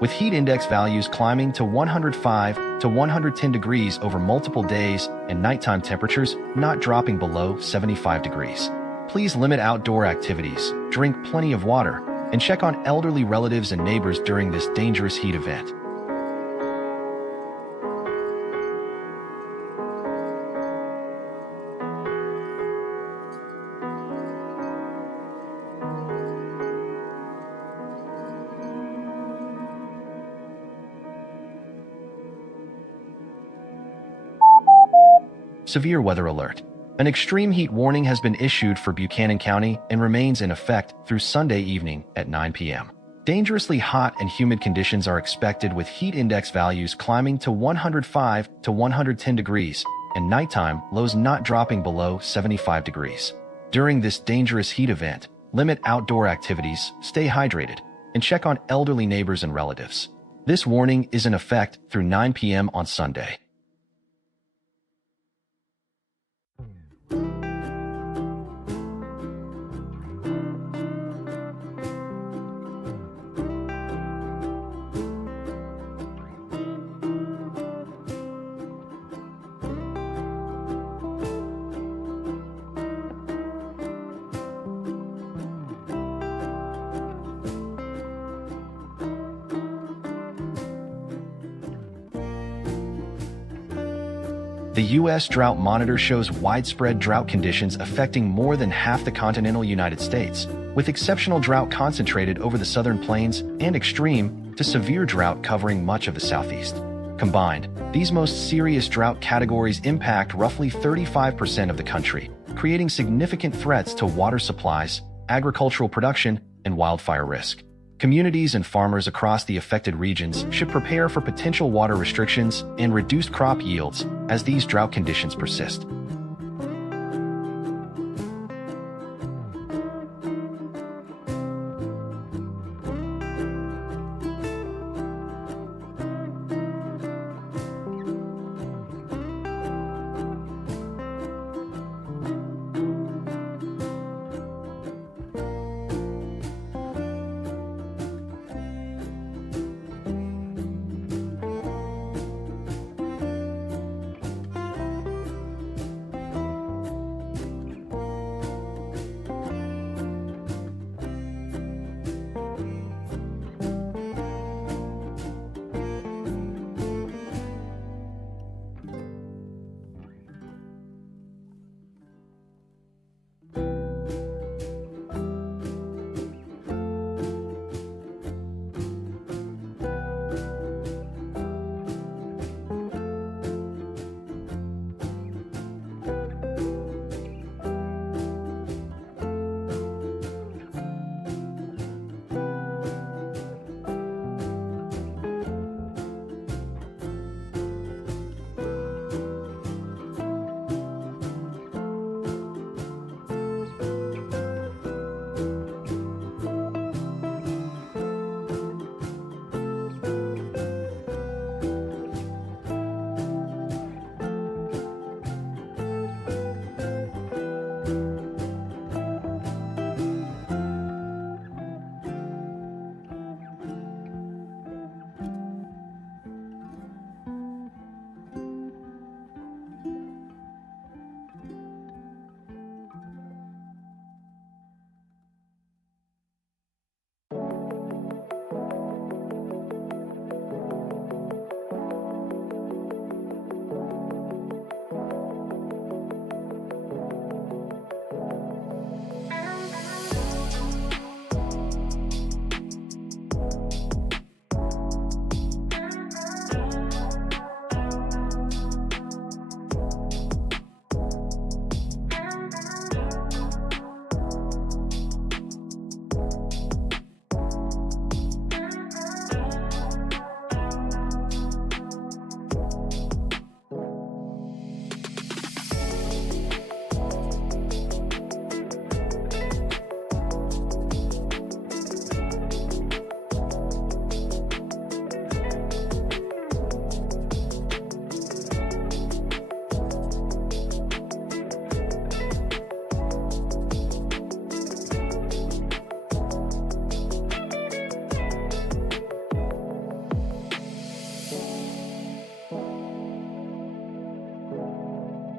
with heat index values climbing to 105 to 110 degrees over multiple days and nighttime temperatures not dropping below 75 degrees. Please limit outdoor activities, drink plenty of water, and check on elderly relatives and neighbors during this dangerous heat event. Severe weather alert. An extreme heat warning has been issued for Buchanan County and remains in effect through Sunday evening at 9 p.m. Dangerously hot and humid conditions are expected with heat index values climbing to 105 to 110 degrees and nighttime lows not dropping below 75 degrees. During this dangerous heat event, limit outdoor activities, stay hydrated, and check on elderly neighbors and relatives. This warning is in effect through 9 p.m. on Sunday. The U.S. Drought Monitor shows widespread drought conditions affecting more than half the continental United States, with exceptional drought concentrated over the southern plains and extreme to severe drought covering much of the southeast. Combined, these most serious drought categories impact roughly 35% of the country, creating significant threats to water supplies, agricultural production, and wildfire risk. Communities and farmers across the affected regions should prepare for potential water restrictions and reduced crop yields as these drought conditions persist.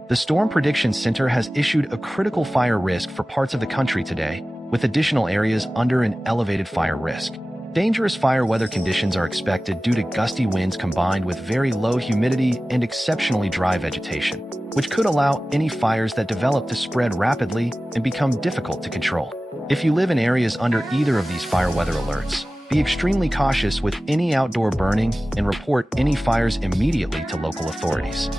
The Storm Prediction Center has issued a critical fire risk for parts of the country today, with additional areas under an elevated fire risk. Dangerous fire weather conditions are expected due to gusty winds combined with very low humidity and exceptionally dry vegetation, which could allow any fires that develop to spread rapidly and become difficult to control. If you live in areas under either of these fire weather alerts, be extremely cautious with any outdoor burning and report any fires immediately to local authorities.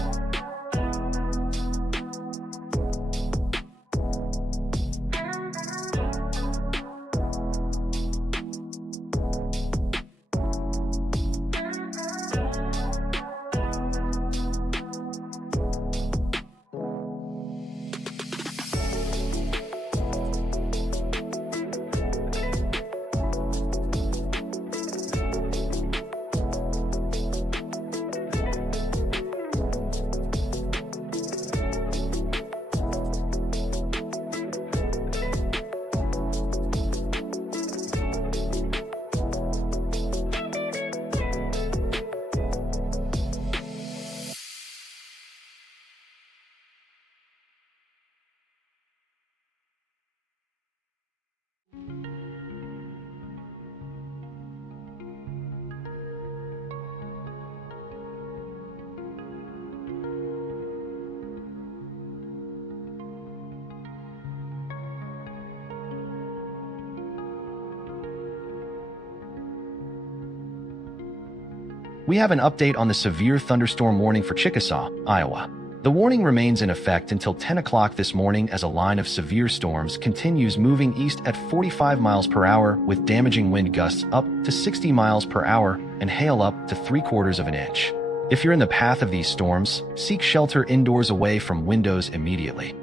We have an update on the severe thunderstorm warning for Chickasaw, Iowa. The warning remains in effect until 10 o'clock this morning as a line of severe storms continues moving east at 45 miles per hour with damaging wind gusts up to 60 miles per hour and hail up to 3/4 of an inch. If you're in the path of these storms, seek shelter indoors away from windows immediately.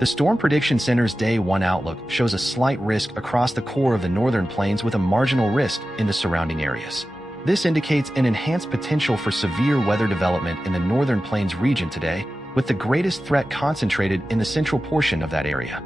The Storm Prediction Center's Day 1 outlook shows a slight risk across the core of the northern plains with a marginal risk in the surrounding areas. This indicates an enhanced potential for severe weather development in the northern plains region today, with the greatest threat concentrated in the central portion of that area.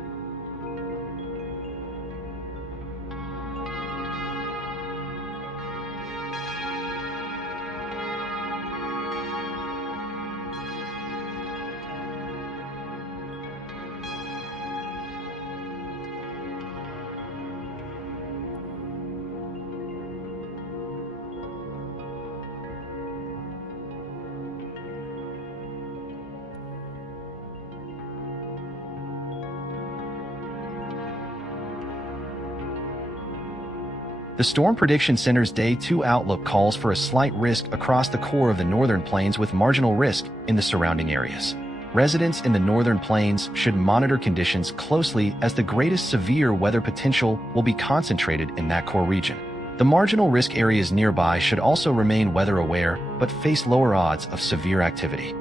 The Storm Prediction Center's Day 2 outlook calls for a slight risk across the core of the northern plains with marginal risk in the surrounding areas. Residents in the northern plains should monitor conditions closely as the greatest severe weather potential will be concentrated in that core region. The marginal risk areas nearby should also remain weather aware but face lower odds of severe activity.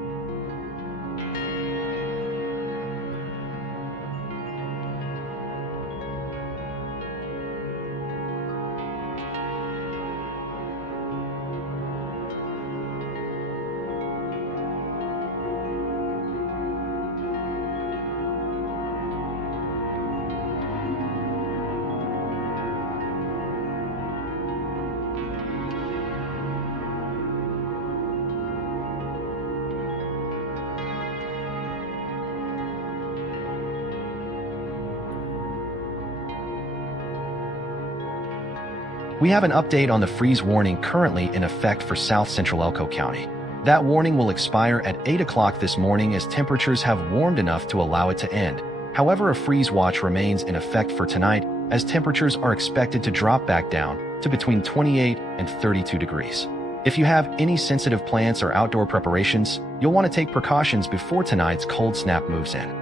We have an update on the freeze warning currently in effect for South Central Elko County. That warning will expire at 8 o'clock this morning as temperatures have warmed enough to allow it to end. However, a freeze watch remains in effect for tonight as temperatures are expected to drop back down to between 28 and 32 degrees. If you have any sensitive plants or outdoor preparations, you'll want to take precautions before tonight's cold snap moves in.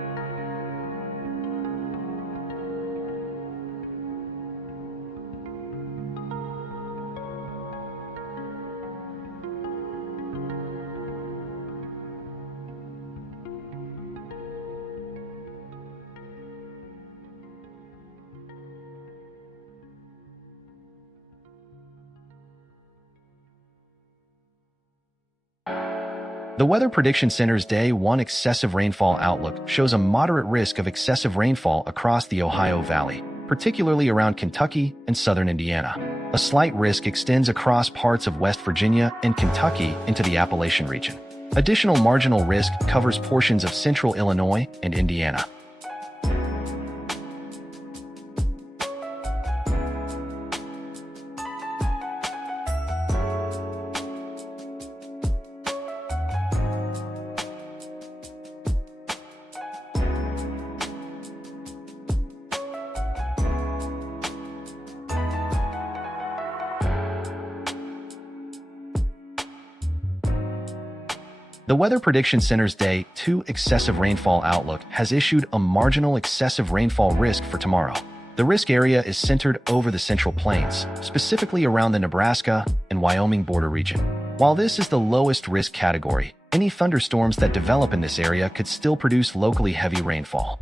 The Weather Prediction Center's Day 1 excessive rainfall outlook shows a moderate risk of excessive rainfall across the Ohio Valley, particularly around Kentucky and southern Indiana. A slight risk extends across parts of West Virginia and Kentucky into the Appalachian region. Additional marginal risk covers portions of central Illinois and Indiana. The Weather Prediction Center's Day 2 excessive rainfall outlook has issued a marginal excessive rainfall risk for tomorrow. The risk area is centered over the Central Plains, specifically around the Nebraska and Wyoming border region. While this is the lowest risk category, any thunderstorms that develop in this area could still produce locally heavy rainfall.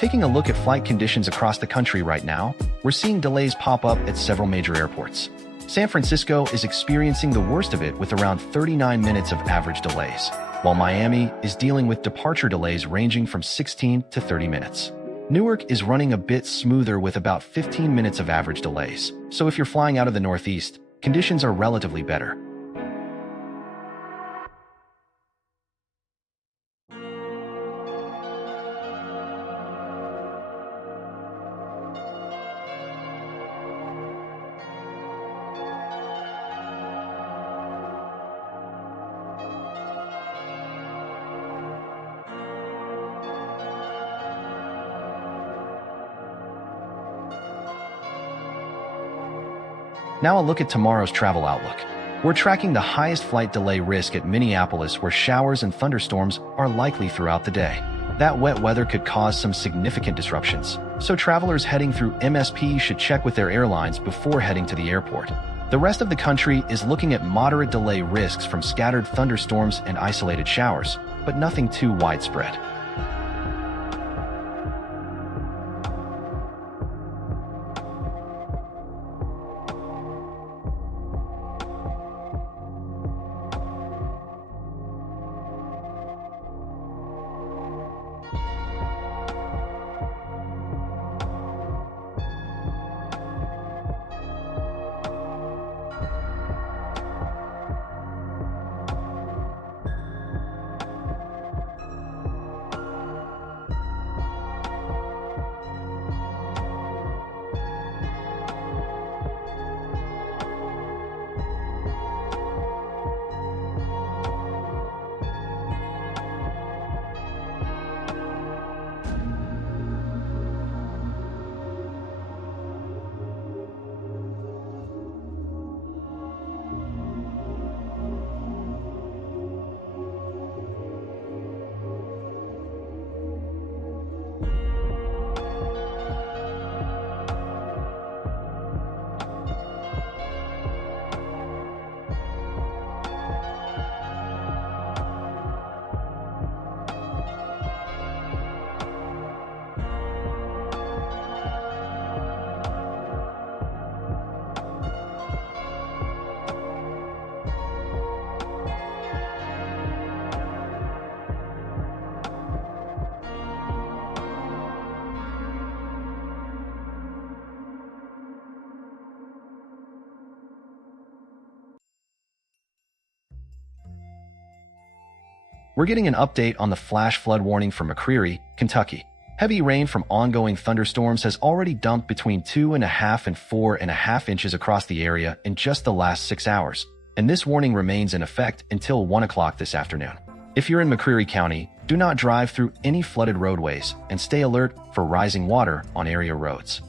Taking a look at flight conditions across the country right now, we're seeing delays pop up at several major airports. San Francisco is experiencing the worst of it with around 39 minutes of average delays, while Miami is dealing with departure delays ranging from 16 to 30 minutes. Newark is running a bit smoother with about 15 minutes of average delays, so if you're flying out of the Northeast, conditions are relatively better. Now a look at tomorrow's travel outlook. We're tracking the highest flight delay risk at Minneapolis, where showers and thunderstorms are likely throughout the day. That wet weather could cause some significant disruptions, so travelers heading through MSP should check with their airlines before heading to the airport. The rest of the country is looking at moderate delay risks from scattered thunderstorms and isolated showers, but nothing too widespread. We're getting an update on the flash flood warning for McCreary, Kentucky. Heavy rain from ongoing thunderstorms has already dumped between 2.5 and 4.5 inches across the area in just the last 6 hours, and this warning remains in effect until 1 o'clock this afternoon. If you're in McCreary County, do not drive through any flooded roadways and stay alert for rising water on area roads.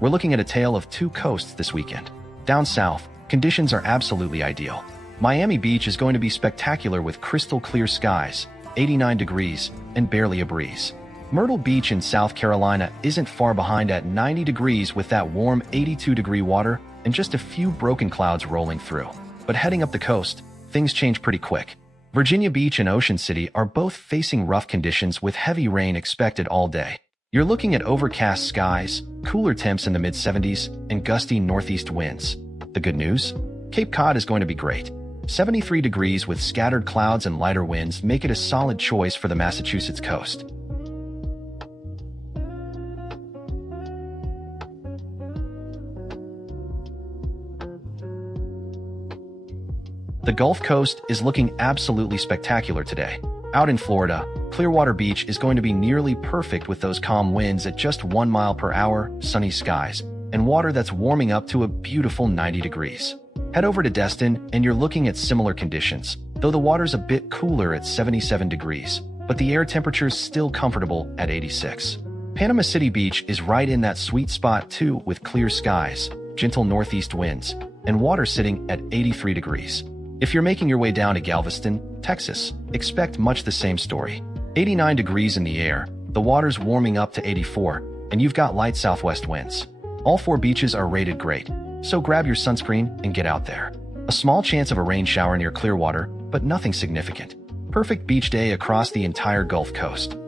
We're looking at a tale of two coasts this weekend. Down south, conditions are absolutely ideal. Miami Beach is going to be spectacular with crystal clear skies, 89 degrees, and barely a breeze. Myrtle Beach in South Carolina isn't far behind at 90 degrees with that warm 82-degree water and just a few broken clouds rolling through. But heading up the coast, things change pretty quick. Virginia Beach and Ocean City are both facing rough conditions with heavy rain expected all day. You're looking at overcast skies, cooler temps in the mid-70s, and gusty northeast winds. The good news? Cape Cod is going to be great. 73 degrees with scattered clouds and lighter winds make it a solid choice for the Massachusetts coast. The Gulf Coast is looking absolutely spectacular today. Out in Florida, Clearwater Beach is going to be nearly perfect with those calm winds at just 1 mile per hour, sunny skies, and water that's warming up to a beautiful 90 degrees. Head over to Destin and you're looking at similar conditions, though the water's a bit cooler at 77 degrees, but the air temperature's still comfortable at 86. Panama City Beach is right in that sweet spot too, with clear skies, gentle northeast winds, and water sitting at 83 degrees. If you're making your way down to Galveston, Texas, expect much the same story. 89 degrees in the air, the water's warming up to 84, and you've got light southwest winds. All 4 beaches are rated great, so grab your sunscreen and get out there. A small chance of a rain shower near Clearwater, but nothing significant. Perfect beach day across the entire Gulf Coast.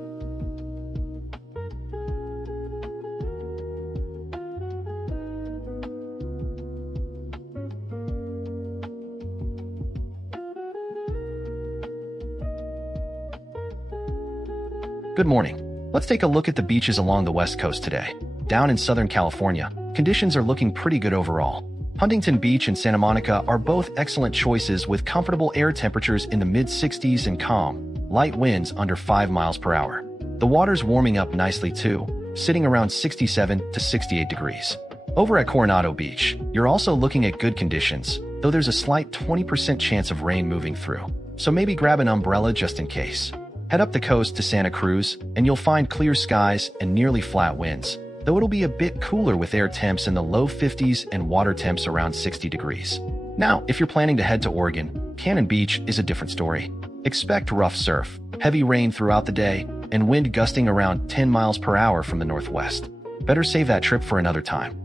Good morning. Let's take a look at the beaches along the west coast today. Down in Southern California, conditions are looking pretty good overall. Huntington Beach and Santa Monica are both excellent choices with comfortable air temperatures in the mid-60s and calm, light winds under 5 miles per hour. The water's warming up nicely too, sitting around 67 to 68 degrees. Over at Coronado Beach, you're also looking at good conditions, though there's a slight 20% chance of rain moving through, so maybe grab an umbrella just in case. Head up the coast to Santa Cruz, and you'll find clear skies and nearly flat winds, though it'll be a bit cooler with air temps in the low 50s and water temps around 60 degrees. Now, if you're planning to head to Oregon, Cannon Beach is a different story. Expect rough surf, heavy rain throughout the day, and wind gusting around 10 miles per hour from the northwest. Better save that trip for another time.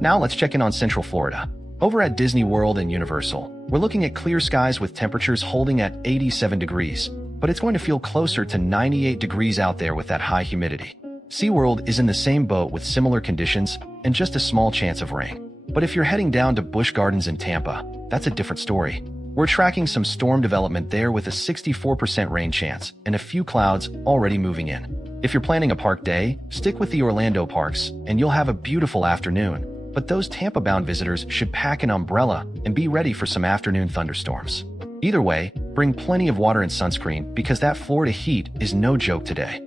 Now let's check in on Central Florida. Over at Disney World and Universal, we're looking at clear skies with temperatures holding at 87 degrees, but it's going to feel closer to 98 degrees out there with that high humidity. SeaWorld is in the same boat with similar conditions and just a small chance of rain. But if you're heading down to Busch Gardens in Tampa, that's a different story. We're tracking some storm development there with a 64% rain chance and a few clouds already moving in. If you're planning a park day, stick with the Orlando parks and you'll have a beautiful afternoon. But those Tampa-bound visitors should pack an umbrella and be ready for some afternoon thunderstorms. Either way, bring plenty of water and sunscreen because that Florida heat is no joke today.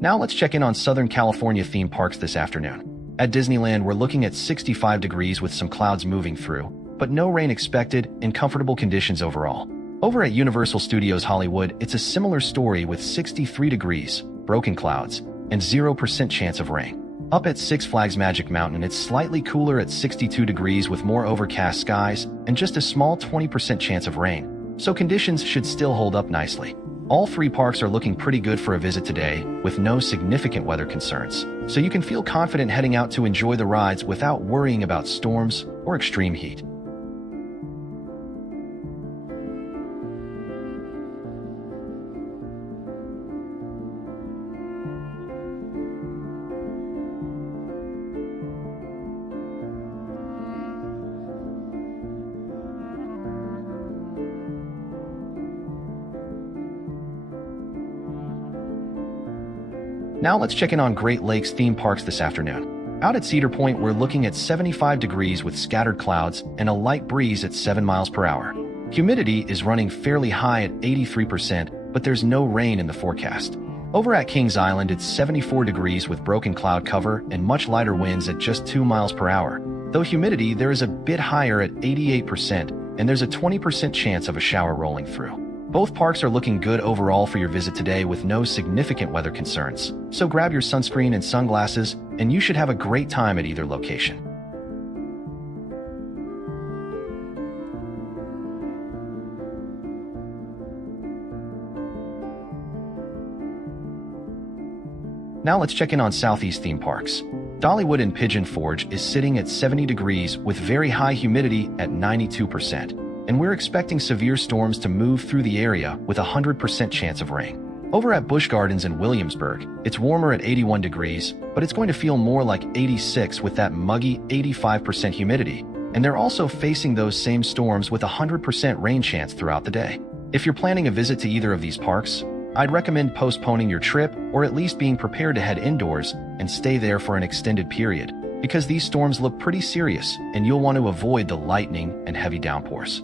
Now let's check in on Southern California theme parks this afternoon. At Disneyland, we're looking at 65 degrees with some clouds moving through, but no rain expected and comfortable conditions overall. Over at Universal Studios Hollywood, it's a similar story with 63 degrees, broken clouds, and 0% chance of rain. Up at Six Flags Magic Mountain, it's slightly cooler at 62 degrees with more overcast skies and just a small 20% chance of rain, so conditions should still hold up nicely. All three parks are looking pretty good for a visit today, with no significant weather concerns, so you can feel confident heading out to enjoy the rides without worrying about storms or extreme heat. Now let's check in on Great Lakes theme parks this afternoon. Out at Cedar Point, we're looking at 75 degrees with scattered clouds and a light breeze at 7 miles per hour. Humidity is running fairly high at 83%, but there's no rain in the forecast. Over at Kings Island, it's 74 degrees with broken cloud cover and much lighter winds at just 2 miles per hour. Though humidity there is a bit higher at 88%, and there's a 20% chance of a shower rolling through. Both parks are looking good overall for your visit today with no significant weather concerns, so grab your sunscreen and sunglasses, and you should have a great time at either location. Now let's check in on Southeast theme parks. Dollywood and Pigeon Forge is sitting at 70 degrees with very high humidity at 92%. And we're expecting severe storms to move through the area with a 100% chance of rain. Over at Busch Gardens in Williamsburg, it's warmer at 81 degrees, but it's going to feel more like 86 with that muggy 85% humidity. And they're also facing those same storms with a 100% rain chance throughout the day. If you're planning a visit to either of these parks, I'd recommend postponing your trip or at least being prepared to head indoors and stay there for an extended period, because these storms look pretty serious and you'll want to avoid the lightning and heavy downpours.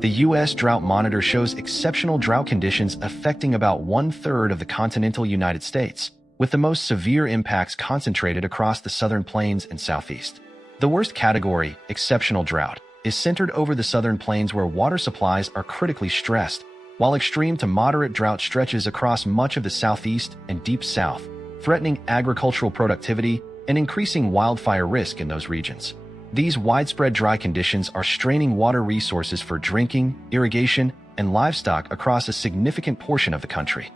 The U.S. Drought Monitor shows exceptional drought conditions affecting about 1/3 of the continental United States, with the most severe impacts concentrated across the southern plains and southeast. The worst category, exceptional drought, is centered over the southern plains where water supplies are critically stressed, while extreme to moderate drought stretches across much of the southeast and deep south, threatening agricultural productivity and increasing wildfire risk in those regions. These widespread dry conditions are straining water resources for drinking, irrigation, and livestock across a significant portion of the country.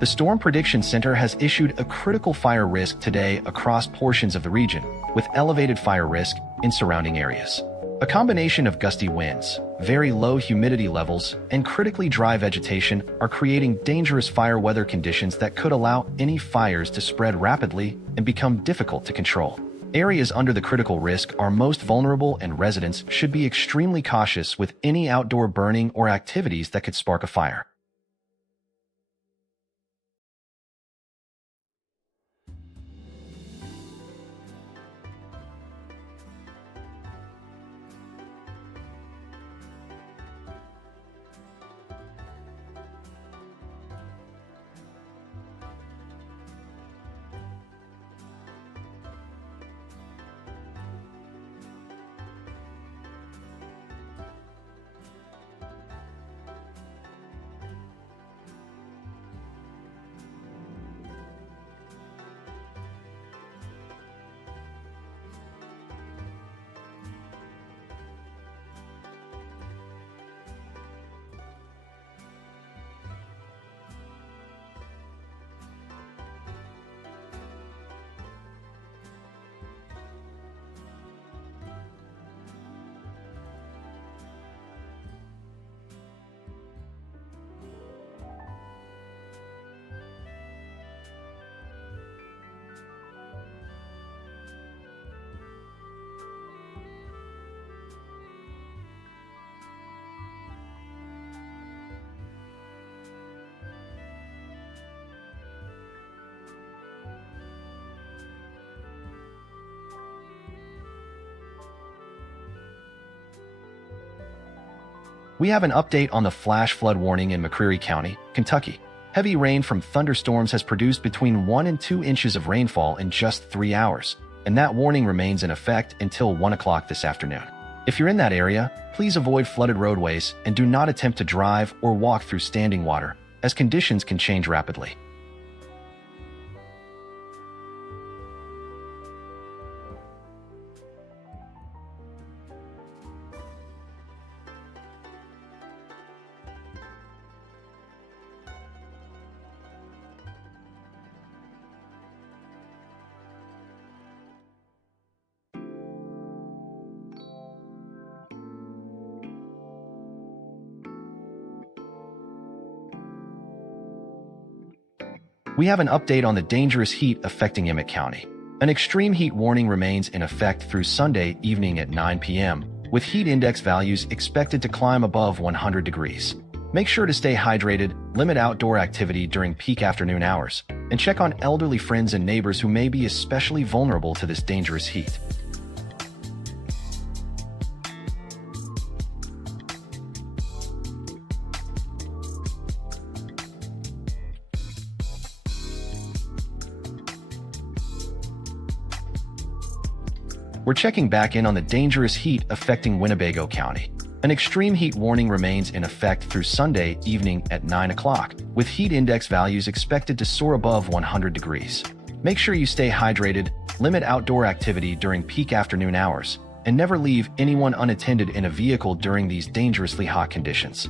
The Storm Prediction Center has issued a critical fire risk today across portions of the region, with elevated fire risk in surrounding areas. A combination of gusty winds, very low humidity levels, and critically dry vegetation are creating dangerous fire weather conditions that could allow any fires to spread rapidly and become difficult to control. Areas under the critical risk are most vulnerable, and residents should be extremely cautious with any outdoor burning or activities that could spark a fire. We have an update on the flash flood warning in McCreary County, Kentucky. Heavy rain from thunderstorms has produced between 1 and 2 inches of rainfall in just 3 hours, and that warning remains in effect until 1 o'clock this afternoon. If you're in that area, please avoid flooded roadways and do not attempt to drive or walk through standing water, as conditions can change rapidly. We have an update on the dangerous heat affecting Emmett County. An extreme heat warning remains in effect through Sunday evening at 9 p.m., with heat index values expected to climb above 100 degrees. Make sure to stay hydrated, limit outdoor activity during peak afternoon hours, and check on elderly friends and neighbors who may be especially vulnerable to this dangerous heat. We're checking back in on the dangerous heat affecting Winnebago County. An extreme heat warning remains in effect through Sunday evening at 9 o'clock, with heat index values expected to soar above 100 degrees. Make sure you stay hydrated, limit outdoor activity during peak afternoon hours, and never leave anyone unattended in a vehicle during these dangerously hot conditions.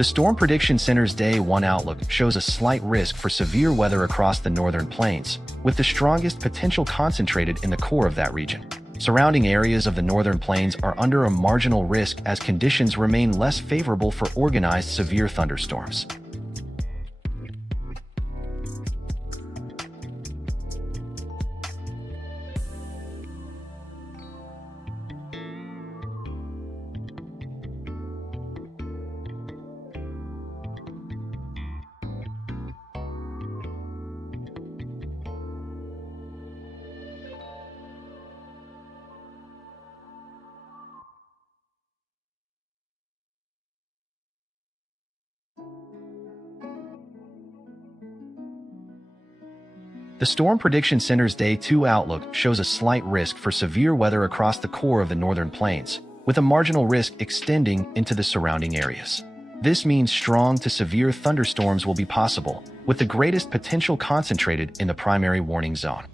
The Storm Prediction Center's Day 1 outlook shows a slight risk for severe weather across the northern plains, with the strongest potential concentrated in the core of that region. Surrounding areas of the northern plains are under a marginal risk as conditions remain less favorable for organized severe thunderstorms. The Storm Prediction Center's Day 2 outlook shows a slight risk for severe weather across the core of the northern plains, with a marginal risk extending into the surrounding areas. This means strong to severe thunderstorms will be possible, with the greatest potential concentrated in the primary warning zone.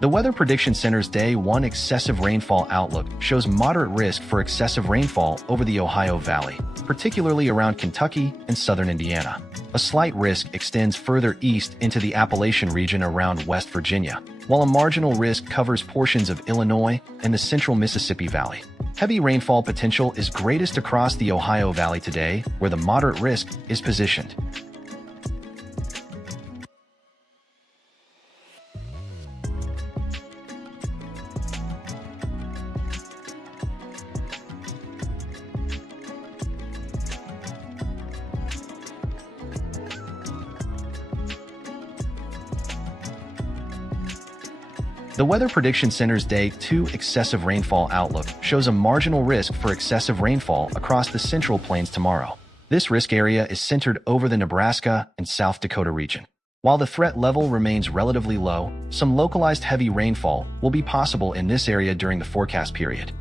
The Weather Prediction Center's Day 1 excessive rainfall outlook shows moderate risk for excessive rainfall over the Ohio Valley, particularly around Kentucky and southern Indiana. A slight risk extends further east into the Appalachian region around West Virginia, while a marginal risk covers portions of Illinois and the central Mississippi Valley. Heavy rainfall potential is greatest across the Ohio Valley today, where the moderate risk is positioned. The Weather Prediction Center's Day 2 excessive rainfall outlook shows a marginal risk for excessive rainfall across the Central Plains tomorrow. This risk area is centered over the Nebraska and South Dakota region. While the threat level remains relatively low, some localized heavy rainfall will be possible in this area during the forecast period.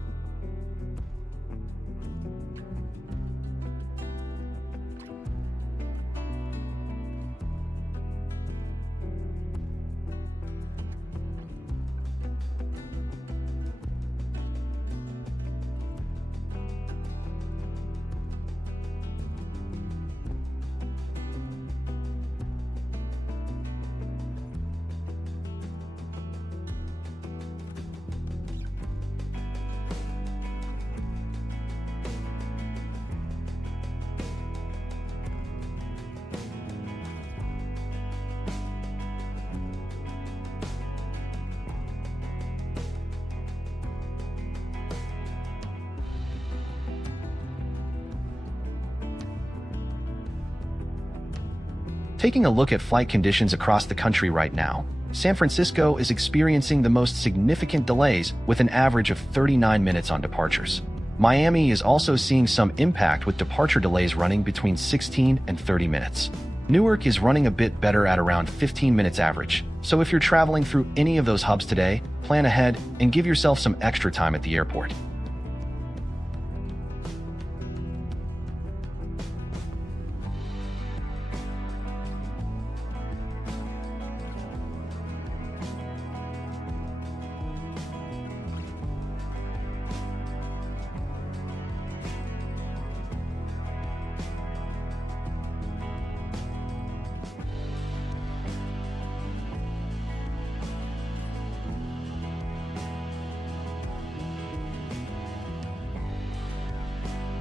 Taking a look at flight conditions across the country right now, San Francisco is experiencing the most significant delays with an average of 39 minutes on departures. Miami is also seeing some impact with departure delays running between 16 and 30 minutes. Newark is running a bit better at around 15 minutes average, so if you're traveling through any of those hubs today, plan ahead and give yourself some extra time at the airport.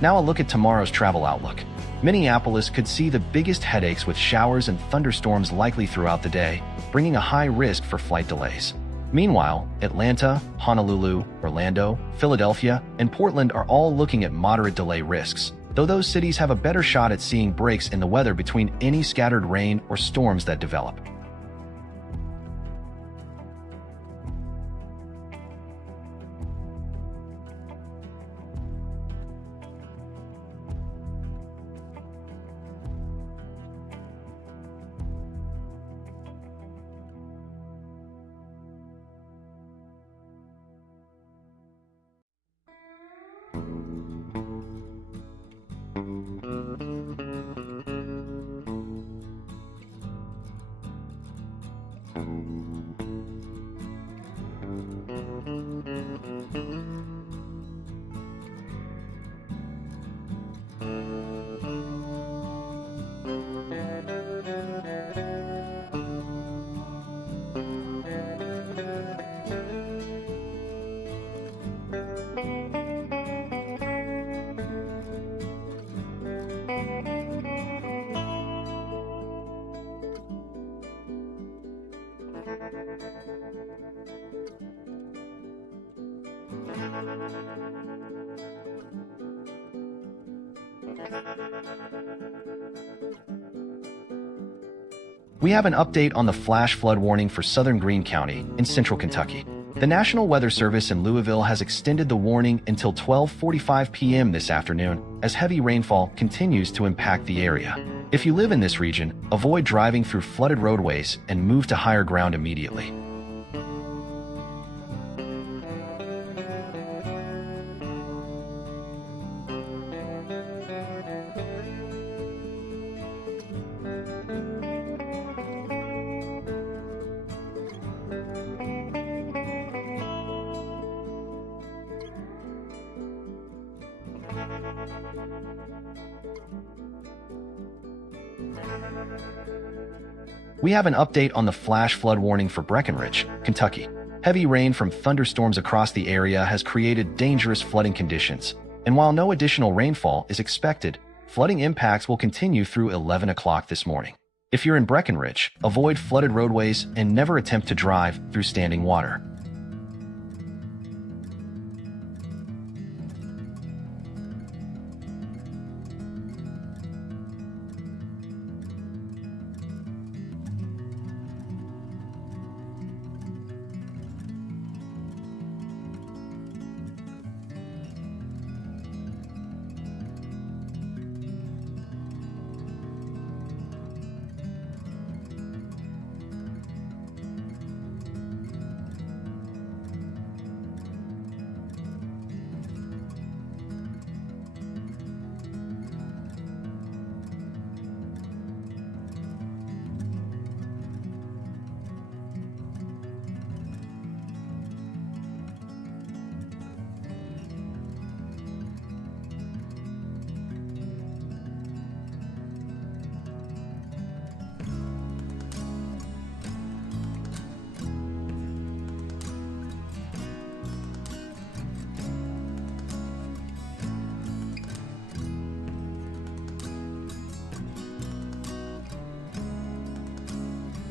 Now a look at tomorrow's travel outlook. Minneapolis could see the biggest headaches with showers and thunderstorms likely throughout the day, bringing a high risk for flight delays. Meanwhile, Atlanta, Honolulu, Orlando, Philadelphia, and Portland are all looking at moderate delay risks, though those cities have a better shot at seeing breaks in the weather between any scattered rain or storms that develop. We have an update on the flash flood warning for southern Greene County in central Kentucky. The National Weather Service in Louisville has extended the warning until 12:45 p.m. this afternoon as heavy rainfall continues to impact the area. If you live in this region, avoid driving through flooded roadways and move to higher ground immediately. We have an update on the flash flood warning for Breckenridge, Kentucky. Heavy rain from thunderstorms across the area has created dangerous flooding conditions, and while no additional rainfall is expected, flooding impacts will continue through 11 o'clock this morning. If you're in Breckenridge, avoid flooded roadways and never attempt to drive through standing water.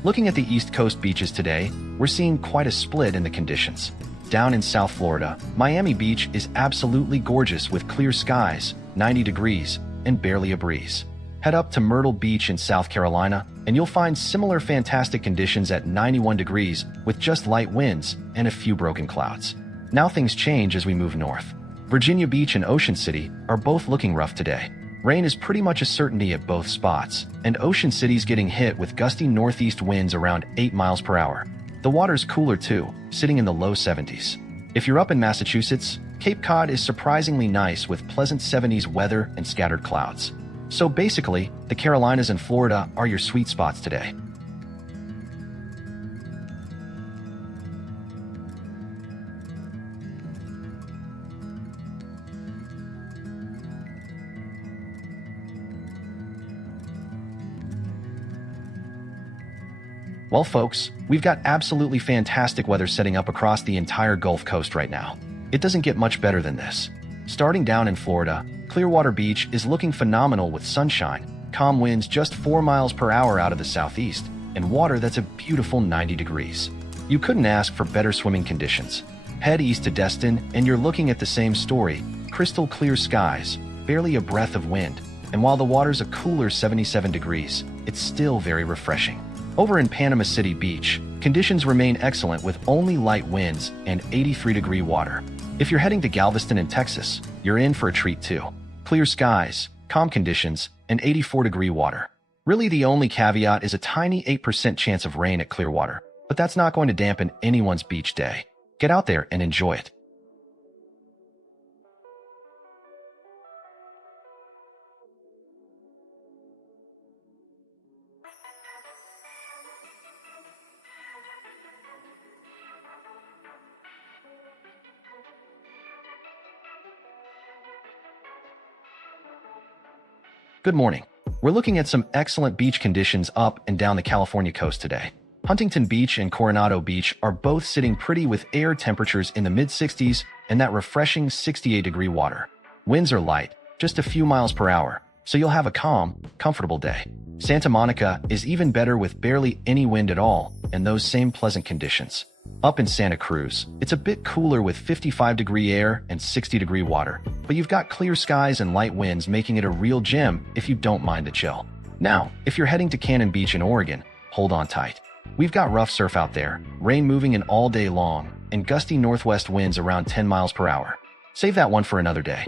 Looking at the East Coast beaches today, we're seeing quite a split in the conditions. Down in South Florida, Miami Beach is absolutely gorgeous with clear skies, 90 degrees, and barely a breeze. Head up to Myrtle Beach in South Carolina, and you'll find similar fantastic conditions at 91 degrees with just light winds and a few broken clouds. Now things change as we move north. Virginia Beach and Ocean City are both looking rough today. Rain is pretty much a certainty at both spots, and Ocean City's getting hit with gusty northeast winds around 8 miles per hour. The water's cooler too, sitting in the low 70s. If you're up in Massachusetts, Cape Cod is surprisingly nice with pleasant 70s weather and scattered clouds. So basically, the Carolinas and Florida are your sweet spots today. Well, folks, we've got absolutely fantastic weather setting up across the entire Gulf Coast right now. It doesn't get much better than this. Starting down in Florida, Clearwater Beach is looking phenomenal with sunshine, calm winds just 4 miles per hour out of the southeast, and water that's a beautiful 90 degrees. You couldn't ask for better swimming conditions. Head east to Destin, and you're looking at the same story: crystal clear skies, barely a breath of wind, and while the water's a cooler 77 degrees, it's still very refreshing. Over in Panama City Beach, conditions remain excellent with only light winds and 83-degree water. If you're heading to Galveston in Texas, you're in for a treat too. Clear skies, calm conditions, and 84-degree water. Really, the only caveat is a tiny 8% chance of rain at Clearwater, but that's not going to dampen anyone's beach day. Get out there and enjoy it. Good morning. We're looking at some excellent beach conditions up and down the California coast today. Huntington Beach and Coronado Beach are both sitting pretty with air temperatures in the mid-60s and that refreshing 68-degree water. Winds are light, just a few miles per hour, so you'll have a calm, comfortable day. Santa Monica is even better with barely any wind at all and those same pleasant conditions. Up in Santa Cruz, it's a bit cooler with 55-degree air and 60-degree water, but you've got clear skies and light winds making it a real gem if you don't mind the chill. Now, if you're heading to Cannon Beach in Oregon, hold on tight. We've got rough surf out there, rain moving in all day long, and gusty northwest winds around 10 miles per hour. Save that one for another day.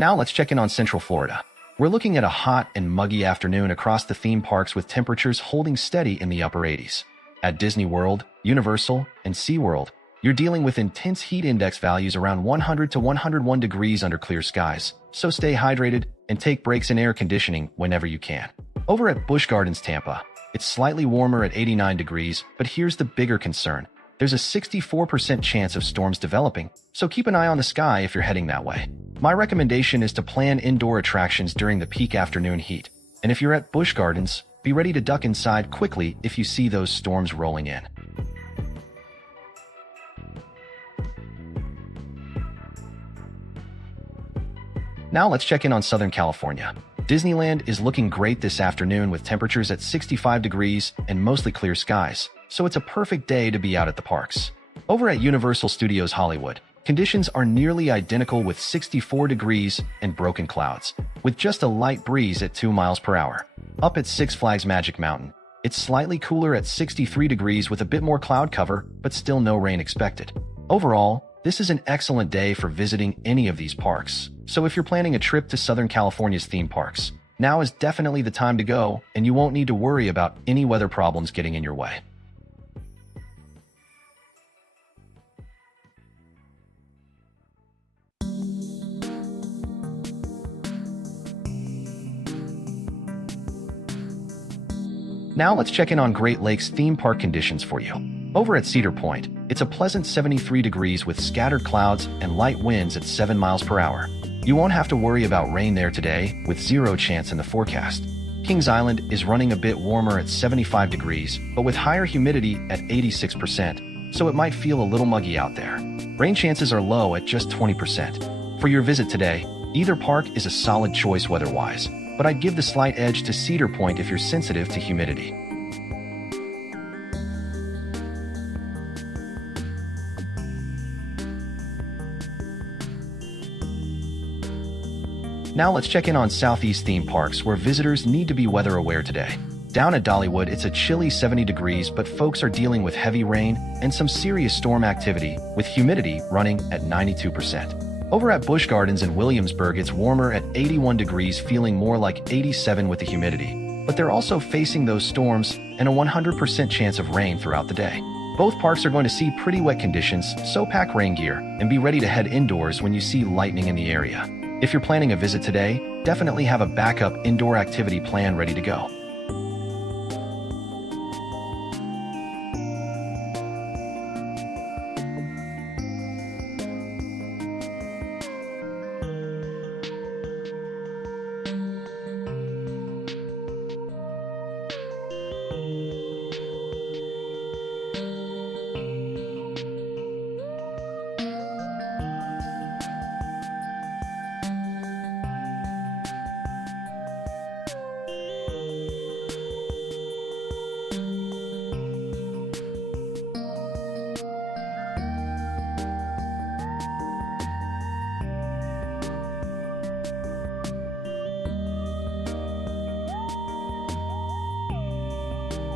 Now let's check in on Central Florida. We're looking at a hot and muggy afternoon across the theme parks with temperatures holding steady in the upper 80s. At Disney World, Universal, and SeaWorld, you're dealing with intense heat index values around 100 to 101 degrees under clear skies, so stay hydrated and take breaks in air conditioning whenever you can. Over at Busch Gardens Tampa, it's slightly warmer at 89 degrees, but here's the bigger concern. There's a 64% chance of storms developing, so keep an eye on the sky if you're heading that way. My recommendation is to plan indoor attractions during the peak afternoon heat, and if you're at Busch Gardens, be ready to duck inside quickly if you see those storms rolling in. Now let's check in on Southern California. Disneyland is looking great this afternoon with temperatures at 65 degrees and mostly clear skies, so it's a perfect day to be out at the parks. Over at Universal Studios Hollywood, conditions are nearly identical with 64 degrees and broken clouds, with just a light breeze at 2 miles per hour. Up at Six Flags Magic Mountain, it's slightly cooler at 63 degrees with a bit more cloud cover, but still no rain expected. Overall, this is an excellent day for visiting any of these parks, so if you're planning a trip to Southern California's theme parks, now is definitely the time to go, and you won't need to worry about any weather problems getting in your way. Now let's check in on Great Lakes theme park conditions for you. Over at Cedar Point, it's a pleasant 73 degrees with scattered clouds and light winds at 7 miles per hour. You won't have to worry about rain there today, with 0 chance in the forecast. Kings Island is running a bit warmer at 75 degrees, but with higher humidity at 86%, so it might feel a little muggy out there. Rain chances are low at just 20%. For your visit today, either park is a solid choice weather-wise, but I'd give the slight edge to Cedar Point if you're sensitive to humidity. Now let's check in on Southeast theme parks where visitors need to be weather aware today. Down at Dollywood, it's a chilly 70 degrees, but folks are dealing with heavy rain and some serious storm activity, with humidity running at 92%. Over at Busch Gardens in Williamsburg, it's warmer at 81 degrees, feeling more like 87 with the humidity. But they're also facing those storms and a 100% chance of rain throughout the day. Both parks are going to see pretty wet conditions, so pack rain gear and be ready to head indoors when you see lightning in the area. If you're planning a visit today, definitely have a backup indoor activity plan ready to go.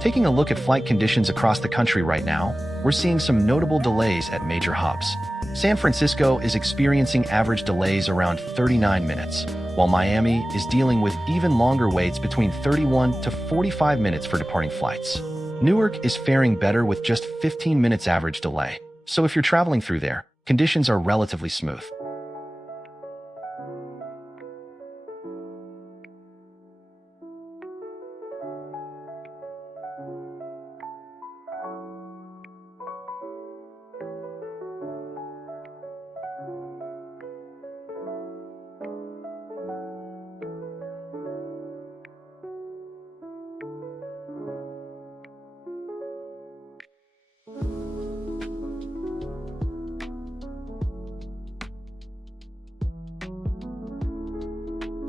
Taking a look at flight conditions across the country right now, we're seeing some notable delays at major hubs. San Francisco is experiencing average delays around 39 minutes, while Miami is dealing with even longer waits between 31 to 45 minutes for departing flights. Newark is faring better with just 15 minutes average delay, so if you're traveling through there, conditions are relatively smooth.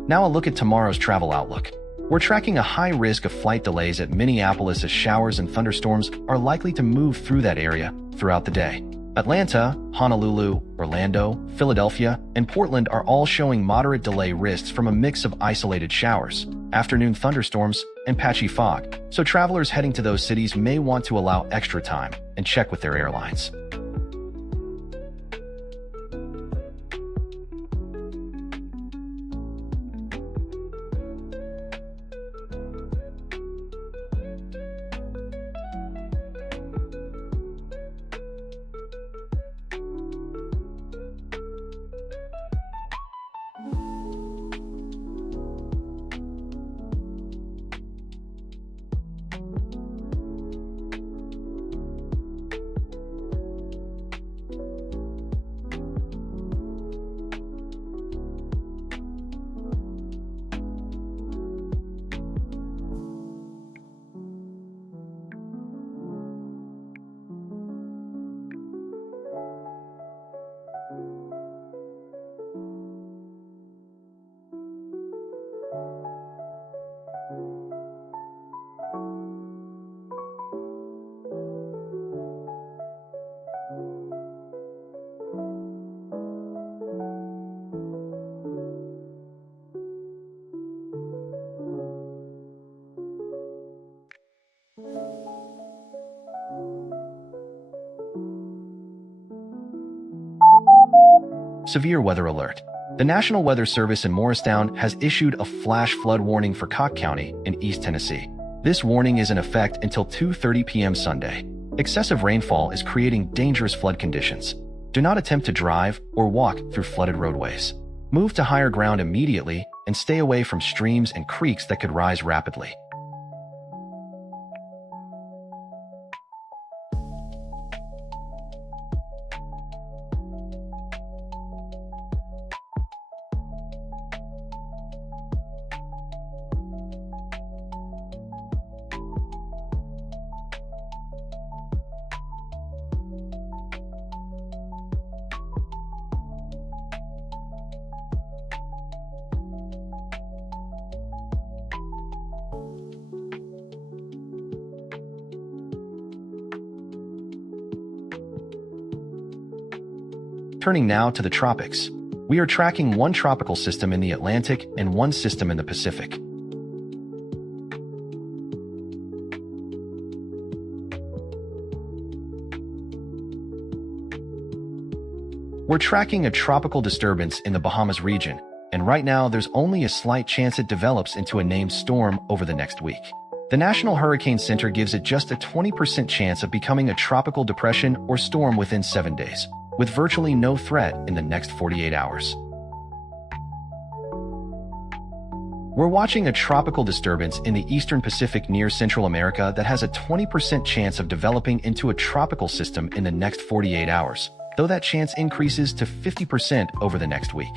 Now a look at tomorrow's travel outlook. We're tracking a high risk of flight delays at Minneapolis as showers and thunderstorms are likely to move through that area throughout the day. Atlanta, Honolulu, Orlando, Philadelphia, and Portland are all showing moderate delay risks from a mix of isolated showers, afternoon thunderstorms, and patchy fog, so travelers heading to those cities may want to allow extra time and check with their airlines. Severe weather alert. The National Weather Service in Morristown has issued a flash flood warning for Cocke County in East Tennessee. This warning is in effect until 2:30 p.m. Sunday. Excessive rainfall is creating dangerous flood conditions. Do not attempt to drive or walk through flooded roadways. Move to higher ground immediately and stay away from streams and creeks that could rise rapidly. Turning now to the tropics. We are tracking one tropical system in the Atlantic and one system in the Pacific. We're tracking a tropical disturbance in the Bahamas region, and right now there's only a slight chance it develops into a named storm over the next week. The National Hurricane Center gives it just a 20% chance of becoming a tropical depression or storm within 7 days, with virtually no threat in the next 48 hours. We're watching a tropical disturbance in the eastern Pacific near Central America that has a 20% chance of developing into a tropical system in the next 48 hours, though that chance increases to 50% over the next week.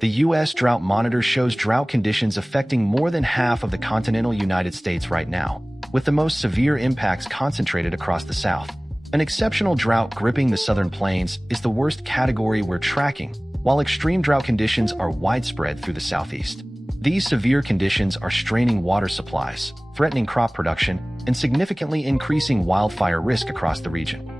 The U.S. Drought Monitor shows drought conditions affecting more than half of the continental United States right now, with the most severe impacts concentrated across the South. An exceptional drought gripping the southern plains is the worst category we're tracking, while extreme drought conditions are widespread through the Southeast. These severe conditions are straining water supplies, threatening crop production, and significantly increasing wildfire risk across the region.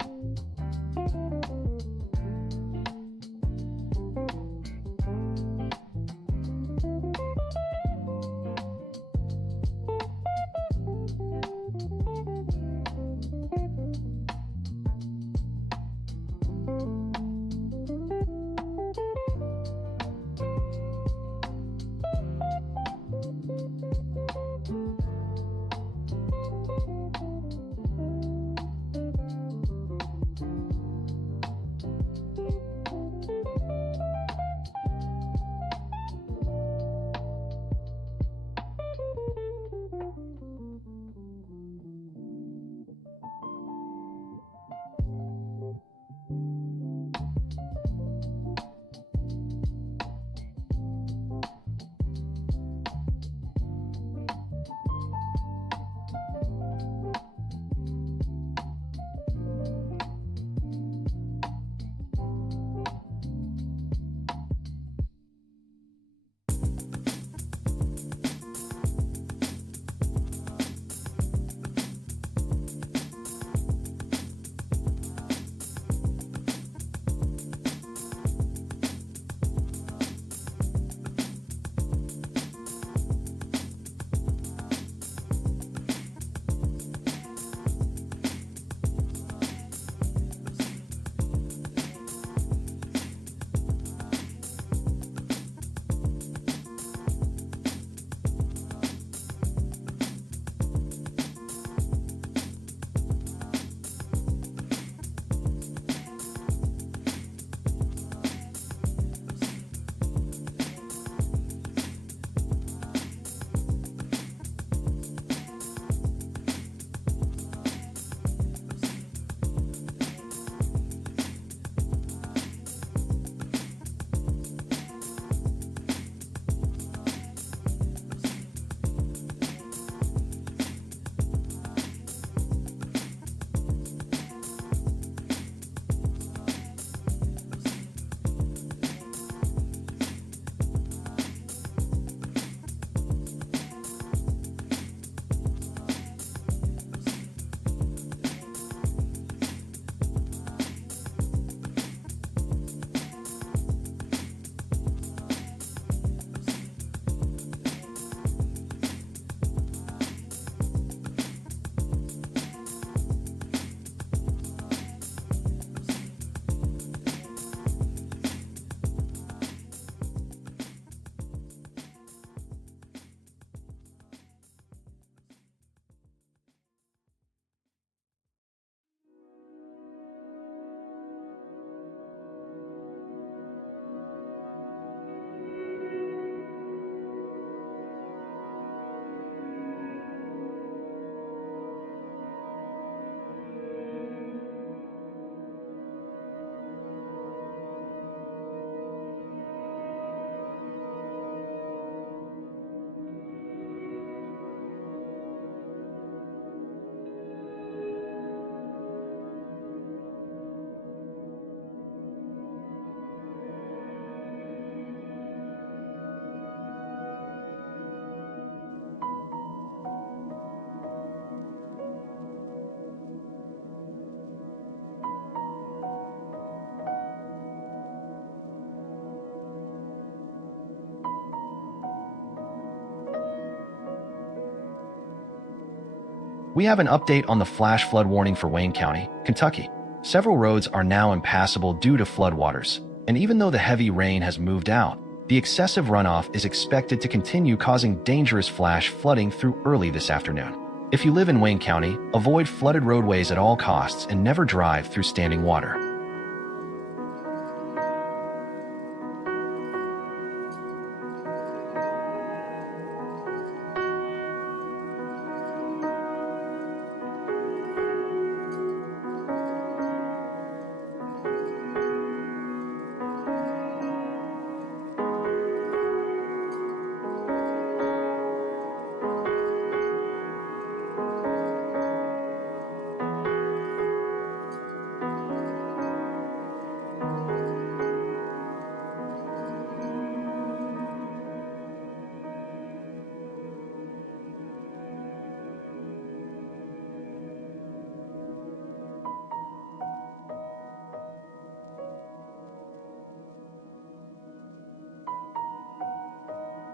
We have an update on the flash flood warning for Wayne County, Kentucky. Several roads are now impassable due to floodwaters, and even though the heavy rain has moved out, the excessive runoff is expected to continue causing dangerous flash flooding through early this afternoon. If you live in Wayne County, avoid flooded roadways at all costs and never drive through standing water.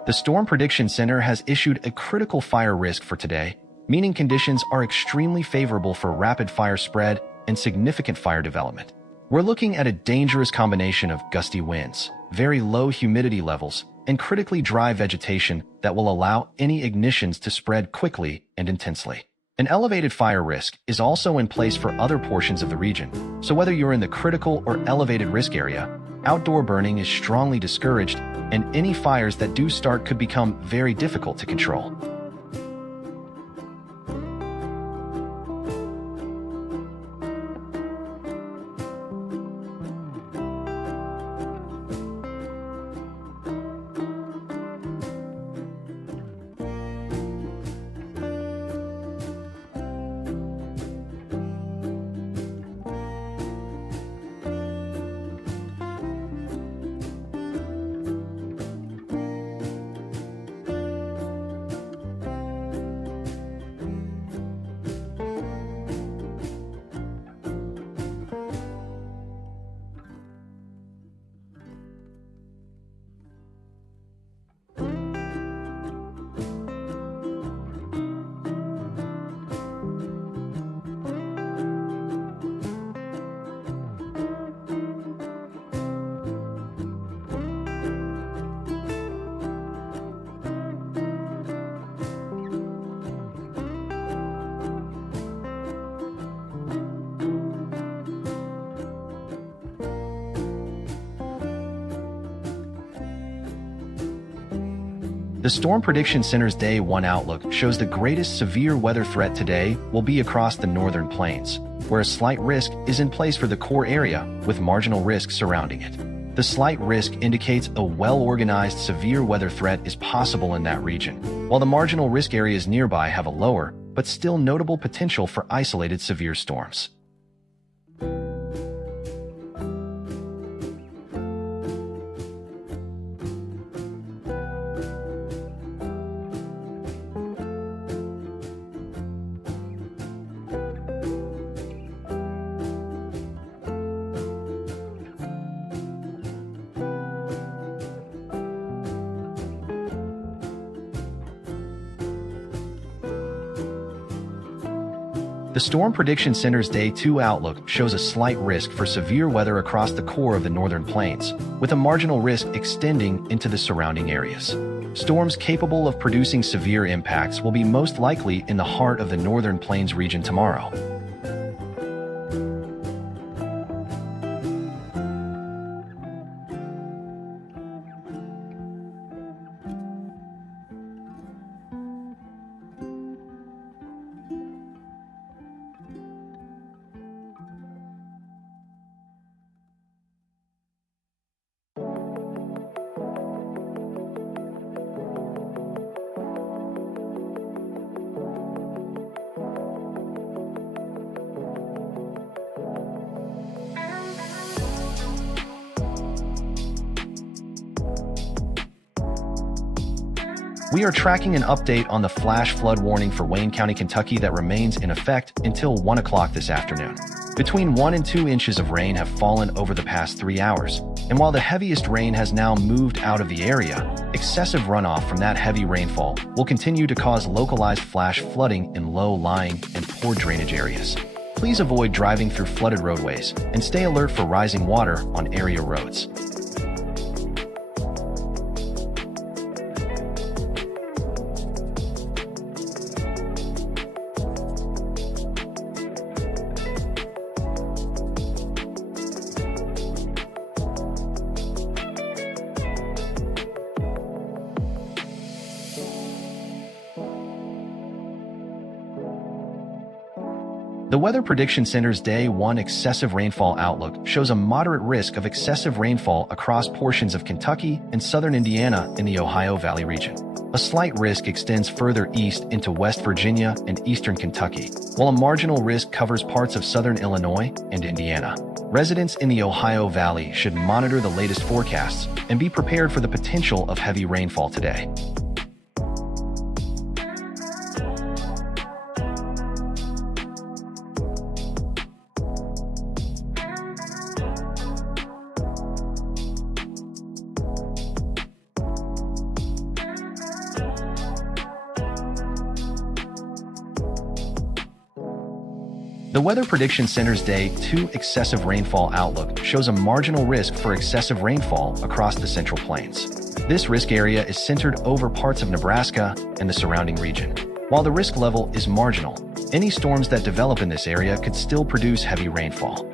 The Storm Prediction Center has issued a critical fire risk for today, meaning conditions are extremely favorable for rapid fire spread and significant fire development. We're looking at a dangerous combination of gusty winds, very low humidity levels, and critically dry vegetation that will allow any ignitions to spread quickly and intensely. An elevated fire risk is also in place for other portions of the region, so whether you're in the critical or elevated risk area, outdoor burning is strongly discouraged, and any fires that do start could become very difficult to control. The Storm Prediction Center's Day 1 outlook shows the greatest severe weather threat today will be across the northern plains, where a slight risk is in place for the core area with marginal risk surrounding it. The slight risk indicates a well-organized severe weather threat is possible in that region, while the marginal risk areas nearby have a lower, but still notable potential for isolated severe storms. The Storm Prediction Center's Day 2 outlook shows a slight risk for severe weather across the core of the northern plains, with a marginal risk extending into the surrounding areas. Storms capable of producing severe impacts will be most likely in the heart of the northern plains region tomorrow. We are tracking an update on the flash flood warning for Wayne County, Kentucky that remains in effect until 1 o'clock this afternoon. Between 1 and 2 inches of rain have fallen over the past 3 hours, and while the heaviest rain has now moved out of the area, excessive runoff from that heavy rainfall will continue to cause localized flash flooding in low-lying and poor drainage areas. Please avoid driving through flooded roadways and stay alert for rising water on area roads. The Weather Prediction Center's Day 1 excessive rainfall outlook shows a moderate risk of excessive rainfall across portions of Kentucky and southern Indiana in the Ohio Valley region. A slight risk extends further east into West Virginia and eastern Kentucky, while a marginal risk covers parts of southern Illinois and Indiana. Residents in the Ohio Valley should monitor the latest forecasts and be prepared for the potential of heavy rainfall today. The Weather Prediction Center's Day 2 excessive rainfall outlook shows a marginal risk for excessive rainfall across the Central Plains. This risk area is centered over parts of Nebraska and the surrounding region. While the risk level is marginal, any storms that develop in this area could still produce heavy rainfall.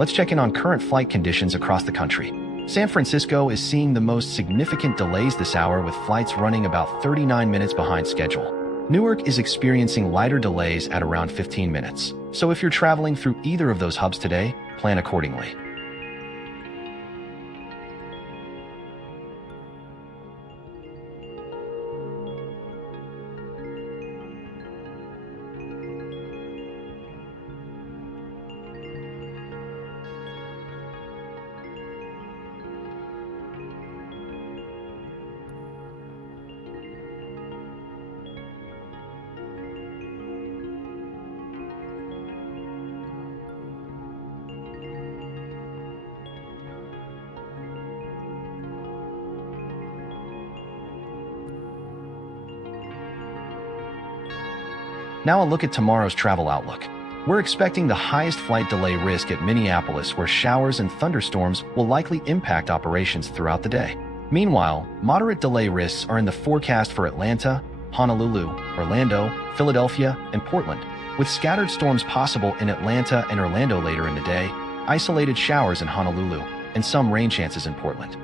Let's check in on current flight conditions across the country. San Francisco is seeing the most significant delays this hour, with flights running about 39 minutes behind schedule. Newark is experiencing lighter delays at around 15 minutes. So if you're traveling through either of those hubs today, plan accordingly. Now a look at tomorrow's travel outlook. We're expecting the highest flight delay risk at Minneapolis, where showers and thunderstorms will likely impact operations throughout the day. Meanwhile, moderate delay risks are in the forecast for Atlanta, Honolulu, Orlando, Philadelphia, and Portland, with scattered storms possible in Atlanta and Orlando later in the day, isolated showers in Honolulu, and some rain chances in Portland.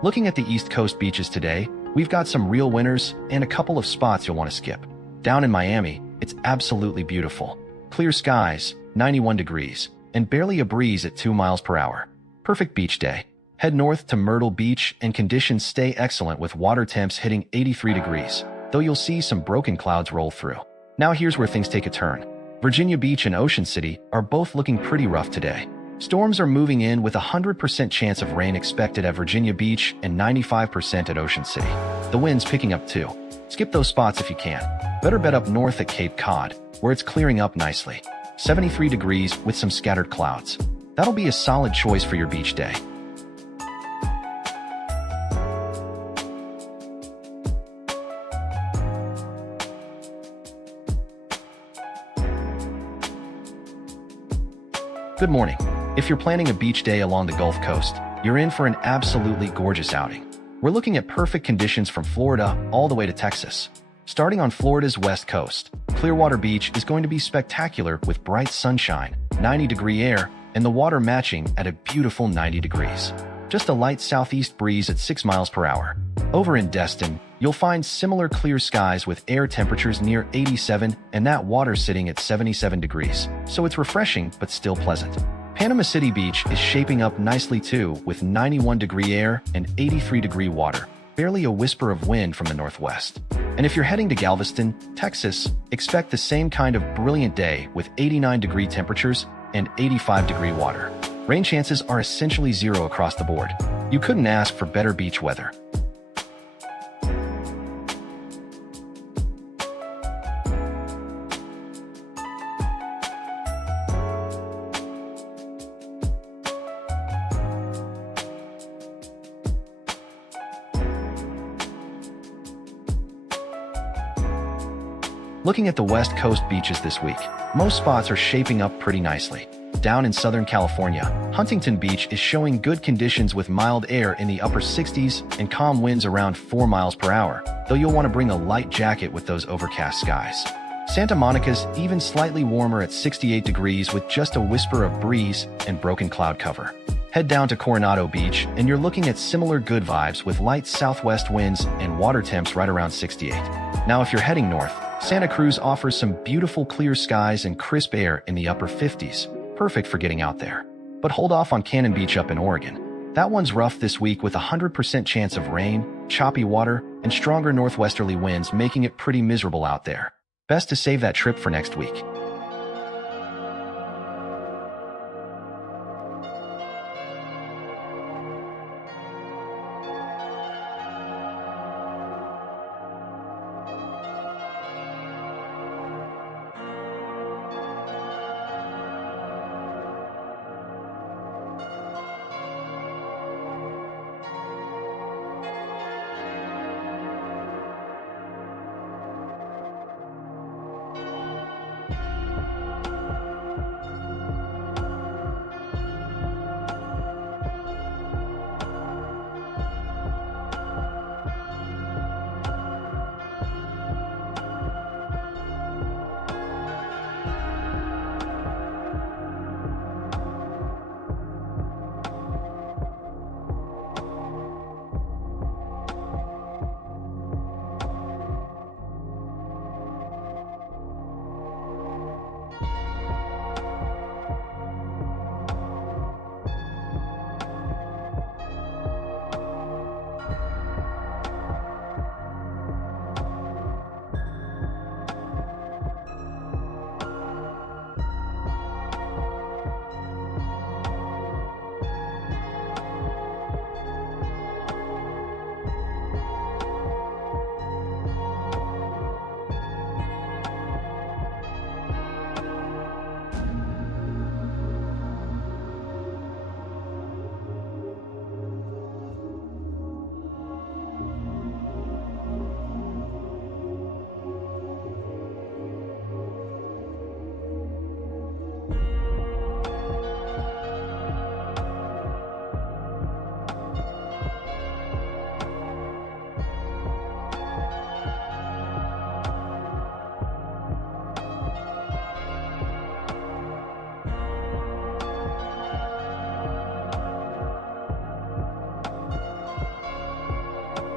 Looking at the East Coast beaches today, we've got some real winners and a couple of spots you'll want to skip. Down in Miami, it's absolutely beautiful. Clear skies, 91 degrees, and barely a breeze at 2 miles per hour. Perfect beach day. Head north to Myrtle Beach and conditions stay excellent with water temps hitting 83 degrees, though you'll see some broken clouds roll through. Now here's where things take a turn. Virginia Beach and Ocean City are both looking pretty rough today. Storms are moving in with a 100% chance of rain expected at Virginia Beach and 95% at Ocean City. The wind's picking up too. Skip those spots if you can. Better bet up north at Cape Cod, where it's clearing up nicely. 73 degrees with some scattered clouds. That'll be a solid choice for your beach day. Good morning. If you're planning a beach day along the Gulf Coast, you're in for an absolutely gorgeous outing. We're looking at perfect conditions from Florida all the way to Texas. Starting on Florida's west coast, Clearwater Beach is going to be spectacular with bright sunshine, 90-degree air, and the water matching at a beautiful 90 degrees. Just a light southeast breeze at 6 miles per hour. Over in Destin, you'll find similar clear skies with air temperatures near 87 and that water sitting at 77 degrees, so it's refreshing but still pleasant. Panama City Beach is shaping up nicely too, with 91-degree air and 83-degree water, barely a whisper of wind from the northwest. And if you're heading to Galveston, Texas, expect the same kind of brilliant day with 89-degree temperatures and 85-degree water. Rain chances are essentially zero across the board. You couldn't ask for better beach weather. Looking at the West Coast beaches this week, most spots are shaping up pretty nicely. Down in Southern California, Huntington Beach is showing good conditions with mild air in the upper 60s and calm winds around 4 miles per hour, though you'll want to bring a light jacket with those overcast skies. Santa Monica's even slightly warmer at 68 degrees with just a whisper of breeze and broken cloud cover. Head down to Coronado Beach and you're looking at similar good vibes with light southwest winds and water temps right around 68. Now if you're heading north, Santa Cruz offers some beautiful clear skies and crisp air in the upper 50s, perfect for getting out there. But hold off on Cannon Beach up in Oregon. That one's rough this week with a 100% chance of rain, choppy water, and stronger northwesterly winds making it pretty miserable out there. Best to save that trip for next week.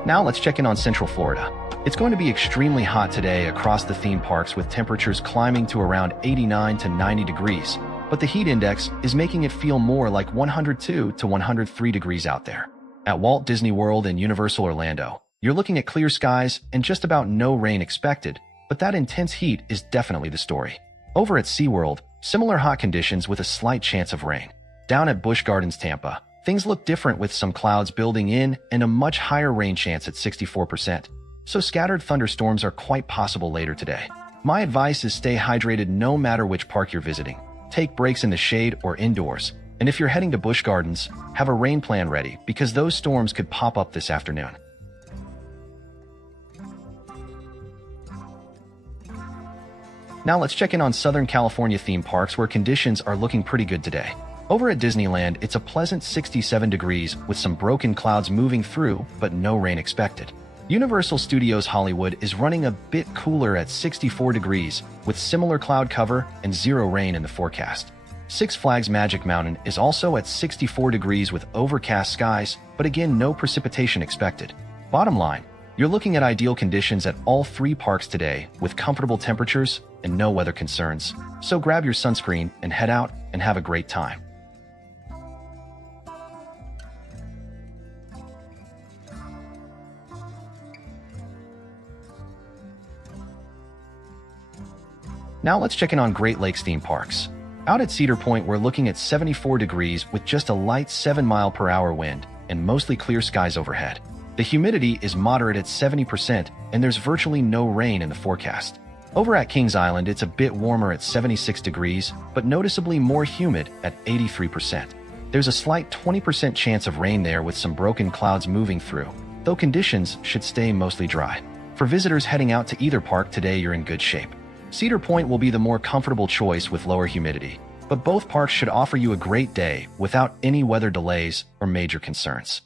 Now let's check in on Central Florida. It's going to be extremely hot today across the theme parks with temperatures climbing to around 89 to 90 degrees, but the heat index is making it feel more like 102 to 103 degrees out there. At Walt Disney World and Universal Orlando, you're looking at clear skies and just about no rain expected, but that intense heat is definitely the story. Over at SeaWorld, similar hot conditions with a slight chance of rain. Down at Busch Gardens, Tampa, things look different with some clouds building in and a much higher rain chance at 64%. So scattered thunderstorms are quite possible later today. My advice is stay hydrated no matter which park you're visiting. Take breaks in the shade or indoors. And if you're heading to Busch Gardens, have a rain plan ready because those storms could pop up this afternoon. Now let's check in on Southern California theme parks where conditions are looking pretty good today. Over at Disneyland, it's a pleasant 67 degrees with some broken clouds moving through, but no rain expected. Universal Studios Hollywood is running a bit cooler at 64 degrees with similar cloud cover and zero rain in the forecast. Six Flags Magic Mountain is also at 64 degrees with overcast skies, but again, no precipitation expected. Bottom line, you're looking at ideal conditions at all three parks today with comfortable temperatures and no weather concerns. So grab your sunscreen and head out and have a great time. Now let's check in on Great Lakes theme parks. Out at Cedar Point, we're looking at 74 degrees with just a light 7-mile-per-hour wind and mostly clear skies overhead. The humidity is moderate at 70%, and there's virtually no rain in the forecast. Over at Kings Island, it's a bit warmer at 76 degrees, but noticeably more humid at 83%. There's a slight 20% chance of rain there with some broken clouds moving through, though conditions should stay mostly dry. For visitors heading out to either park today, you're in good shape. Cedar Point will be the more comfortable choice with lower humidity, but both parks should offer you a great day without any weather delays or major concerns.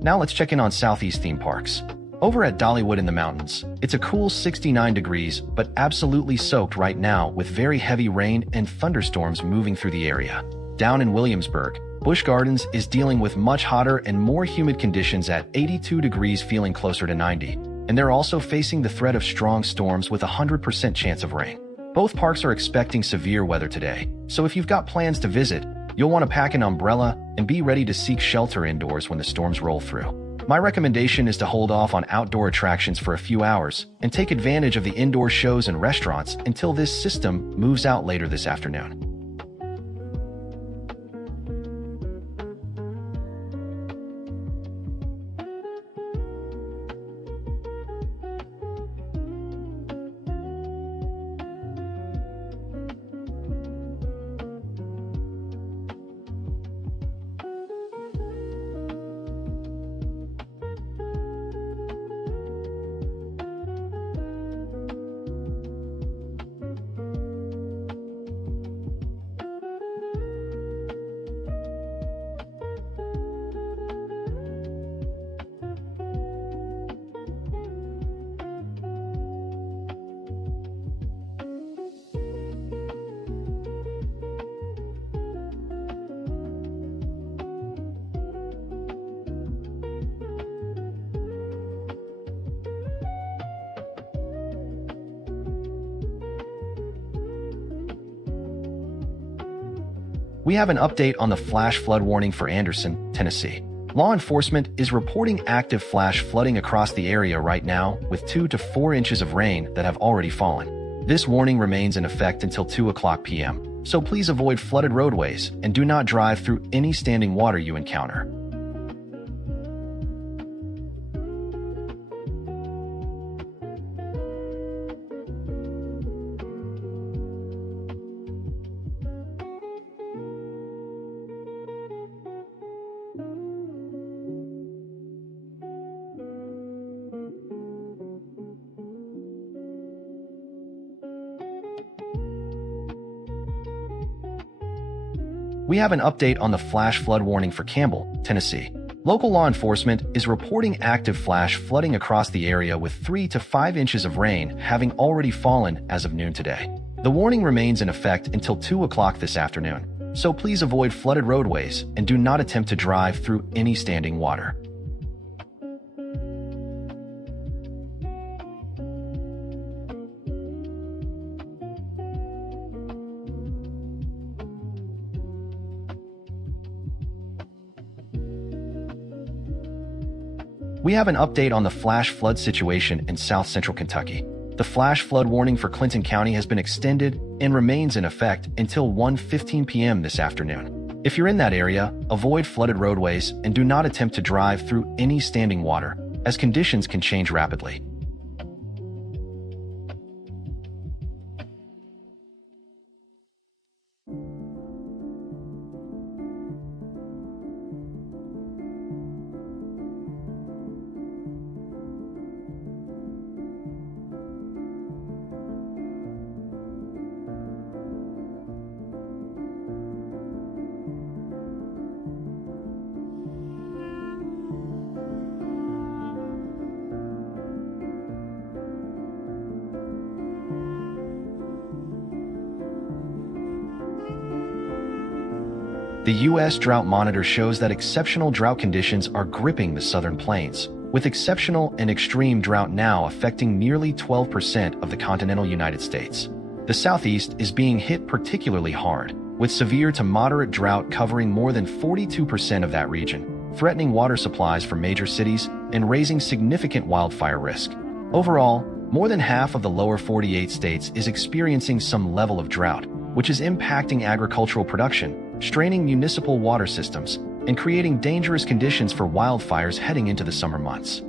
Now let's check in on Southeast theme parks. Over at Dollywood in the mountains, it's a cool 69 degrees, but absolutely soaked right now with very heavy rain and thunderstorms moving through the area. Down in Williamsburg, Busch Gardens is dealing with much hotter and more humid conditions at 82 degrees, feeling closer to 90. And they're also facing the threat of strong storms with a 100% chance of rain. Both parks are expecting severe weather today, so if you've got plans to visit, you'll want to pack an umbrella and be ready to seek shelter indoors when the storms roll through. My recommendation is to hold off on outdoor attractions for a few hours and take advantage of the indoor shows and restaurants until this system moves out later this afternoon. We have an update on the flash flood warning for Anderson, Tennessee. Law enforcement is reporting active flash flooding across the area right now with 2 to 4 inches of rain that have already fallen. This warning remains in effect until 2 o'clock p.m., so please avoid flooded roadways and do not drive through any standing water you encounter. We have an update on the flash flood warning for Campbell, Tennessee. Local law enforcement is reporting active flash flooding across the area with 3 to 5 inches of rain having already fallen as of noon today. The warning remains in effect until 2 o'clock this afternoon, so please avoid flooded roadways and do not attempt to drive through any standing water. We have an update on the flash flood situation in South Central Kentucky. The flash flood warning for Clinton County has been extended and remains in effect until 1:15 p.m. this afternoon. If you're in that area, avoid flooded roadways and do not attempt to drive through any standing water, as conditions can change rapidly. The U.S. Drought Monitor shows that exceptional drought conditions are gripping the southern plains, with exceptional and extreme drought now affecting nearly 12% of the continental United States. The Southeast is being hit particularly hard, with severe to moderate drought covering more than 42% of that region, threatening water supplies for major cities and raising significant wildfire risk. Overall, more than half of the lower 48 states is experiencing some level of drought, which is impacting agricultural production, straining municipal water systems, and creating dangerous conditions for wildfires heading into the summer months.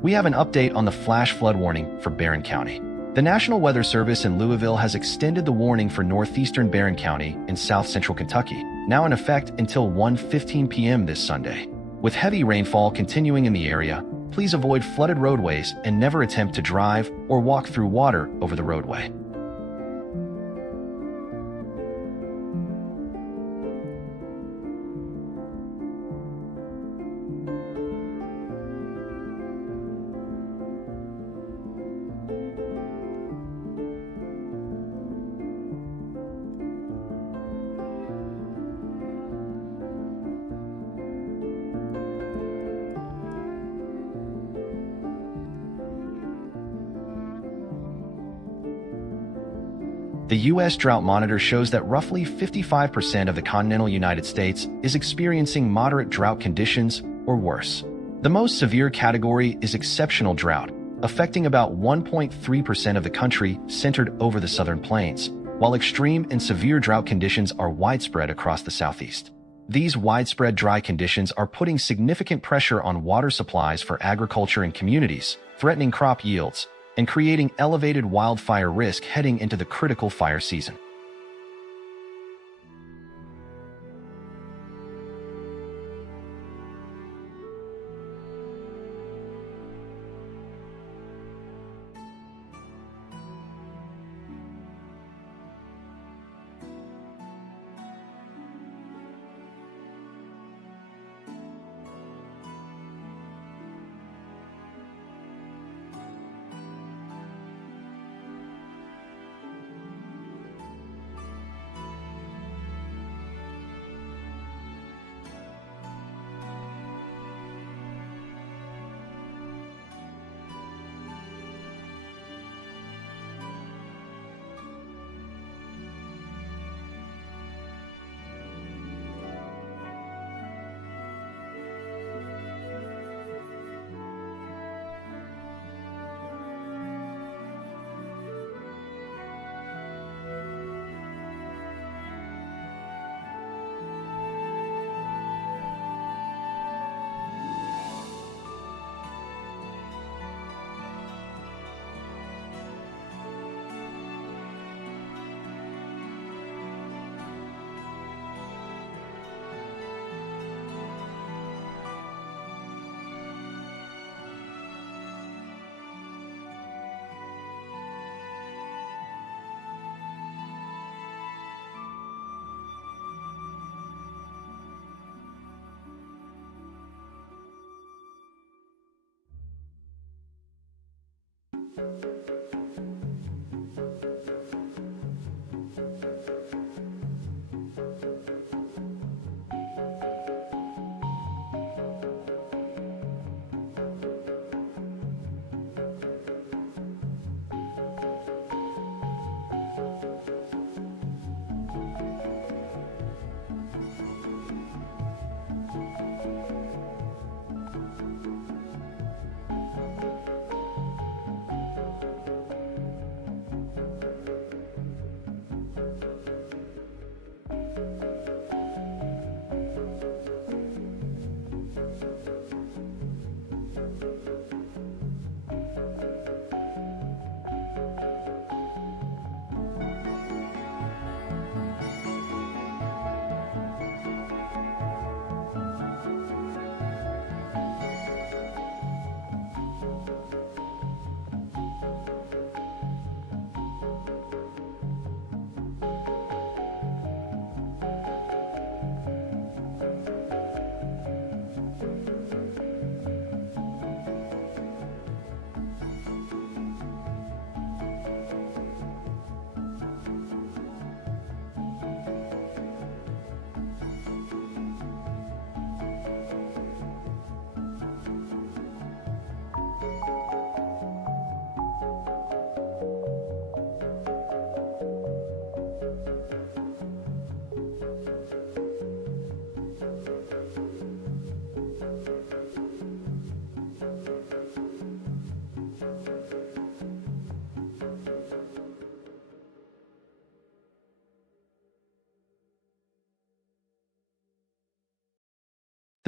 We have an update on the flash flood warning for Barron County. The National Weather Service in Louisville has extended the warning for northeastern Barron County in south central Kentucky, now in effect until 1:15 p.m. this Sunday. With heavy rainfall continuing in the area, please avoid flooded roadways and never attempt to drive or walk through water over the roadway. The U.S. Drought Monitor shows that roughly 55% of the continental United States is experiencing moderate drought conditions or worse. The most severe category is exceptional drought, affecting about 1.3% of the country centered over the southern plains, while extreme and severe drought conditions are widespread across the southeast. These widespread dry conditions are putting significant pressure on water supplies for agriculture and communities, threatening crop yields, and creating elevated wildfire risk heading into the critical fire season.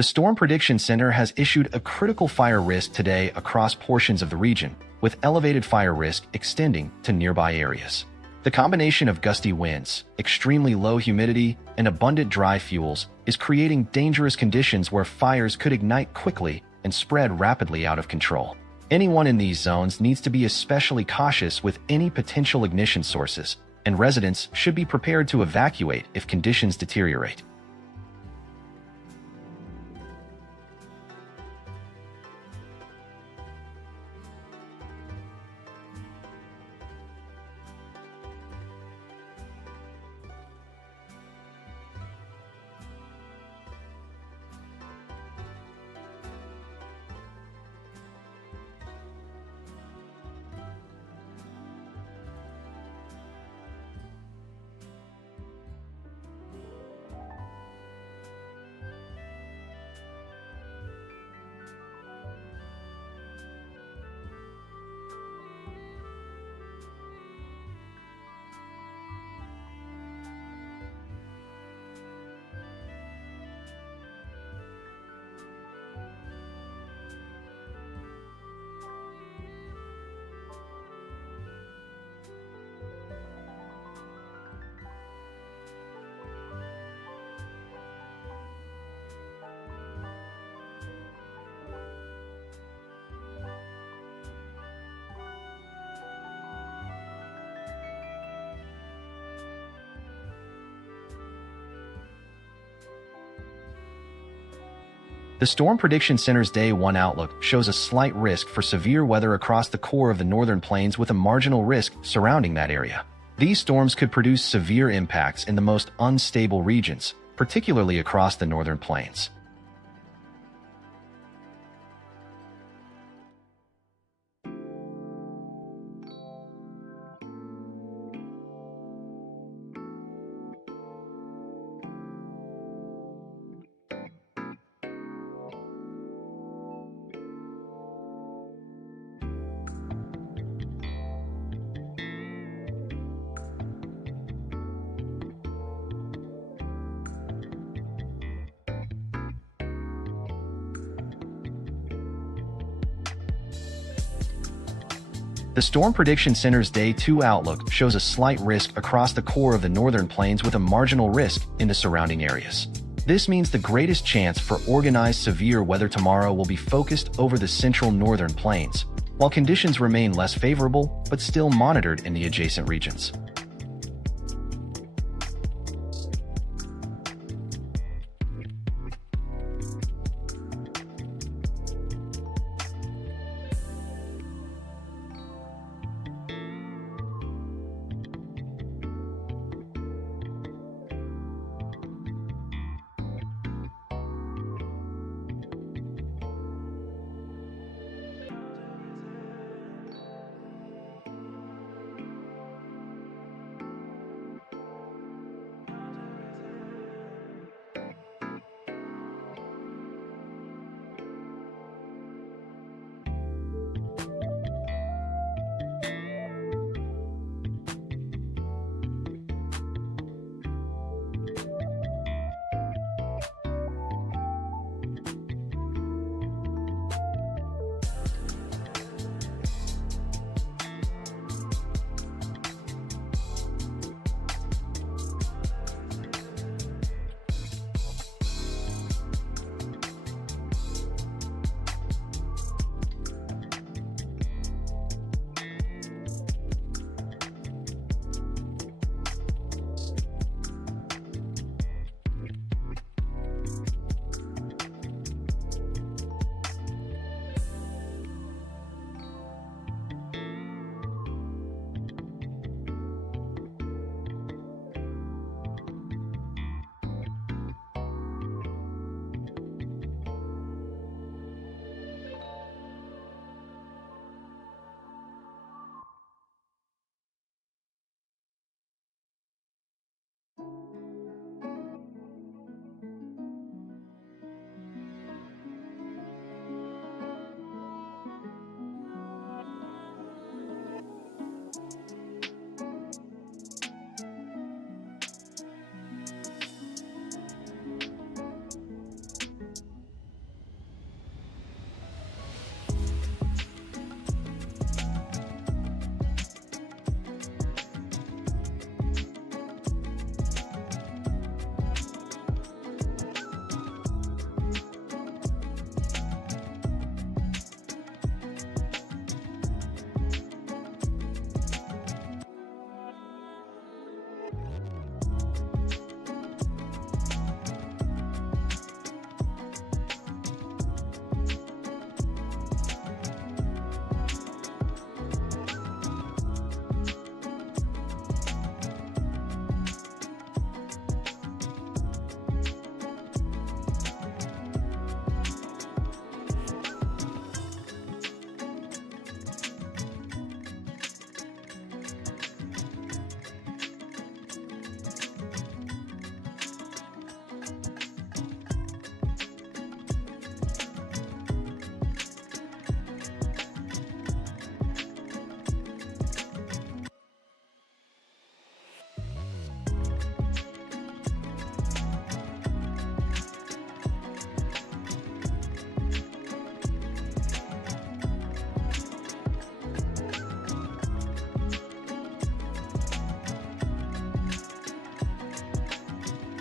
The Storm Prediction Center has issued a critical fire risk today across portions of the region, with elevated fire risk extending to nearby areas. The combination of gusty winds, extremely low humidity, and abundant dry fuels is creating dangerous conditions where fires could ignite quickly and spread rapidly out of control. Anyone in these zones needs to be especially cautious with any potential ignition sources, and residents should be prepared to evacuate if conditions deteriorate. The Storm Prediction Center's Day 1 outlook shows a slight risk for severe weather across the core of the northern plains with a marginal risk surrounding that area. These storms could produce severe impacts in the most unstable regions, particularly across the northern plains. The Storm Prediction Center's Day 2 outlook shows a slight risk across the core of the northern plains with a marginal risk in the surrounding areas. This means the greatest chance for organized severe weather tomorrow will be focused over the central northern plains, while conditions remain less favorable but still monitored in the adjacent regions.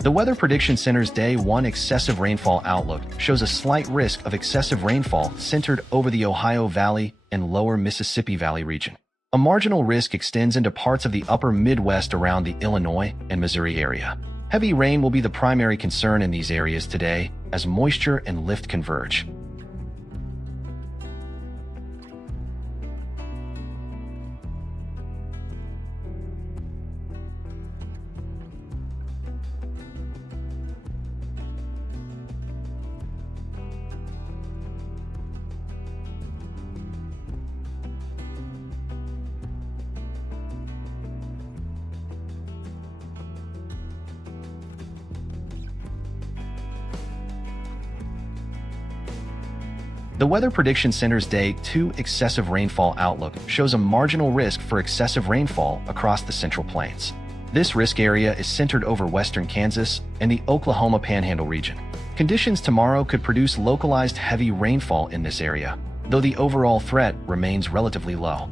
The Weather Prediction Center's Day 1 excessive rainfall outlook shows a slight risk of excessive rainfall centered over the Ohio Valley and lower Mississippi Valley region. A marginal risk extends into parts of the upper Midwest around the Illinois and Missouri area. Heavy rain will be the primary concern in these areas today as moisture and lift converge. The Weather Prediction Center's Day 2 excessive rainfall outlook shows a marginal risk for excessive rainfall across the Central Plains. This risk area is centered over western Kansas and the Oklahoma Panhandle region. Conditions tomorrow could produce localized heavy rainfall in this area, though the overall threat remains relatively low.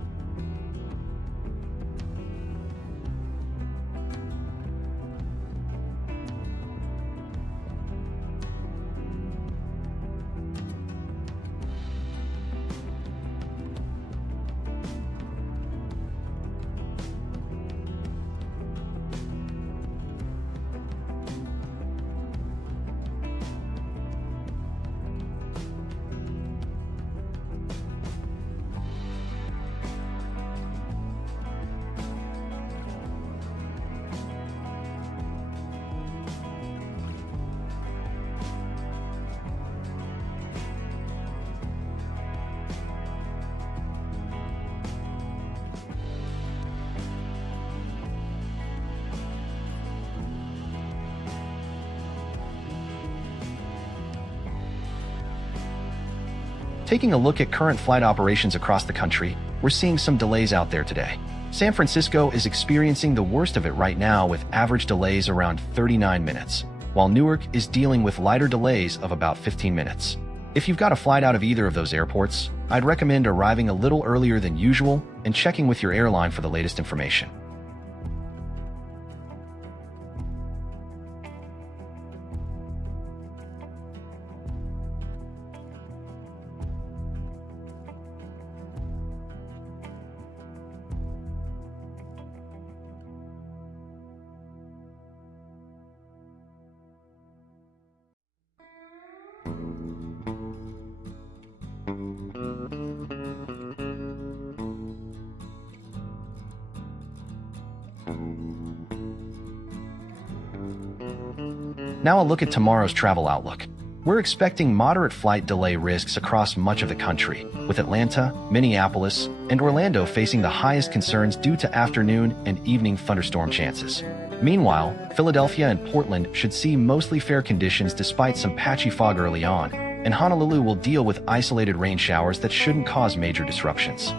Taking a look at current flight operations across the country, we're seeing some delays out there today. San Francisco is experiencing the worst of it right now with average delays around 39 minutes, while Newark is dealing with lighter delays of about 15 minutes. If you've got a flight out of either of those airports, I'd recommend arriving a little earlier than usual and checking with your airline for the latest information. Now a look at tomorrow's travel outlook. We're expecting moderate flight delay risks across much of the country, with Atlanta, Minneapolis, and Orlando facing the highest concerns due to afternoon and evening thunderstorm chances. Meanwhile, Philadelphia and Portland should see mostly fair conditions despite some patchy fog early on, and Honolulu will deal with isolated rain showers that shouldn't cause major disruptions.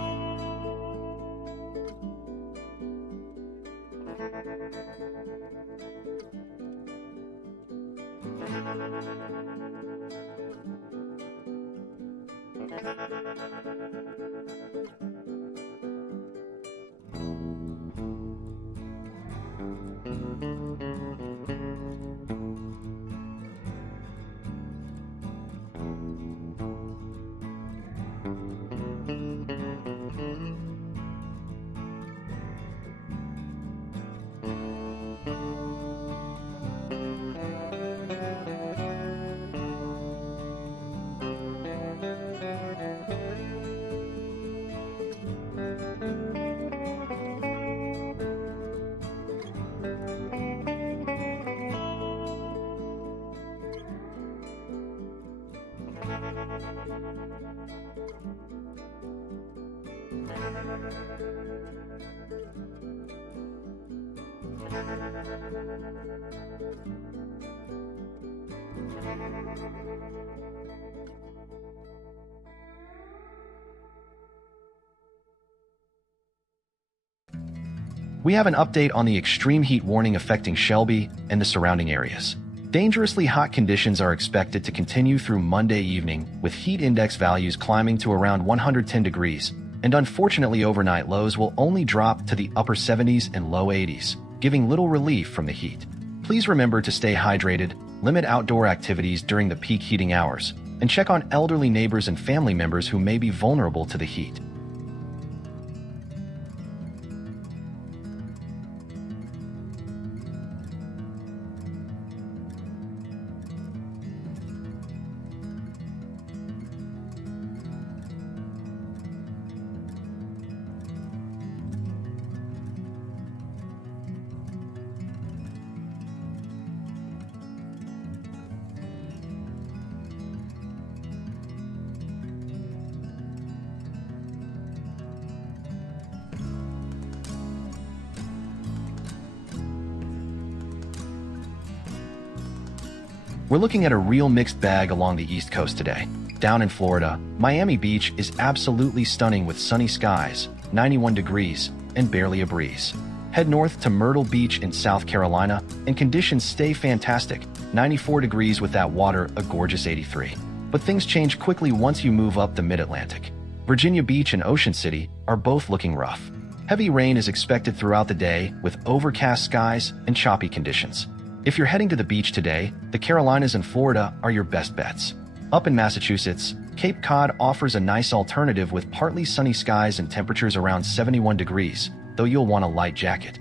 We have an update on the extreme heat warning affecting Shelby and the surrounding areas. Dangerously hot conditions are expected to continue through Monday evening, with heat index values climbing to around 110 degrees, and unfortunately overnight lows will only drop to the upper 70s and low 80s, giving little relief from the heat. Please remember to stay hydrated, limit outdoor activities during the peak heating hours, and check on elderly neighbors and family members who may be vulnerable to the heat. We're looking at a real mixed bag along the East Coast today. Down in Florida, Miami Beach is absolutely stunning with sunny skies, 91 degrees, and barely a breeze. Head north to Myrtle Beach in South Carolina, and conditions stay fantastic, 94 degrees with that water a gorgeous 83. But things change quickly once you move up the Mid-Atlantic. Virginia Beach and Ocean City are both looking rough. Heavy rain is expected throughout the day with overcast skies and choppy conditions. If you're heading to the beach today, the Carolinas and Florida are your best bets. Up in Massachusetts, Cape Cod offers a nice alternative with partly sunny skies and temperatures around 71 degrees, though you'll want a light jacket.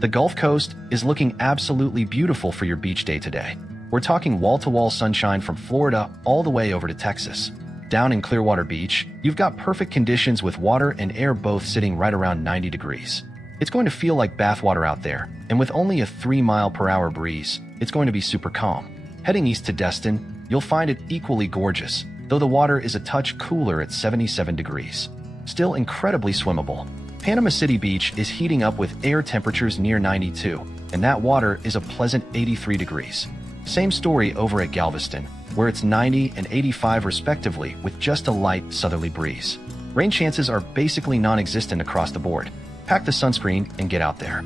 The Gulf Coast is looking absolutely beautiful for your beach day today. We're talking wall-to-wall sunshine from Florida all the way over to Texas. Down in Clearwater Beach, you've got perfect conditions with water and air both sitting right around 90 degrees. It's going to feel like bathwater out there, and with only a 3-mile-per-hour breeze, it's going to be super calm. Heading east to Destin, you'll find it equally gorgeous, though the water is a touch cooler at 77 degrees. Still incredibly swimmable. Panama City Beach is heating up with air temperatures near 92, and that water is a pleasant 83 degrees. Same story over at Galveston, where it's 90 and 85 respectively with just a light southerly breeze. Rain chances are basically non-existent across the board. Pack the sunscreen and get out there.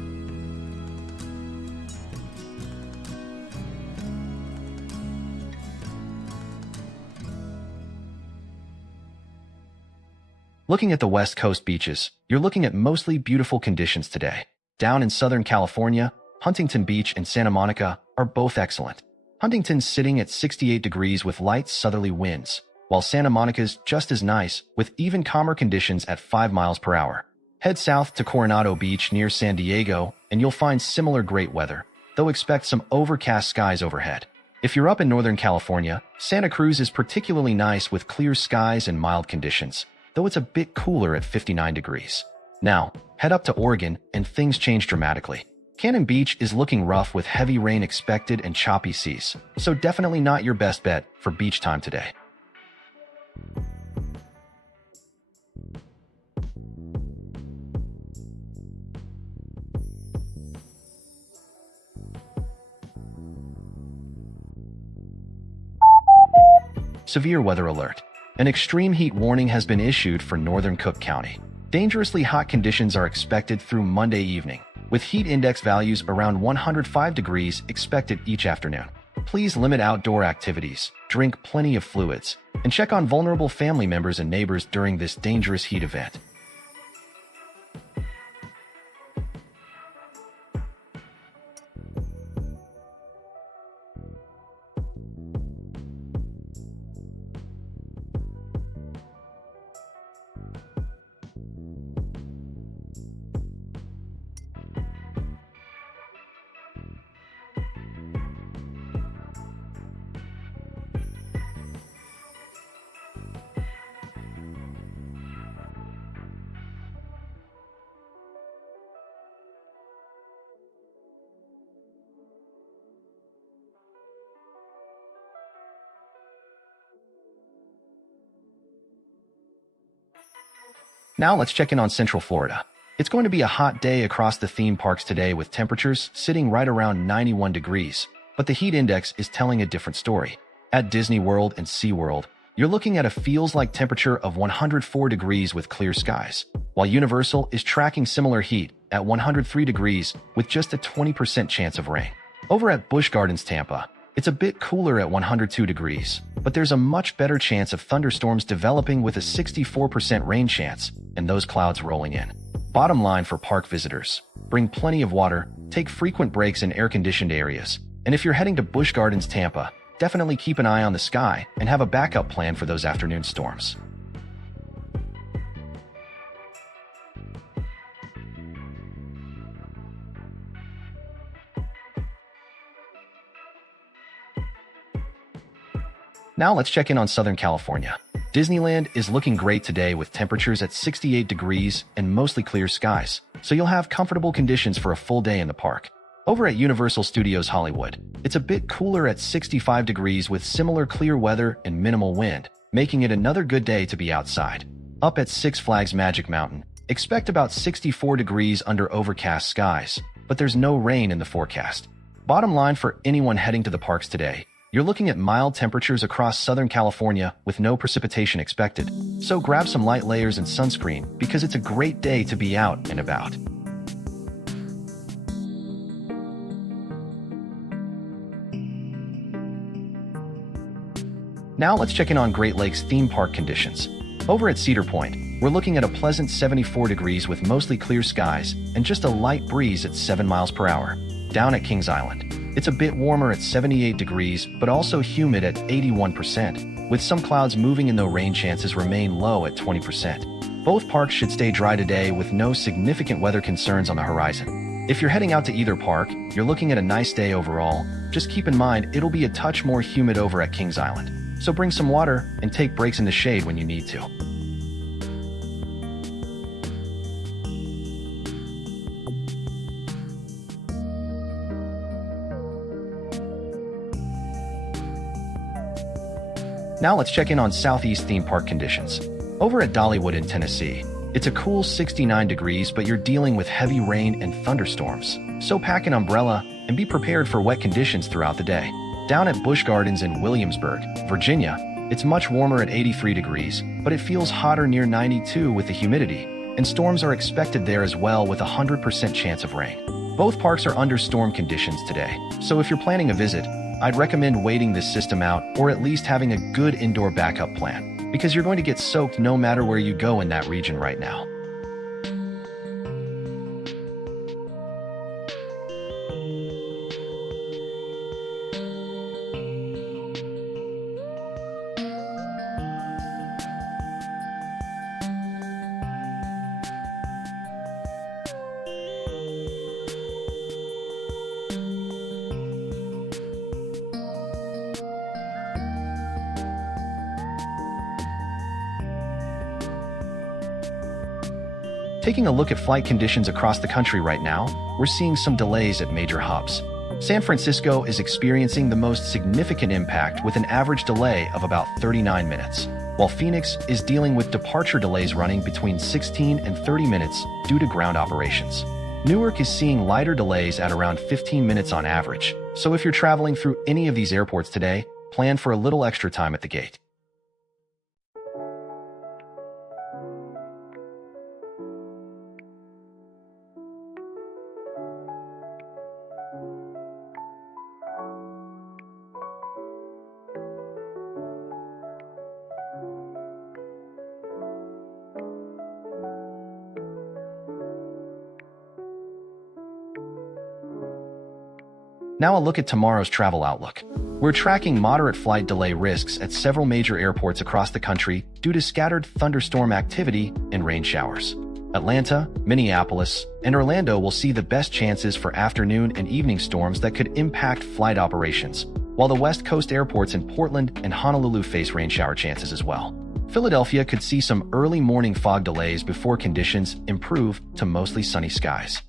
Looking at the West Coast beaches, you're looking at mostly beautiful conditions today. Down in Southern California, Huntington Beach and Santa Monica are both excellent. Huntington's sitting at 68 degrees with light southerly winds, while Santa Monica's just as nice with even calmer conditions at 5 miles per hour. Head south to Coronado Beach near San Diego, and you'll find similar great weather, though expect some overcast skies overhead. If you're up in Northern California, Santa Cruz is particularly nice with clear skies and mild conditions, though it's a bit cooler at 59 degrees. Now, head up to Oregon and things change dramatically. Cannon Beach is looking rough with heavy rain expected and choppy seas, so definitely not your best bet for beach time today. Severe weather alert. An extreme heat warning has been issued for northern Cook County. Dangerously hot conditions are expected through Monday evening, with heat index values around 105 degrees expected each afternoon. Please limit outdoor activities, drink plenty of fluids, and check on vulnerable family members and neighbors during this dangerous heat event. Now let's check in on Central Florida. It's going to be a hot day across the theme parks today with temperatures sitting right around 91 degrees, but the heat index is telling a different story. At Disney World and SeaWorld, you're looking at a feels-like temperature of 104 degrees with clear skies, while Universal is tracking similar heat at 103 degrees with just a 20% chance of rain. Over at Busch Gardens, Tampa, it's a bit cooler at 102 degrees, but there's a much better chance of thunderstorms developing with a 64% rain chance and those clouds rolling in. Bottom line for park visitors: bring plenty of water, take frequent breaks in air-conditioned areas, and if you're heading to Busch Gardens, Tampa, definitely keep an eye on the sky and have a backup plan for those afternoon storms. Now let's check in on Southern California. Disneyland is looking great today with temperatures at 68 degrees and mostly clear skies, so you'll have comfortable conditions for a full day in the park. Over at Universal Studios Hollywood, it's a bit cooler at 65 degrees with similar clear weather and minimal wind, making it another good day to be outside. Up at Six Flags Magic Mountain, expect about 64 degrees under overcast skies, but there's no rain in the forecast. Bottom line for anyone heading to the parks today: you're looking at mild temperatures across Southern California with no precipitation expected, so grab some light layers and sunscreen because it's a great day to be out and about. Now let's check in on Great Lakes theme park conditions. Over at Cedar Point, we're looking at a pleasant 74 degrees with mostly clear skies and just a light breeze at 7 miles per hour. Down at Kings Island, it's a bit warmer at 78 degrees, but also humid at 81%, with some clouds moving and the rain chances remain low at 20%. Both parks should stay dry today with no significant weather concerns on the horizon. If you're heading out to either park, you're looking at a nice day overall. Just keep in mind it'll be a touch more humid over at Kings Island, so bring some water and take breaks in the shade when you need to. Now let's check in on Southeast theme park conditions. Over at Dollywood in Tennessee, it's a cool 69 degrees, but you're dealing with heavy rain and thunderstorms, so pack an umbrella and be prepared for wet conditions throughout the day. Down at Busch Gardens in Williamsburg, Virginia, it's much warmer at 83 degrees, but it feels hotter near 92 with the humidity, and storms are expected there as well with a 100% chance of rain. Both parks are under storm conditions today, so if you're planning a visit, I'd recommend waiting this system out or at least having a good indoor backup plan, because you're going to get soaked no matter where you go in that region right now. Taking a look at flight conditions across the country right now, we're seeing some delays at major hubs. San Francisco is experiencing the most significant impact with an average delay of about 39 minutes, while Phoenix is dealing with departure delays running between 16 and 30 minutes due to ground operations. Newark is seeing lighter delays at around 15 minutes on average, so if you're traveling through any of these airports today, plan for a little extra time at the gate. Now a look at tomorrow's travel outlook. We're tracking moderate flight delay risks at several major airports across the country due to scattered thunderstorm activity and rain showers. Atlanta, Minneapolis, and Orlando will see the best chances for afternoon and evening storms that could impact flight operations, while the West Coast airports in Portland and Honolulu face rain shower chances as well. Philadelphia could see some early morning fog delays before conditions improve to mostly sunny skies.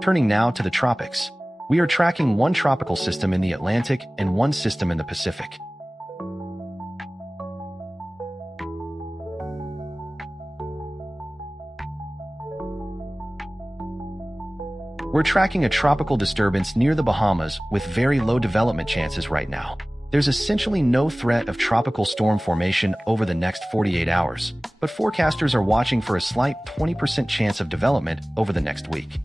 Turning now to the tropics. We are tracking one tropical system in the Atlantic and one system in the Pacific. We're tracking a tropical disturbance near the Bahamas with very low development chances right now. There's essentially no threat of tropical storm formation over the next 48 hours, but forecasters are watching for a slight 20% chance of development over the next week.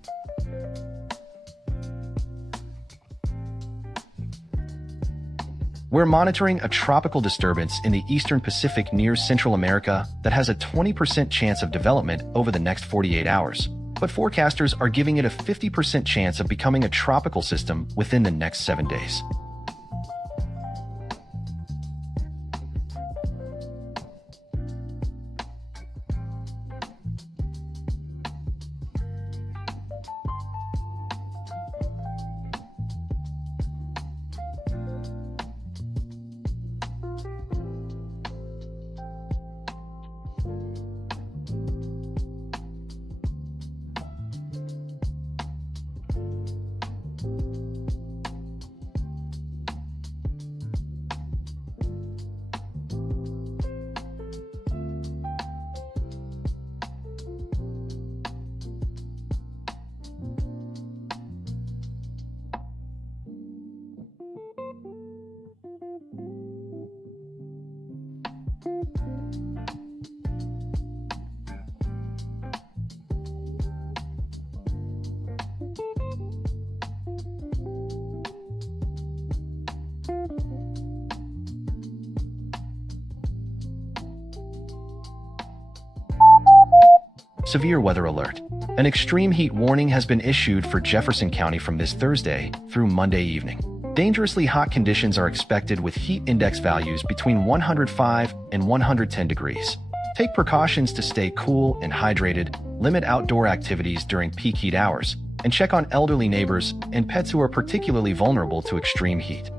We're monitoring a tropical disturbance in the eastern Pacific near Central America that has a 20% chance of development over the next 48 hours. But forecasters are giving it a 50% chance of becoming a tropical system within the next 7 days. Severe weather alert. An extreme heat warning has been issued for Jefferson County from this Thursday through Monday evening. Dangerously hot conditions are expected with heat index values between 105 and 110 degrees. Take precautions to stay cool and hydrated, limit outdoor activities during peak heat hours, and check on elderly neighbors and pets who are particularly vulnerable to extreme heat.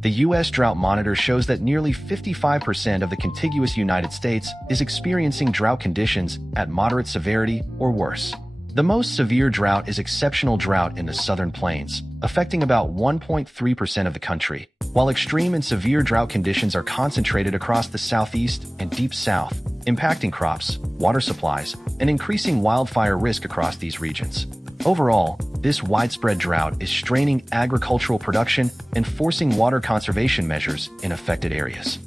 The U.S. Drought Monitor shows that nearly 55% of the contiguous United States is experiencing drought conditions at moderate severity or worse. The most severe drought is exceptional drought in the southern plains, affecting about 1.3% of the country, while extreme and severe drought conditions are concentrated across the southeast and deep south, impacting crops, water supplies, and increasing wildfire risk across these regions. Overall, this widespread drought is straining agricultural production and forcing water conservation measures in affected areas.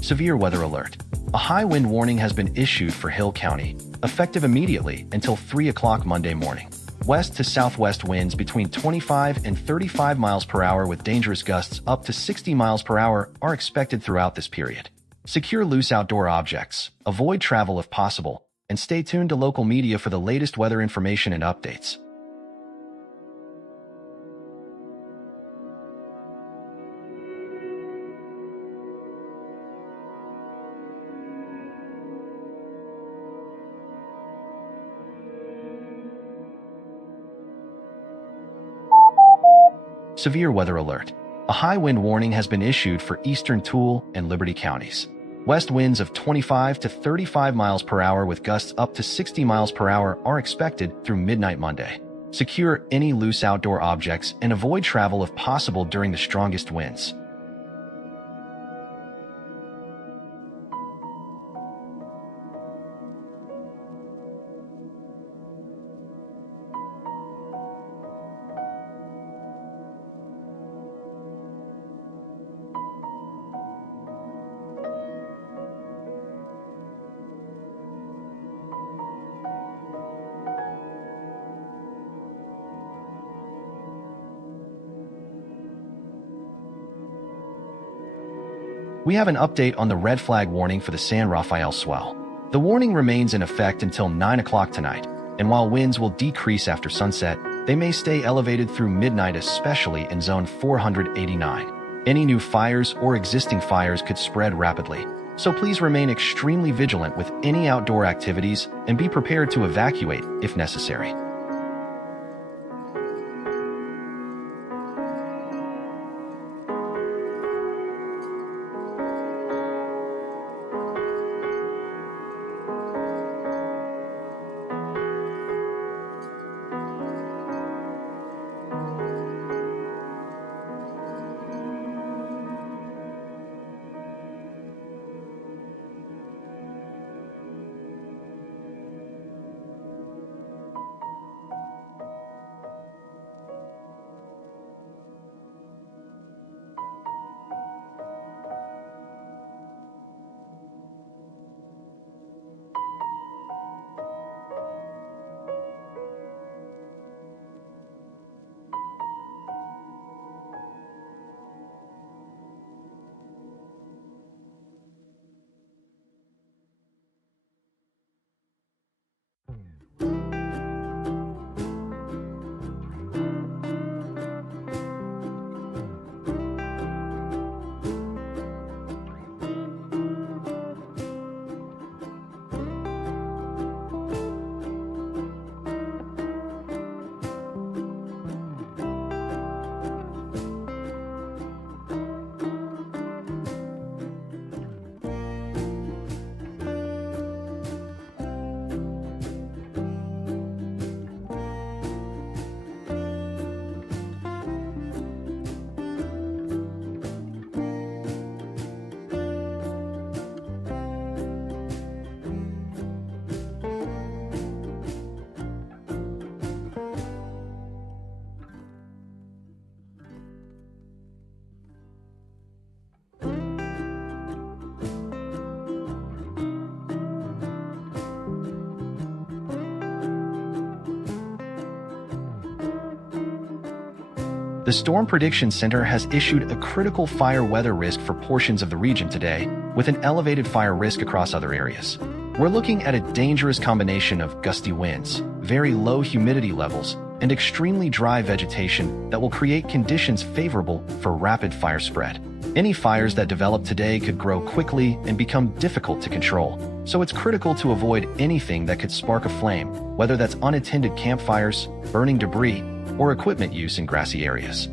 Severe weather alert. A high wind warning has been issued for Hill County, effective immediately until 3 o'clock Monday morning. West to southwest winds between 25 and 35 miles per hour with dangerous gusts up to 60 miles per hour are expected throughout this period. Secure loose outdoor objects, avoid travel if possible, and stay tuned to local media for the latest weather information and updates. severe weather alert. A high wind warning has been issued for eastern Toole and Liberty counties. West winds of 25 to 35 miles per hour with gusts up to 60 miles per hour are expected through midnight Monday. Secure any loose outdoor objects and avoid travel if possible during the strongest winds. We have an update on the red flag warning for the San Rafael swell. The warning remains in effect until 9 o'clock tonight, and while winds will decrease after sunset, they may stay elevated through midnight, especially in zone 489. Any new fires or existing fires could spread rapidly, so please remain extremely vigilant with any outdoor activities and be prepared to evacuate if necessary. The Storm Prediction Center has issued a critical fire weather risk for portions of the region today, with an elevated fire risk across other areas. We're looking at a dangerous combination of gusty winds, very low humidity levels, and extremely dry vegetation that will create conditions favorable for rapid fire spread. Any fires that develop today could grow quickly and become difficult to control, so it's critical to avoid anything that could spark a flame, whether that's unattended campfires, burning debris, or equipment use in grassy areas.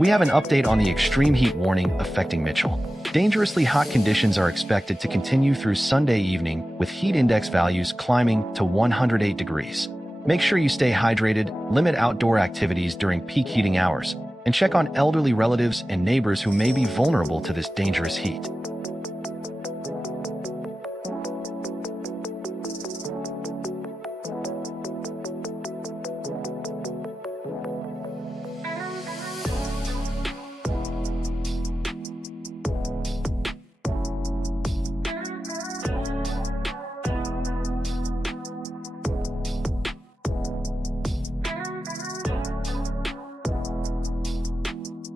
We have an update on the extreme heat warning affecting Mitchell. Dangerously hot conditions are expected to continue through Sunday evening, with heat index values climbing to 108 degrees. Make sure you stay hydrated, limit outdoor activities during peak heating hours, and check on elderly relatives and neighbors who may be vulnerable to this dangerous heat.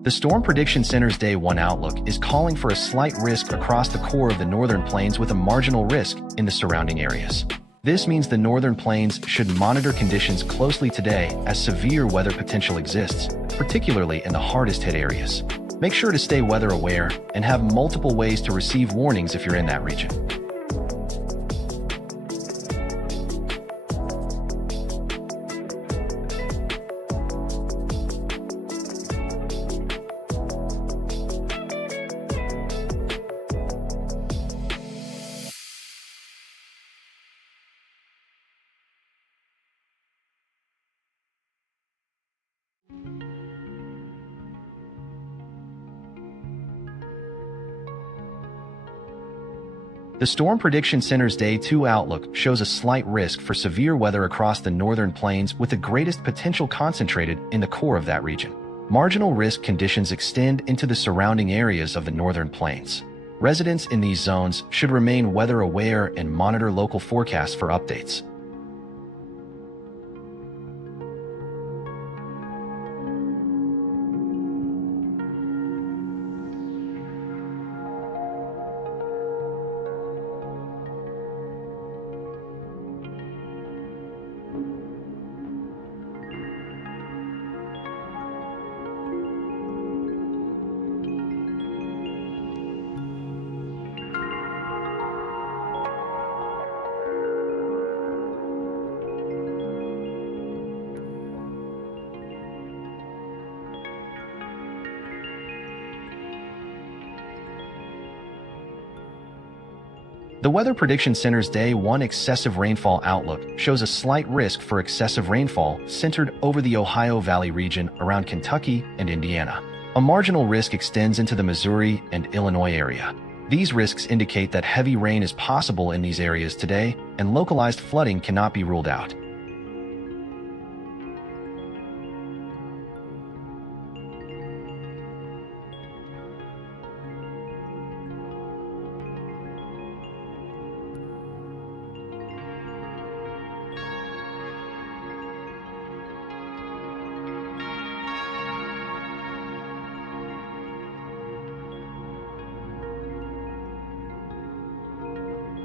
The Storm Prediction Center's Day 1 outlook is calling for a slight risk across the core of the northern plains with a marginal risk in the surrounding areas. This means the northern plains should monitor conditions closely today as severe weather potential exists, particularly in the hardest hit areas. Make sure to stay weather aware and have multiple ways to receive warnings if you're in that region. The Storm Prediction Center's Day 2 outlook shows a slight risk for severe weather across the northern plains with the greatest potential concentrated in the core of that region. Marginal risk conditions extend into the surrounding areas of the northern plains. Residents in these zones should remain weather aware and monitor local forecasts for updates. The Weather Prediction Center's Day 1 excessive rainfall outlook shows a slight risk for excessive rainfall centered over the Ohio Valley region around Kentucky and Indiana. A marginal risk extends into the Missouri and Illinois area. These risks indicate that heavy rain is possible in these areas today, and localized flooding cannot be ruled out.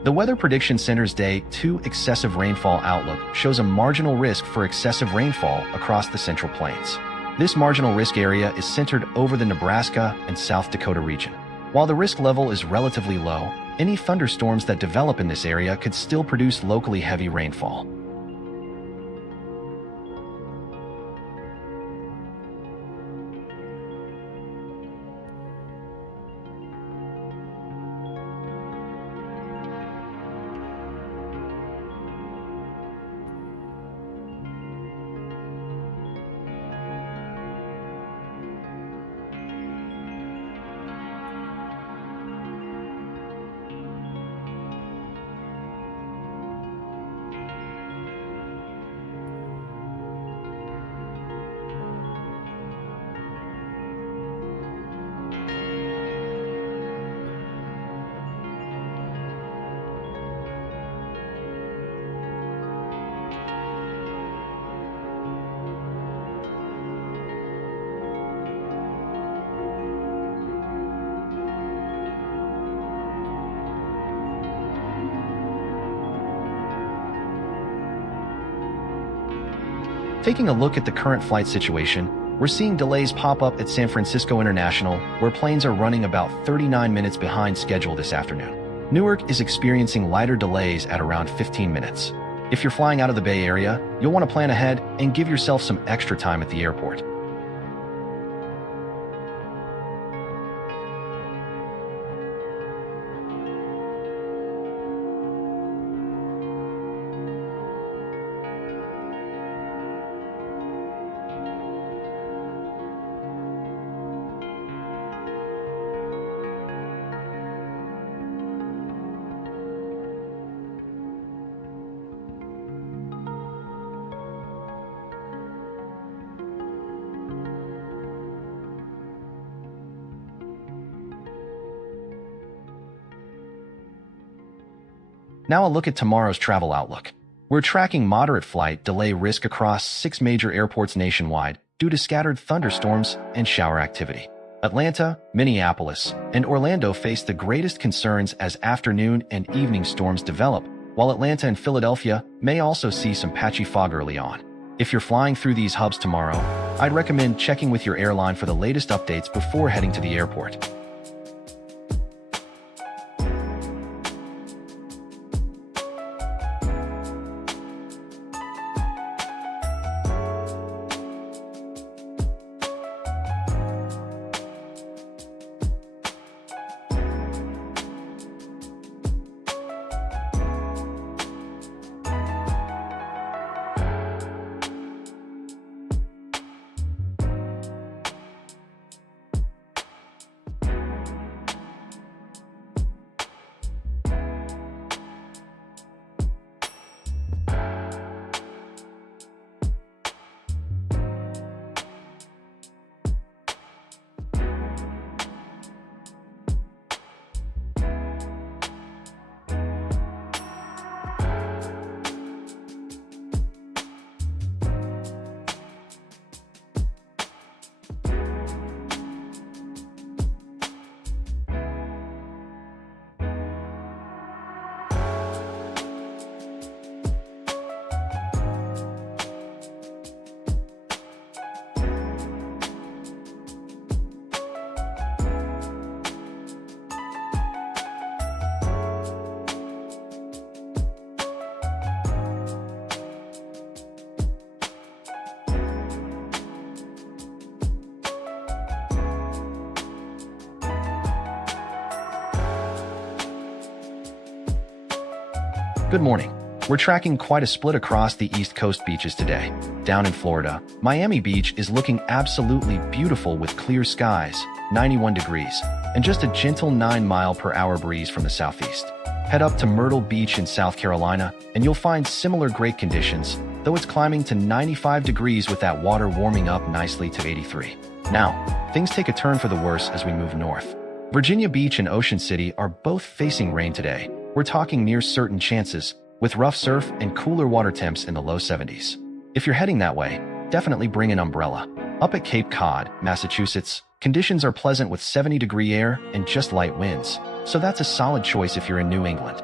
The Weather Prediction Center's Day 2 excessive rainfall outlook shows a marginal risk for excessive rainfall across the Central Plains. This marginal risk area is centered over the Nebraska and South Dakota region. While the risk level is relatively low, any thunderstorms that develop in this area could still produce locally heavy rainfall. Taking a look at the current flight situation, we're seeing delays pop up at San Francisco International, where planes are running about 39 minutes behind schedule this afternoon. Newark is experiencing lighter delays at around 15 minutes. If you're flying out of the Bay Area, you'll want to plan ahead and give yourself some extra time at the airport. Now a look at tomorrow's travel outlook. We're tracking moderate flight delay risk across 6 major airports nationwide due to scattered thunderstorms and shower activity. Atlanta, Minneapolis, and Orlando face the greatest concerns as afternoon and evening storms develop, while Atlanta and Philadelphia may also see some patchy fog early on. If you're flying through these hubs tomorrow, I'd recommend checking with your airline for the latest updates before heading to the airport. Good morning. We're tracking quite a split across the East Coast beaches today. Down in Florida, Miami Beach is looking absolutely beautiful with clear skies, 91 degrees, and just a gentle 9-mile-per-hour breeze from the southeast. Head up to Myrtle Beach in South Carolina, and you'll find similar great conditions, though it's climbing to 95 degrees with that water warming up nicely to 83. Now, things take a turn for the worse as we move north. Virginia Beach and Ocean City are both facing rain today. We're talking near certain chances, with rough surf and cooler water temps in the low 70s. If you're heading that way, definitely bring an umbrella. Up at Cape Cod, Massachusetts, conditions are pleasant with 70-degree air and just light winds, so that's a solid choice if you're in New England.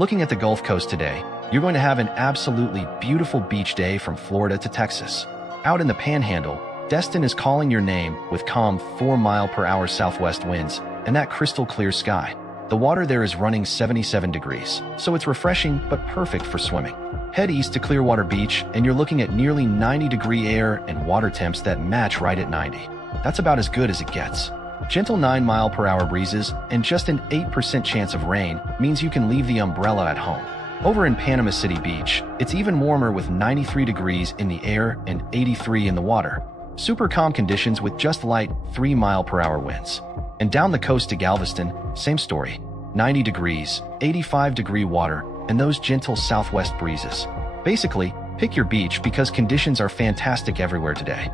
Looking at the Gulf Coast today, you're going to have an absolutely beautiful beach day from Florida to Texas. Out in the Panhandle, Destin is calling your name with calm 4-mile-per-hour southwest winds and that crystal clear sky. The water there is running 77 degrees, so it's refreshing but perfect for swimming. Head east to Clearwater Beach and you're looking at nearly 90-degree air and water temps that match right at 90. That's about as good as it gets. Gentle 9-mile-per-hour breezes and just an 8% chance of rain means you can leave the umbrella at home. Over in Panama City Beach, it's even warmer with 93 degrees in the air and 83 in the water. Super calm conditions with just light 3-mile-per-hour winds. And down the coast to Galveston, same story. 90 degrees, 85-degree water, and those gentle southwest breezes. Basically, pick your beach because conditions are fantastic everywhere today.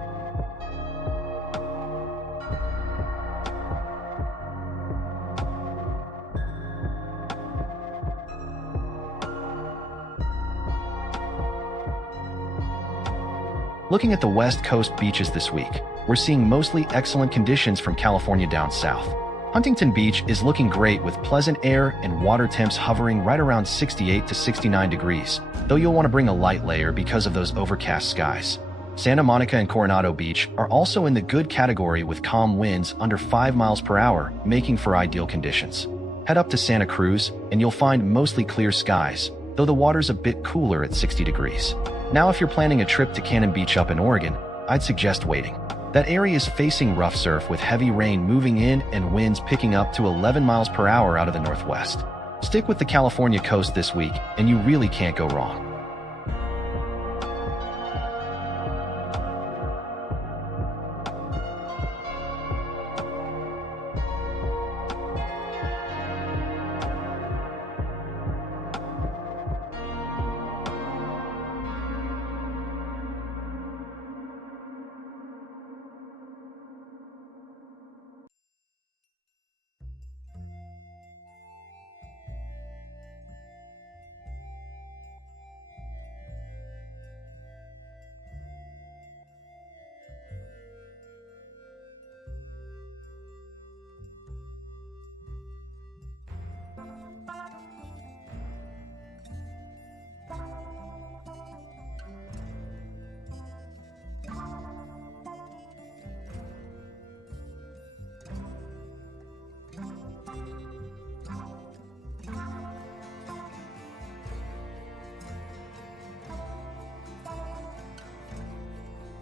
Looking at the West Coast beaches this week, we're seeing mostly excellent conditions from California down south. Huntington Beach is looking great with pleasant air and water temps hovering right around 68 to 69 degrees, though you'll want to bring a light layer because of those overcast skies. Santa Monica and Coronado Beach are also in the good category with calm winds under 5 miles per hour, making for ideal conditions. Head up to Santa Cruz and you'll find mostly clear skies, though the water's a bit cooler at 60 degrees. Now, if you're planning a trip to Cannon Beach up in Oregon, I'd suggest waiting. That area is facing rough surf with heavy rain moving in and winds picking up to 11 miles per hour out of the northwest. Stick with the California coast this week, and you really can't go wrong.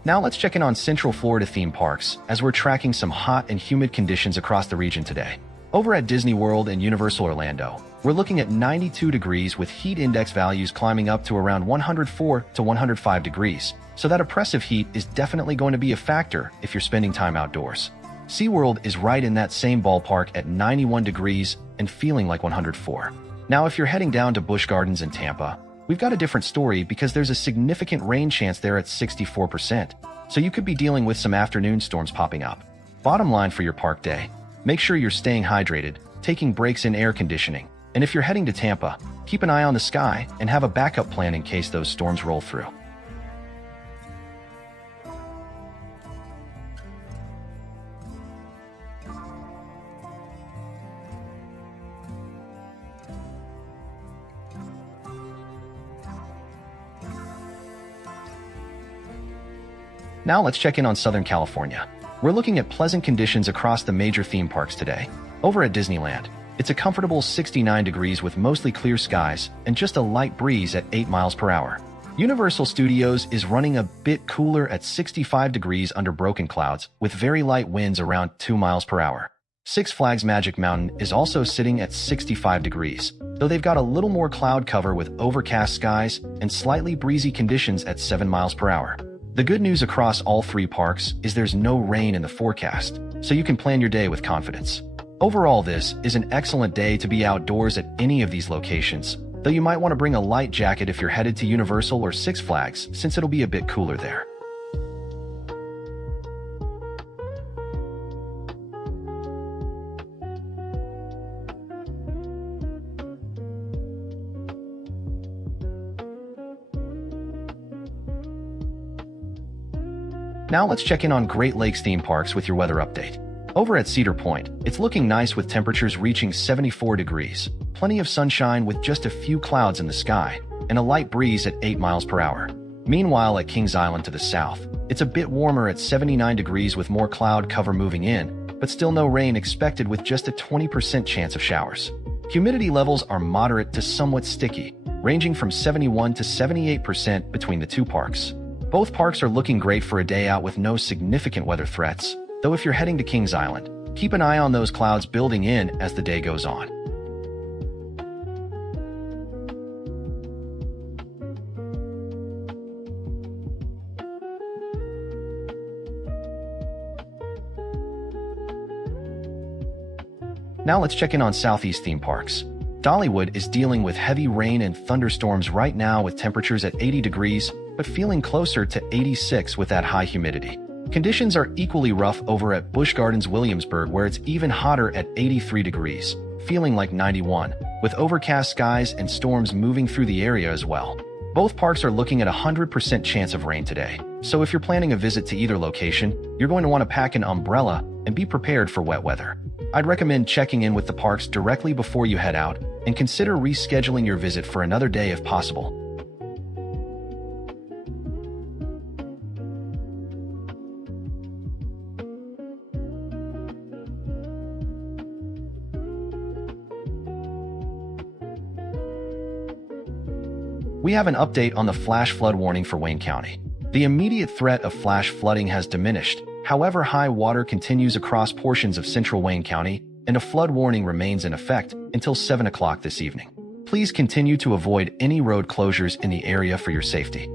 Now let's check in on Central Florida theme parks, as we're tracking some hot and humid conditions across the region today. Over at Disney World and Universal Orlando, we're looking at 92 degrees with heat index values climbing up to around 104 to 105 degrees. So that oppressive heat is definitely going to be a factor if you're spending time outdoors. SeaWorld is right in that same ballpark at 91 degrees and feeling like 104. Now, if you're heading down to Busch Gardens in Tampa, we've got a different story because there's a significant rain chance there at 64%. So you could be dealing with some afternoon storms popping up. Bottom line for your park day, make sure you're staying hydrated, taking breaks in air conditioning, and if you're heading to Tampa, keep an eye on the sky and have a backup plan in case those storms roll through. Now let's check in on Southern California. We're looking at pleasant conditions across the major theme parks today. Over at Disneyland, it's a comfortable 69 degrees with mostly clear skies and just a light breeze at 8 miles per hour. Universal Studios is running a bit cooler at 65 degrees under broken clouds with very light winds around 2 miles per hour. Six Flags Magic Mountain is also sitting at 65 degrees, though they've got a little more cloud cover with overcast skies and slightly breezy conditions at 7 miles per hour. The good news across all three parks is there's no rain in the forecast, so you can plan your day with confidence. Overall, this is an excellent day to be outdoors at any of these locations, though you might want to bring a light jacket if you're headed to Universal or Six Flags, since it'll be a bit cooler there. Now let's check in on Great Lakes theme parks with your weather update. Over at Cedar Point, it's looking nice with temperatures reaching 74 degrees, plenty of sunshine with just a few clouds in the sky, and a light breeze at 8 miles per hour. Meanwhile, at Kings Island to the south, it's a bit warmer at 79 degrees with more cloud cover moving in, but still no rain expected with just a 20% chance of showers. Humidity levels are moderate to somewhat sticky, ranging from 71 to 78% between the two parks. Both parks are looking great for a day out with no significant weather threats, though if you're heading to Kings Island, keep an eye on those clouds building in as the day goes on. Now let's check in on Southeast theme parks. Dollywood is dealing with heavy rain and thunderstorms right now with temperatures at 80 degrees, but feeling closer to 86 with that high humidity. Conditions are equally rough over at Busch Gardens Williamsburg, where it's even hotter at 83 degrees, feeling like 91, with overcast skies and storms moving through the area as well. Both parks are looking at a 100% chance of rain today, so if you're planning a visit to either location, you're going to want to pack an umbrella and be prepared for wet weather. I'd recommend checking in with the parks directly before you head out and consider rescheduling your visit for another day if possible. We have an update on the flash flood warning for Wayne County. The immediate threat of flash flooding has diminished. However, high water continues across portions of central Wayne County, and a flood warning remains in effect until 7 o'clock this evening. Please continue to avoid any road closures in the area for your safety.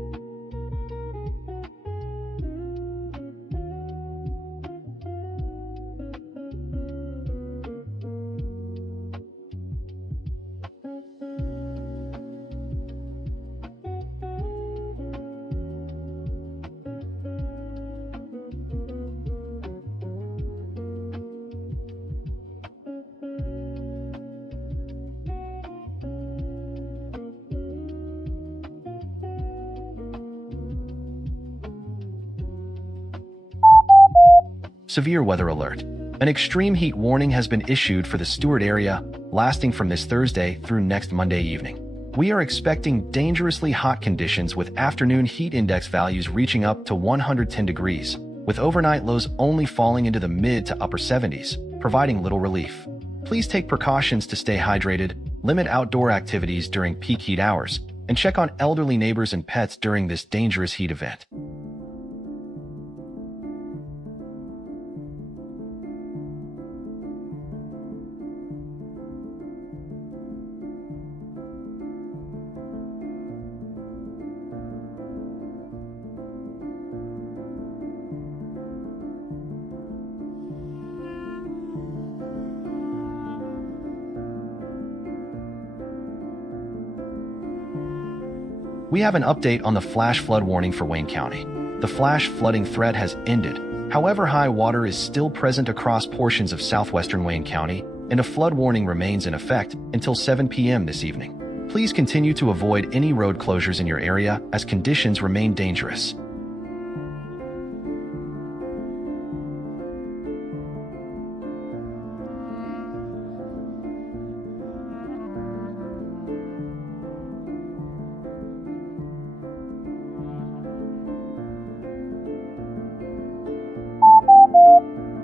Severe weather alert. An extreme heat warning has been issued for the Stewart area, lasting from this Thursday through next Monday evening. We are expecting dangerously hot conditions with afternoon heat index values reaching up to 110 degrees, with overnight lows only falling into the mid to upper 70s, providing little relief. Please take precautions to stay hydrated, limit outdoor activities during peak heat hours, and check on elderly neighbors and pets during this dangerous heat event. We have an update on the flash flood warning for Wayne County. The flash flooding threat has ended. However, high water is still present across portions of southwestern Wayne County, and a flood warning remains in effect until 7 p.m. this evening. Please continue to avoid any road closures in your area as conditions remain dangerous.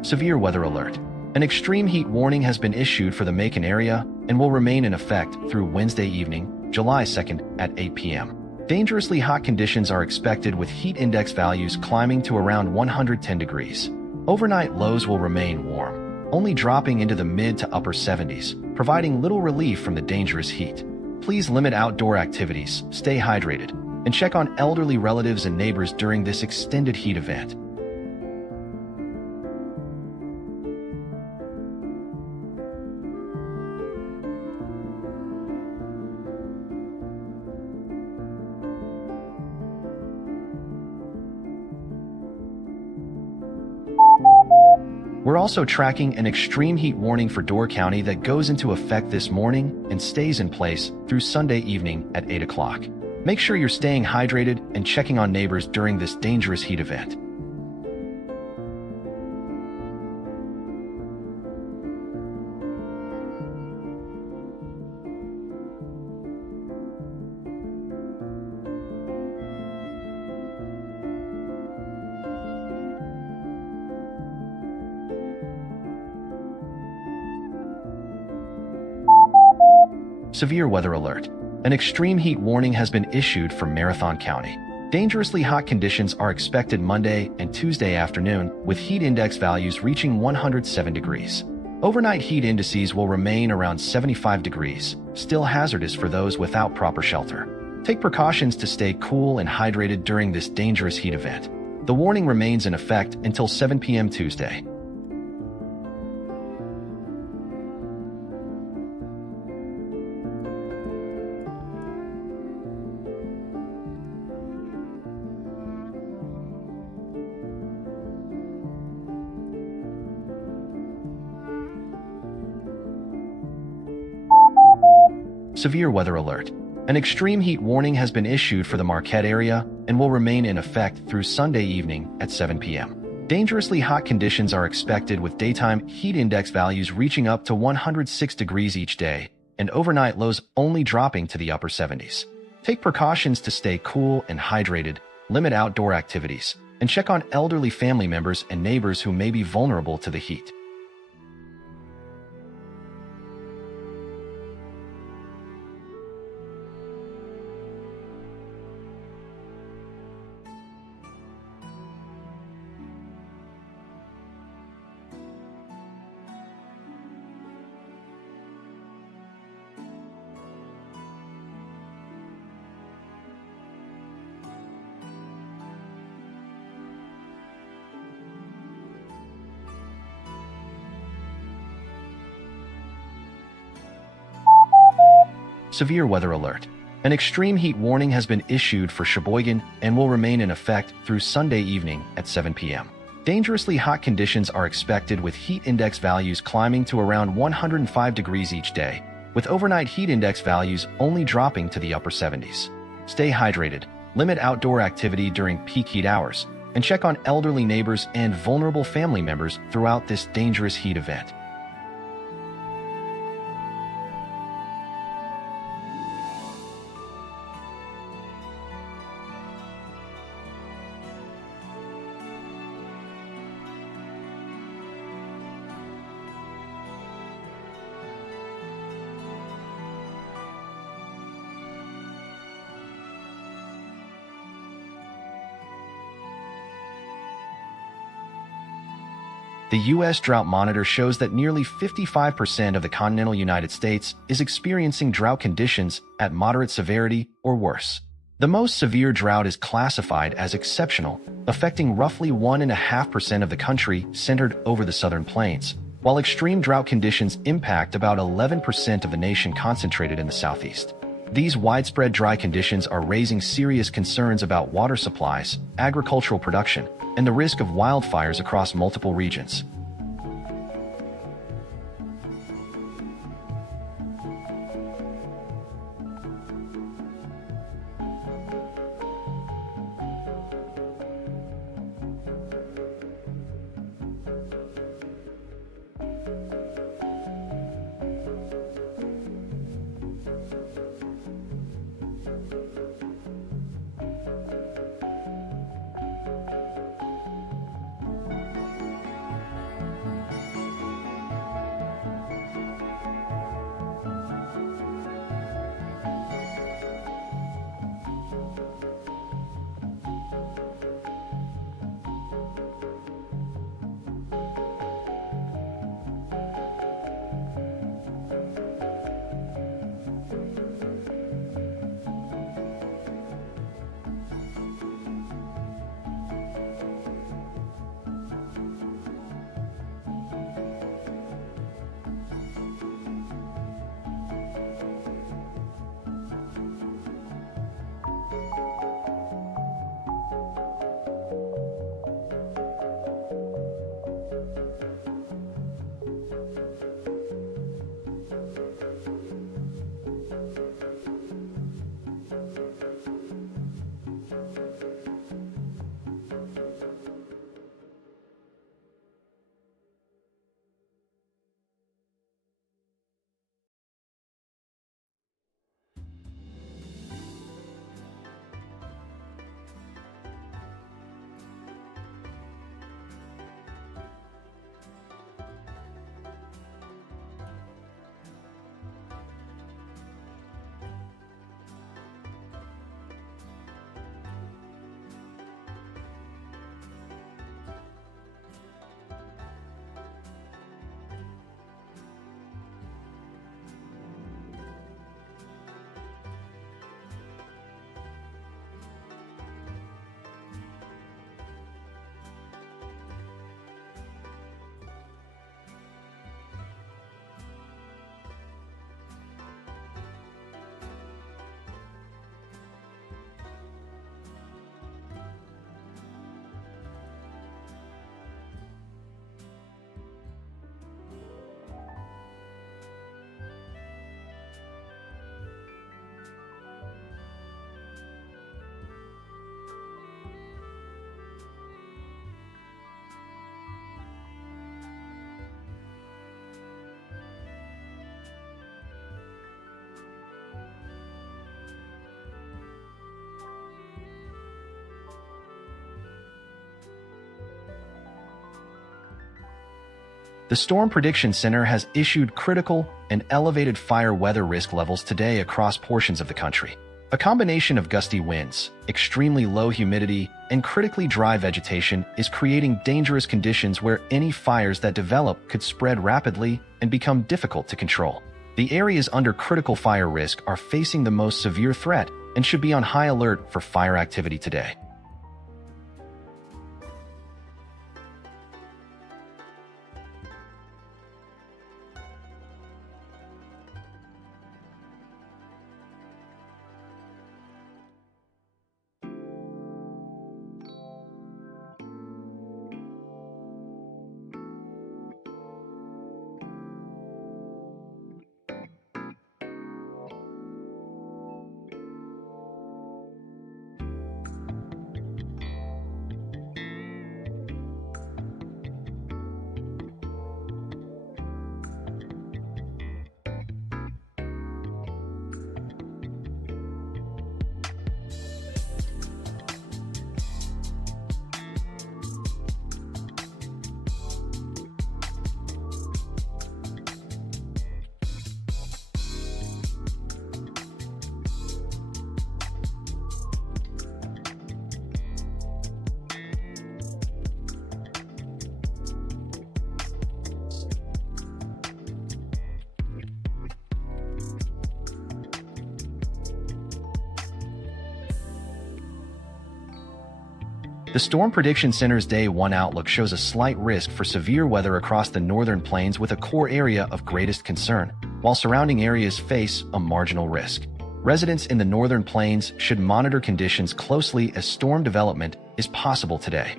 Severe weather alert. An extreme heat warning has been issued for the Macon area and will remain in effect through Wednesday evening, July 2nd at 8 p.m. Dangerously hot conditions are expected with heat index values climbing to around 110 degrees. Overnight lows will remain warm, only dropping into the mid to upper 70s, providing little relief from the dangerous heat. Please limit outdoor activities, stay hydrated, and check on elderly relatives and neighbors during this extended heat event. We're also tracking an extreme heat warning for Door County that goes into effect this morning and stays in place through Sunday evening at 8 o'clock. Make sure you're staying hydrated and checking on neighbors during this dangerous heat event. Severe weather alert. An extreme heat warning has been issued for Marathon County. Dangerously hot conditions are expected Monday and Tuesday afternoon, with heat index values reaching 107 degrees. Overnight heat indices will remain around 75 degrees, still hazardous for those without proper shelter. Take precautions to stay cool and hydrated during this dangerous heat event. The warning remains in effect until 7 p.m. Tuesday. Severe weather alert. An extreme heat warning has been issued for the Marquette area and will remain in effect through Sunday evening at 7 p.m. Dangerously hot conditions are expected with daytime heat index values reaching up to 106 degrees each day and overnight lows only dropping to the upper 70s. Take precautions to stay cool and hydrated, limit outdoor activities, and check on elderly family members and neighbors who may be vulnerable to the heat. Severe weather alert. An extreme heat warning has been issued for Sheboygan and will remain in effect through Sunday evening at 7 p.m. Dangerously hot conditions are expected with heat index values climbing to around 105 degrees each day, with overnight heat index values only dropping to the upper 70s. Stay hydrated, limit outdoor activity during peak heat hours, and check on elderly neighbors and vulnerable family members throughout this dangerous heat event. The U.S. Drought Monitor shows that nearly 55% of the continental United States is experiencing drought conditions at moderate severity or worse. The most severe drought is classified as exceptional, affecting roughly 1.5% of the country centered over the southern plains, while extreme drought conditions impact about 11% of the nation concentrated in the southeast. These widespread dry conditions are raising serious concerns about water supplies, agricultural production, and the risk of wildfires across multiple regions. The Storm Prediction Center has issued critical and elevated fire weather risk levels today across portions of the country. A combination of gusty winds, extremely low humidity, and critically dry vegetation is creating dangerous conditions where any fires that develop could spread rapidly and become difficult to control. The areas under critical fire risk are facing the most severe threat and should be on high alert for fire activity today. The Storm Prediction Center's Day 1 outlook shows a slight risk for severe weather across the northern plains with a core area of greatest concern, while surrounding areas face a marginal risk. Residents in the northern plains should monitor conditions closely as storm development is possible today.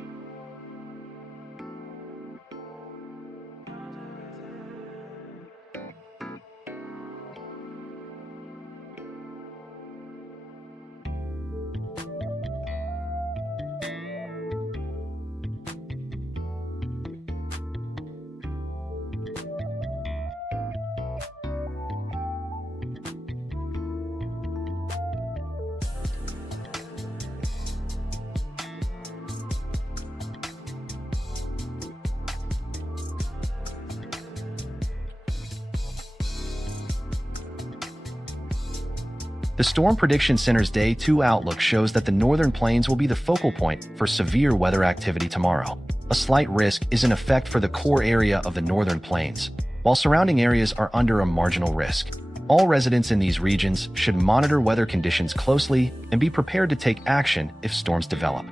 The Storm Prediction Center's Day 2 outlook shows that the northern plains will be the focal point for severe weather activity tomorrow. A slight risk is in effect for the core area of the northern plains, while surrounding areas are under a marginal risk. All residents in these regions should monitor weather conditions closely and be prepared to take action if storms develop.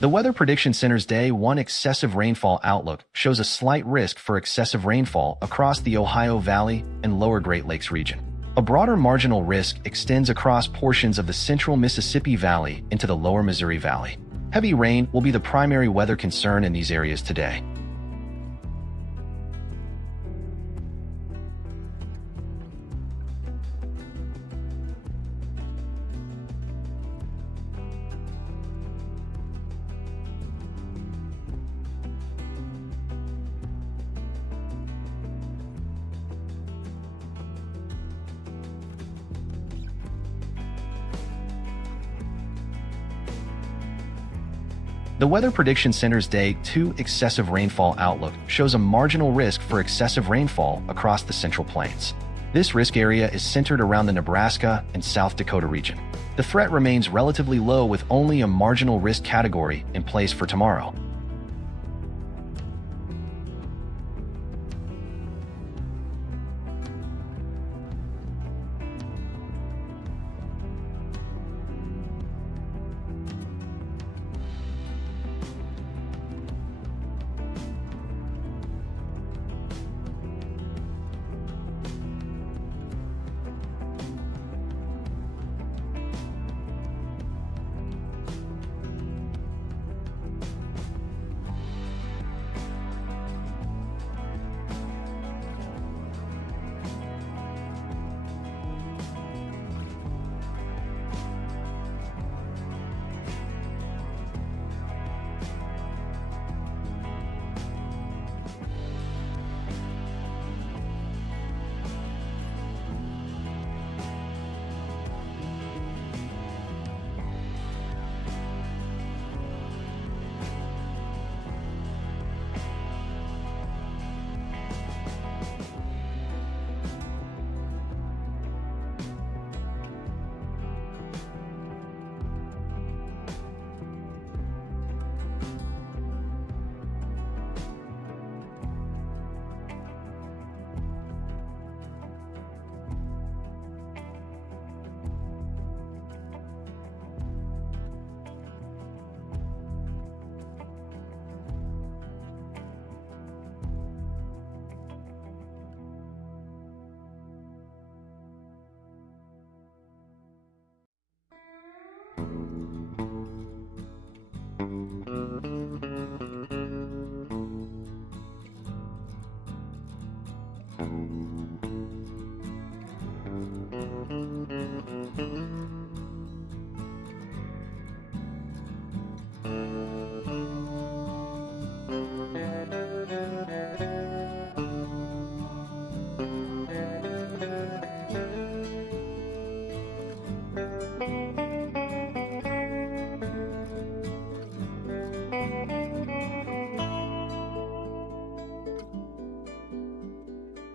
The Weather Prediction Center's Day 1 excessive rainfall outlook shows a slight risk for excessive rainfall across the Ohio Valley and lower Great Lakes region. A broader marginal risk extends across portions of the central Mississippi Valley into the lower Missouri Valley. Heavy rain will be the primary weather concern in these areas today. The Weather Prediction Center's Day 2 excessive rainfall outlook shows a marginal risk for excessive rainfall across the Central Plains. This risk area is centered around the Nebraska and South Dakota region. The threat remains relatively low with only a marginal risk category in place for tomorrow.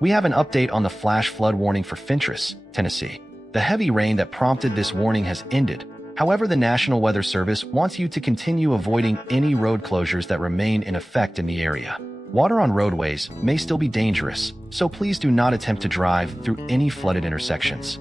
We have an update on the flash flood warning for Fentress, Tennessee. The heavy rain that prompted this warning has ended. However, the National Weather Service wants you to continue avoiding any road closures that remain in effect in the area. Water on roadways may still be dangerous, so please do not attempt to drive through any flooded intersections.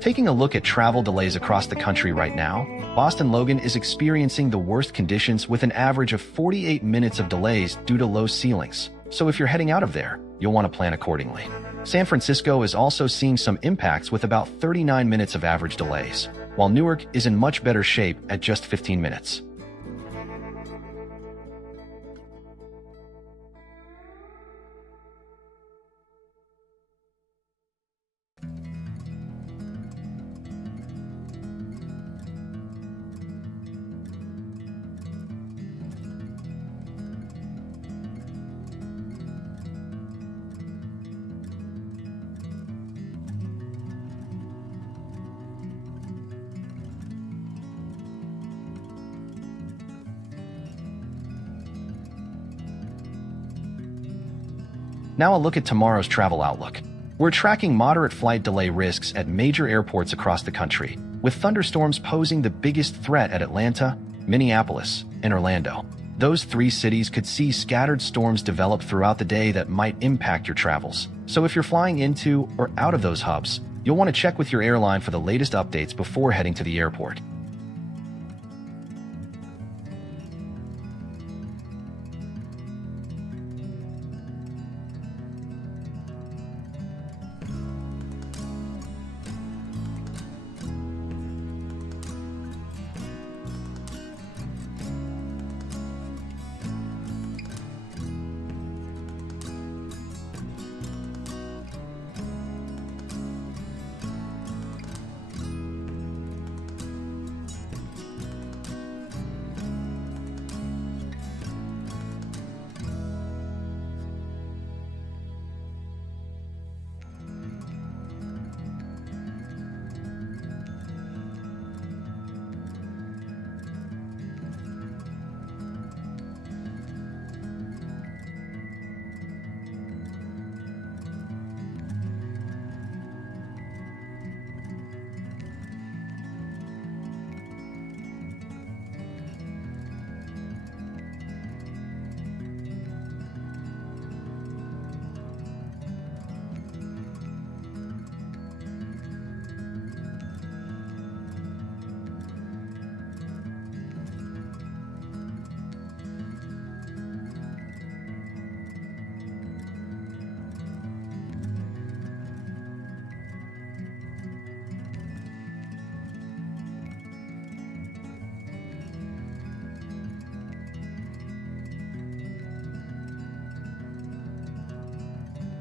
Taking a look at travel delays across the country right now, Boston Logan is experiencing the worst conditions with an average of 48 minutes of delays due to low ceilings. So if you're heading out of there, you'll want to plan accordingly. San Francisco is also seeing some impacts with about 39 minutes of average delays, while Newark is in much better shape at just 15 minutes. Now a look at tomorrow's travel outlook. We're tracking moderate flight delay risks at major airports across the country, with thunderstorms posing the biggest threat at Atlanta, Minneapolis, and Orlando. Those three cities could see scattered storms develop throughout the day that might impact your travels. So if you're flying into or out of those hubs, you'll want to check with your airline for the latest updates before heading to the airport.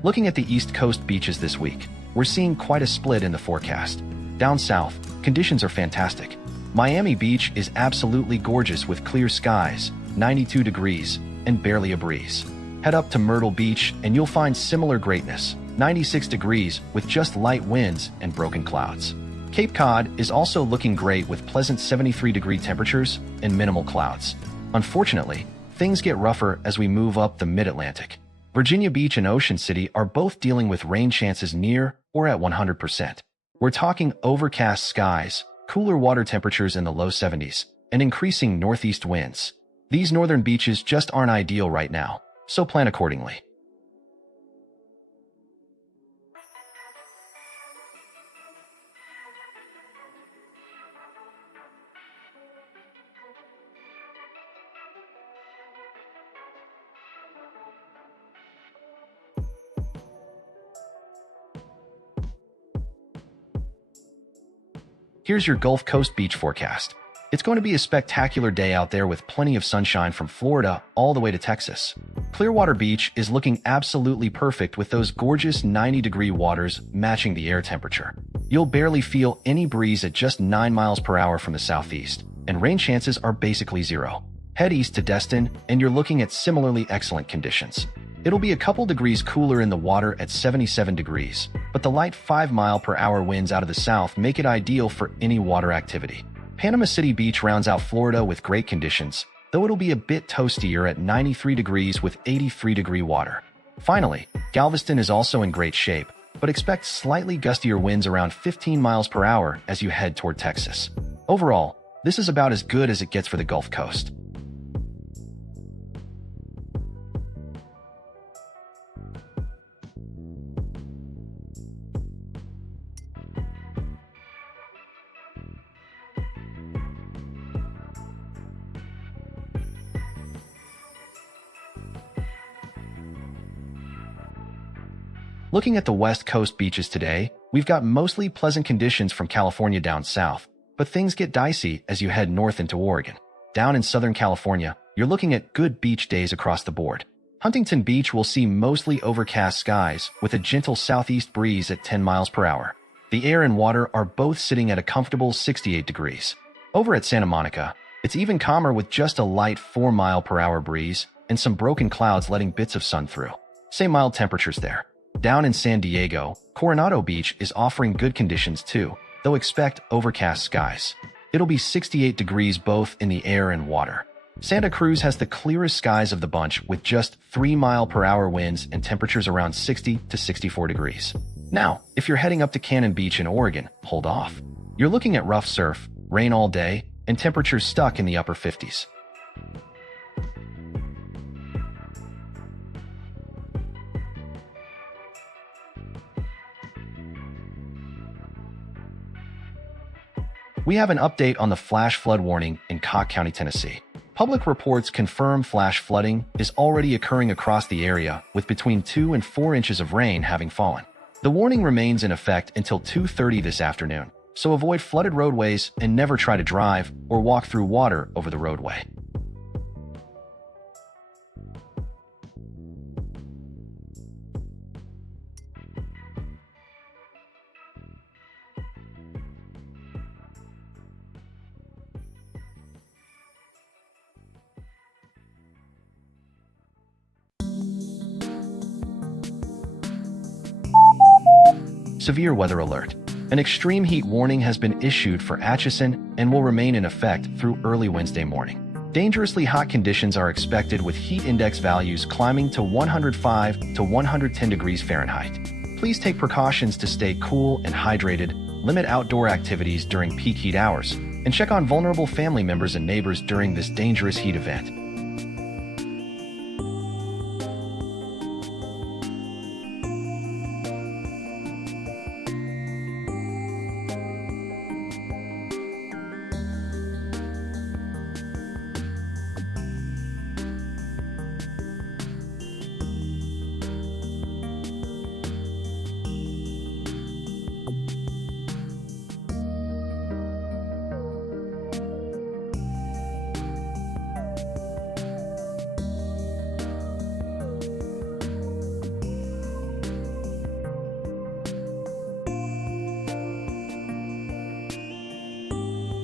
Looking at the East Coast beaches this week, we're seeing quite a split in the forecast. Down south, conditions are fantastic. Miami Beach is absolutely gorgeous with clear skies, 92 degrees, and barely a breeze. Head up to Myrtle Beach and you'll find similar greatness, 96 degrees with just light winds and broken clouds. Cape Cod is also looking great with pleasant 73-degree temperatures and minimal clouds. Unfortunately, things get rougher as we move up the mid-Atlantic. Virginia Beach and Ocean City are both dealing with rain chances near or at 100%. We're talking overcast skies, cooler water temperatures in the low 70s, and increasing northeast winds. These northern beaches just aren't ideal right now, so plan accordingly. Here's your Gulf Coast beach forecast. It's going to be a spectacular day out there with plenty of sunshine from Florida all the way to Texas. Clearwater Beach is looking absolutely perfect with those gorgeous 90-degree waters matching the air temperature. You'll barely feel any breeze at just 9 miles per hour from the southeast, and rain chances are basically zero. Head east to Destin, and you're looking at similarly excellent conditions. It'll be a couple degrees cooler in the water at 77 degrees, but the light 5-mile-per-hour winds out of the south make it ideal for any water activity. Panama City Beach rounds out Florida with great conditions, though it'll be a bit toastier at 93 degrees with 83-degree water. Finally, Galveston is also in great shape, but expect slightly gustier winds around 15 miles per hour as you head toward Texas. Overall, this is about as good as it gets for the Gulf Coast. Looking at the West Coast beaches today, we've got mostly pleasant conditions from California down south, but things get dicey as you head north into Oregon. Down in Southern California, you're looking at good beach days across the board. Huntington Beach will see mostly overcast skies with a gentle southeast breeze at 10 miles per hour. The air and water are both sitting at a comfortable 68 degrees. Over at Santa Monica, it's even calmer with just a light 4-mile-per-hour breeze and some broken clouds letting bits of sun through. Same mild temperatures there. Down in San Diego, Coronado Beach is offering good conditions too, though expect overcast skies. It'll be 68 degrees both in the air and water. Santa Cruz has the clearest skies of the bunch with just 3-mile-per-hour winds and temperatures around 60 to 64 degrees. Now, if you're heading up to Cannon Beach in Oregon, hold off. You're looking at rough surf, rain all day, and temperatures stuck in the upper 50s. We have an update on the flash flood warning in Cobb County, Tennessee. Public reports confirm flash flooding is already occurring across the area, with between 2 and 4 inches of rain having fallen. The warning remains in effect until 2:30 this afternoon, so avoid flooded roadways and never try to drive or walk through water over the roadway. Severe weather alert. An extreme heat warning has been issued for Atchison and will remain in effect through early Wednesday morning. Dangerously hot conditions are expected with heat index values climbing to 105 to 110 degrees Fahrenheit. Please take precautions to stay cool and hydrated, limit outdoor activities during peak heat hours, and check on vulnerable family members and neighbors during this dangerous heat event.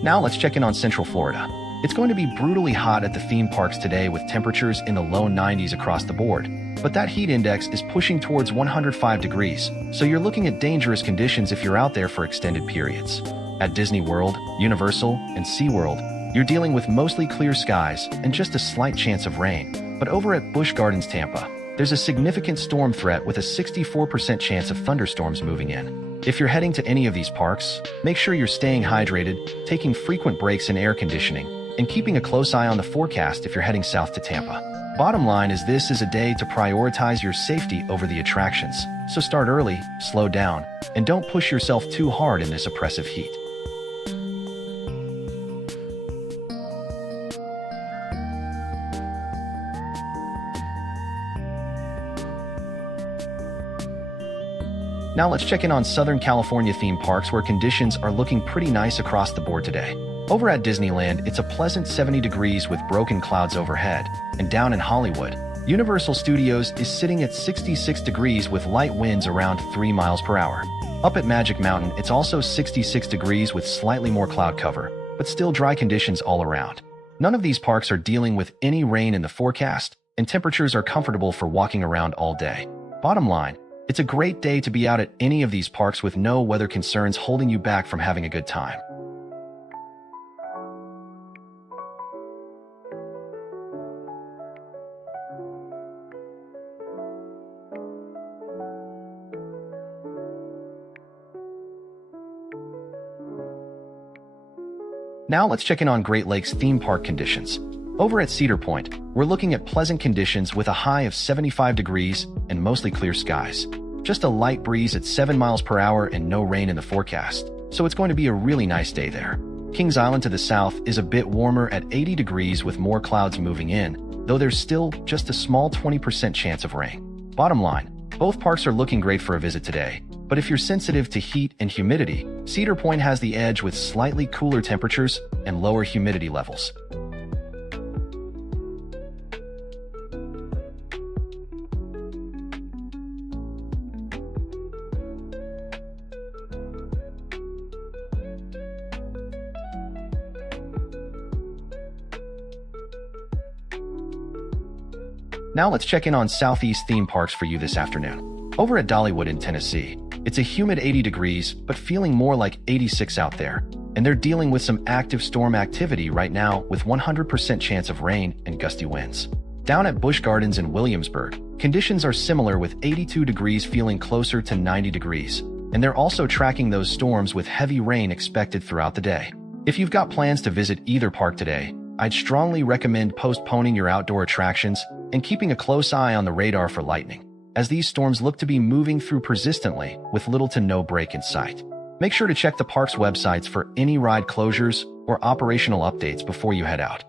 Now let's check in on Central Florida. It's going to be brutally hot at the theme parks today with temperatures in the low 90s across the board, but that heat index is pushing towards 105 degrees, so you're looking at dangerous conditions if you're out there for extended periods. At Disney World, Universal, and SeaWorld, you're dealing with mostly clear skies and just a slight chance of rain. But over at Busch Gardens Tampa, there's a significant storm threat with a 64% chance of thunderstorms moving in. If you're heading to any of these parks, make sure you're staying hydrated, taking frequent breaks in air conditioning, and keeping a close eye on the forecast if you're heading south to Tampa. Bottom line is this is a day to prioritize your safety over the attractions, so start early, slow down, and don't push yourself too hard in this oppressive heat. Now let's check in on Southern California theme parks where conditions are looking pretty nice across the board today. Over at Disneyland, it's a pleasant 70 degrees with broken clouds overhead, and down in Hollywood, Universal Studios is sitting at 66 degrees with light winds around 3 miles per hour. Up at Magic Mountain, it's also 66 degrees with slightly more cloud cover, but still dry conditions all around. None of these parks are dealing with any rain in the forecast, and temperatures are comfortable for walking around all day. Bottom line, it's a great day to be out at any of these parks with no weather concerns holding you back from having a good time. Now let's check in on Great Lakes theme park conditions. Over at Cedar Point, we're looking at pleasant conditions with a high of 75 degrees and mostly clear skies. Just a light breeze at 7 miles per hour and no rain in the forecast, so it's going to be a really nice day there. Kings Island to the south is a bit warmer at 80 degrees with more clouds moving in, though there's still just a small 20% chance of rain. Bottom line, both parks are looking great for a visit today, but if you're sensitive to heat and humidity, Cedar Point has the edge with slightly cooler temperatures and lower humidity levels. Now let's check in on Southeast theme parks for you this afternoon. Over at Dollywood in Tennessee, it's a humid 80 degrees, but feeling more like 86 out there, and they're dealing with some active storm activity right now with 100% chance of rain and gusty winds. Down at Busch Gardens in Williamsburg, conditions are similar with 82 degrees feeling closer to 90 degrees, and they're also tracking those storms with heavy rain expected throughout the day. If you've got plans to visit either park today, I'd strongly recommend postponing your outdoor attractions and keeping a close eye on the radar for lightning, as these storms look to be moving through persistently with little to no break in sight. Make sure to check the park's websites for any ride closures or operational updates before you head out.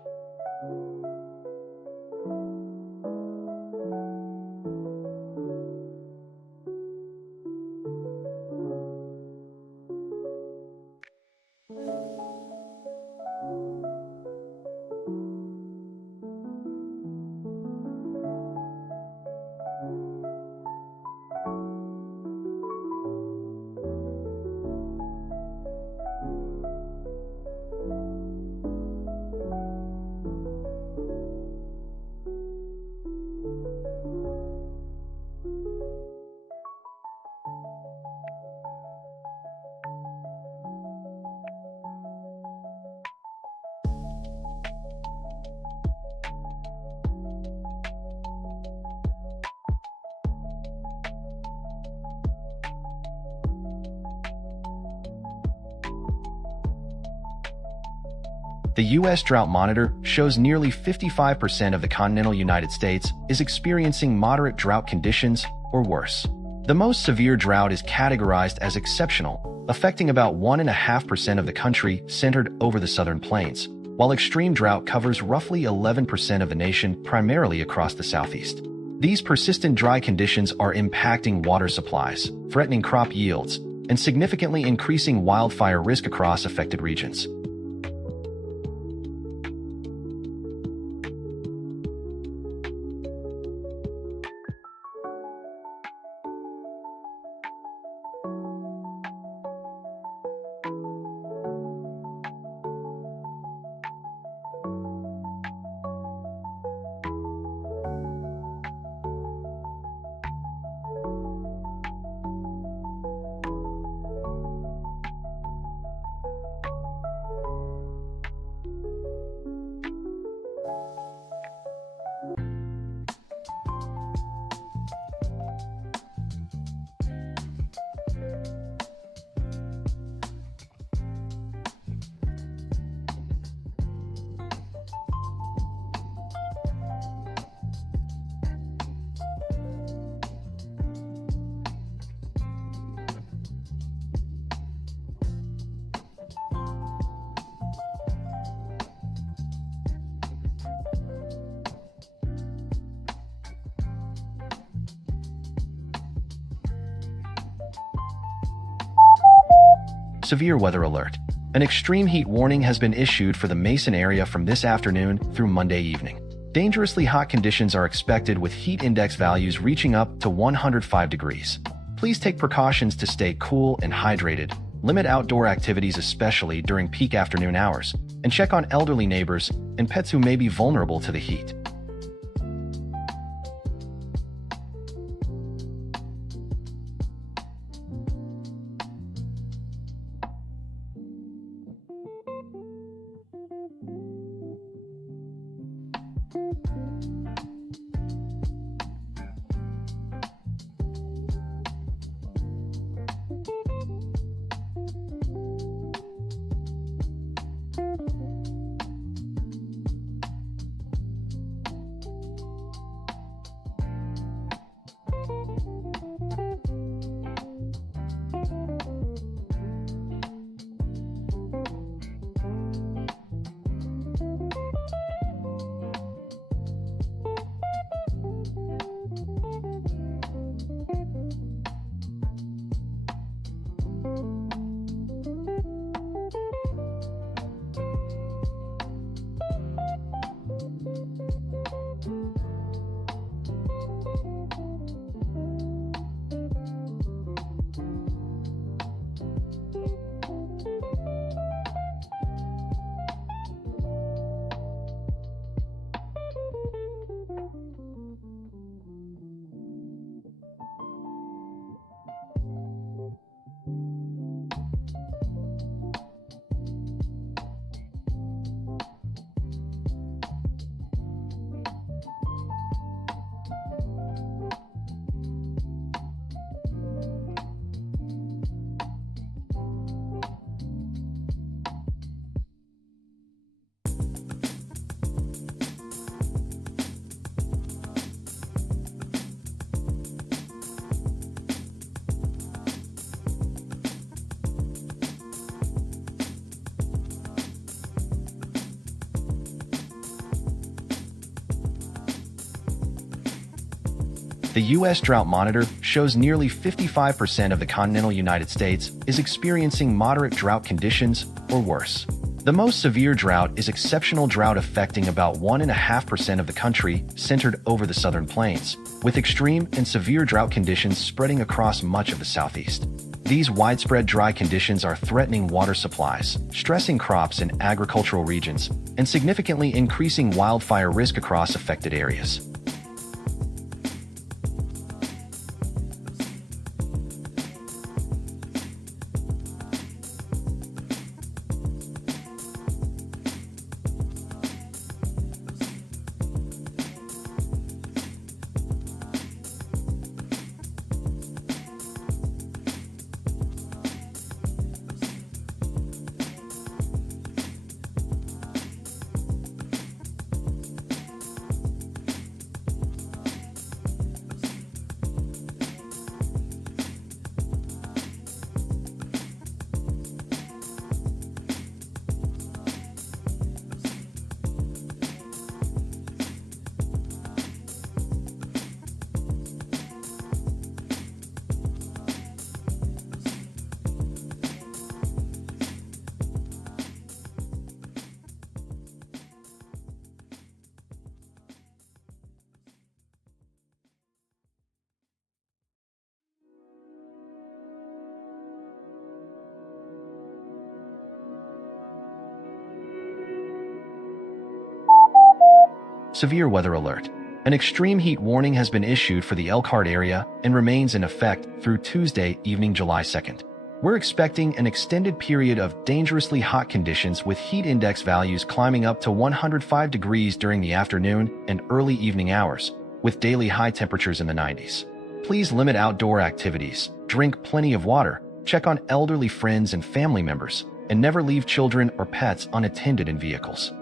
The U.S. Drought Monitor shows nearly 55% of the continental United States is experiencing moderate drought conditions or worse. The most severe drought is categorized as exceptional, affecting about 1.5% of the country centered over the southern plains, while extreme drought covers roughly 11% of the nation, primarily across the southeast. These persistent dry conditions are impacting water supplies, threatening crop yields, and significantly increasing wildfire risk across affected regions. Severe weather alert. An extreme heat warning has been issued for the Mason area from this afternoon through Monday evening. Dangerously hot conditions are expected with heat index values reaching up to 105 degrees. Please take precautions to stay cool and hydrated, limit outdoor activities especially during peak afternoon hours, and check on elderly neighbors and pets who may be vulnerable to the heat. The U.S. Drought Monitor shows nearly 55% of the continental United States is experiencing moderate drought conditions or worse. The most severe drought is exceptional drought affecting about 1.5% of the country centered over the southern plains, with extreme and severe drought conditions spreading across much of the southeast. These widespread dry conditions are threatening water supplies, stressing crops in agricultural regions, and significantly increasing wildfire risk across affected areas. Severe weather alert. An extreme heat warning has been issued for the Elkhart area and remains in effect through Tuesday evening, July 2nd. We're expecting an extended period of dangerously hot conditions with heat index values climbing up to 105 degrees during the afternoon and early evening hours, with daily high temperatures in the 90s. Please limit outdoor activities, drink plenty of water, check on elderly friends and family members, and never leave children or pets unattended in vehicles.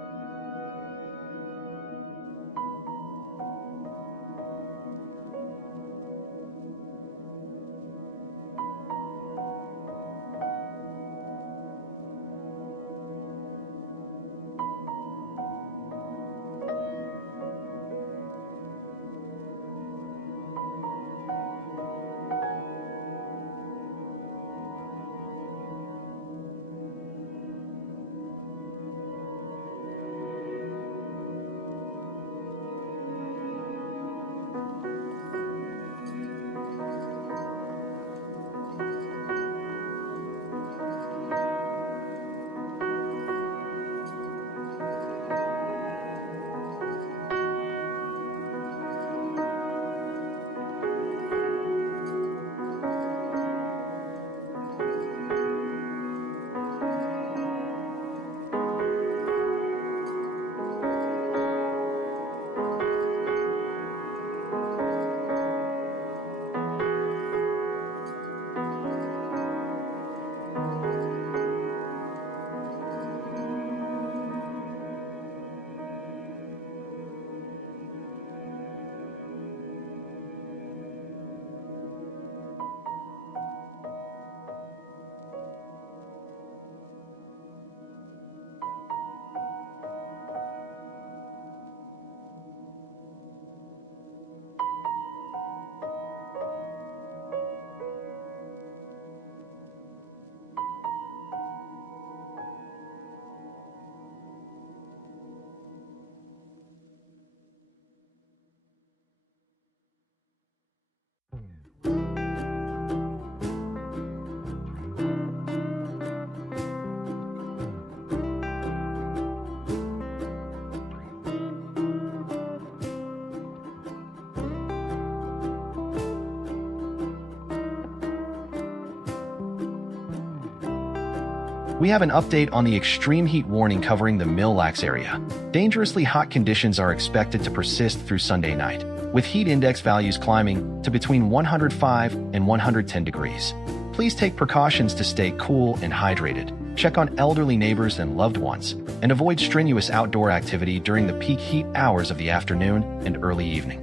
We have an update on the extreme heat warning covering the Mille Lacs area. Dangerously hot conditions are expected to persist through Sunday night, with heat index values climbing to between 105 and 110 degrees. Please take precautions to stay cool and hydrated. Check on elderly neighbors and loved ones, and avoid strenuous outdoor activity during the peak heat hours of the afternoon and early evening.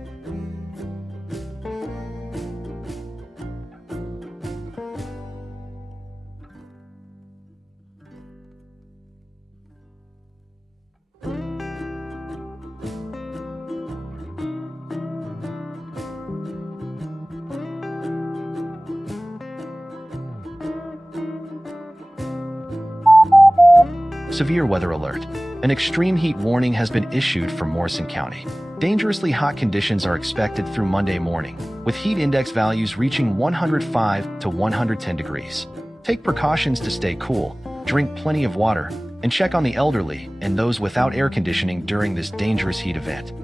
Severe weather alert. An extreme heat warning has been issued for Morrison County. Dangerously hot conditions are expected through Monday morning, with heat index values reaching 105 to 110 degrees. Take precautions to stay cool, drink plenty of water, and check on the elderly and those without air conditioning during this dangerous heat event.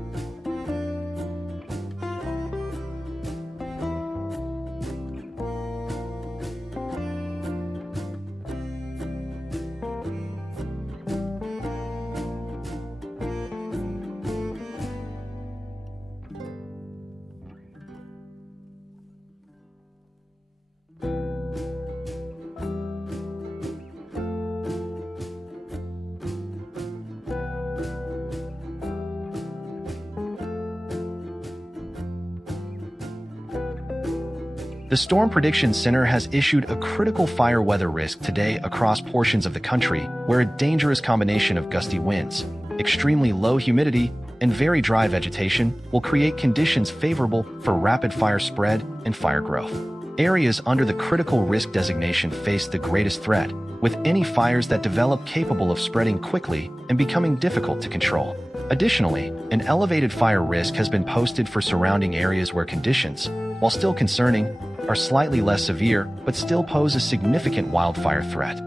The Storm Prediction Center has issued a critical fire weather risk today across portions of the country where a dangerous combination of gusty winds, extremely low humidity, and very dry vegetation will create conditions favorable for rapid fire spread and fire growth. Areas under the critical risk designation face the greatest threat, with any fires that develop capable of spreading quickly and becoming difficult to control. Additionally, an elevated fire risk has been posted for surrounding areas where conditions, while still concerning, are slightly less severe but still pose a significant wildfire threat.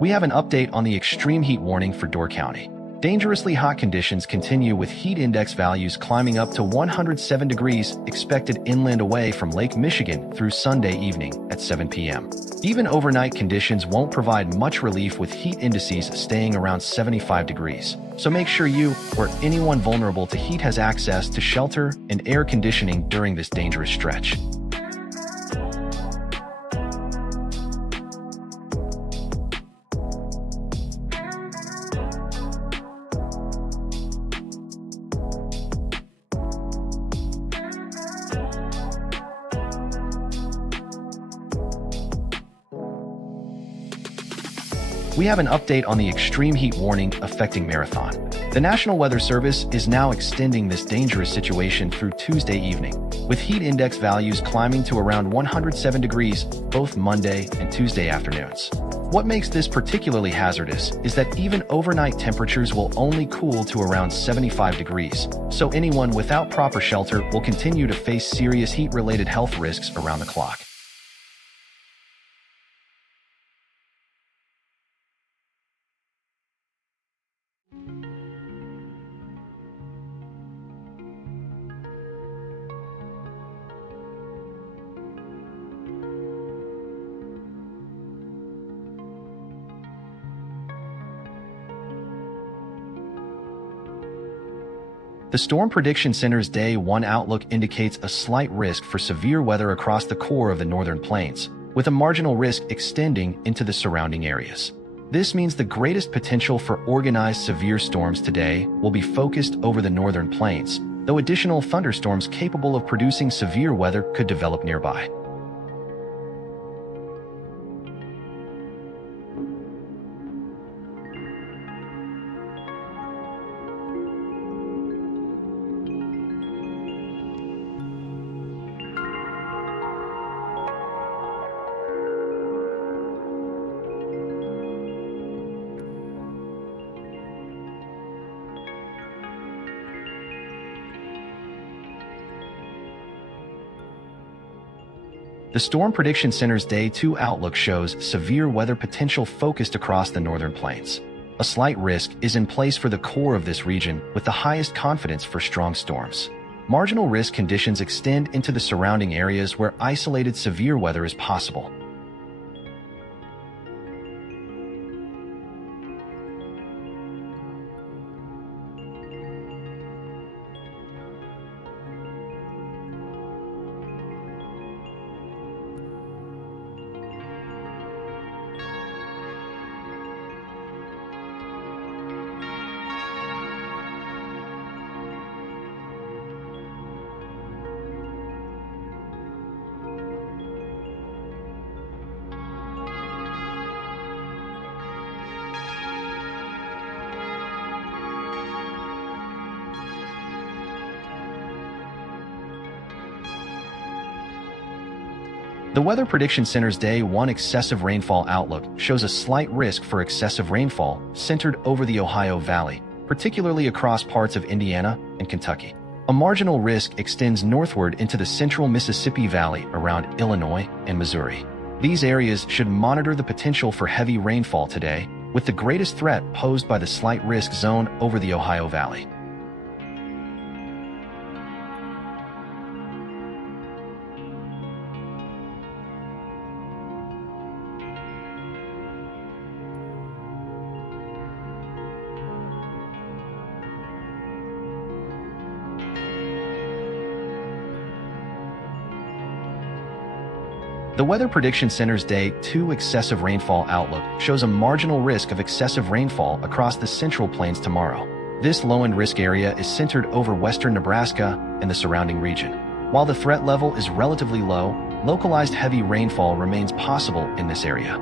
We have an update on the extreme heat warning for Door County. Dangerously hot conditions continue with heat index values climbing up to 107 degrees expected inland away from Lake Michigan through Sunday evening at 7 p.m. Even overnight conditions won't provide much relief with heat indices staying around 75 degrees. So make sure you or anyone vulnerable to heat has access to shelter and air conditioning during this dangerous stretch. We have an update on the extreme heat warning affecting Marathon. The National Weather Service is now extending this dangerous situation through Tuesday evening, with heat index values climbing to around 107 degrees both Monday and Tuesday afternoons. What makes this particularly hazardous is that even overnight temperatures will only cool to around 75 degrees, so anyone without proper shelter will continue to face serious heat-related health risks around the clock. The Storm Prediction Center's Day 1 outlook indicates a slight risk for severe weather across the core of the northern plains, with a marginal risk extending into the surrounding areas. This means the greatest potential for organized severe storms today will be focused over the northern plains, though additional thunderstorms capable of producing severe weather could develop nearby. The Storm Prediction Center's Day 2 outlook shows severe weather potential focused across the northern plains. A slight risk is in place for the core of this region, with the highest confidence for strong storms. Marginal risk conditions extend into the surrounding areas where isolated severe weather is possible. The Weather Prediction Center's Day 1 excessive rainfall outlook shows a slight risk for excessive rainfall centered over the Ohio Valley, particularly across parts of Indiana and Kentucky. A marginal risk extends northward into the central Mississippi Valley around Illinois and Missouri. These areas should monitor the potential for heavy rainfall today, with the greatest threat posed by the slight risk zone over the Ohio Valley. The Weather Prediction Center's Day 2 excessive rainfall outlook shows a marginal risk of excessive rainfall across the Central Plains tomorrow. This low-end risk area is centered over western Nebraska and the surrounding region. While the threat level is relatively low, localized heavy rainfall remains possible in this area.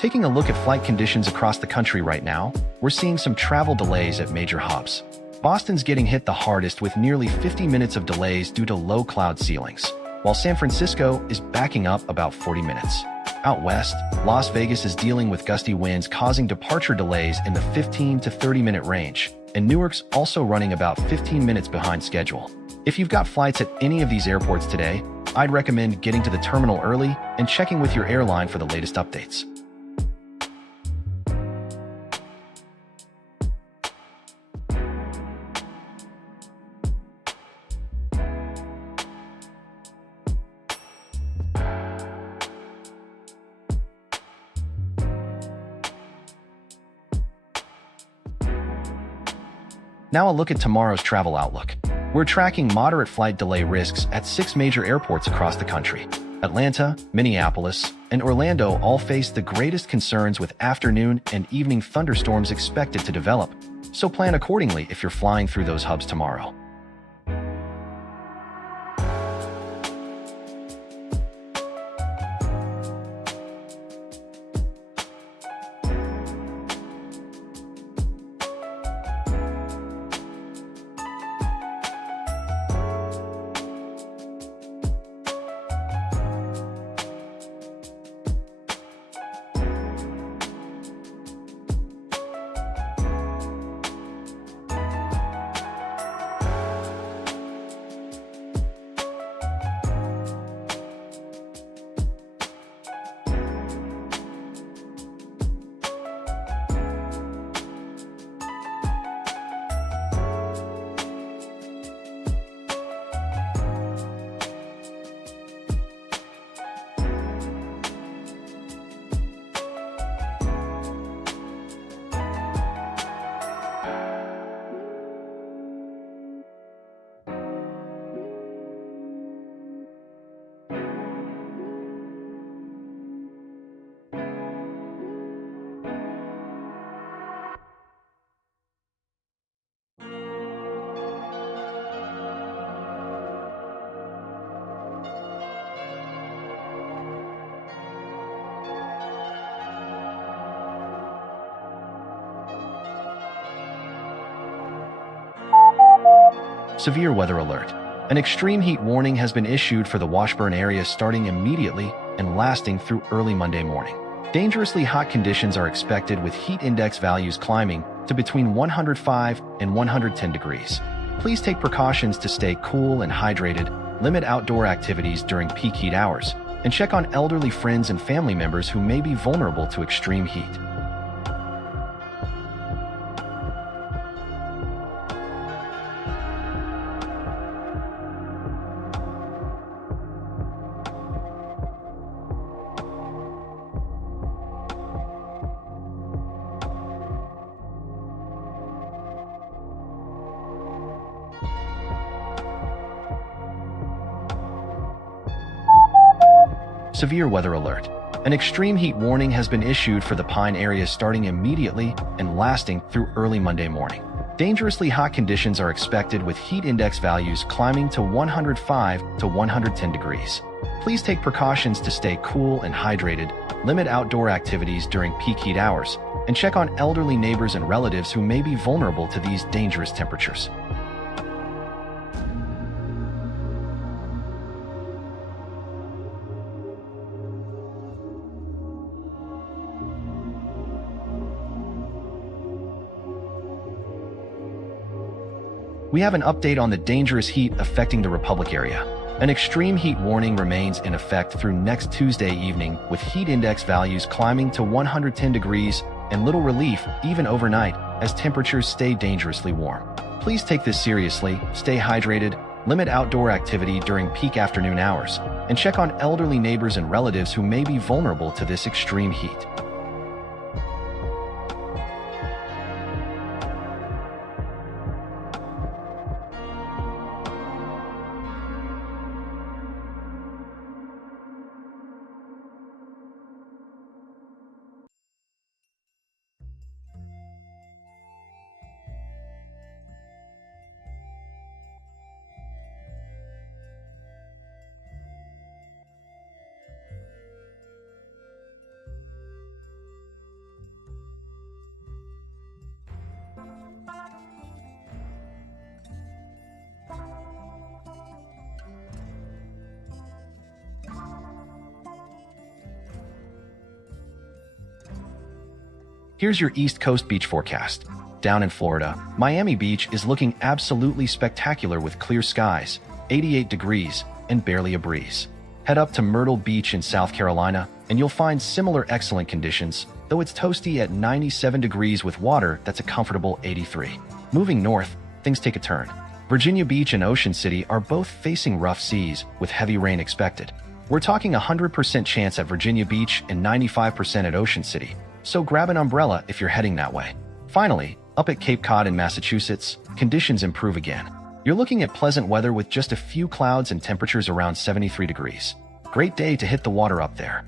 Taking a look at flight conditions across the country right now, we're seeing some travel delays at major hubs. Boston's getting hit the hardest with nearly 50 minutes of delays due to low cloud ceilings, while San Francisco is backing up about 40 minutes. Out west, Las Vegas is dealing with gusty winds causing departure delays in the 15 to 30-minute range, and Newark's also running about 15 minutes behind schedule. If you've got flights at any of these airports today, I'd recommend getting to the terminal early and checking with your airline for the latest updates. Now a look at tomorrow's travel outlook. We're tracking moderate flight delay risks at 6 major airports across the country. Atlanta, Minneapolis, and Orlando all face the greatest concerns with afternoon and evening thunderstorms expected to develop, so plan accordingly if you're flying through those hubs tomorrow. Severe weather alert. An extreme heat warning has been issued for the Washburn area starting immediately and lasting through early Monday morning. Dangerously hot conditions are expected with heat index values climbing to between 105 and 110 degrees. Please take precautions to stay cool and hydrated, limit outdoor activities during peak heat hours, and check on elderly friends and family members who may be vulnerable to extreme heat. Severe weather alert. An extreme heat warning has been issued for the Pine area starting immediately and lasting through early Monday morning. Dangerously hot conditions are expected with heat index values climbing to 105 to 110 degrees. Please take precautions to stay cool and hydrated, limit outdoor activities during peak heat hours, and check on elderly neighbors and relatives who may be vulnerable to these dangerous temperatures. We have an update on the dangerous heat affecting the Republic area. An extreme heat warning remains in effect through next Tuesday evening, with heat index values climbing to 110 degrees and little relief even overnight as temperatures stay dangerously warm. Please take this seriously, stay hydrated, limit outdoor activity during peak afternoon hours, and check on elderly neighbors and relatives who may be vulnerable to this extreme heat. Here's your East Coast beach forecast. Down in Florida, Miami Beach is looking absolutely spectacular with clear skies, 88 degrees, and barely a breeze. Head up to Myrtle Beach in South Carolina, and you'll find similar excellent conditions, though it's toasty at 97 degrees with water that's a comfortable 83. Moving north, things take a turn. Virginia Beach and Ocean City are both facing rough seas, with heavy rain expected. We're talking 100% chance at Virginia Beach and 95% at Ocean City, so grab an umbrella if you're heading that way. Finally, Up at Cape Cod in Massachusetts, conditions improve again. You're looking at pleasant weather with just a few clouds and temperatures around 73 degrees. Great day to hit the water up there.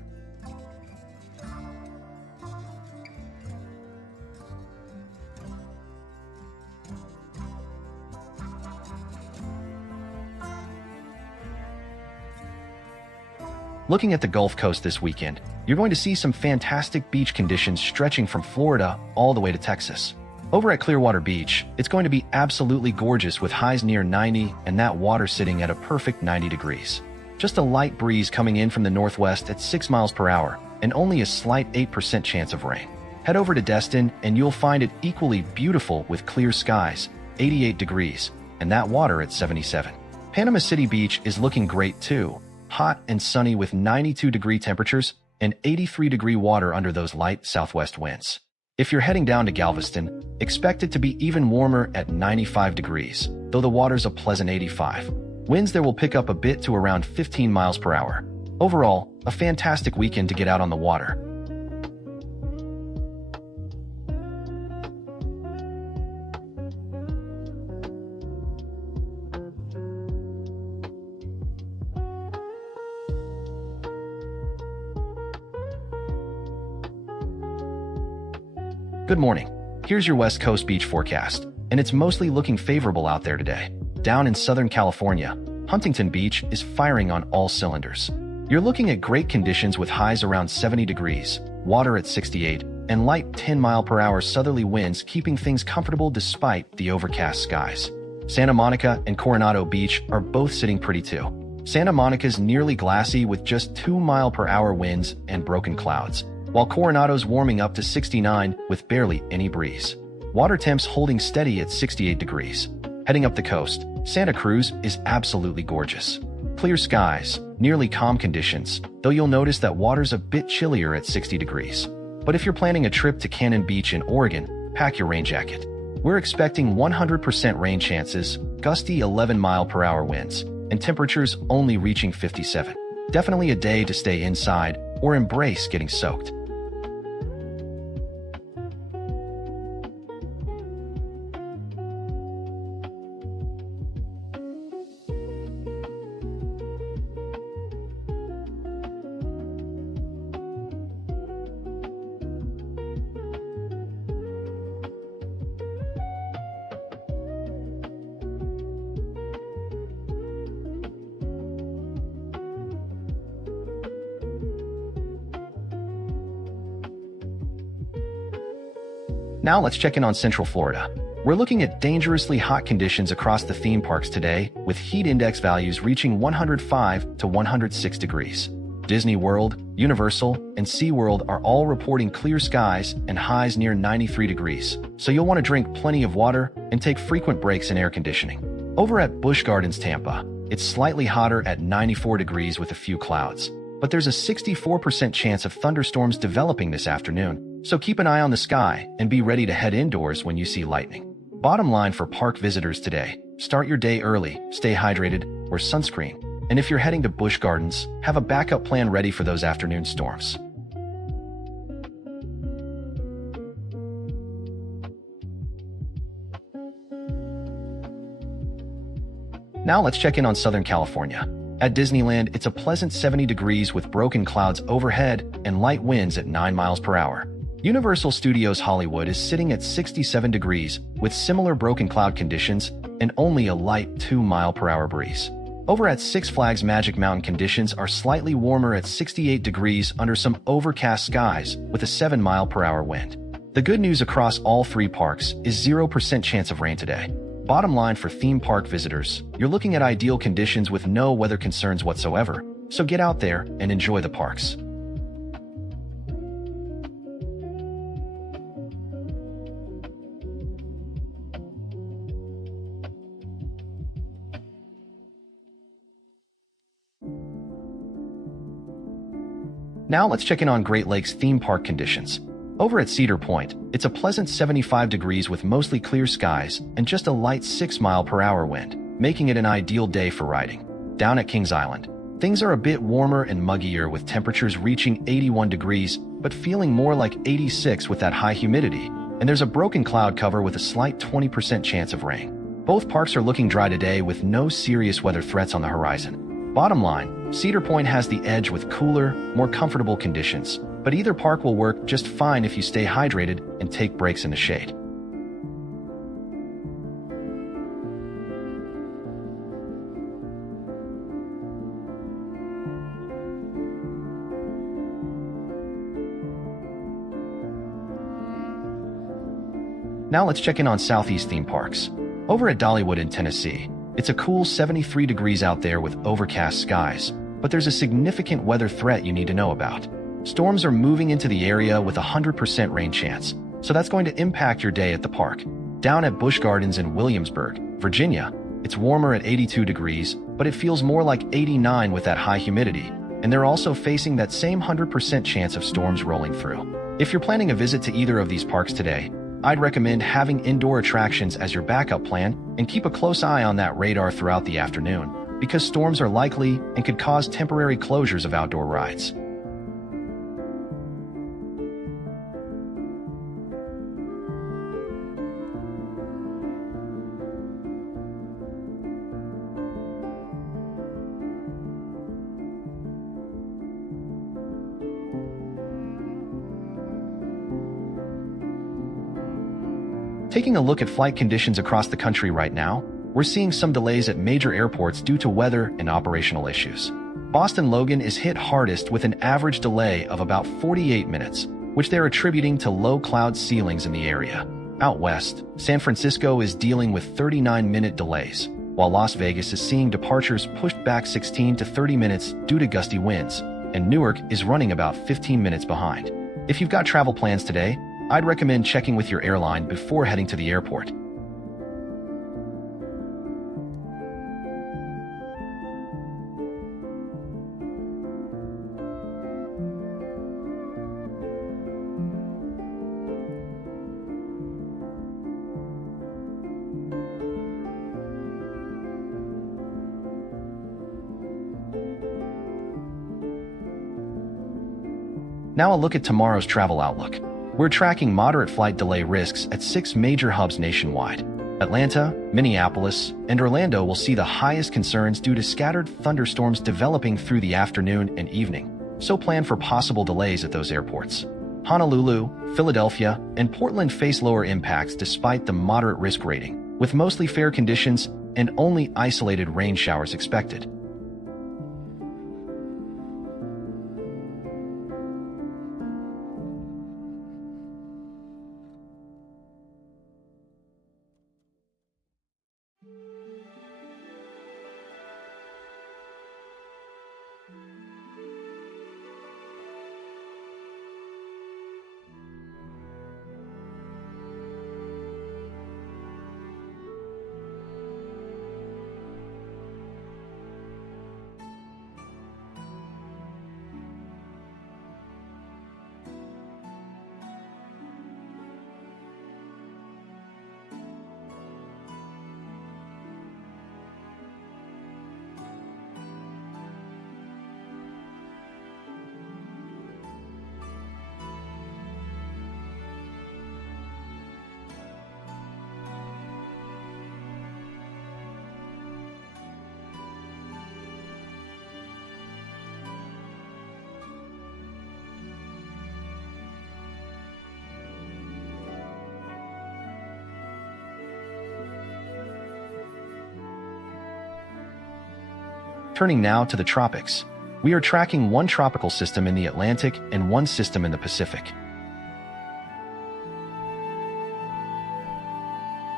Looking at the Gulf Coast this weekend, you're going to see some fantastic beach conditions stretching from Florida all the way to Texas. Over at Clearwater Beach, it's going to be absolutely gorgeous with highs near 90 and that water sitting at a perfect 90 degrees. Just a light breeze coming in from the northwest at 6 miles per hour and only a slight 8% chance of rain. Head over to Destin and you'll find it equally beautiful with clear skies, 88 degrees, and that water at 77. Panama City Beach is looking great too. Hot and sunny with 92-degree temperatures and 83-degree water under those light southwest winds. If you're heading down to Galveston, expect it to be even warmer at 95 degrees, though the water's a pleasant 85. Winds there will pick up a bit to around 15 miles per hour. Overall, a fantastic weekend to get out on the water. Good morning. Here's your West Coast beach forecast, and it's mostly looking favorable out there today. Down in Southern California, Huntington Beach is firing on all cylinders. You're looking at great conditions with highs around 70 degrees, water at 68, and light 10-mile-per-hour southerly winds keeping things comfortable despite the overcast skies. Santa Monica and Coronado Beach are both sitting pretty too. Santa Monica's nearly glassy with just 2-mile-per-hour winds and broken clouds, while Coronado's warming up to 69 with barely any breeze. Water temps holding steady at 68 degrees. Heading up the coast, Santa Cruz is absolutely gorgeous. Clear skies, nearly calm conditions, though you'll notice that water's a bit chillier at 60 degrees. But if you're planning a trip to Cannon Beach in Oregon, pack your rain jacket. We're expecting 100% rain chances, gusty 11-mile-per-hour winds, and temperatures only reaching 57. Definitely a day to stay inside or embrace getting soaked. Now let's check in on Central Florida. We're looking at dangerously hot conditions across the theme parks today, with heat index values reaching 105 to 106 degrees. Disney World, Universal, and SeaWorld are all reporting clear skies and highs near 93 degrees, so you'll want to drink plenty of water and take frequent breaks in air conditioning. Over at Busch Gardens Tampa, it's slightly hotter at 94 degrees with a few clouds, but there's a 64% chance of thunderstorms developing this afternoon. So keep an eye on the sky and be ready to head indoors when you see lightning. Bottom line for park visitors today, start your day early, stay hydrated, wear sunscreen. And if you're heading to Busch Gardens, have a backup plan ready for those afternoon storms. Now let's check in on Southern California. At Disneyland, it's a pleasant 70 degrees with broken clouds overhead and light winds at 9 miles per hour. Universal Studios Hollywood is sitting at 67 degrees with similar broken cloud conditions and only a light 2-mile-per-hour breeze. Over at Six Flags Magic Mountain, conditions are slightly warmer at 68 degrees under some overcast skies with a 7-mile-per-hour wind. The good news across all three parks is 0% chance of rain today. Bottom line for theme park visitors, you're looking at ideal conditions with no weather concerns whatsoever, so get out there and enjoy the parks. Now let's check in on Great Lakes theme park conditions. Over at Cedar Point, it's a pleasant 75 degrees with mostly clear skies and just a light 6-mile-per-hour wind, making it an ideal day for riding. Down at Kings Island, things are a bit warmer and muggier with temperatures reaching 81 degrees, but feeling more like 86 with that high humidity, and there's a broken cloud cover with a slight 20% chance of rain. Both parks are looking dry today with no serious weather threats on the horizon. Bottom line, Cedar Point has the edge with cooler, more comfortable conditions, but either park will work just fine if you stay hydrated and take breaks in the shade. Now let's check in on Southeast theme parks. Over at Dollywood in Tennessee, it's a cool 73 degrees out there with overcast skies, but there's a significant weather threat you need to know about. Storms are moving into the area with a 100% rain chance, so that's going to impact your day at the park. Down at Busch Gardens in Williamsburg, Virginia, it's warmer at 82 degrees, but it feels more like 89 with that high humidity, and they're also facing that same 100% chance of storms rolling through. If you're planning a visit to either of these parks today, I'd recommend having indoor attractions as your backup plan and keep a close eye on that radar throughout the afternoon, because storms are likely and could cause temporary closures of outdoor rides. Taking a look at flight conditions across the country right now, we're seeing some delays at major airports due to weather and operational issues. Boston Logan is hit hardest with an average delay of about 48 minutes, which they're attributing to low cloud ceilings in the area. Out west, San Francisco is dealing with 39-minute delays, while Las Vegas is seeing departures pushed back 16 to 30 minutes due to gusty winds, and Newark is running about 15 minutes behind. If you've got travel plans today, I'd recommend checking with your airline before heading to the airport. Now a look at tomorrow's travel outlook. We're tracking moderate flight delay risks at 6 major hubs nationwide. Atlanta, Minneapolis, and Orlando will see the highest concerns due to scattered thunderstorms developing through the afternoon and evening, so plan for possible delays at those airports. Honolulu, Philadelphia, and Portland face lower impacts despite the moderate risk rating, with mostly fair conditions and only isolated rain showers expected. Turning now to the tropics, we are tracking one tropical system in the Atlantic and one system in the Pacific.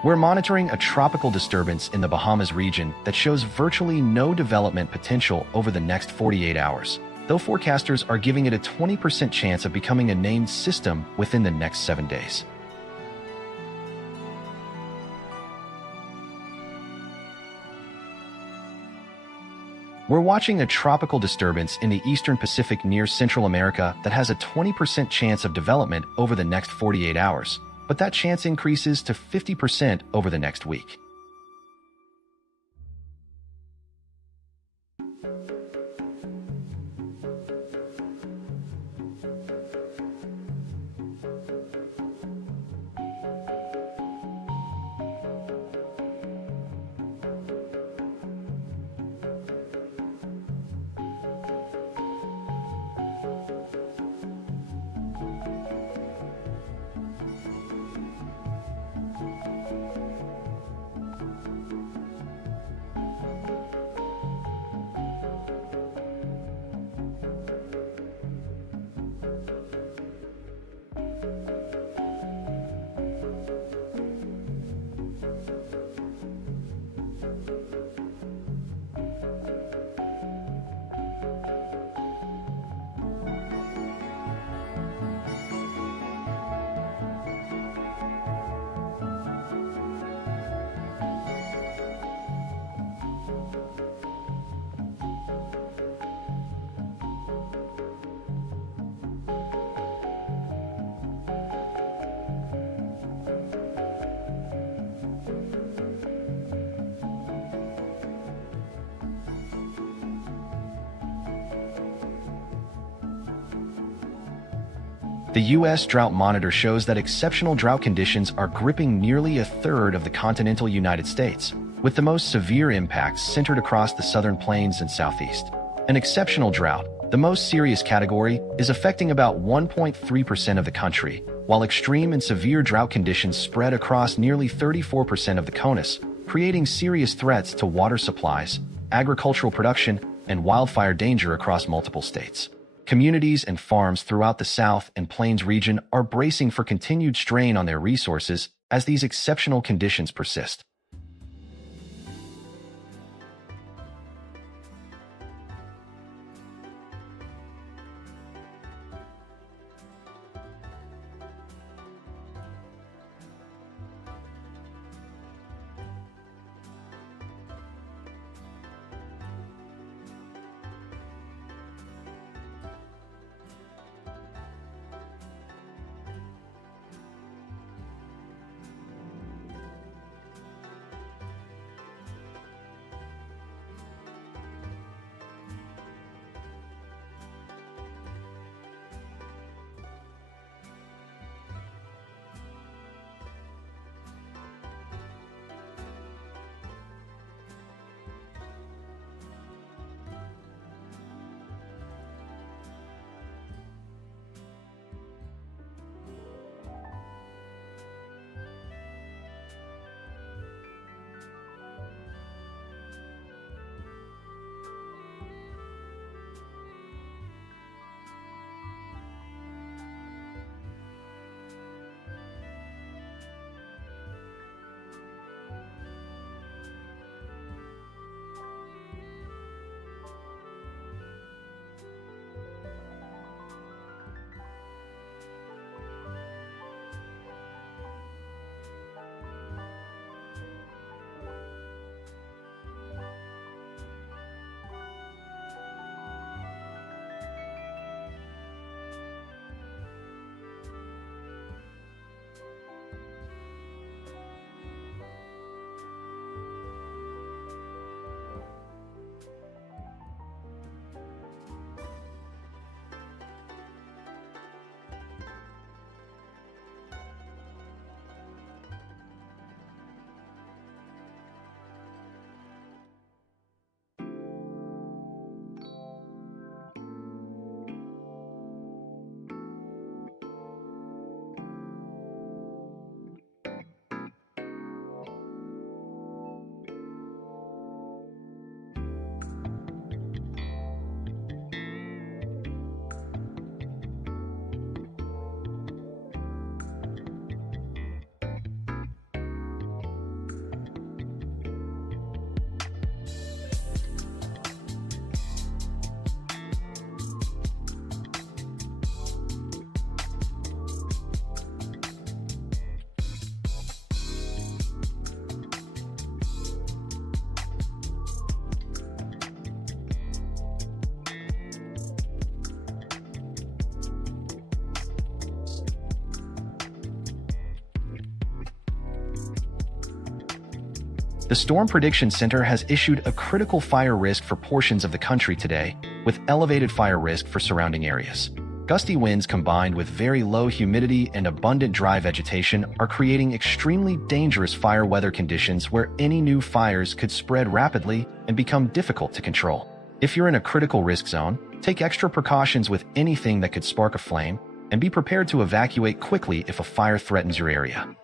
We're monitoring a tropical disturbance in the Bahamas region that shows virtually no development potential over the next 48 hours, though forecasters are giving it a 20% chance of becoming a named system within the next 7 days. We're watching a tropical disturbance in the eastern Pacific near Central America that has a 20% chance of development over the next 48 hours, but that chance increases to 50% over the next week. The U.S. Drought Monitor shows that exceptional drought conditions are gripping nearly a third of the continental United States, with the most severe impacts centered across the southern plains and southeast. An exceptional drought, the most serious category, is affecting about 1.3% of the country, while extreme and severe drought conditions spread across nearly 34% of the CONUS, creating serious threats to water supplies, agricultural production, and wildfire danger across multiple states. Communities and farms throughout the South and Plains region are bracing for continued strain on their resources as these exceptional conditions persist. The Storm Prediction Center has issued a critical fire risk for portions of the country today, with elevated fire risk for surrounding areas. Gusty winds combined with very low humidity and abundant dry vegetation are creating extremely dangerous fire weather conditions where any new fires could spread rapidly and become difficult to control. If you're in a critical risk zone, take extra precautions with anything that could spark a flame, and be prepared to evacuate quickly if a fire threatens your area.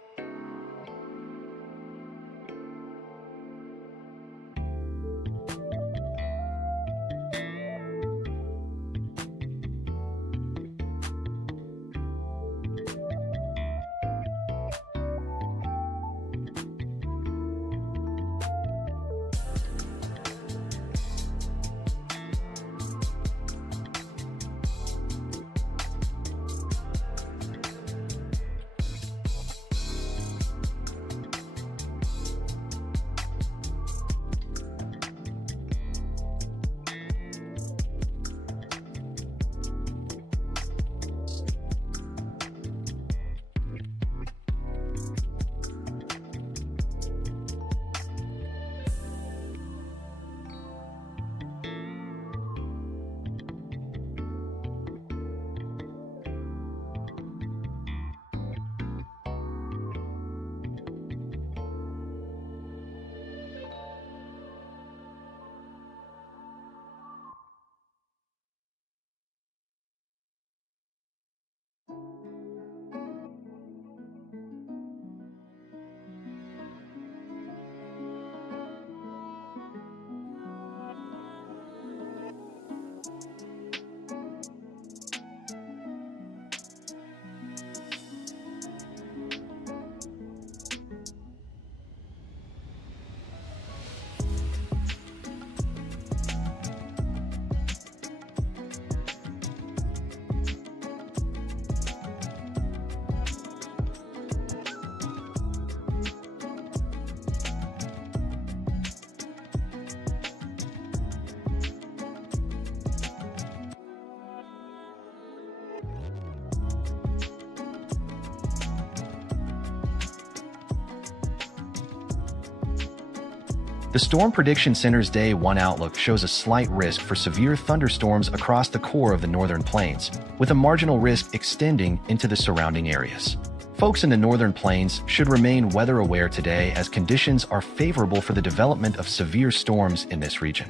The Storm Prediction Center's Day 1 outlook shows a slight risk for severe thunderstorms across the core of the northern plains, with a marginal risk extending into the surrounding areas. Folks in the northern plains should remain weather aware today as conditions are favorable for the development of severe storms in this region.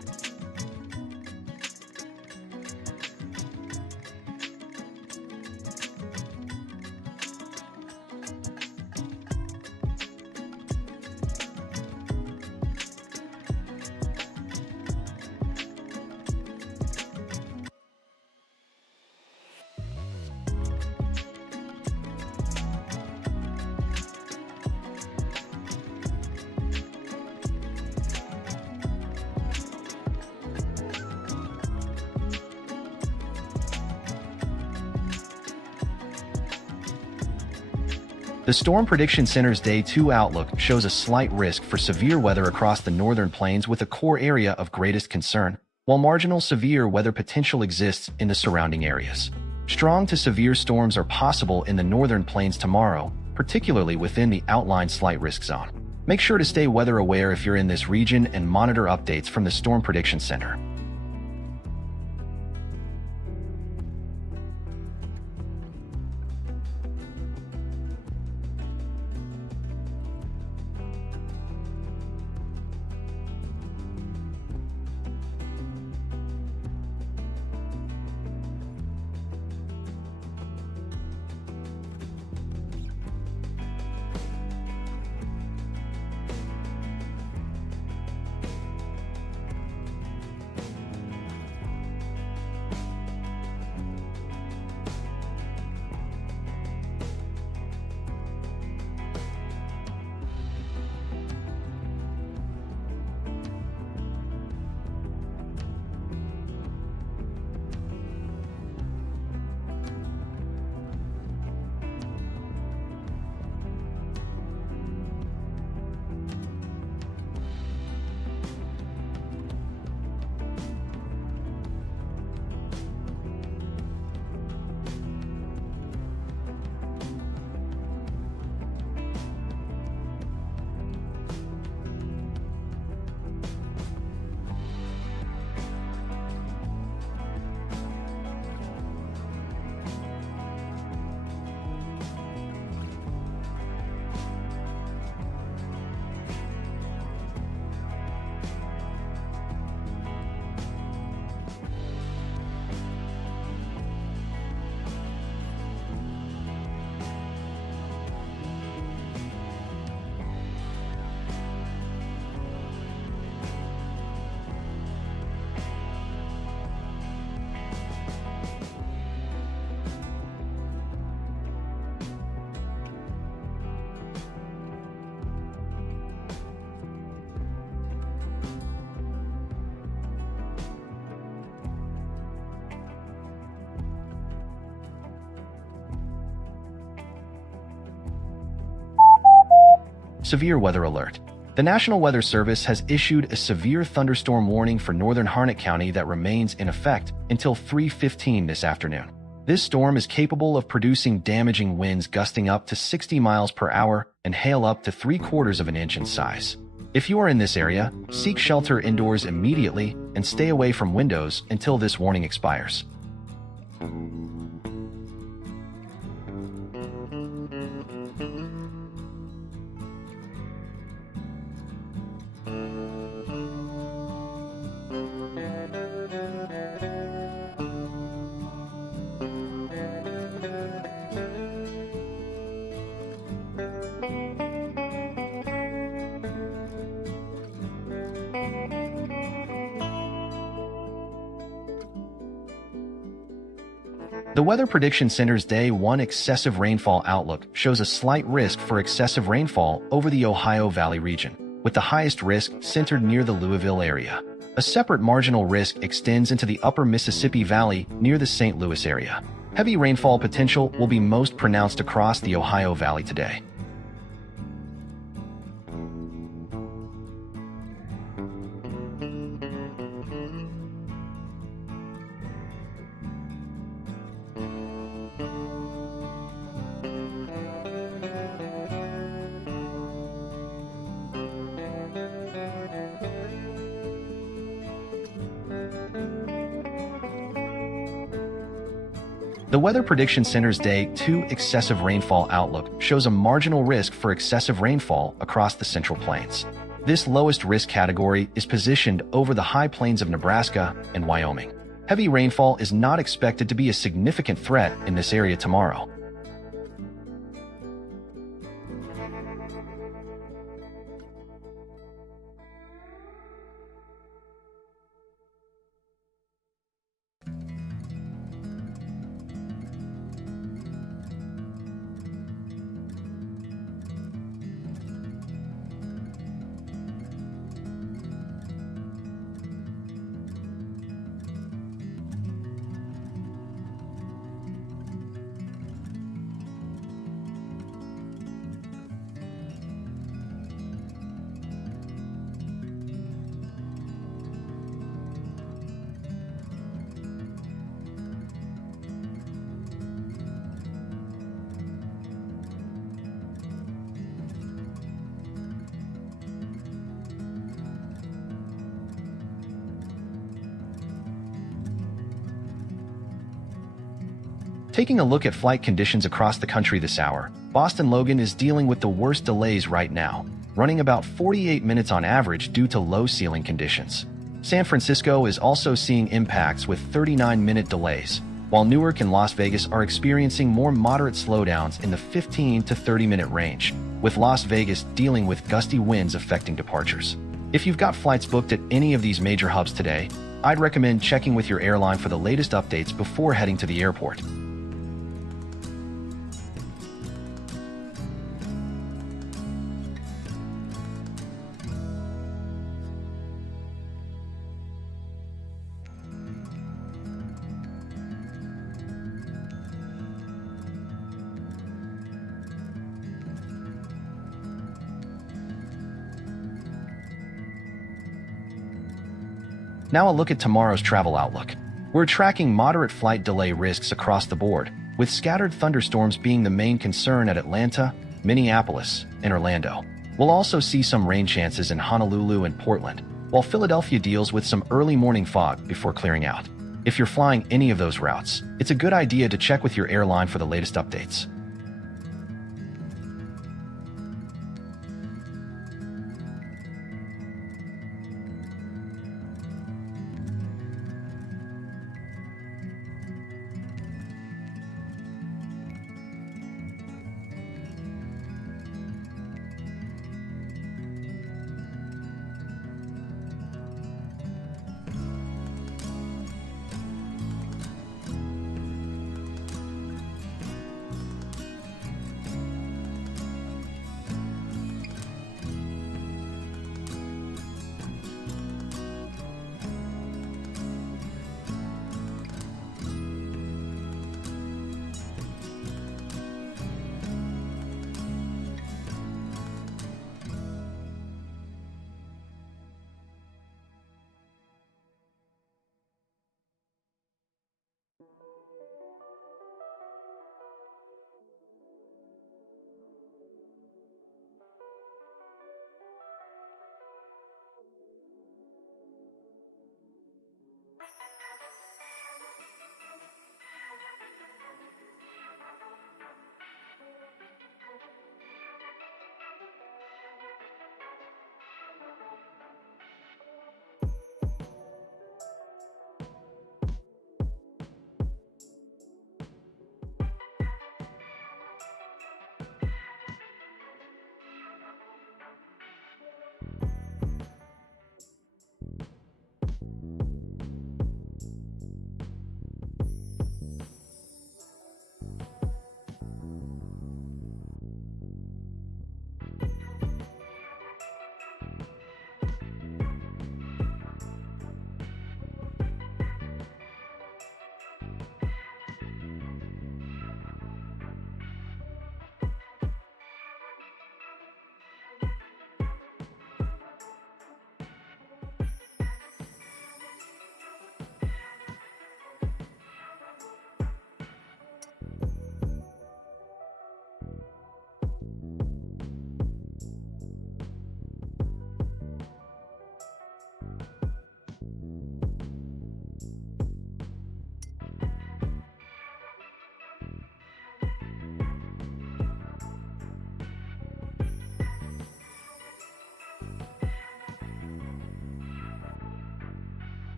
The Storm Prediction Center's Day 2 outlook shows a slight risk for severe weather across the northern plains with a core area of greatest concern, while marginal severe weather potential exists in the surrounding areas. Strong to severe storms are possible in the northern plains tomorrow, particularly within the outlined slight risk zone. Make sure to stay weather aware if you're in this region and monitor updates from the Storm Prediction Center. Severe weather alert. The National Weather Service has issued a severe thunderstorm warning for northern Harnett County that remains in effect until 3:15 this afternoon. This storm is capable of producing damaging winds gusting up to 60 miles per hour and hail up to 3/4 of an inch in size. If you are in this area, seek shelter indoors immediately and stay away from windows until this warning expires. The Weather Prediction Center's Day 1 excessive rainfall outlook shows a slight risk for excessive rainfall over the Ohio Valley region, with the highest risk centered near the Louisville area. A separate marginal risk extends into the upper Mississippi Valley near the St. Louis area. Heavy rainfall potential will be most pronounced across the Ohio Valley today. The Weather Prediction Center's Day 2 excessive rainfall outlook shows a marginal risk for excessive rainfall across the Central Plains. This lowest risk category is positioned over the high plains of Nebraska and Wyoming. Heavy rainfall is not expected to be a significant threat in this area tomorrow. Taking a look at flight conditions across the country this hour, Boston Logan is dealing with the worst delays right now, running about 48 minutes on average due to low ceiling conditions. San Francisco is also seeing impacts with 39-minute delays, while Newark and Las Vegas are experiencing more moderate slowdowns in the 15 to 30-minute range, with Las Vegas dealing with gusty winds affecting departures. If you've got flights booked at any of these major hubs today, I'd recommend checking with your airline for the latest updates before heading to the airport. Now a look at tomorrow's travel outlook. We're tracking moderate flight delay risks across the board, with scattered thunderstorms being the main concern at Atlanta, Minneapolis, and Orlando. We'll also see some rain chances in Honolulu and Portland, while Philadelphia deals with some early morning fog before clearing out. If you're flying any of those routes, it's a good idea to check with your airline for the latest updates.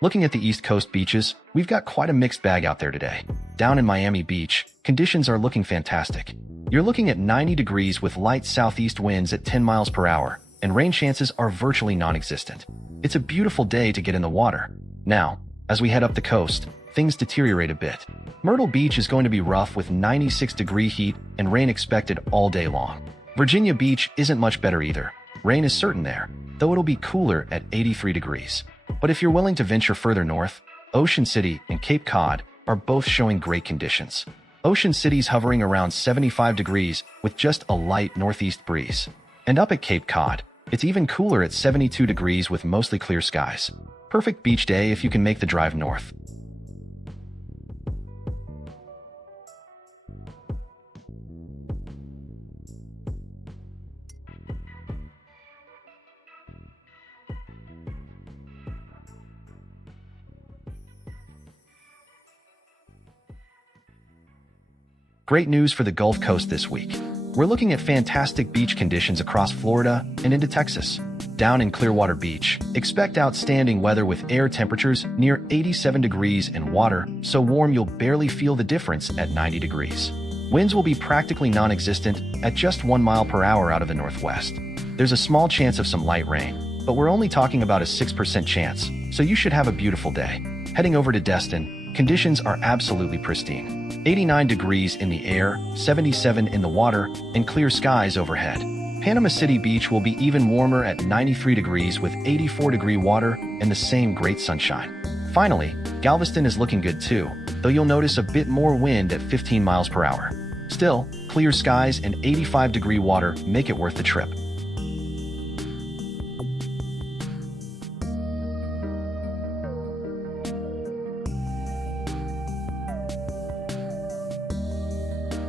Looking at the East Coast beaches, we've got quite a mixed bag out there today. Down in Miami Beach, conditions are looking fantastic. You're looking at 90 degrees with light southeast winds at 10 miles per hour, and rain chances are virtually non-existent. It's a beautiful day to get in the water. Now, as we head up the coast, things deteriorate a bit. Myrtle Beach is going to be rough with 96-degree heat and rain expected all day long. Virginia Beach isn't much better either. Rain is certain there, though it'll be cooler at 83 degrees. But if you're willing to venture further north, Ocean City and Cape Cod are both showing great conditions. Ocean City's hovering around 75 degrees with just a light northeast breeze. And up at Cape Cod, it's even cooler at 72 degrees with mostly clear skies. Perfect beach day if you can make the drive north. Great news for the Gulf Coast this week. We're looking at fantastic beach conditions across Florida and into Texas. Down in Clearwater Beach, expect outstanding weather with air temperatures near 87 degrees and water so warm you'll barely feel the difference at 90 degrees. Winds will be practically non-existent at just 1 mile per hour out of the northwest. There's a small chance of some light rain, but we're only talking about a 6% chance, so you should have a beautiful day. Heading over to Destin, conditions are absolutely pristine. 89 degrees in the air, 77 in the water, and clear skies overhead. Panama City Beach will be even warmer at 93 degrees with 84-degree water and the same great sunshine. Finally, Galveston is looking good too, though you'll notice a bit more wind at 15 miles per hour. Still, clear skies and 85-degree water make it worth the trip.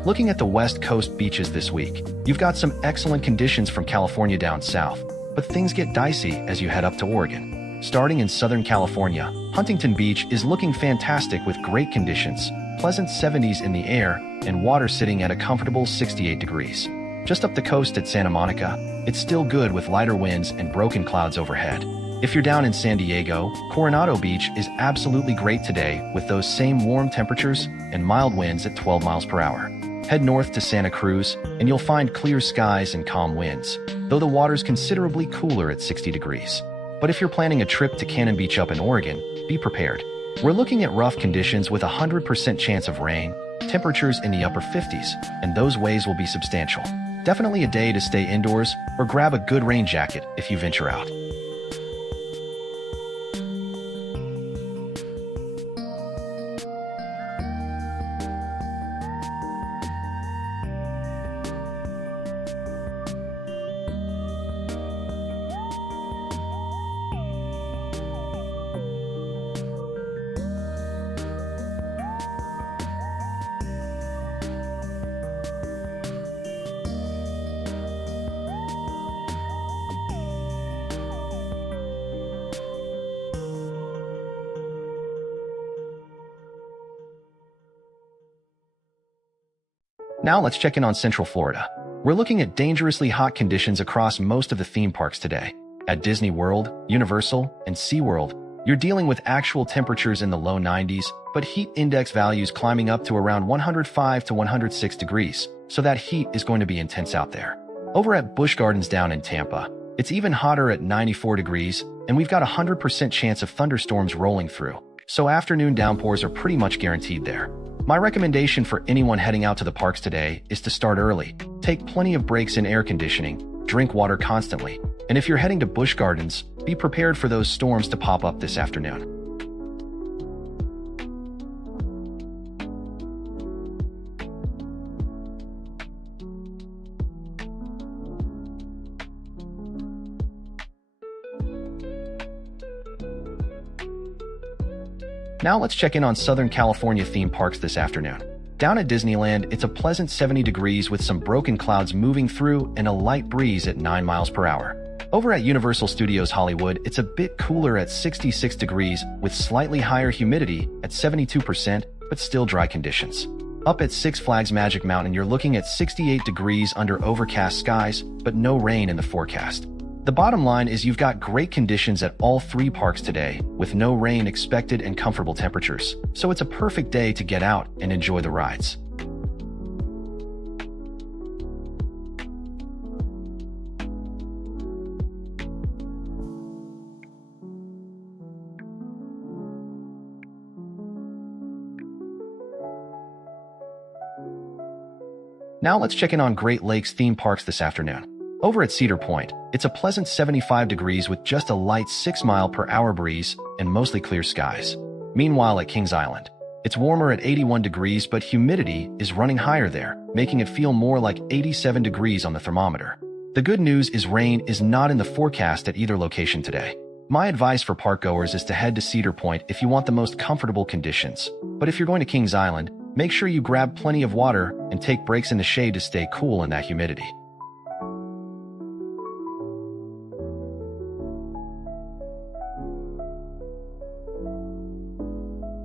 Looking at the West Coast beaches this week, you've got some excellent conditions from California down south, but things get dicey as you head up to Oregon. Starting in Southern California, Huntington Beach is looking fantastic with great conditions, pleasant 70s in the air, and water sitting at a comfortable 68 degrees. Just up the coast at Santa Monica, it's still good with lighter winds and broken clouds overhead. If you're down in San Diego, Coronado Beach is absolutely great today with those same warm temperatures and mild winds at 12 miles per hour. Head north to Santa Cruz, and you'll find clear skies and calm winds, though the water's considerably cooler at 60 degrees. But if you're planning a trip to Cannon Beach up in Oregon, be prepared. We're looking at rough conditions with a 100% chance of rain, temperatures in the upper 50s, and those waves will be substantial. Definitely a day to stay indoors or grab a good rain jacket if you venture out. Now let's check in on Central Florida. We're looking at dangerously hot conditions across most of the theme parks today. At Disney World, Universal, and SeaWorld, you're dealing with actual temperatures in the low 90s, but heat index values climbing up to around 105 to 106 degrees, so that heat is going to be intense out there. Over at Busch Gardens down in Tampa, it's even hotter at 94 degrees, and we've got a 100% chance of thunderstorms rolling through, so afternoon downpours are pretty much guaranteed there. My recommendation for anyone heading out to the parks today is to start early, take plenty of breaks in air conditioning, drink water constantly, and if you're heading to Busch Gardens, be prepared for those storms to pop up this afternoon. Now let's check in on Southern California theme parks this afternoon. Down at Disneyland, it's a pleasant 70 degrees with some broken clouds moving through and a light breeze at 9 miles per hour. Over at Universal Studios Hollywood, it's a bit cooler at 66 degrees with slightly higher humidity at 72%, but still dry conditions. Up at Six Flags Magic Mountain, you're looking at 68 degrees under overcast skies, but no rain in the forecast. The bottom line is you've got great conditions at all three parks today, with no rain expected and comfortable temperatures, so it's a perfect day to get out and enjoy the rides. Now let's check in on Great Lakes theme parks this afternoon. Over at Cedar Point, it's a pleasant 75 degrees with just a light 6-mile-per-hour breeze and mostly clear skies. Meanwhile at Kings Island, it's warmer at 81 degrees, but humidity is running higher there, making it feel more like 87 degrees on the thermometer. The good news is rain is not in the forecast at either location today. My advice for park goers is to head to Cedar Point if you want the most comfortable conditions. But if you're going to Kings Island, make sure you grab plenty of water and take breaks in the shade to stay cool in that humidity.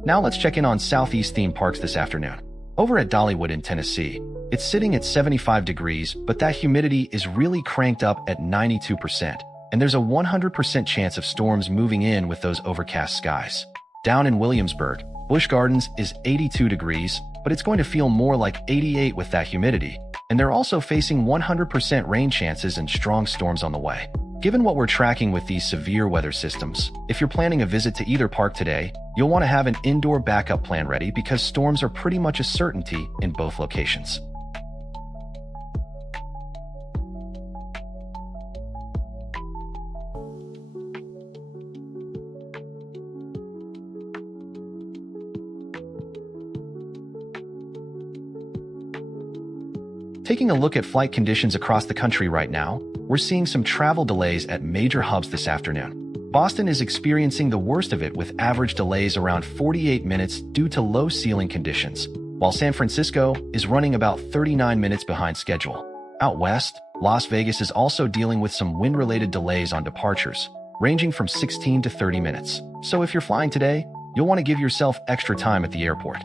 Now let's check in on Southeast theme parks this afternoon. Over at Dollywood in Tennessee, it's sitting at 75 degrees, but that humidity is really cranked up at 92%, and there's a 100% chance of storms moving in with those overcast skies. Down in Williamsburg, Busch Gardens is 82 degrees, but it's going to feel more like 88 with that humidity, and they're also facing 100% rain chances and strong storms on the way. Given what we're tracking with these severe weather systems, if you're planning a visit to either park today, you'll want to have an indoor backup plan ready because storms are pretty much a certainty in both locations. Taking a look at flight conditions across the country right now, we're seeing some travel delays at major hubs this afternoon. Boston is experiencing the worst of it with average delays around 48 minutes due to low ceiling conditions, while San Francisco is running about 39 minutes behind schedule. Out west, Las Vegas is also dealing with some wind-related delays on departures, ranging from 16 to 30 minutes. So if you're flying today, you'll want to give yourself extra time at the airport.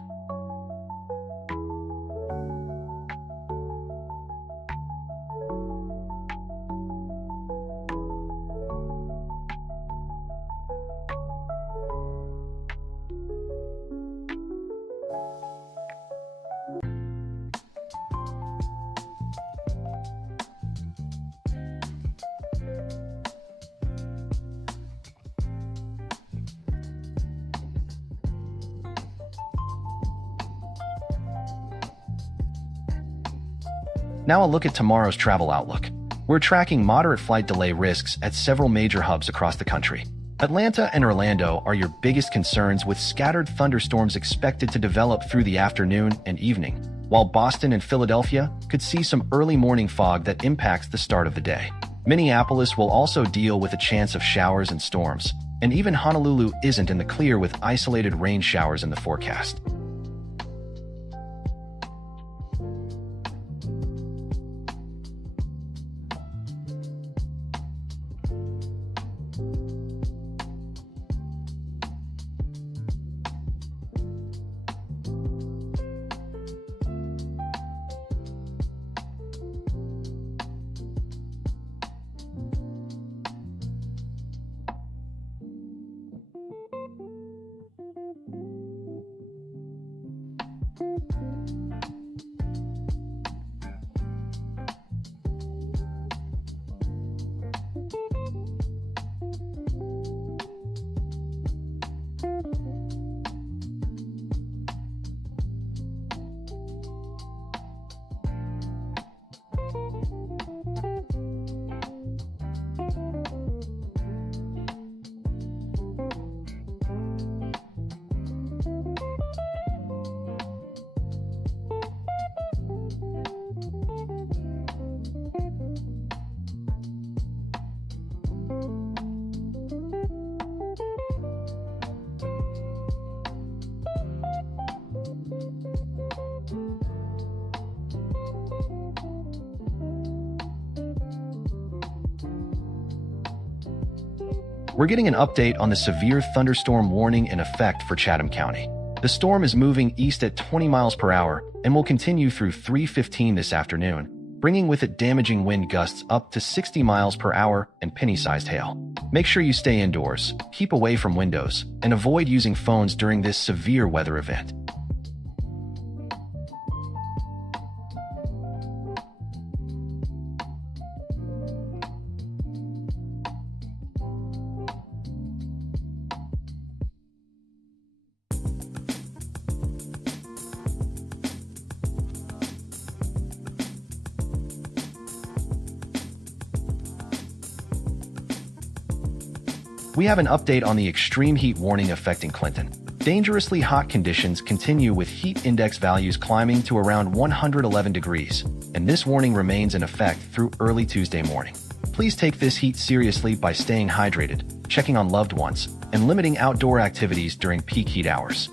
Now a look at tomorrow's travel outlook. We're tracking moderate flight delay risks at several major hubs across the country. Atlanta and Orlando are your biggest concerns, with scattered thunderstorms expected to develop through the afternoon and evening, while Boston and Philadelphia could see some early morning fog that impacts the start of the day. Minneapolis will also deal with a chance of showers and storms, and even Honolulu isn't in the clear with isolated rain showers in the forecast. We're getting an update on the severe thunderstorm warning in effect for Chatham County. The storm is moving east at 20 miles per hour and will continue through 3:15 this afternoon, bringing with it damaging wind gusts up to 60 miles per hour and penny-sized hail. Make sure you stay indoors, keep away from windows, and avoid using phones during this severe weather event. We have an update on the extreme heat warning affecting Clinton. Dangerously hot conditions continue with heat index values climbing to around 111 degrees, and this warning remains in effect through early Tuesday morning. Please take this heat seriously by staying hydrated, checking on loved ones, and limiting outdoor activities during peak heat hours.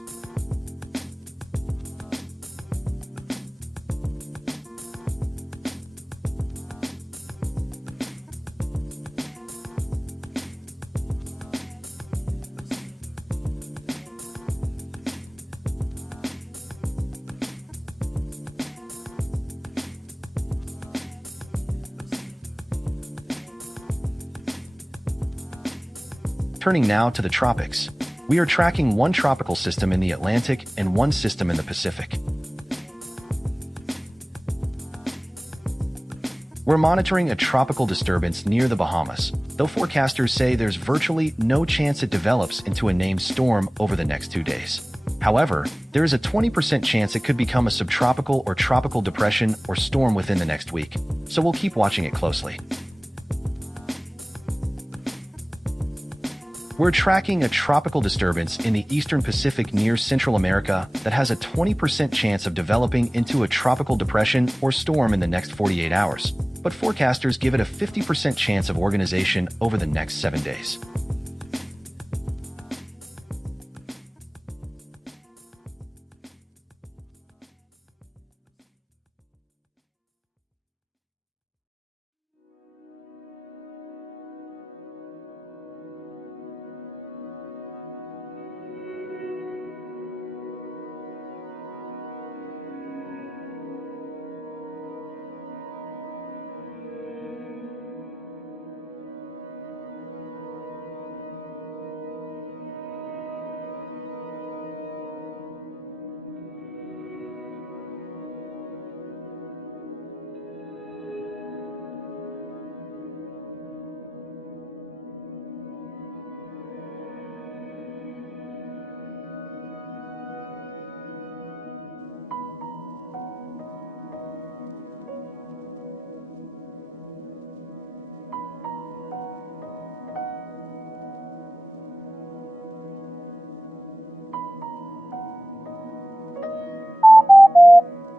Turning now to the tropics. We are tracking one tropical system in the Atlantic and one system in the Pacific. We're monitoring a tropical disturbance near the Bahamas, though forecasters say there's virtually no chance it develops into a named storm over the next 2 days. However, there is a 20% chance it could become a subtropical or tropical depression or storm within the next week, so we'll keep watching it closely. We're tracking a tropical disturbance in the eastern Pacific near Central America that has a 20% chance of developing into a tropical depression or storm in the next 48 hours, but forecasters give it a 50% chance of organization over the next 7 days.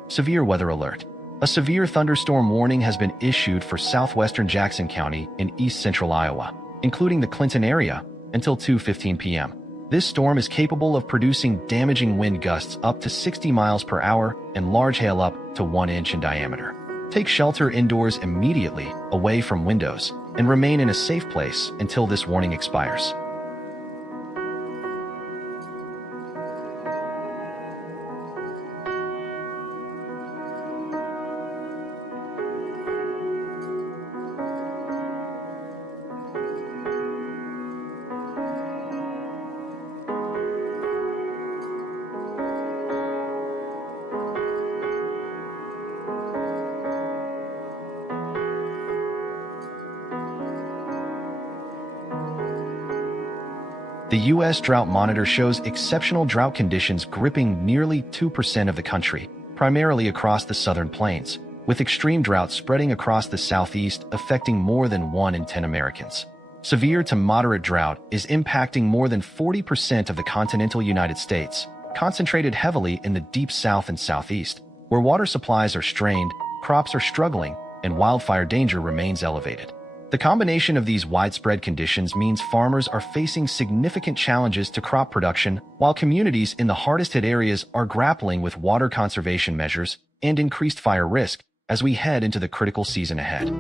Severe weather alert. A severe thunderstorm warning has been issued for southwestern Jackson County in east-central Iowa, including the Clinton area, until 2:15 p.m. This storm is capable of producing damaging wind gusts up to 60 miles per hour and large hail up to 1 inch in diameter. Take shelter indoors immediately, away from windows, and remain in a safe place until this warning expires. The U.S. Drought Monitor shows exceptional drought conditions gripping nearly 2% of the country, primarily across the southern plains, with extreme drought spreading across the southeast, affecting more than 1 in 10 Americans. Severe to moderate drought is impacting more than 40% of the continental United States, concentrated heavily in the deep south and southeast, where water supplies are strained, crops are struggling, and wildfire danger remains elevated. The combination of these widespread conditions means farmers are facing significant challenges to crop production, while communities in the hardest-hit areas are grappling with water conservation measures and increased fire risk as we head into the critical season ahead.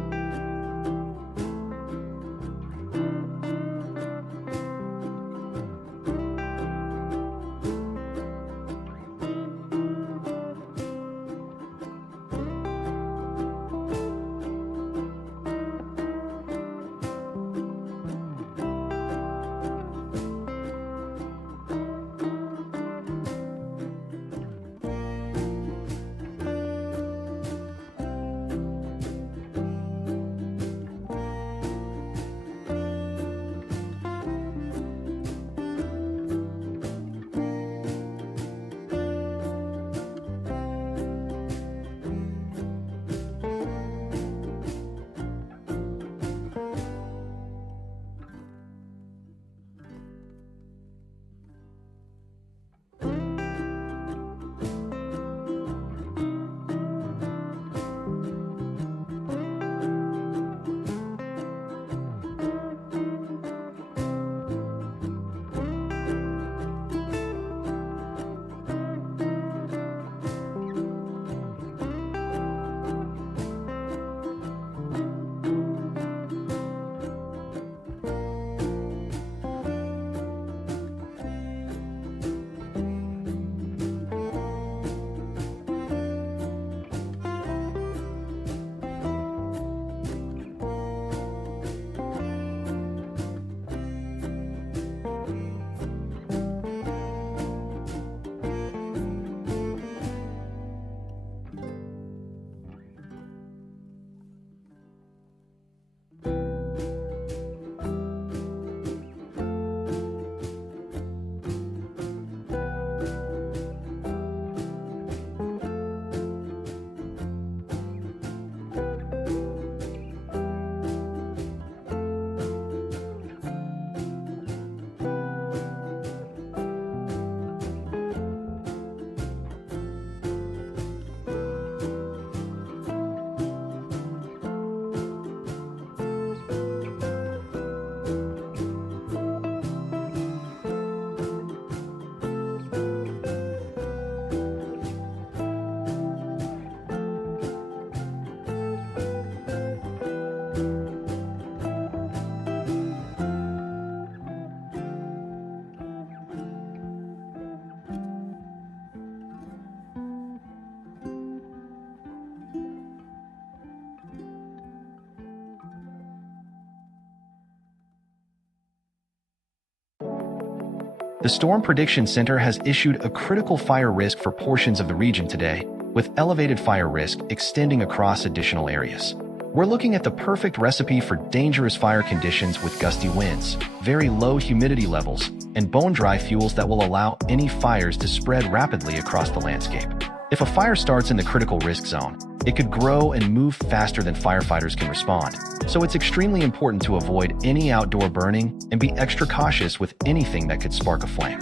The Storm Prediction Center has issued a critical fire risk for portions of the region today, with elevated fire risk extending across additional areas. We're looking at the perfect recipe for dangerous fire conditions with gusty winds, very low humidity levels, and bone-dry fuels that will allow any fires to spread rapidly across the landscape. If a fire starts in the critical risk zone, it could grow and move faster than firefighters can respond. So it's extremely important to avoid any outdoor burning and be extra cautious with anything that could spark a flame.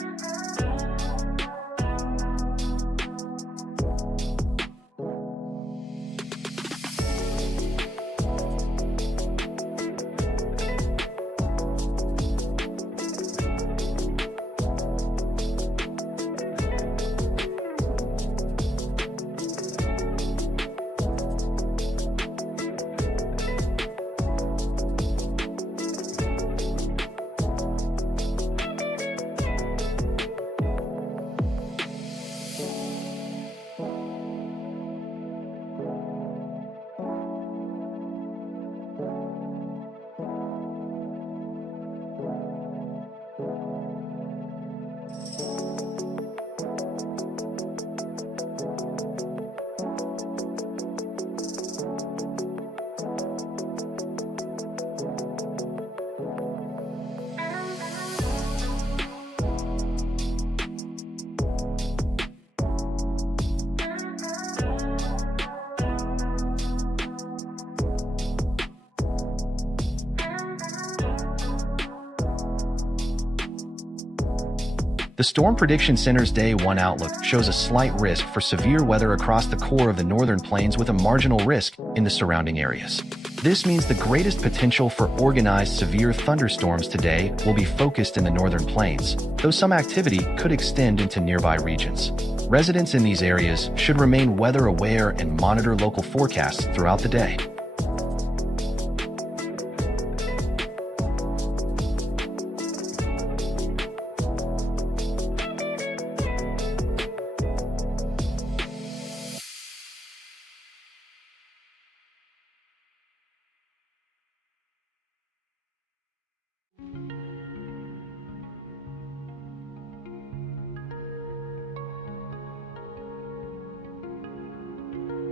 The Storm Prediction Center's Day 1 outlook shows a slight risk for severe weather across the core of the northern plains with a marginal risk in the surrounding areas. This means the greatest potential for organized severe thunderstorms today will be focused in the northern plains, though some activity could extend into nearby regions. Residents in these areas should remain weather aware and monitor local forecasts throughout the day.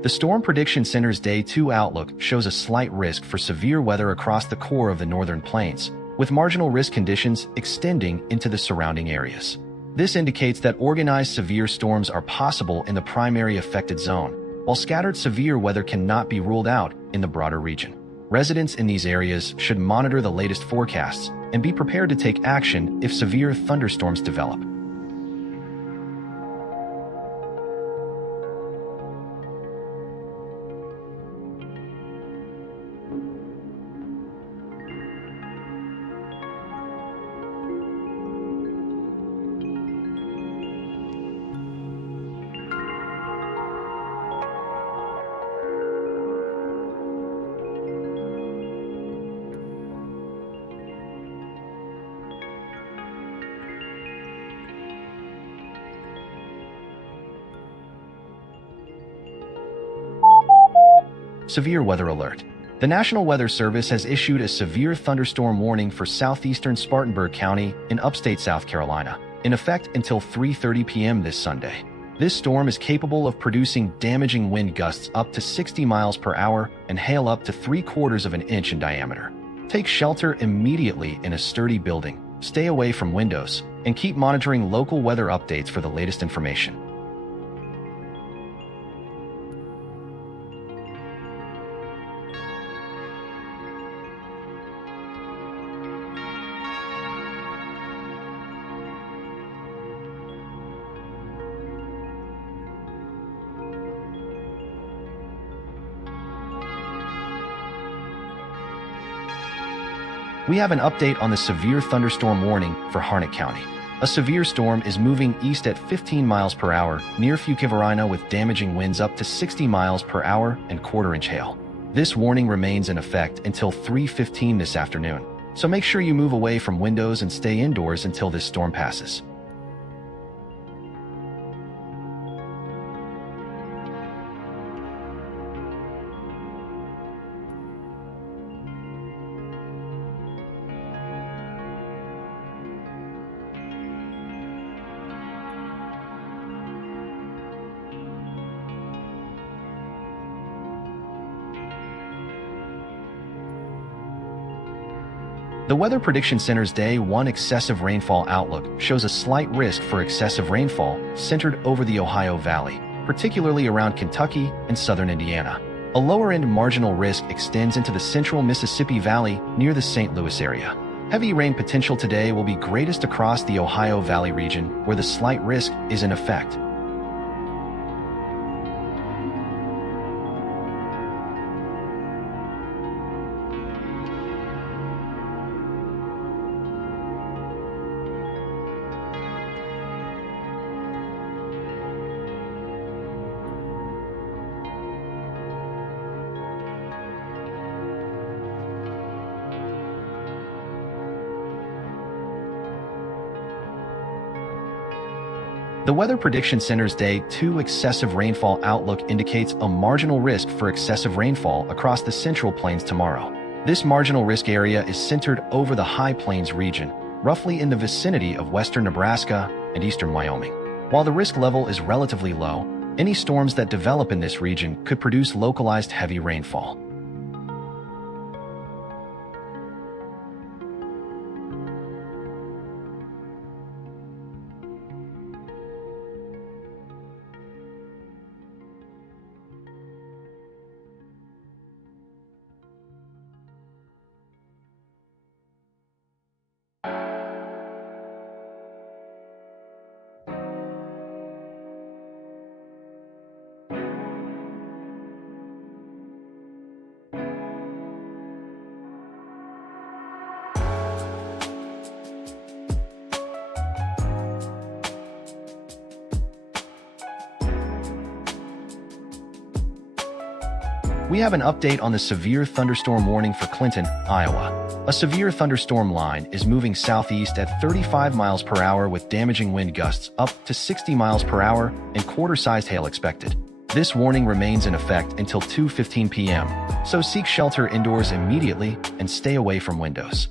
The Storm Prediction Center's Day 2 outlook shows a slight risk for severe weather across the core of the northern plains, with marginal risk conditions extending into the surrounding areas. This indicates that organized severe storms are possible in the primary affected zone, while scattered severe weather cannot be ruled out in the broader region. Residents in these areas should monitor the latest forecasts and be prepared to take action if severe thunderstorms develop. Severe weather alert. The National Weather Service has issued a severe thunderstorm warning for southeastern Spartanburg County in upstate South Carolina, in effect until 3:30 p.m. this Sunday. This storm is capable of producing damaging wind gusts up to 60 miles per hour and hail up to 3/4 of an inch in diameter. Take shelter immediately in a sturdy building, stay away from windows, and keep monitoring local weather updates for the latest information. We have an update on the severe thunderstorm warning for Harnett County. A severe storm is moving east at 15 miles per hour near Fuquay-Varina with damaging winds up to 60 miles per hour and quarter-inch hail. This warning remains in effect until 3:15 this afternoon, so make sure you move away from windows and stay indoors until this storm passes. The Weather Prediction Center's Day 1 excessive rainfall outlook shows a slight risk for excessive rainfall centered over the Ohio Valley, particularly around Kentucky and southern Indiana. A lower-end marginal risk extends into the central Mississippi Valley near the St. Louis area. Heavy rain potential today will be greatest across the Ohio Valley region, where the slight risk is in effect. The Weather Prediction Center's Day 2 excessive rainfall outlook indicates a marginal risk for excessive rainfall across the Central Plains tomorrow. This marginal risk area is centered over the High Plains region, roughly in the vicinity of western Nebraska and eastern Wyoming. While the risk level is relatively low, any storms that develop in this region could produce localized heavy rainfall. We have an update on the severe thunderstorm warning for Clinton, Iowa. A severe thunderstorm line is moving southeast at 35 miles per hour with damaging wind gusts up to 60 miles per hour and quarter-sized hail expected. This warning remains in effect until 2:15 p.m., so seek shelter indoors immediately and stay away from windows.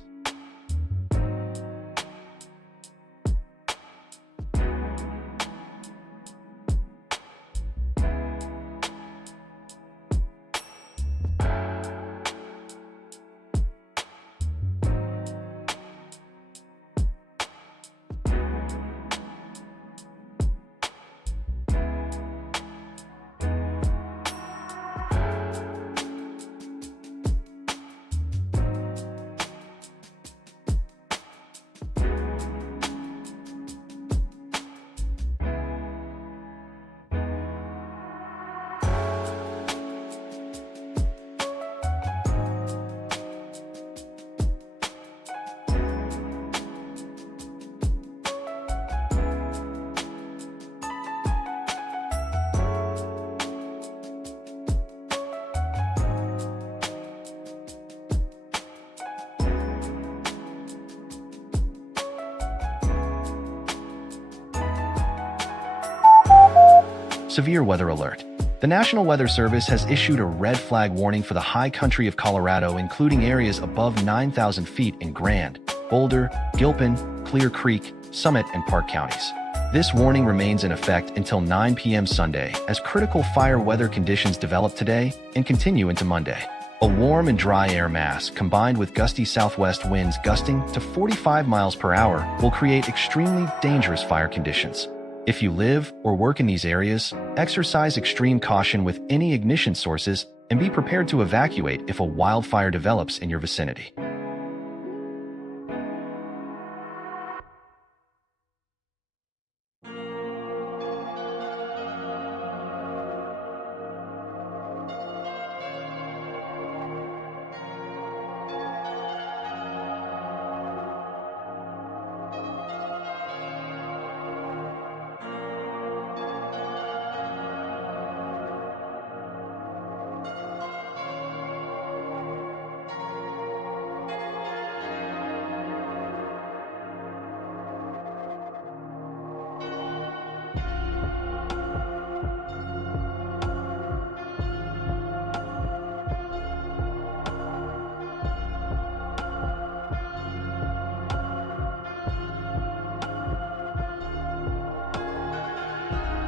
Severe weather alert. The National Weather Service has issued a red flag warning for the high country of Colorado, including areas above 9,000 feet in Grand, Boulder, Gilpin, Clear Creek, Summit, and Park counties. This warning remains in effect until 9 p.m. Sunday as critical fire weather conditions develop today and continue into Monday. A warm and dry air mass combined with gusty southwest winds gusting to 45 miles per hour will create extremely dangerous fire conditions. If you live or work in these areas, exercise extreme caution with any ignition sources and be prepared to evacuate if a wildfire develops in your vicinity.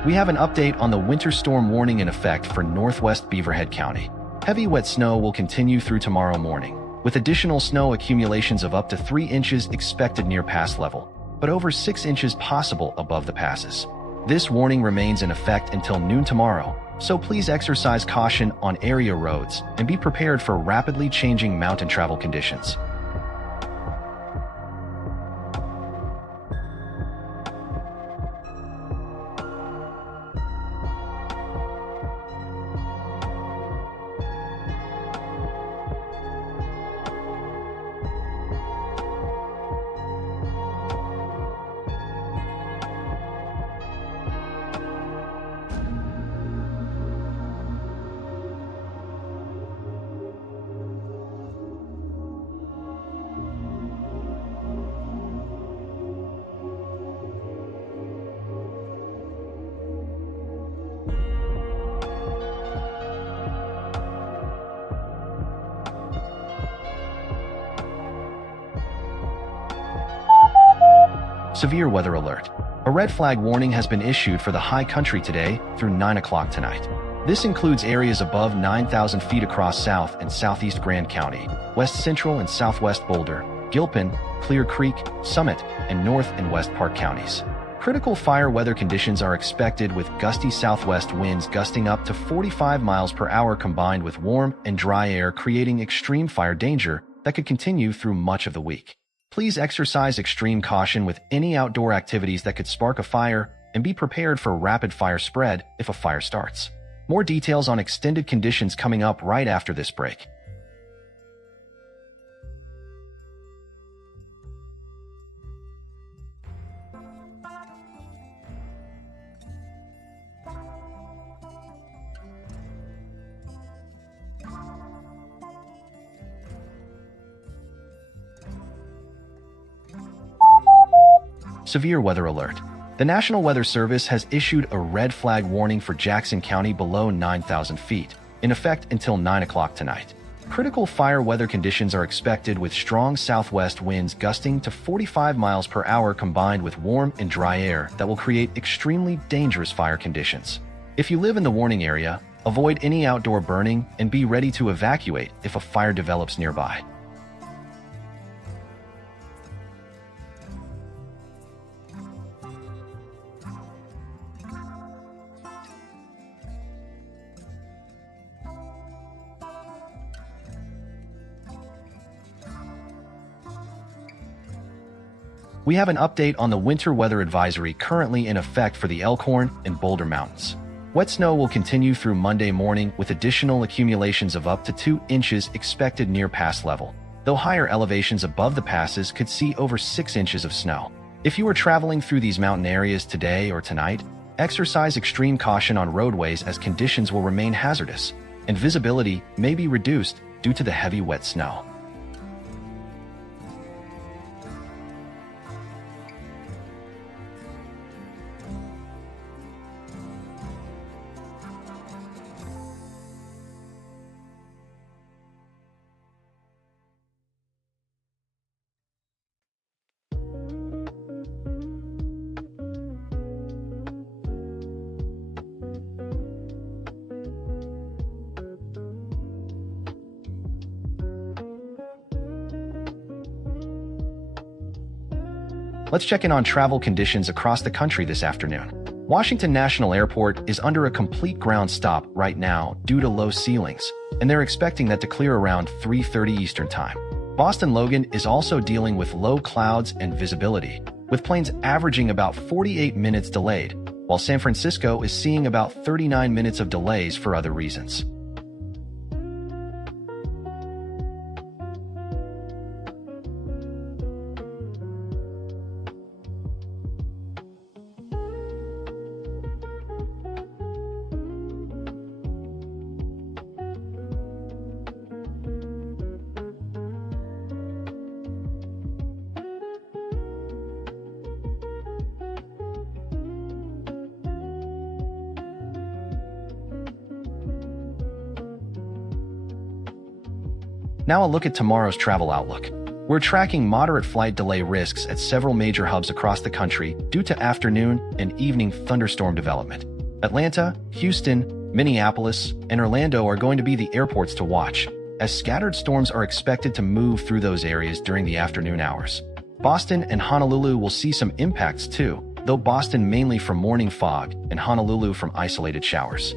We have an update on the winter storm warning in effect for northwest Beaverhead County. Heavy wet snow will continue through tomorrow morning. with additional snow accumulations of up to 3 inches expected near pass level, but over 6 inches possible above the passes. This warning remains in effect until noon tomorrow, so please exercise caution on area roads and be prepared for rapidly changing mountain travel conditions. Severe weather alert. A red flag warning has been issued for the high country today through 9 o'clock tonight. This includes areas above 9,000 feet across South and Southeast Grand County, West Central and Southwest Boulder, Gilpin, Clear Creek, Summit, and North and West Park counties. Critical fire weather conditions are expected with gusty southwest winds gusting up to 45 miles per hour combined with warm and dry air creating extreme fire danger that could continue through much of the week. Please exercise extreme caution with any outdoor activities that could spark a fire and be prepared for rapid fire spread if a fire starts. More details on extended conditions coming up right after this break. Severe weather alert. The National Weather Service has issued a red flag warning for Jackson County below 9,000 feet, in effect until 9 o'clock tonight. Critical fire weather conditions are expected with strong southwest winds gusting to 45 miles per hour combined with warm and dry air that will create extremely dangerous fire conditions. If you live in the warning area, avoid any outdoor burning and be ready to evacuate if a fire develops nearby. We have an update on the winter weather advisory currently in effect for the Elkhorn and Boulder Mountains. Wet snow will continue through Monday morning with additional accumulations of up to 2 inches expected near pass level, though higher elevations above the passes could see over 6 inches of snow. If you are traveling through these mountain areas today or tonight, exercise extreme caution on roadways as conditions will remain hazardous, and visibility may be reduced due to the heavy wet snow. Let's check in on travel conditions across the country this afternoon. Washington National Airport is under a complete ground stop right now due to low ceilings, and they're expecting that to clear around 3:30 Eastern Time. Boston Logan is also dealing with low clouds and visibility, with planes averaging about 48 minutes delayed, while San Francisco is seeing about 39 minutes of delays for other reasons. Now a look at tomorrow's travel outlook. We're tracking moderate flight delay risks at several major hubs across the country due to afternoon and evening thunderstorm development. Atlanta, Houston, Minneapolis, and Orlando are going to be the airports to watch, as scattered storms are expected to move through those areas during the afternoon hours. Boston and Honolulu will see some impacts too, though Boston mainly from morning fog and Honolulu from isolated showers.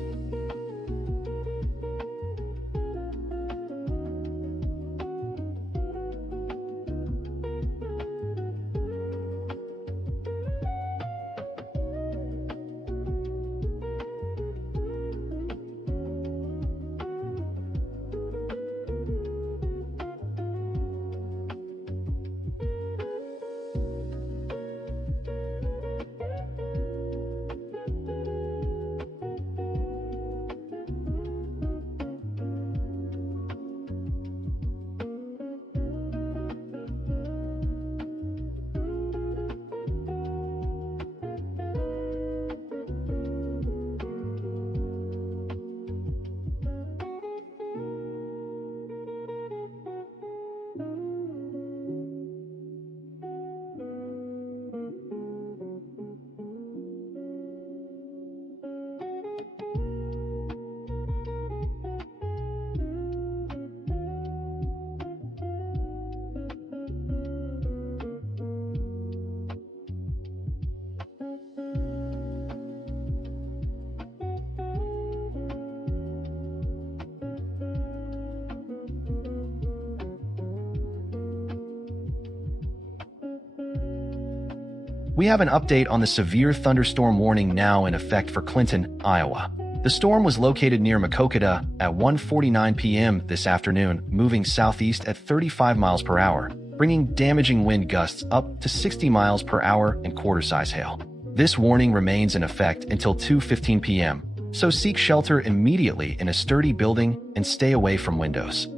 We have an update on the severe thunderstorm warning now in effect for Clinton, Iowa. The storm was located near Maquoketa at 1:49 p.m. this afternoon, moving southeast at 35 miles per hour, bringing damaging wind gusts up to 60 miles per hour and quarter-size hail. This warning remains in effect until 2:15 p.m., so seek shelter immediately in a sturdy building and stay away from windows.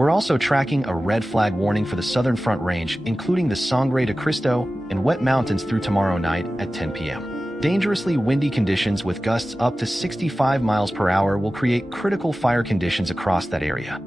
We're also tracking a red flag warning for the Southern Front Range, including the Sangre de Cristo and Wet Mountains through tomorrow night at 10 p.m. Dangerously windy conditions with gusts up to 65 miles per hour will create critical fire conditions across that area.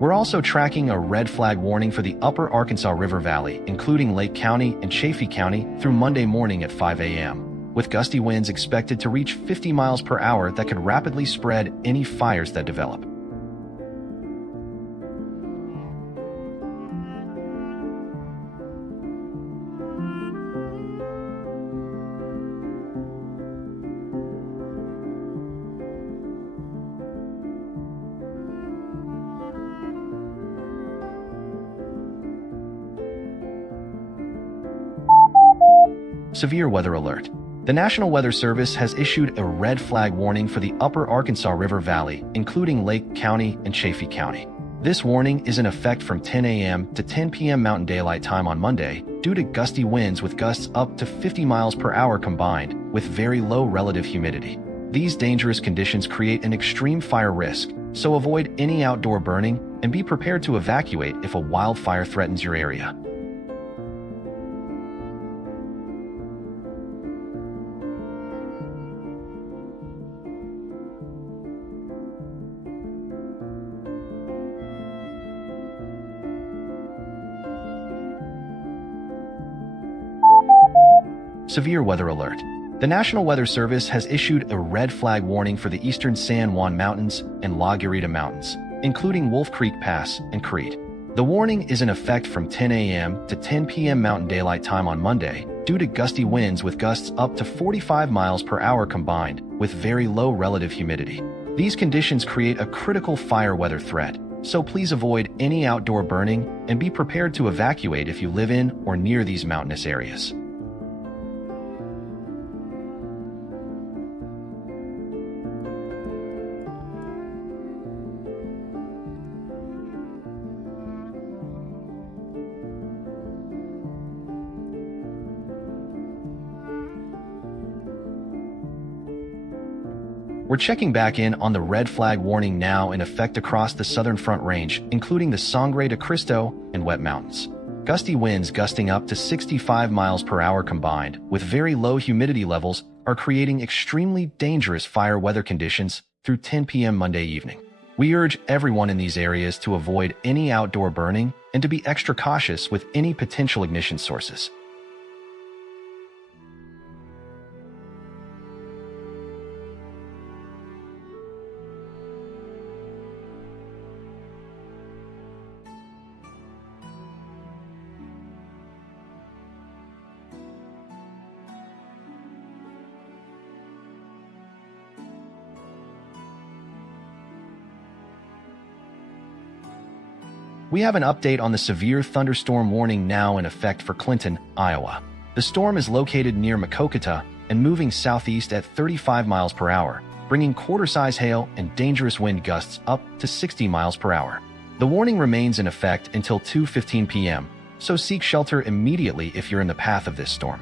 We're also tracking a red flag warning for the upper Arkansas River Valley, including Lake County and Chaffee County through Monday morning at 5 a.m., with gusty winds expected to reach 50 miles per hour that could rapidly spread any fires that develop. Severe weather alert. The National Weather Service has issued a red flag warning for the upper Arkansas River Valley, including Lake County and Chaffee County. This warning is in effect from 10 a.m. to 10 p.m. Mountain Daylight Time on Monday due to gusty winds with gusts up to 50 miles per hour combined with very low relative humidity. These dangerous conditions create an extreme fire risk, so avoid any outdoor burning and be prepared to evacuate if a wildfire threatens your area. Severe weather alert. The National Weather Service has issued a red flag warning for the eastern San Juan Mountains and La Guarita Mountains, including Wolf Creek Pass and Crete. The warning is in effect from 10 a.m. to 10 p.m. Mountain Daylight Time on Monday due to gusty winds with gusts up to 45 miles per hour combined with very low relative humidity. These conditions create a critical fire weather threat, so please avoid any outdoor burning and be prepared to evacuate if you live in or near these mountainous areas. We're checking back in on the red flag warning now in effect across the southern Front Range, including the Sangre de Cristo and Wet Mountains. Gusty winds gusting up to 65 miles per hour combined with very low humidity levels are creating extremely dangerous fire weather conditions through 10 p.m. Monday evening. We urge everyone in these areas to avoid any outdoor burning and to be extra cautious with any potential ignition sources. We have an update on the severe thunderstorm warning now in effect for Clinton, Iowa. The storm is located near Maquoketa and moving southeast at 35 miles per hour, bringing quarter-size hail and dangerous wind gusts up to 60 miles per hour. The warning remains in effect until 2:15 p.m., so seek shelter immediately if you're in the path of this storm.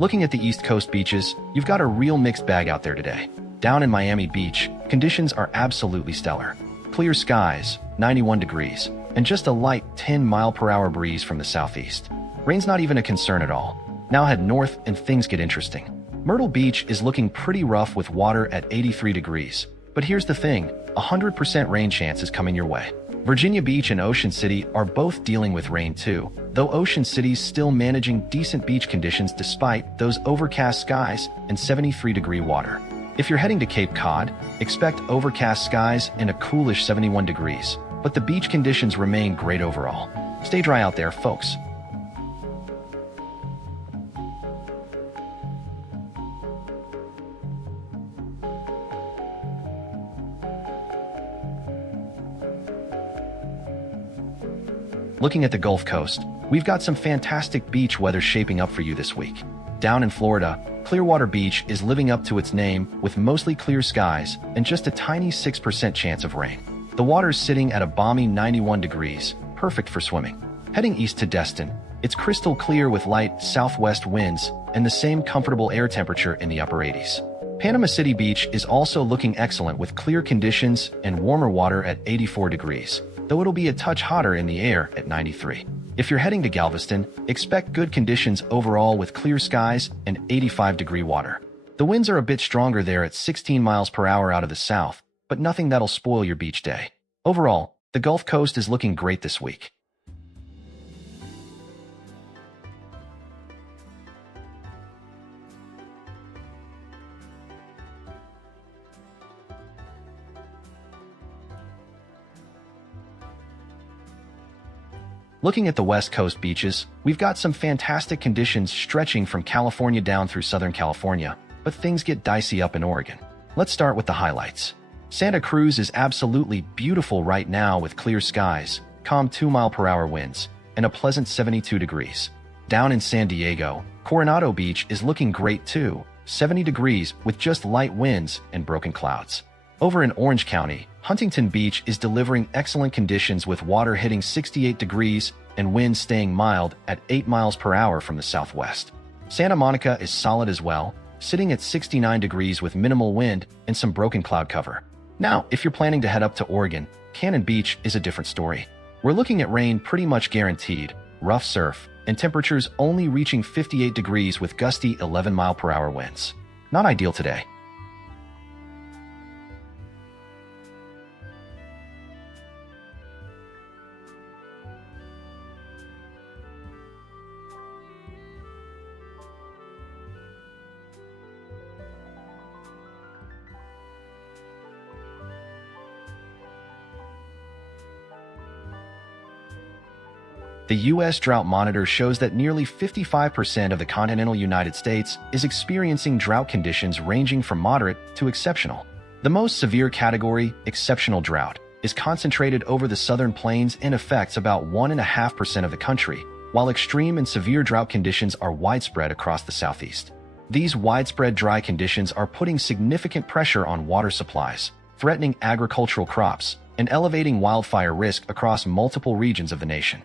Looking at the East Coast beaches, you've got a real mixed bag out there today. Down in Miami Beach, conditions are absolutely stellar. Clear skies, 91 degrees, and just a light 10-mile-per-hour breeze from the southeast. Rain's not even a concern at all. Now head north and things get interesting. Myrtle Beach is looking pretty rough with water at 83 degrees. But here's the thing, 100% rain chance is coming your way. Virginia Beach and Ocean City are both dealing with rain too, though Ocean City's still managing decent beach conditions despite those overcast skies and 73-degree water. If you're heading to Cape Cod, expect overcast skies and a coolish 71 degrees, but the beach conditions remain great overall. Stay dry out there, folks. Looking at the Gulf Coast, we've got some fantastic beach weather shaping up for you this week. Down in Florida, Clearwater Beach is living up to its name with mostly clear skies and just a tiny 6% chance of rain. The water's sitting at a balmy 91 degrees, perfect for swimming. Heading east to Destin, it's crystal clear with light southwest winds and the same comfortable air temperature in the upper 80s. Panama City Beach is also looking excellent with clear conditions and warmer water at 84 degrees, though it'll be a touch hotter in the air at 93. If you're heading to Galveston, expect good conditions overall with clear skies and 85-degree water. The winds are a bit stronger there at 16 miles per hour out of the south, but nothing that'll spoil your beach day. Overall, the Gulf Coast is looking great this week. Looking at the West Coast beaches, we've got some fantastic conditions stretching from California down through Southern California, but things get dicey up in Oregon. Let's start with the highlights. Santa Cruz is absolutely beautiful right now with clear skies, calm 2-mile-per-hour winds, and a pleasant 72 degrees. Down in San Diego, Coronado Beach is looking great too, 70 degrees with just light winds and broken clouds. Over in Orange County, Huntington Beach is delivering excellent conditions with water hitting 68 degrees and winds staying mild at 8 miles per hour from the southwest. Santa Monica is solid as well, sitting at 69 degrees with minimal wind and some broken cloud cover. Now, if you're planning to head up to Oregon, Cannon Beach is a different story. We're looking at rain pretty much guaranteed, rough surf, and temperatures only reaching 58 degrees with gusty 11-mile-per-hour winds. Not ideal today. The U.S. Drought Monitor shows that nearly 55% of the continental United States is experiencing drought conditions ranging from moderate to exceptional. The most severe category, exceptional drought, is concentrated over the southern plains and affects about 1.5% of the country, while extreme and severe drought conditions are widespread across the southeast. These widespread dry conditions are putting significant pressure on water supplies, threatening agricultural crops, and elevating wildfire risk across multiple regions of the nation.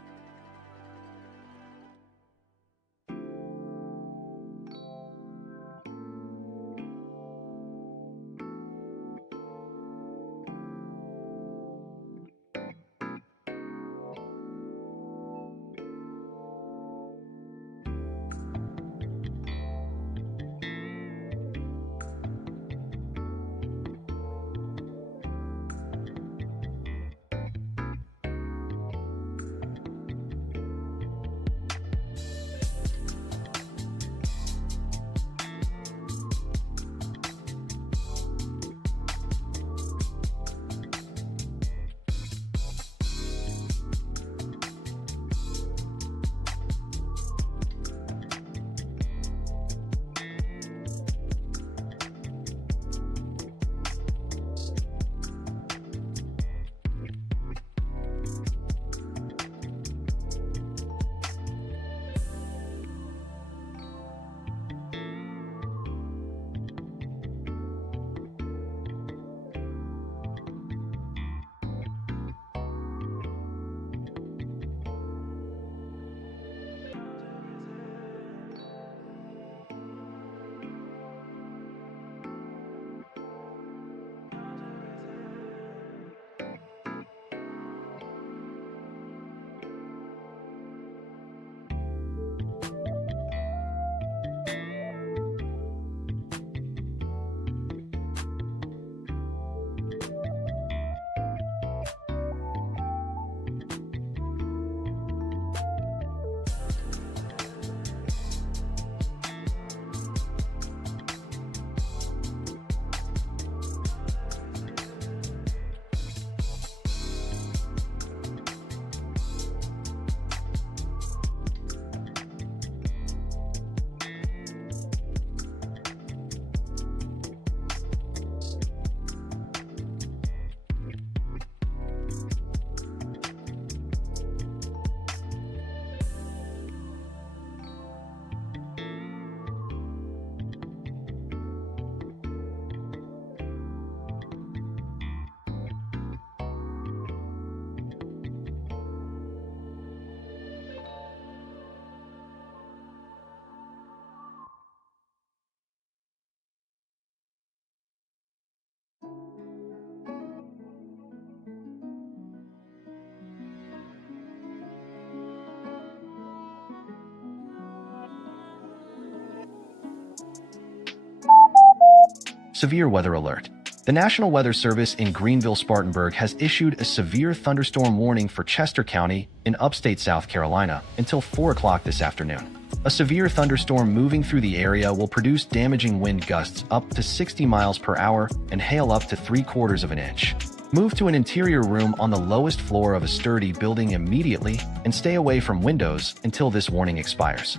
Severe weather alert. The National Weather Service in Greenville-Spartanburg has issued a severe thunderstorm warning for Chester County in upstate South Carolina until 4 o'clock this afternoon. A severe thunderstorm moving through the area will produce damaging wind gusts up to 60 miles per hour and hail up to 3/4 of an inch. Move to an interior room on the lowest floor of a sturdy building immediately and stay away from windows until this warning expires.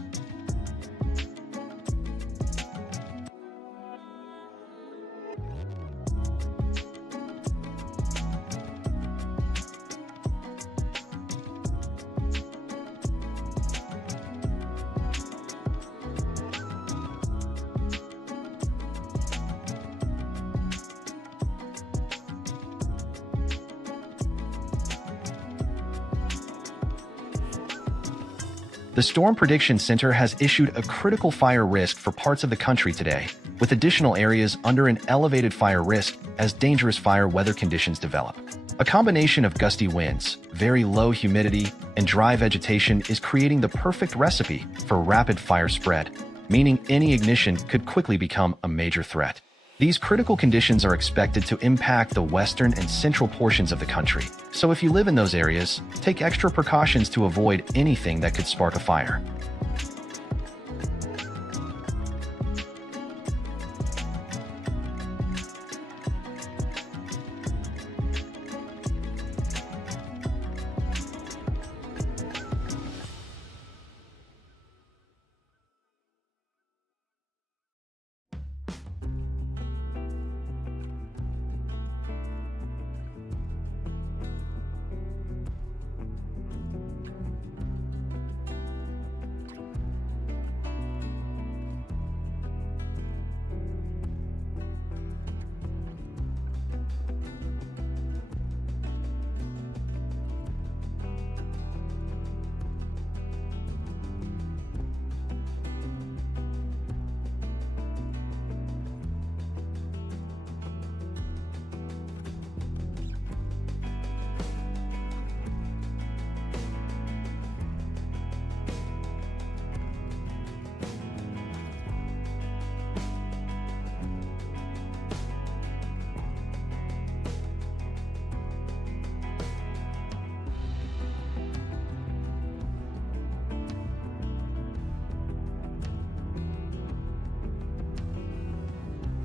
The Storm Prediction Center has issued a critical fire risk for parts of the country today, with additional areas under an elevated fire risk as dangerous fire weather conditions develop. A combination of gusty winds, very low humidity, and dry vegetation is creating the perfect recipe for rapid fire spread, meaning any ignition could quickly become a major threat. These critical conditions are expected to impact the western and central portions of the country, so if you live in those areas, take extra precautions to avoid anything that could spark a fire.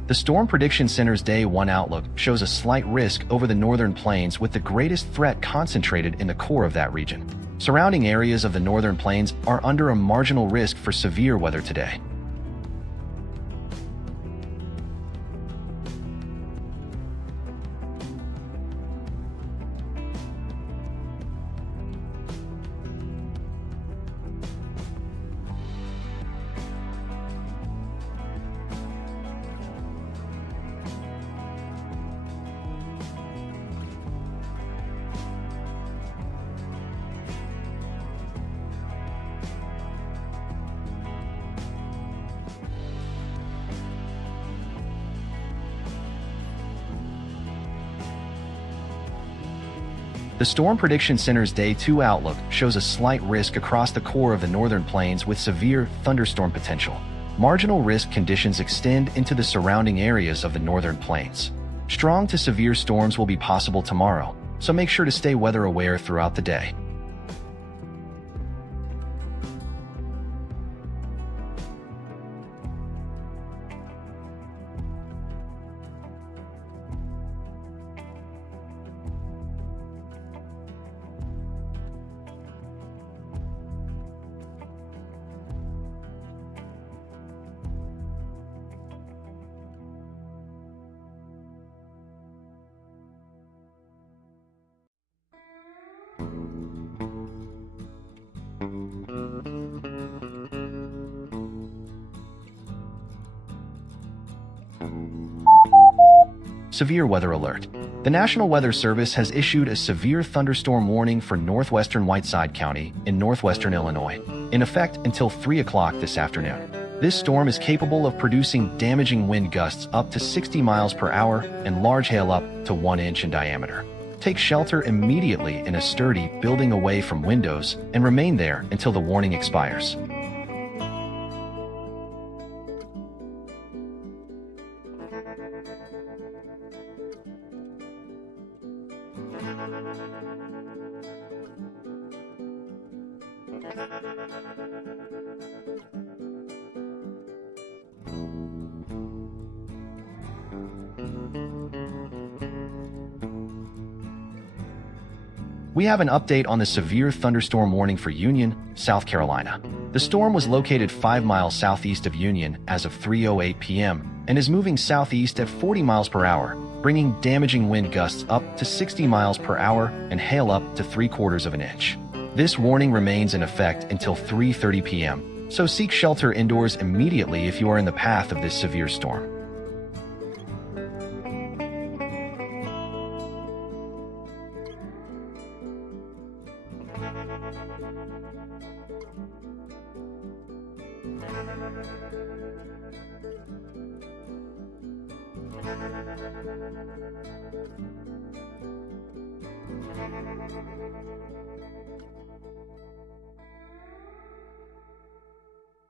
The Storm Prediction Center's Day 1 outlook shows a slight risk over the northern plains with the greatest threat concentrated in the core of that region. Surrounding areas of the northern plains are under a marginal risk for severe weather today. The Storm Prediction Center's Day 2 outlook shows a slight risk across the core of the northern plains with severe thunderstorm potential. Marginal risk conditions extend into the surrounding areas of the northern plains. Strong to severe storms will be possible tomorrow, so make sure to stay weather aware throughout the day. Severe weather alert. The National Weather Service has issued a severe thunderstorm warning for northwestern Whiteside County in northwestern Illinois, in effect until 3 o'clock this afternoon. This storm is capable of producing damaging wind gusts up to 60 miles per hour and large hail up to 1 inch in diameter. Take shelter immediately in a sturdy building away from windows and remain there until the warning expires. We have an update on the severe thunderstorm warning for Union, South Carolina. The storm was located 5 miles southeast of Union as of 3:08 p.m. and is moving southeast at 40 miles per hour, bringing damaging wind gusts up to 60 miles per hour and hail up to 3/4 of an inch. This warning remains in effect until 3:30 p.m., so seek shelter indoors immediately if you are in the path of this severe storm.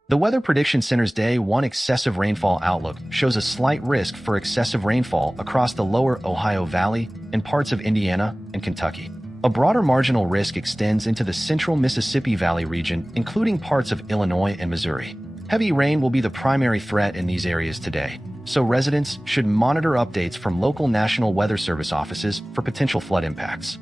The Weather Prediction Center's Day 1 excessive rainfall outlook shows a slight risk for excessive rainfall across the lower Ohio Valley and parts of Indiana and Kentucky. A broader marginal risk extends into the central Mississippi Valley region, including parts of Illinois and Missouri. Heavy rain will be the primary threat in these areas today, so residents should monitor updates from local National Weather Service offices for potential flood impacts.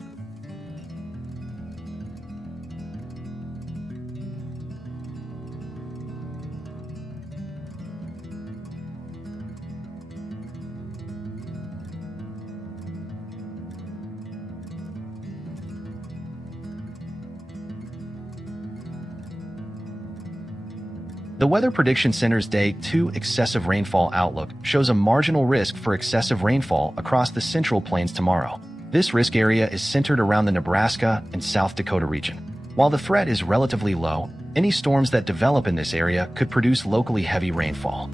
The Weather Prediction Center's Day 2 excessive rainfall outlook shows a marginal risk for excessive rainfall across the Central Plains tomorrow. This risk area is centered around the Nebraska and South Dakota region. While the threat is relatively low, any storms that develop in this area could produce locally heavy rainfall.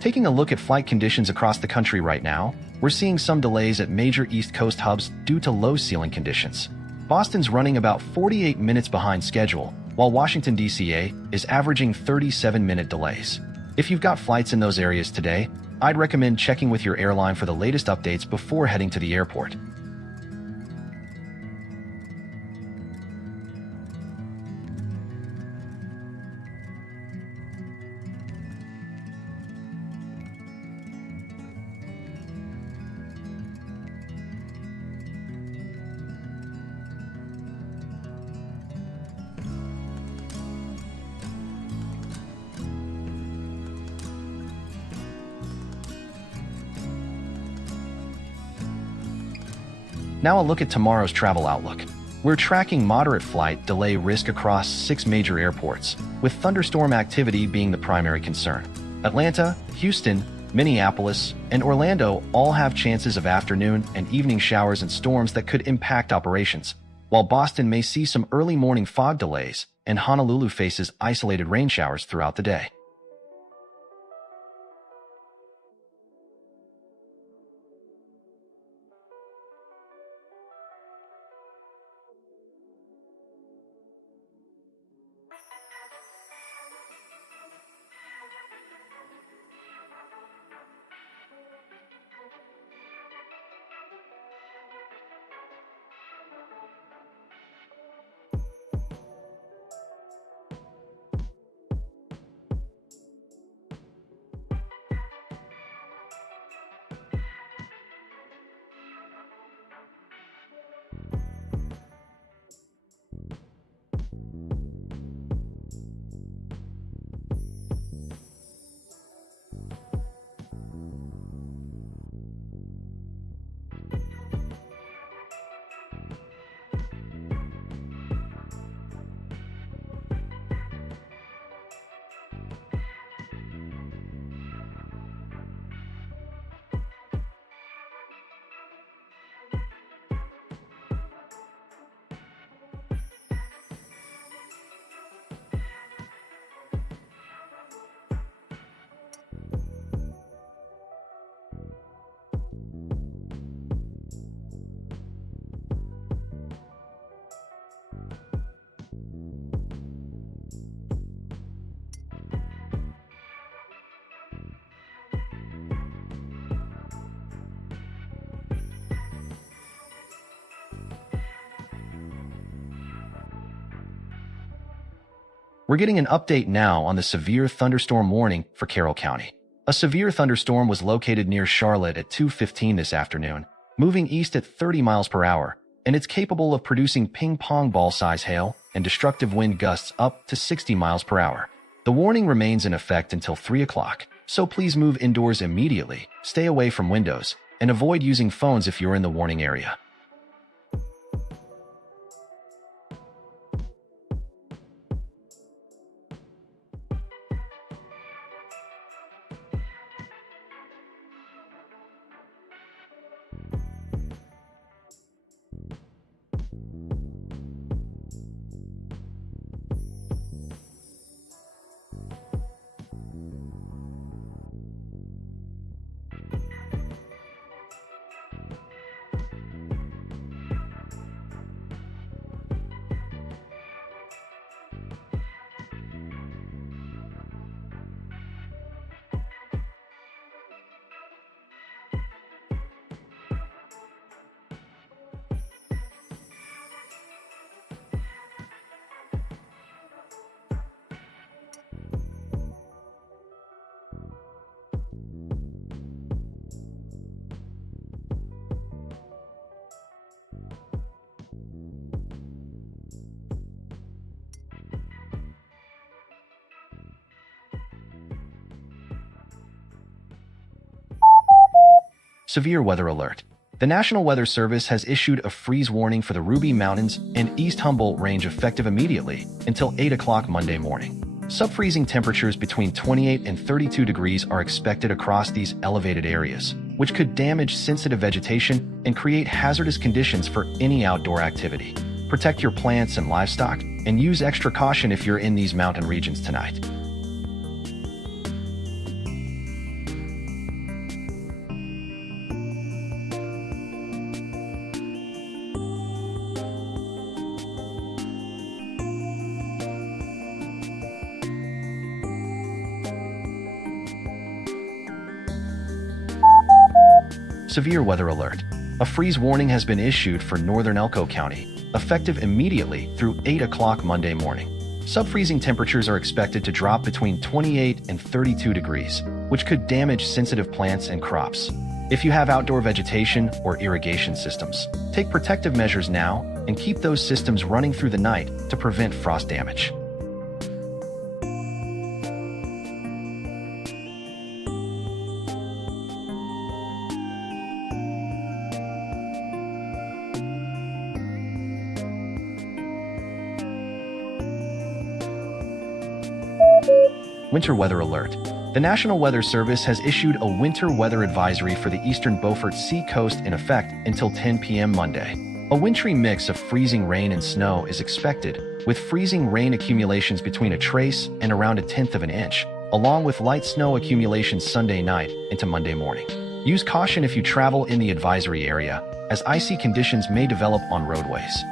Taking a look at flight conditions across the country right now, we're seeing some delays at major East Coast hubs due to low ceiling conditions. Boston's running about 48 minutes behind schedule, while Washington, D.C. is averaging 37-minute delays. If you've got flights in those areas today, I'd recommend checking with your airline for the latest updates before heading to the airport. Now a look at tomorrow's travel outlook. We're tracking moderate flight delay risk across 6 major airports, with thunderstorm activity being the primary concern. Atlanta, Houston, Minneapolis, and Orlando all have chances of afternoon and evening showers and storms that could impact operations, while Boston may see some early morning fog delays, and Honolulu faces isolated rain showers throughout the day. We're getting an update now on the severe thunderstorm warning for Carroll County. A severe thunderstorm was located near Charlotte at 2:15 this afternoon, moving east at 30 miles per hour, and it's capable of producing ping-pong ball-size hail and destructive wind gusts up to 60 miles per hour. The warning remains in effect until 3 o'clock, so please move indoors immediately, stay away from windows, and avoid using phones if you're in the warning area. Severe weather alert. The National Weather Service has issued a freeze warning for the Ruby Mountains and East Humboldt Range effective immediately until 8 o'clock Monday morning. Subfreezing temperatures between 28 and 32 degrees are expected across these elevated areas, which could damage sensitive vegetation and create hazardous conditions for any outdoor activity. Protect your plants and livestock, and use extra caution if you're in these mountain regions tonight. Severe weather alert. A freeze warning has been issued for northern Elko County, effective immediately through 8 o'clock Monday morning. Subfreezing temperatures are expected to drop between 28 and 32 degrees, which could damage sensitive plants and crops. If you have outdoor vegetation or irrigation systems, take protective measures now and keep those systems running through the night to prevent frost damage. Winter weather alert. The National Weather Service has issued a winter weather advisory for the eastern Beaufort Sea coast in effect until 10 p.m. Monday. A wintry mix of freezing rain and snow is expected, with freezing rain accumulations between a trace and around 1/10 of an inch, along with light snow accumulations Sunday night into Monday morning. Use caution if you travel in the advisory area, as icy conditions may develop on roadways.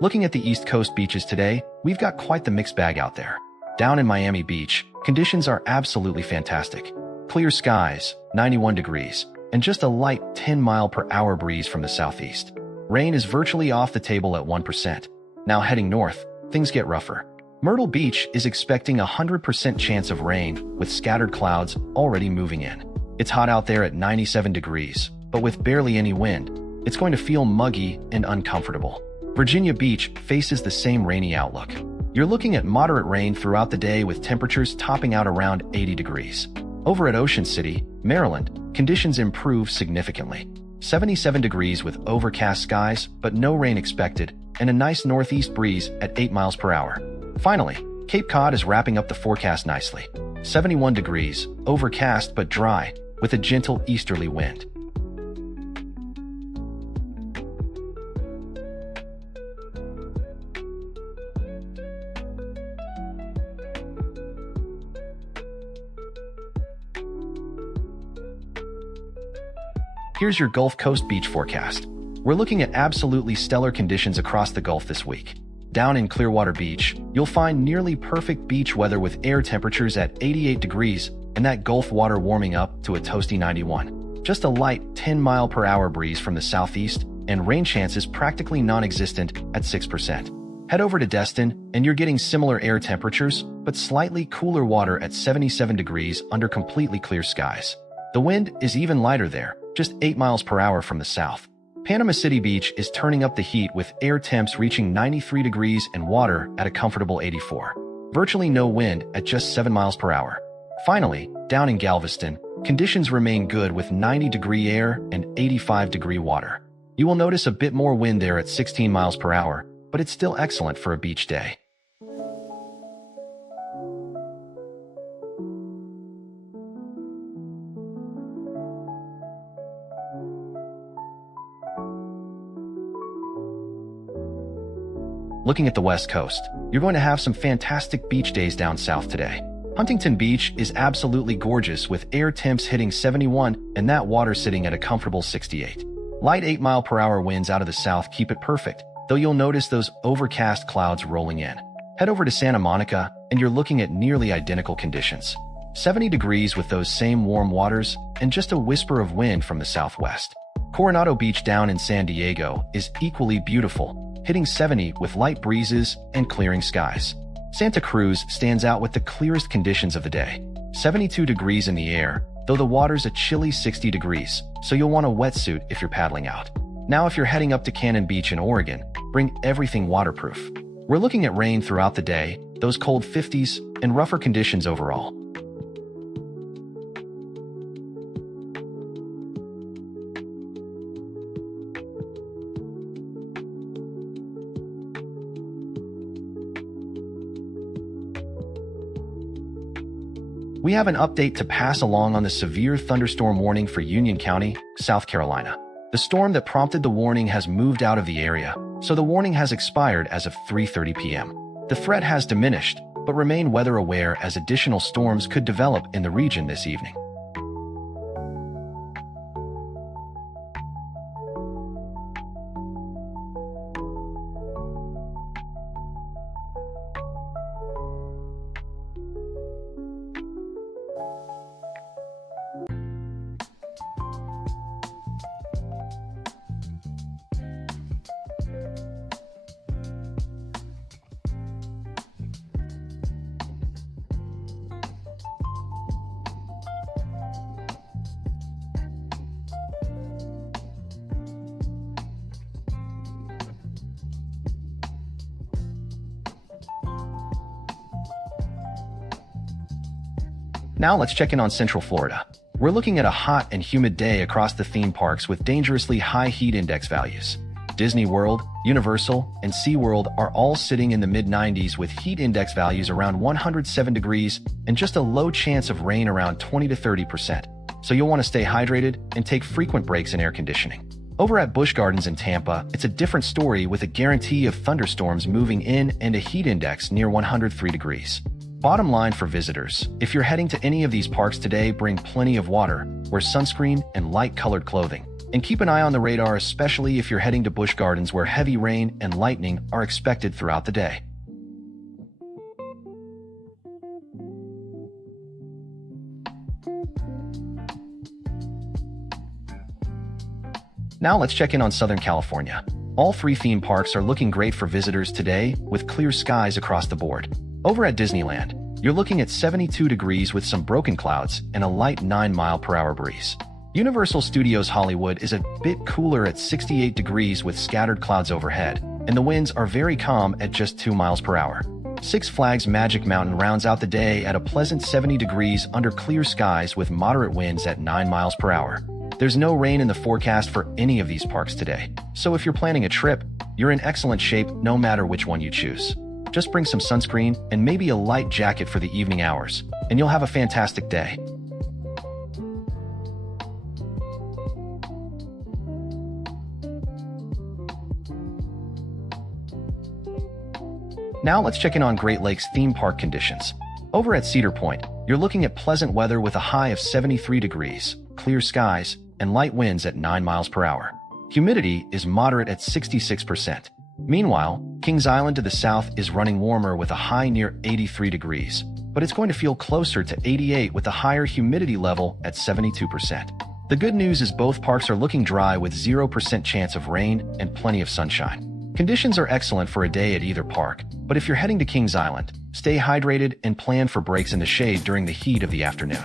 Looking at the East Coast beaches today, we've got quite the mixed bag out there. Down in Miami Beach, conditions are absolutely fantastic. Clear skies, 91 degrees, and just a light 10-mile-per-hour breeze from the southeast. Rain is virtually off the table at 1%. Now heading north, things get rougher. Myrtle Beach is expecting a 100% chance of rain, with scattered clouds already moving in. It's hot out there at 97 degrees, but with barely any wind, it's going to feel muggy and uncomfortable. Virginia Beach faces the same rainy outlook. You're looking at moderate rain throughout the day with temperatures topping out around 80 degrees. Over at Ocean City, Maryland, conditions improve significantly. 77 degrees with overcast skies, but no rain expected, and a nice northeast breeze at 8 miles per hour. Finally, Cape Cod is wrapping up the forecast nicely. 71 degrees, overcast but dry, with a gentle easterly wind. Here's your Gulf Coast beach forecast. We're looking at absolutely stellar conditions across the Gulf this week. Down in Clearwater Beach, you'll find nearly perfect beach weather with air temperatures at 88 degrees and that Gulf water warming up to a toasty 91. Just a light 10-mile-per-hour breeze from the southeast and rain chances practically non-existent at 6%. Head over to Destin and you're getting similar air temperatures, but slightly cooler water at 77 degrees under completely clear skies. The wind is even lighter there, just 8 miles per hour from the south. Panama City Beach is turning up the heat with air temps reaching 93 degrees and water at a comfortable 84. Virtually no wind at just 7 miles per hour. Finally, down in Galveston, conditions remain good with 90-degree air and 85-degree water. You will notice a bit more wind there at 16 miles per hour, but it's still excellent for a beach day. Looking at the West Coast, you're going to have some fantastic beach days down south today. Huntington Beach is absolutely gorgeous with air temps hitting 71 and that water sitting at a comfortable 68. Light 8-mile-per-hour winds out of the south keep it perfect, though you'll notice those overcast clouds rolling in. Head over to Santa Monica and you're looking at nearly identical conditions. 70 degrees with those same warm waters and just a whisper of wind from the southwest. Coronado Beach down in San Diego is equally beautiful, hitting 70 with light breezes and clearing skies. Santa Cruz stands out with the clearest conditions of the day. 72 degrees in the air, though the water's a chilly 60 degrees, so you'll want a wetsuit if you're paddling out. Now if you're heading up to Cannon Beach in Oregon, bring everything waterproof. We're looking at rain throughout the day, those cold 50s, and rougher conditions overall. We have an update to pass along on the severe thunderstorm warning for Union County, South Carolina. The storm that prompted the warning has moved out of the area, so the warning has expired as of 3:30 p.m. The threat has diminished, but remain weather aware as additional storms could develop in the region this evening. Now let's check in on Central Florida. We're looking at a hot and humid day across the theme parks with dangerously high heat index values. Disney World, Universal, and SeaWorld are all sitting in the mid-90s with heat index values around 107 degrees and just a low chance of rain around 20 to 30%. So you'll want to stay hydrated and take frequent breaks in air conditioning. Over at Busch Gardens in Tampa, it's a different story with a guarantee of thunderstorms moving in and a heat index near 103 degrees. Bottom line for visitors, if you're heading to any of these parks today, bring plenty of water, wear sunscreen and light-colored clothing. And keep an eye on the radar, especially if you're heading to Busch Gardens where heavy rain and lightning are expected throughout the day. Now let's check in on Southern California. All three theme parks are looking great for visitors today with clear skies across the board. Over at Disneyland, you're looking at 72 degrees with some broken clouds and a light 9-mile-per-hour breeze. Universal Studios Hollywood is a bit cooler at 68 degrees with scattered clouds overhead, and the winds are very calm at just 2 miles per hour. Six Flags Magic Mountain rounds out the day at a pleasant 70 degrees under clear skies with moderate winds at 9 miles per hour. There's no rain in the forecast for any of these parks today, so if you're planning a trip, you're in excellent shape no matter which one you choose. Just bring some sunscreen and maybe a light jacket for the evening hours, and you'll have a fantastic day. Now let's check in on Great Lakes theme park conditions. Over at Cedar Point, you're looking at pleasant weather with a high of 73 degrees, clear skies, and light winds at 9 miles per hour. Humidity is moderate at 66%. Meanwhile, Kings Island to the south is running warmer with a high near 83 degrees, but it's going to feel closer to 88 with a higher humidity level at 72%. The good news is both parks are looking dry with 0% chance of rain and plenty of sunshine. Conditions are excellent for a day at either park, but if you're heading to Kings Island, stay hydrated and plan for breaks in the shade during the heat of the afternoon.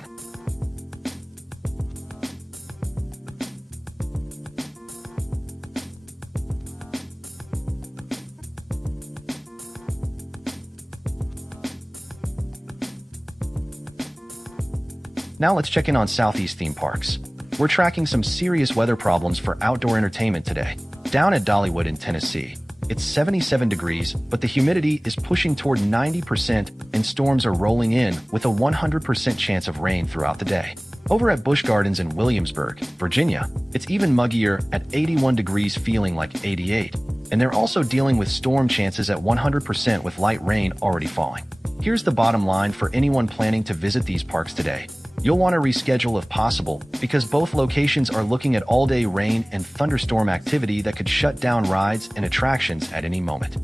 Now let's check in on Southeast theme parks. We're tracking some serious weather problems for outdoor entertainment today. Down at Dollywood in Tennessee, it's 77 degrees, but the humidity is pushing toward 90% and storms are rolling in with a 100% chance of rain throughout the day. Over at Busch Gardens in Williamsburg, Virginia, it's even muggier at 81 degrees feeling like 88, and they're also dealing with storm chances at 100% with light rain already falling. Here's the bottom line for anyone planning to visit these parks today. You'll want to reschedule if possible because both locations are looking at all-day rain and thunderstorm activity that could shut down rides and attractions at any moment.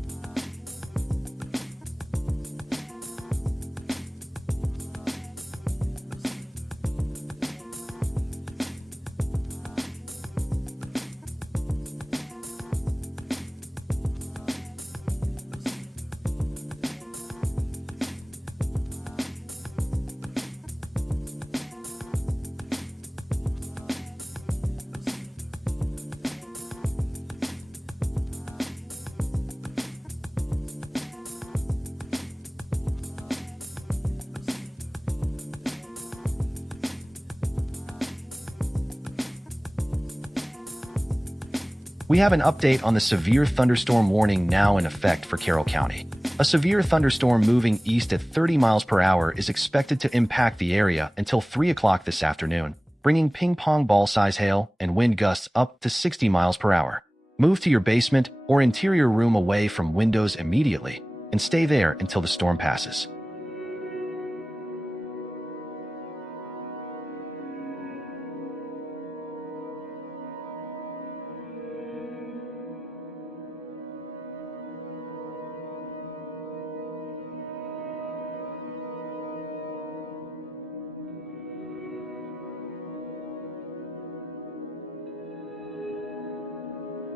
We have an update on the severe thunderstorm warning now in effect for Carroll County. A severe thunderstorm moving east at 30 miles per hour is expected to impact the area until 3 o'clock this afternoon, bringing ping-pong ball-size hail and wind gusts up to 60 miles per hour. Move to your basement or interior room away from windows immediately and stay there until the storm passes.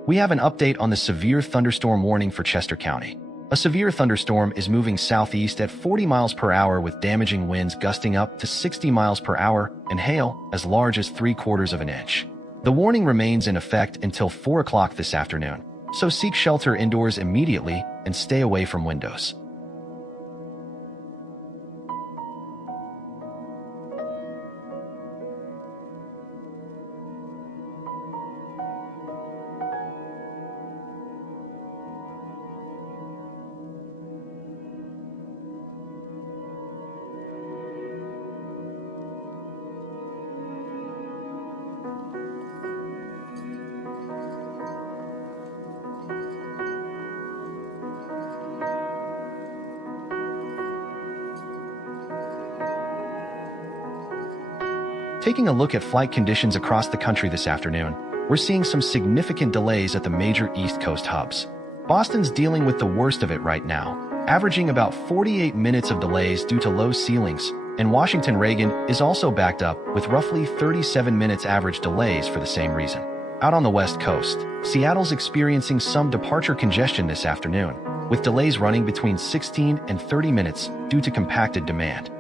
We have an update on the severe thunderstorm warning for Chester County. A severe thunderstorm is moving southeast at 40 miles per hour with damaging winds gusting up to 60 miles per hour and hail as large as 3/4 of an inch. The warning remains in effect until 4 o'clock this afternoon, so seek shelter indoors immediately and stay away from windows. Taking a look at flight conditions across the country this afternoon, we're seeing some significant delays at the major East Coast hubs. Boston's dealing with the worst of it right now, averaging about 48 minutes of delays due to low ceilings, and Washington Reagan is also backed up with roughly 37 minutes average delays for the same reason. Out on the West Coast, Seattle's experiencing some departure congestion this afternoon, with delays running between 16 and 30 minutes due to compacted demand.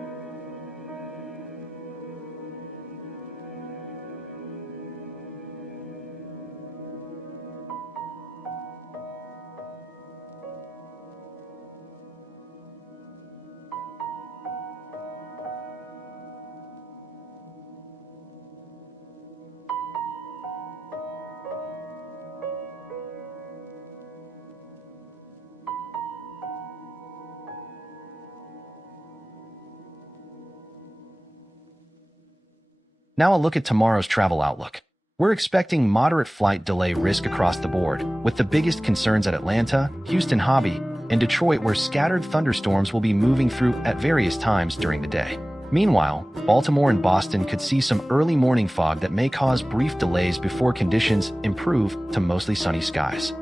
Now a look at tomorrow's travel outlook. We're expecting moderate flight delay risk across the board, with the biggest concerns at Atlanta, Houston Hobby, and Detroit, where scattered thunderstorms will be moving through at various times during the day. Meanwhile, Baltimore and Boston could see some early morning fog that may cause brief delays before conditions improve to mostly sunny skies.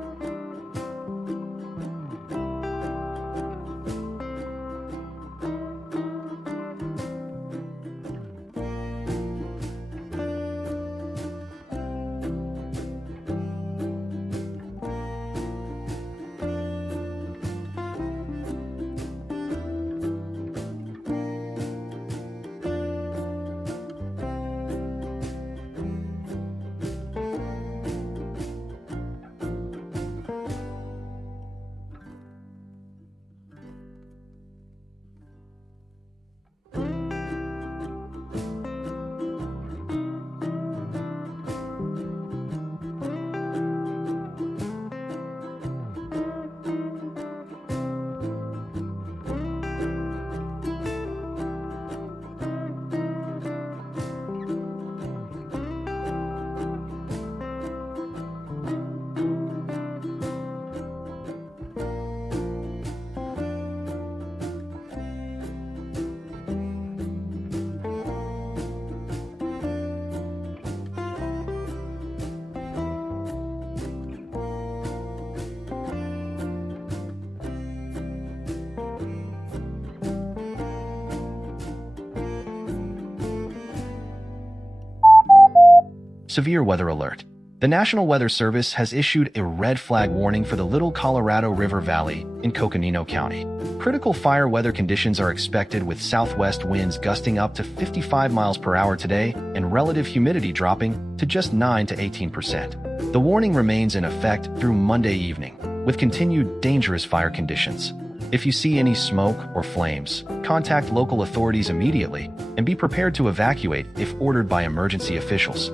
Severe weather alert. The National Weather Service has issued a red flag warning for the Little Colorado River Valley in Coconino County. Critical fire weather conditions are expected, with southwest winds gusting up to 55 miles per hour today and relative humidity dropping to just 9 to 18%. The warning remains in effect through Monday evening, with continued dangerous fire conditions. If you see any smoke or flames, contact local authorities immediately and be prepared to evacuate if ordered by emergency officials.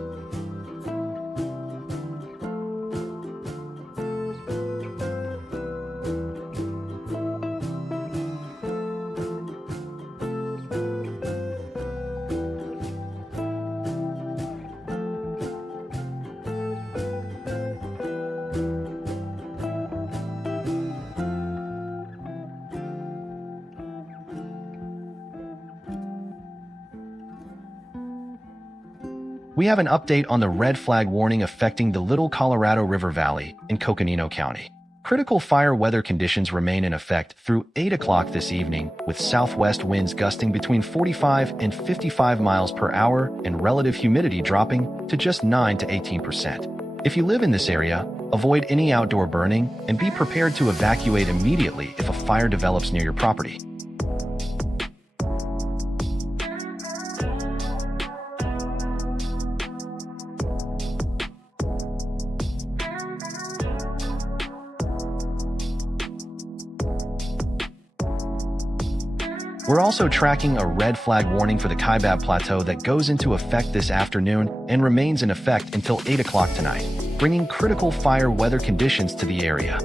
We have an update on the red flag warning affecting the Little Colorado River Valley in Coconino County. Critical fire weather conditions remain in effect through 8 o'clock this evening, with southwest winds gusting between 45 and 55 miles per hour and relative humidity dropping to just 9 to 18%. If you live in this area, avoid any outdoor burning and be prepared to evacuate immediately if a fire develops near your property. We're also tracking a red flag warning for the Kaibab Plateau that goes into effect this afternoon and remains in effect until 8 o'clock tonight, bringing critical fire weather conditions to the area.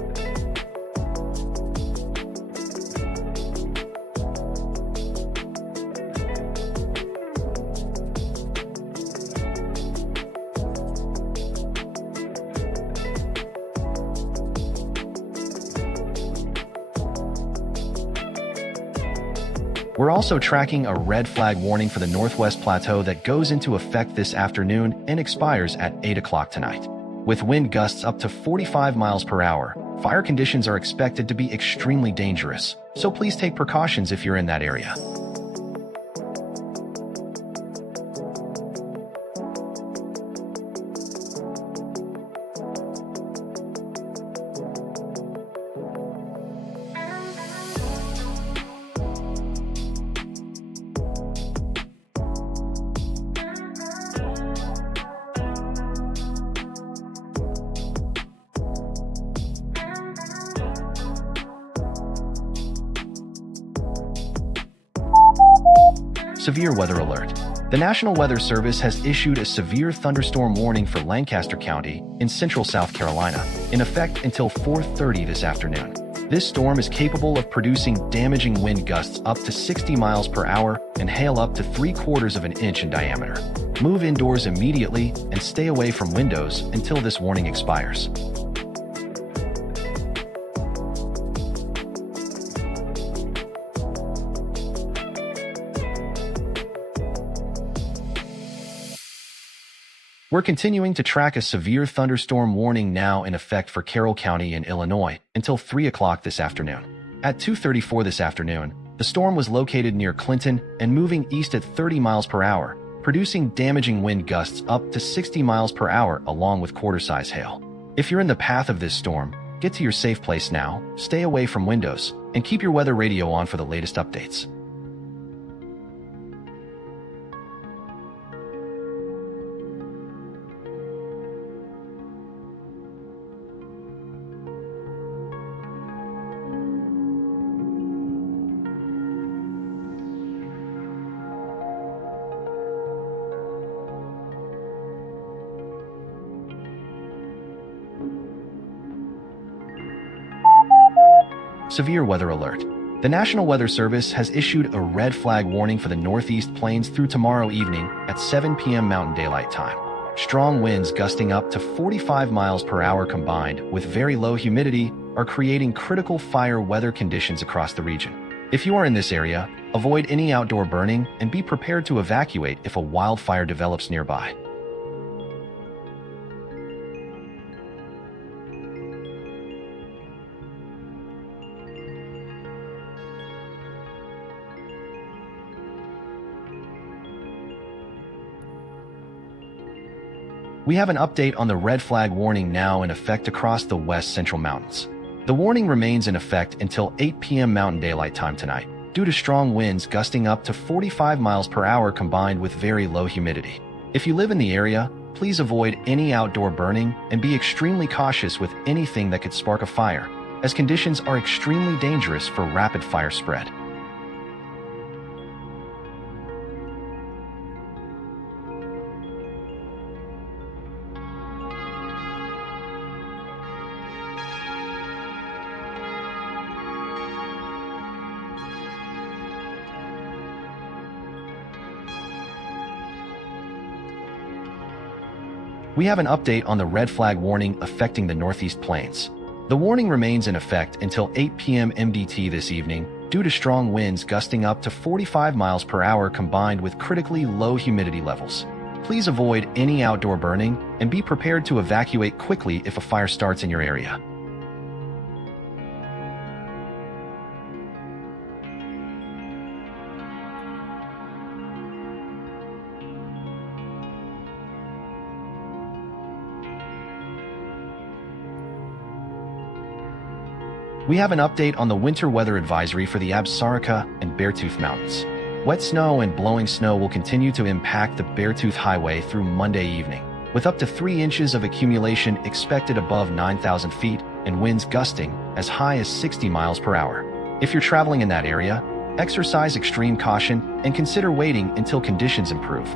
We're also tracking a red flag warning for the Northwest Plateau that goes into effect this afternoon and expires at 8 o'clock tonight. With wind gusts up to 45 miles per hour, fire conditions are expected to be extremely dangerous, so please take precautions if you're in that area. Severe weather alert. The National Weather Service has issued a severe thunderstorm warning for Lancaster County in central South Carolina, in effect until 4:30 this afternoon. This storm is capable of producing damaging wind gusts up to 60 miles per hour and hail up to 3/4 of an inch in diameter. Move indoors immediately and stay away from windows until this warning expires. We're continuing to track a severe thunderstorm warning now in effect for Carroll County in Illinois until 3 o'clock this afternoon. At 2:34 this afternoon, the storm was located near Clinton and moving east at 30 miles per hour, producing damaging wind gusts up to 60 miles per hour along with quarter-size hail. If you're in the path of this storm, get to your safe place now, stay away from windows, and keep your weather radio on for the latest updates. Severe weather alert. The National Weather Service has issued a red flag warning for the Northeast Plains through tomorrow evening at 7 p.m. Mountain Daylight Time. Strong winds gusting up to 45 miles per hour combined with very low humidity are creating critical fire weather conditions across the region. If you are in this area, avoid any outdoor burning and be prepared to evacuate if a wildfire develops nearby. We have an update on the red flag warning now in effect across the West Central Mountains. The warning remains in effect until 8 p.m. Mountain Daylight Time tonight, due to strong winds gusting up to 45 miles per hour combined with very low humidity. If you live in the area, please avoid any outdoor burning and be extremely cautious with anything that could spark a fire, as conditions are extremely dangerous for rapid fire spread. We have an update on the red flag warning affecting the Northeast Plains. The warning remains in effect until 8 p.m. MDT this evening due to strong winds gusting up to 45 miles per hour combined with critically low humidity levels. Please avoid any outdoor burning and be prepared to evacuate quickly if a fire starts in your area. We have an update on the winter weather advisory for the Absaroka and Beartooth Mountains. Wet snow and blowing snow will continue to impact the Beartooth Highway through Monday evening, with up to 3 inches of accumulation expected above 9,000 feet and winds gusting as high as 60 miles per hour. If you're traveling in that area, exercise extreme caution and consider waiting until conditions improve.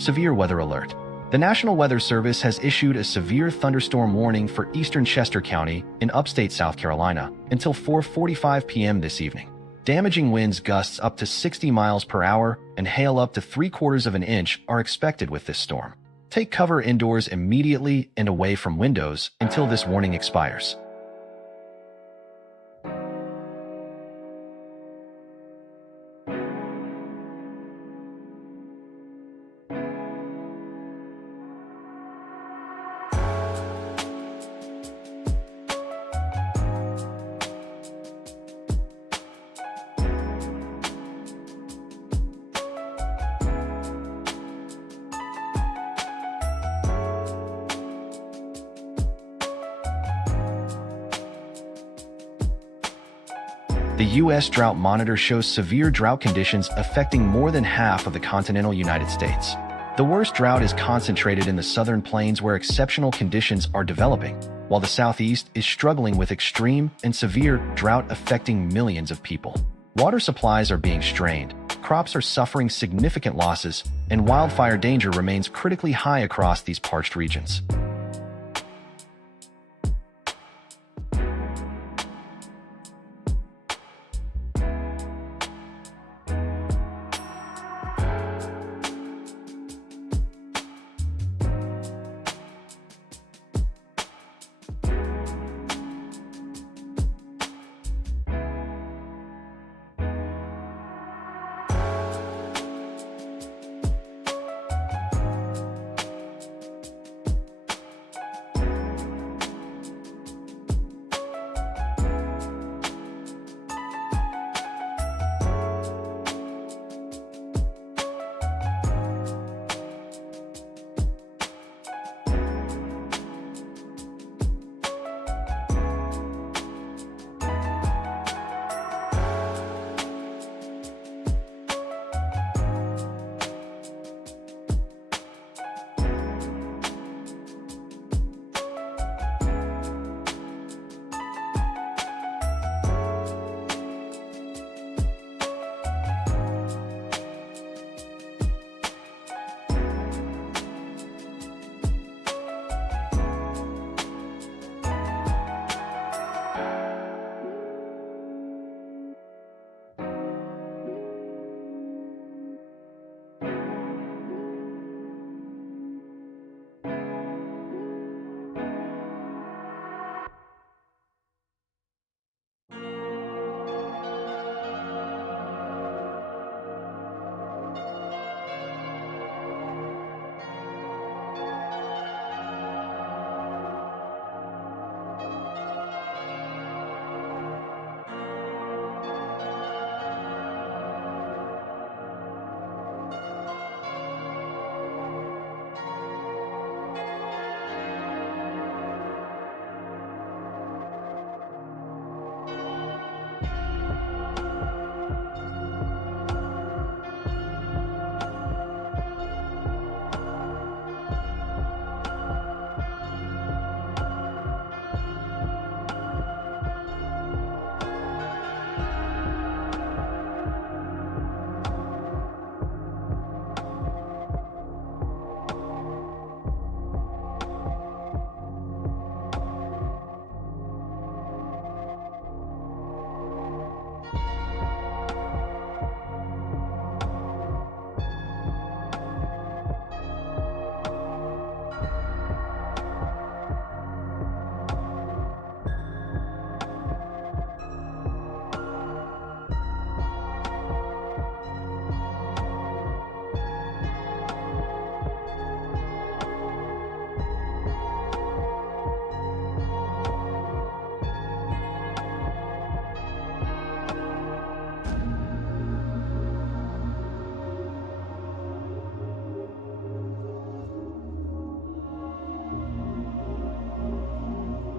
Severe weather alert. The National Weather Service has issued a severe thunderstorm warning for eastern Chester County in upstate South Carolina until 4:45 p.m. this evening. Damaging winds gusts up to 60 miles per hour and hail up to 3/4 of an inch are expected with this storm. Take cover indoors immediately and away from windows until this warning expires. The U.S. Drought Monitor shows severe drought conditions affecting more than half of the continental United States. The worst drought is concentrated in the southern plains where exceptional conditions are developing, while the southeast is struggling with extreme and severe drought affecting millions of people. Water supplies are being strained, crops are suffering significant losses, and wildfire danger remains critically high across these parched regions.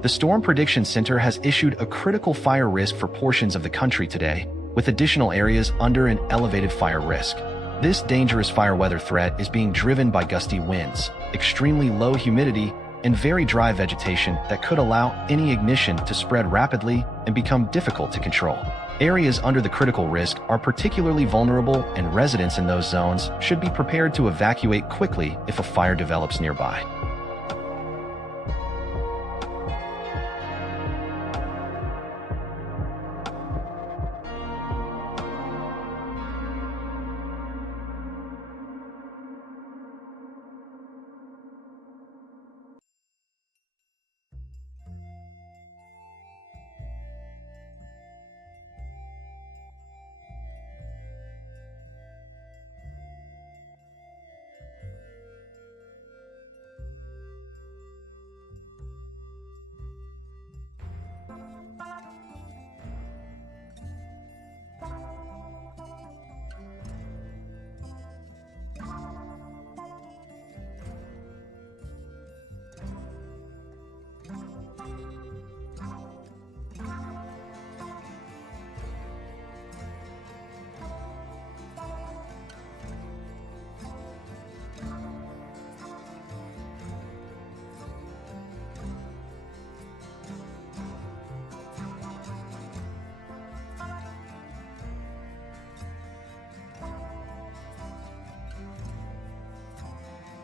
The Storm Prediction Center has issued a critical fire risk for portions of the country today, with additional areas under an elevated fire risk. This dangerous fire weather threat is being driven by gusty winds, extremely low humidity, and very dry vegetation that could allow any ignition to spread rapidly and become difficult to control. Areas under the critical risk are particularly vulnerable, and residents in those zones should be prepared to evacuate quickly if a fire develops nearby.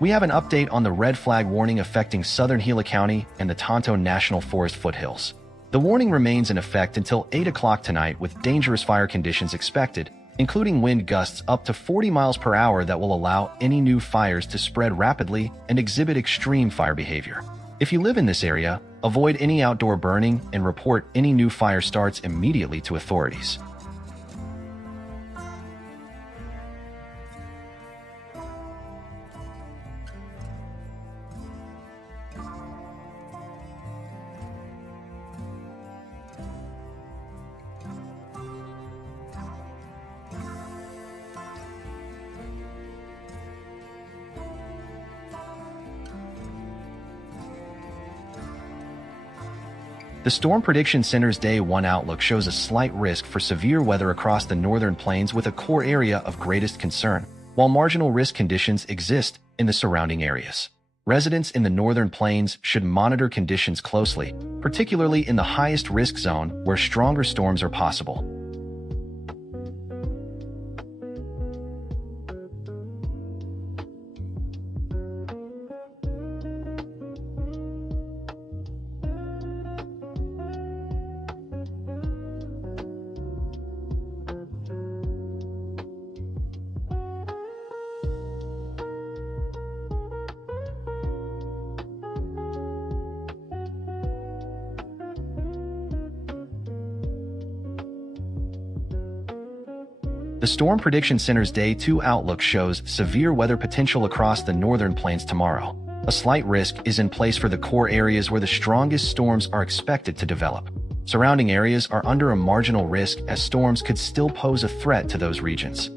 We have an update on the red flag warning affecting southern Gila County and the Tonto National Forest foothills. The warning remains in effect until 8 o'clock tonight with dangerous fire conditions expected, including wind gusts up to 40 miles per hour that will allow any new fires to spread rapidly and exhibit extreme fire behavior. If you live in this area, avoid any outdoor burning and report any new fire starts immediately to authorities. The Storm Prediction Center's Day 1 outlook shows a slight risk for severe weather across the northern plains with a core area of greatest concern, while marginal risk conditions exist in the surrounding areas. Residents in the northern plains should monitor conditions closely, particularly in the highest risk zone where stronger storms are possible. The Storm Prediction Center's Day 2 outlook shows severe weather potential across the northern plains tomorrow. A slight risk is in place for the core areas where the strongest storms are expected to develop. Surrounding areas are under a marginal risk as storms could still pose a threat to those regions.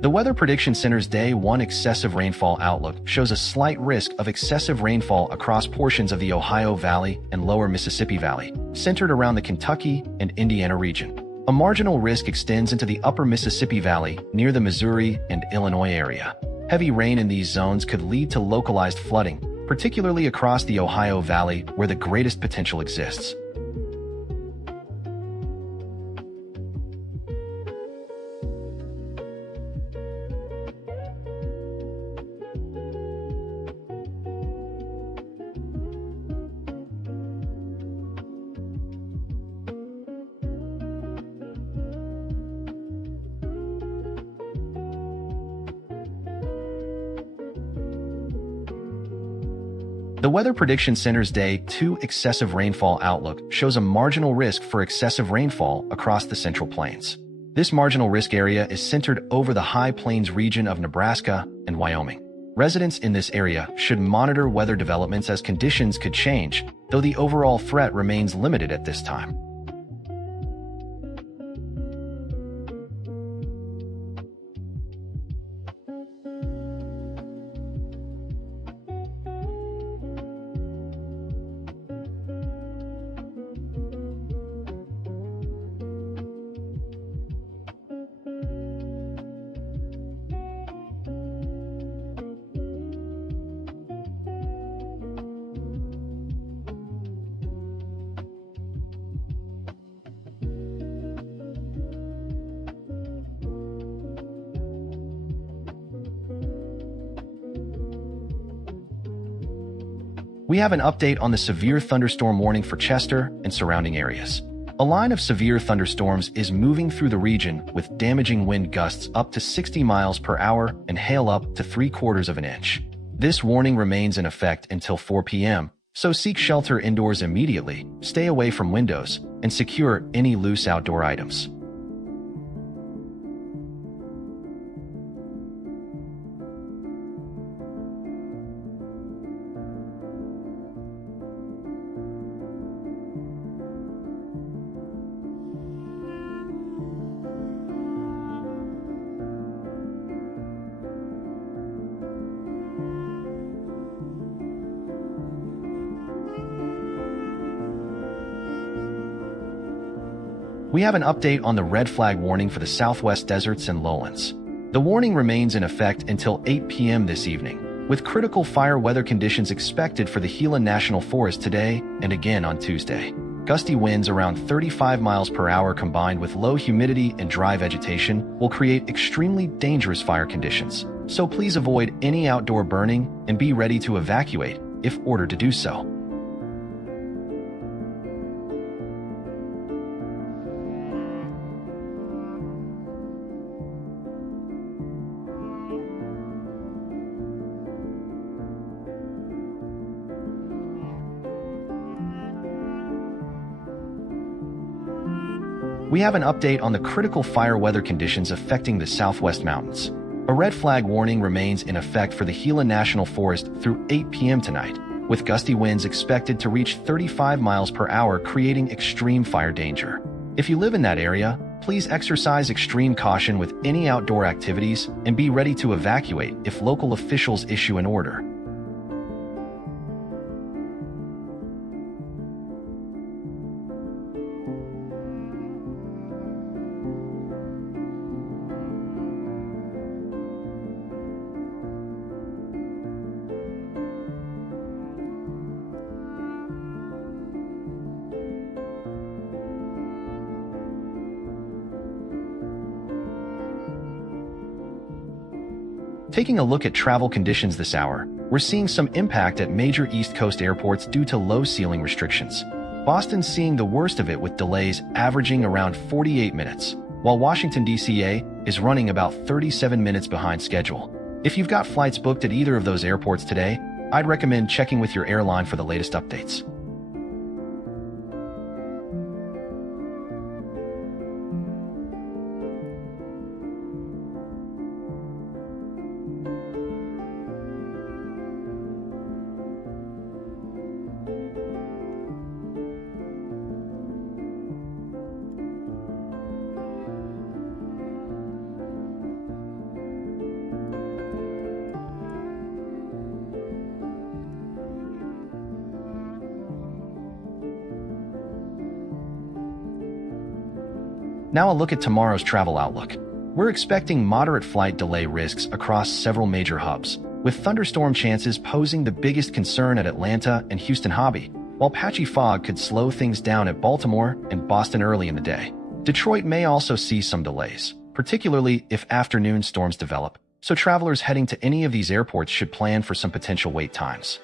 The Weather Prediction Center's Day 1 excessive rainfall outlook shows a slight risk of excessive rainfall across portions of the Ohio Valley and lower Mississippi Valley, centered around the Kentucky and Indiana region. A marginal risk extends into the upper Mississippi Valley near the Missouri and Illinois area. Heavy rain in these zones could lead to localized flooding, particularly across the Ohio Valley where the greatest potential exists. The Weather Prediction Center's Day 2 excessive rainfall outlook shows a marginal risk for excessive rainfall across the Central Plains. This marginal risk area is centered over the High Plains region of Nebraska and Wyoming. Residents in this area should monitor weather developments as conditions could change, though the overall threat remains limited at this time. We have an update on the severe thunderstorm warning for Chester and surrounding areas. A line of severe thunderstorms is moving through the region with damaging wind gusts up to 60 miles per hour and hail up to 3/4 of an inch. This warning remains in effect until 4 p.m., so seek shelter indoors immediately, stay away from windows, and secure any loose outdoor items. We have an update on the red flag warning for the southwest deserts and lowlands. The warning remains in effect until 8 p.m. this evening, with critical fire weather conditions expected for the Gila National Forest today and again on Tuesday. Gusty winds around 35 miles per hour combined with low humidity and dry vegetation will create extremely dangerous fire conditions, so please avoid any outdoor burning and be ready to evacuate if ordered to do so. We have an update on the critical fire weather conditions affecting the Southwest Mountains. A red flag warning remains in effect for the Gila National Forest through 8 p.m. tonight, with gusty winds expected to reach 35 miles per hour, creating extreme fire danger. If you live in that area, please exercise extreme caution with any outdoor activities and be ready to evacuate if local officials issue an order. Taking a look at travel conditions this hour, we're seeing some impact at major East Coast airports due to low ceiling restrictions. Boston's seeing the worst of it with delays averaging around 48 minutes, while Washington, D.C. is running about 37 minutes behind schedule. If you've got flights booked at either of those airports today, I'd recommend checking with your airline for the latest updates. Now a look at tomorrow's travel outlook. We're expecting moderate flight delay risks across several major hubs, with thunderstorm chances posing the biggest concern at Atlanta and Houston Hobby, while patchy fog could slow things down at Baltimore and Boston early in the day. Detroit may also see some delays, particularly if afternoon storms develop, so travelers heading to any of these airports should plan for some potential wait times.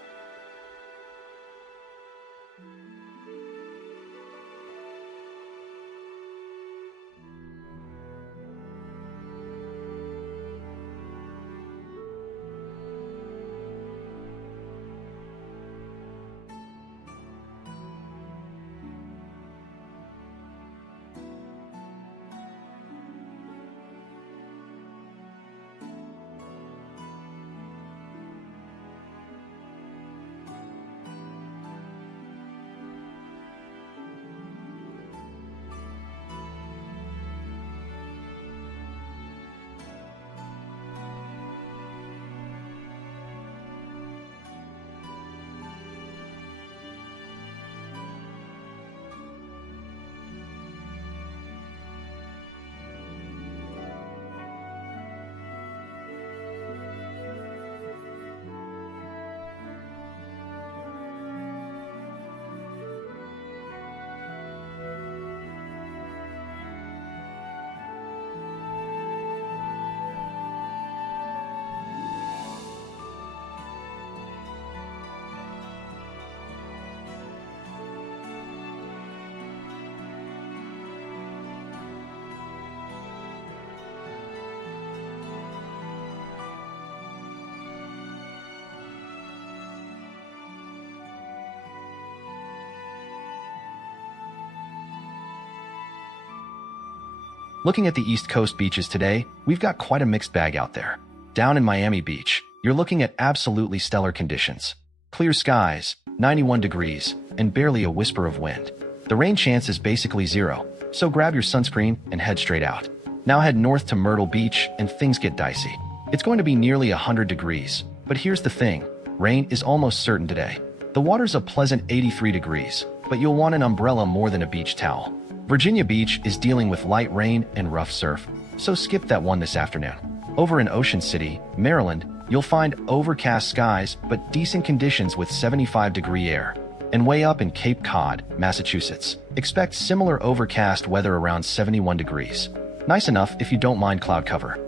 Looking at the East Coast beaches today, we've got quite a mixed bag out there. Down in Miami Beach, you're looking at absolutely stellar conditions. Clear skies, 91 degrees, and barely a whisper of wind. The rain chance is basically zero, so grab your sunscreen and head straight out. Now head north to Myrtle Beach and things get dicey. It's going to be nearly 100 degrees, but here's the thing, rain is almost certain today. The water's a pleasant 83 degrees, but you'll want an umbrella more than a beach towel. Virginia Beach is dealing with light rain and rough surf, so skip that one this afternoon. Over in Ocean City, Maryland, you'll find overcast skies but decent conditions with 75-degree air. And way up in Cape Cod, Massachusetts, expect similar overcast weather around 71 degrees. Nice enough if you don't mind cloud cover.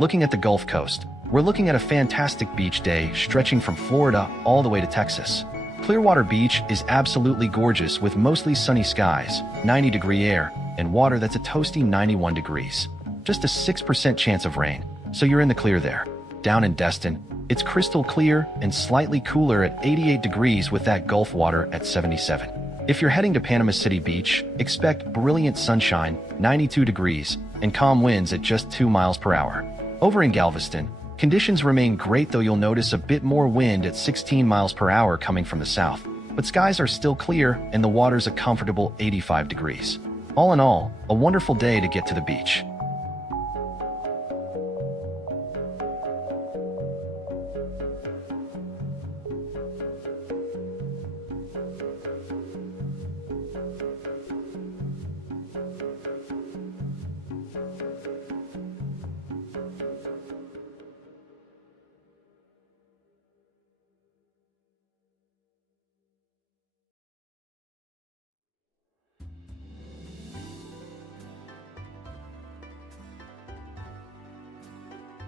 Looking at the Gulf Coast, we're looking at a fantastic beach day stretching from Florida all the way to Texas. Clearwater Beach is absolutely gorgeous with mostly sunny skies, 90-degree air, and water that's a toasty 91 degrees. Just a 6% chance of rain, so you're in the clear there. Down in Destin, it's crystal clear and slightly cooler at 88 degrees with that Gulf water at 77. If you're heading to Panama City Beach, expect brilliant sunshine, 92 degrees, and calm winds at just 2 miles per hour. Over in Galveston, conditions remain great, though you'll notice a bit more wind at 16 miles per hour coming from the south. But skies are still clear and the water's a comfortable 85 degrees. All in all, a wonderful day to get to the beach.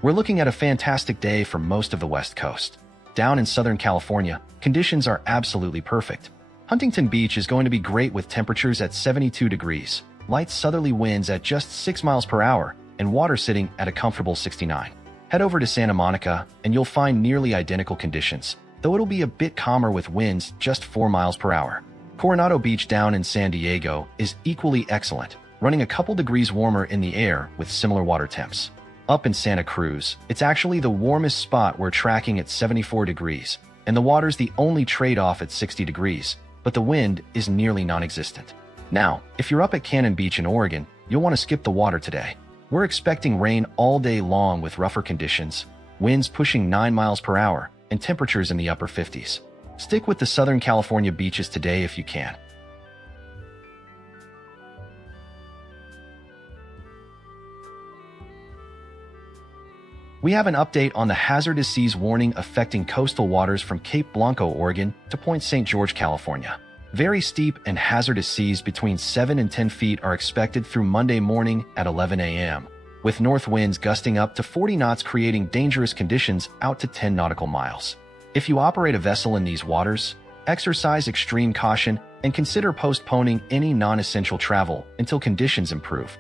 We're looking at a fantastic day for most of the West Coast. Down in Southern California, conditions are absolutely perfect. Huntington Beach is going to be great with temperatures at 72 degrees, light southerly winds at just 6 miles per hour, and water sitting at a comfortable 69. Head over to Santa Monica, and you'll find nearly identical conditions, though it'll be a bit calmer with winds just 4 miles per hour. Coronado Beach down in San Diego is equally excellent, running a couple degrees warmer in the air with similar water temps. Up in Santa Cruz, it's actually the warmest spot we're tracking at 74 degrees, and the water's the only trade-off at 60 degrees, but the wind is nearly non-existent. Now, if you're up at Cannon Beach in Oregon, you'll want to skip the water today. We're expecting rain all day long with rougher conditions, winds pushing 9 miles per hour, and temperatures in the upper 50s. Stick with the Southern California beaches today if you can. We have an update on the hazardous seas warning affecting coastal waters from Cape Blanco, Oregon, to Point St. George, California. Very steep and hazardous seas between 7 and 10 feet are expected through Monday morning at 11 a.m., with north winds gusting up to 40 knots creating dangerous conditions out to 10 nautical miles. If you operate a vessel in these waters, exercise extreme caution and consider postponing any non-essential travel until conditions improve.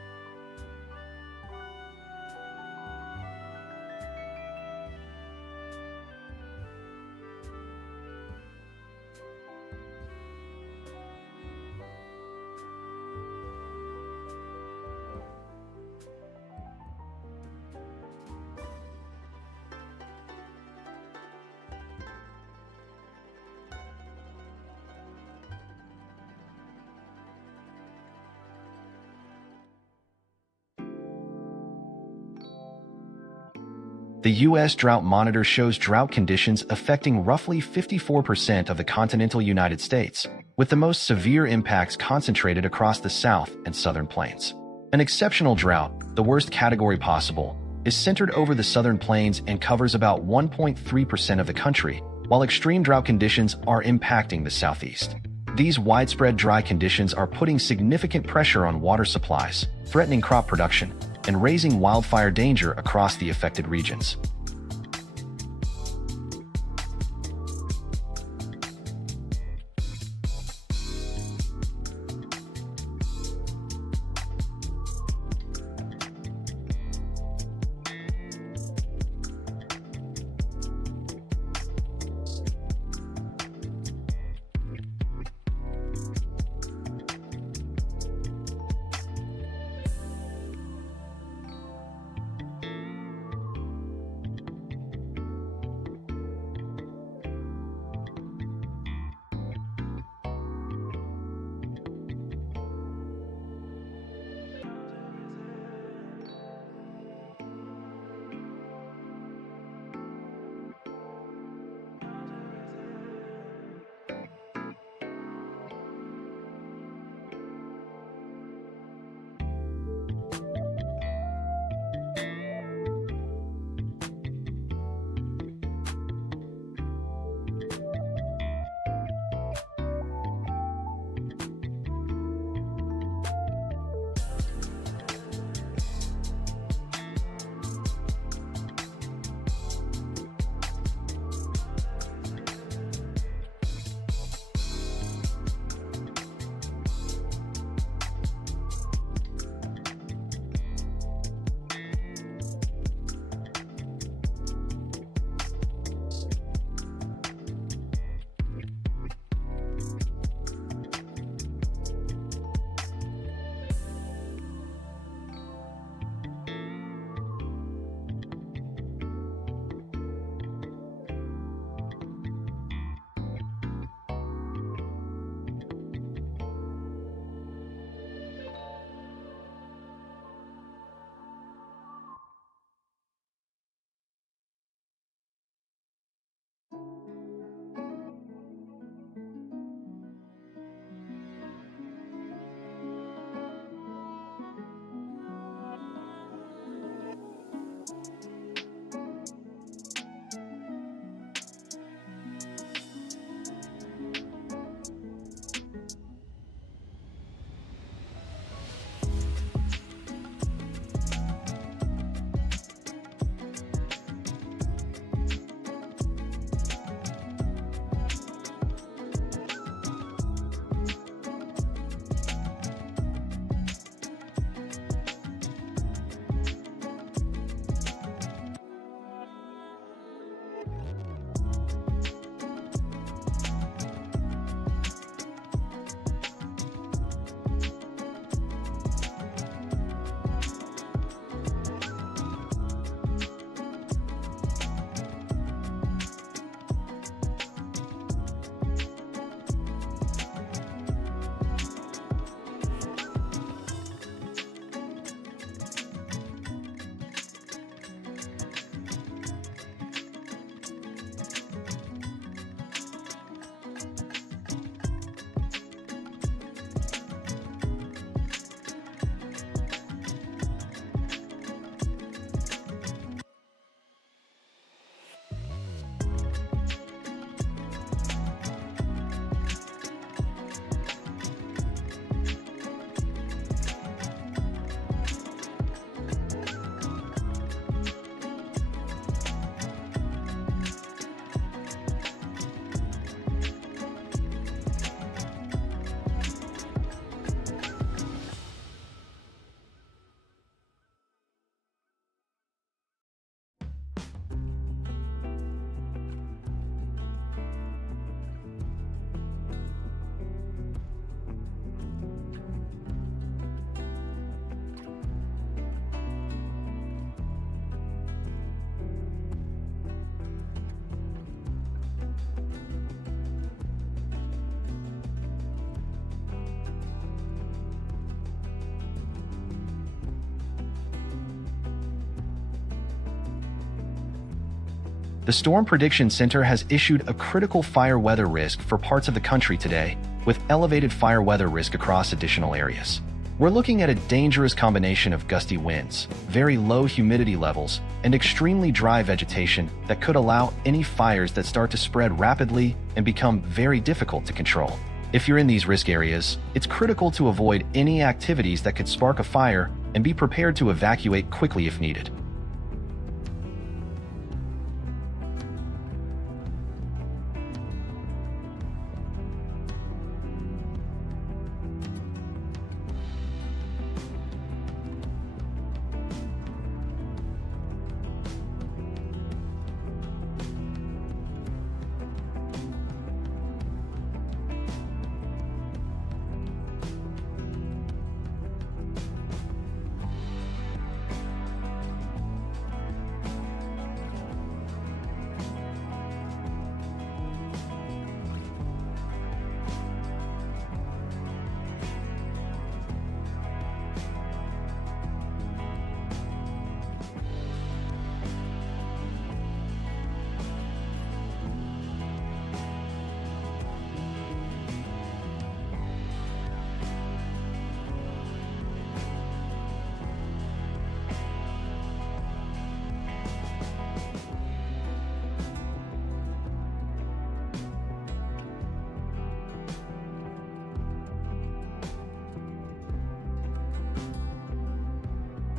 The U.S. Drought Monitor shows drought conditions affecting roughly 54% of the continental United States, with the most severe impacts concentrated across the south and southern plains. An exceptional drought, the worst category possible, is centered over the southern plains and covers about 1.3% of the country, while extreme drought conditions are impacting the southeast. These widespread dry conditions are putting significant pressure on water supplies, threatening crop production, and raising wildfire danger across the affected regions. The Storm Prediction Center has issued a critical fire weather risk for parts of the country today, with elevated fire weather risk across additional areas. We're looking at a dangerous combination of gusty winds, very low humidity levels, and extremely dry vegetation that could allow any fires that start to spread rapidly and become very difficult to control. If you're in these risk areas, it's critical to avoid any activities that could spark a fire and be prepared to evacuate quickly if needed.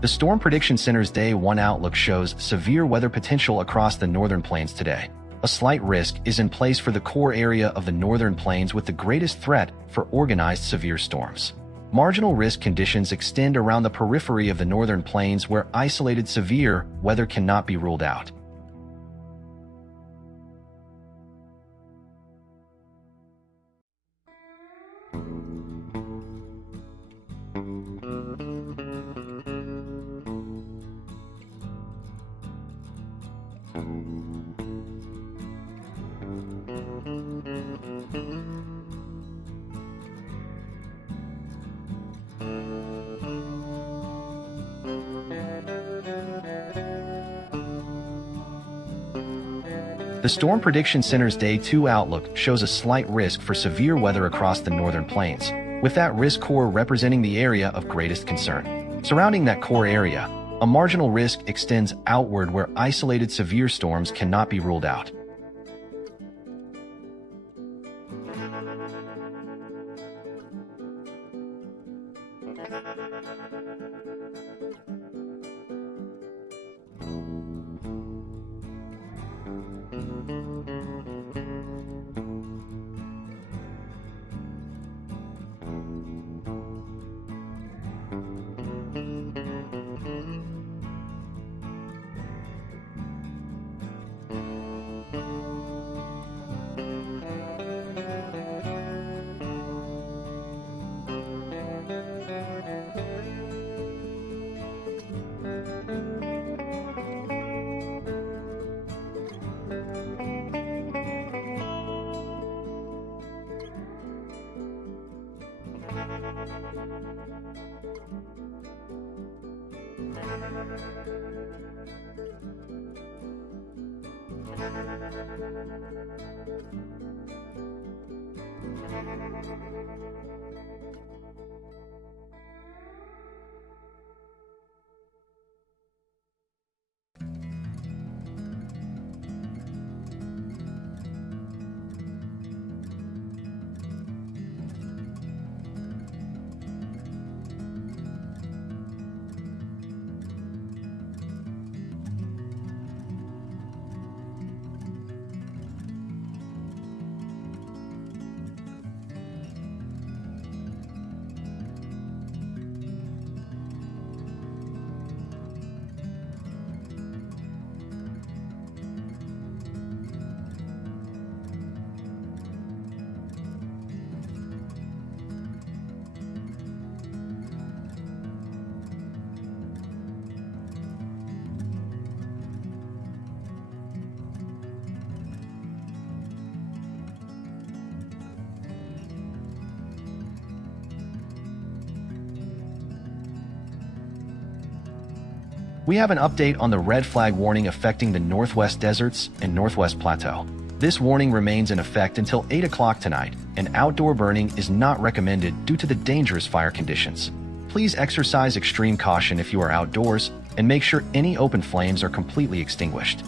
The Storm Prediction Center's Day 1 outlook shows severe weather potential across the northern plains today. A slight risk is in place for the core area of the northern plains with the greatest threat for organized severe storms. Marginal risk conditions extend around the periphery of the northern plains where isolated severe weather cannot be ruled out. The Storm Prediction Center's Day 2 outlook shows a slight risk for severe weather across the northern plains, with that risk core representing the area of greatest concern. Surrounding that core area, a marginal risk extends outward where isolated severe storms cannot be ruled out. We have an update on the red flag warning affecting the Northwest Deserts and Northwest Plateau. This warning remains in effect until 8 o'clock tonight, and outdoor burning is not recommended due to the dangerous fire conditions. Please exercise extreme caution if you are outdoors, and make sure any open flames are completely extinguished.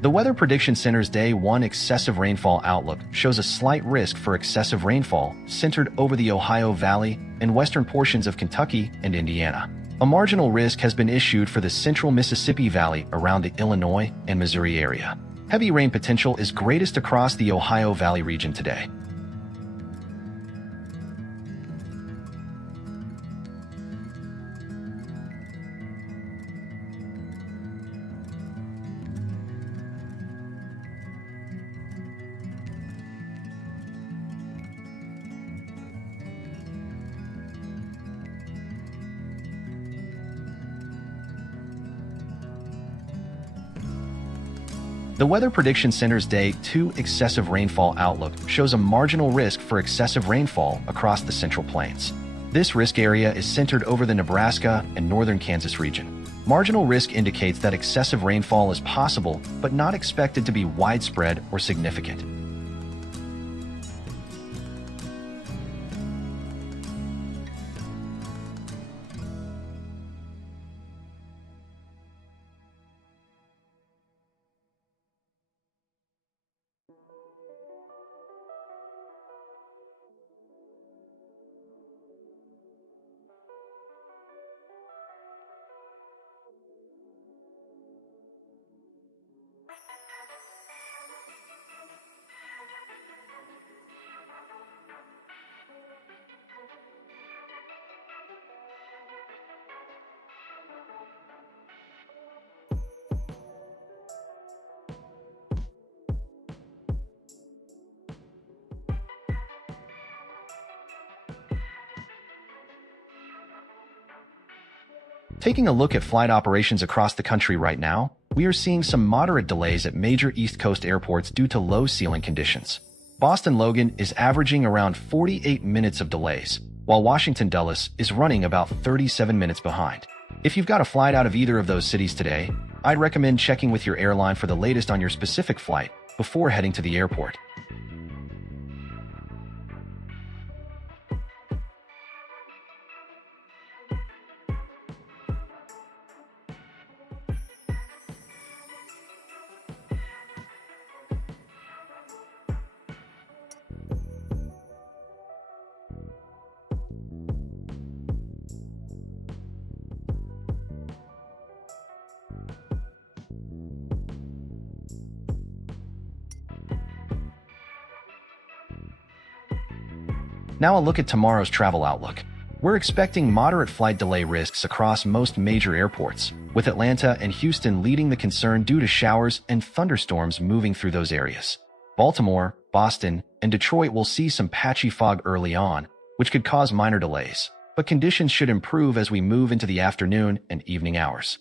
The Weather Prediction Center's Day 1 excessive rainfall outlook shows a slight risk for excessive rainfall centered over the Ohio Valley and western portions of Kentucky and Indiana. A marginal risk has been issued for the central Mississippi Valley around the Illinois and Missouri area. Heavy rain potential is greatest across the Ohio Valley region today. The Weather Prediction Center's Day 2 excessive rainfall outlook shows a marginal risk for excessive rainfall across the Central Plains. This risk area is centered over the Nebraska and northern Kansas region. Marginal risk indicates that excessive rainfall is possible, but not expected to be widespread or significant. Taking a look at flight operations across the country right now, we are seeing some moderate delays at major East Coast airports due to low ceiling conditions. Boston Logan is averaging around 48 minutes of delays, while Washington Dulles is running about 37 minutes behind. If you've got a flight out of either of those cities today, I'd recommend checking with your airline for the latest on your specific flight before heading to the airport. Now a look at tomorrow's travel outlook. We're expecting moderate flight delay risks across most major airports, with Atlanta and Houston leading the concern due to showers and thunderstorms moving through those areas. Baltimore, Boston, and Detroit will see some patchy fog early on, which could cause minor delays, but conditions should improve as we move into the afternoon and evening hours.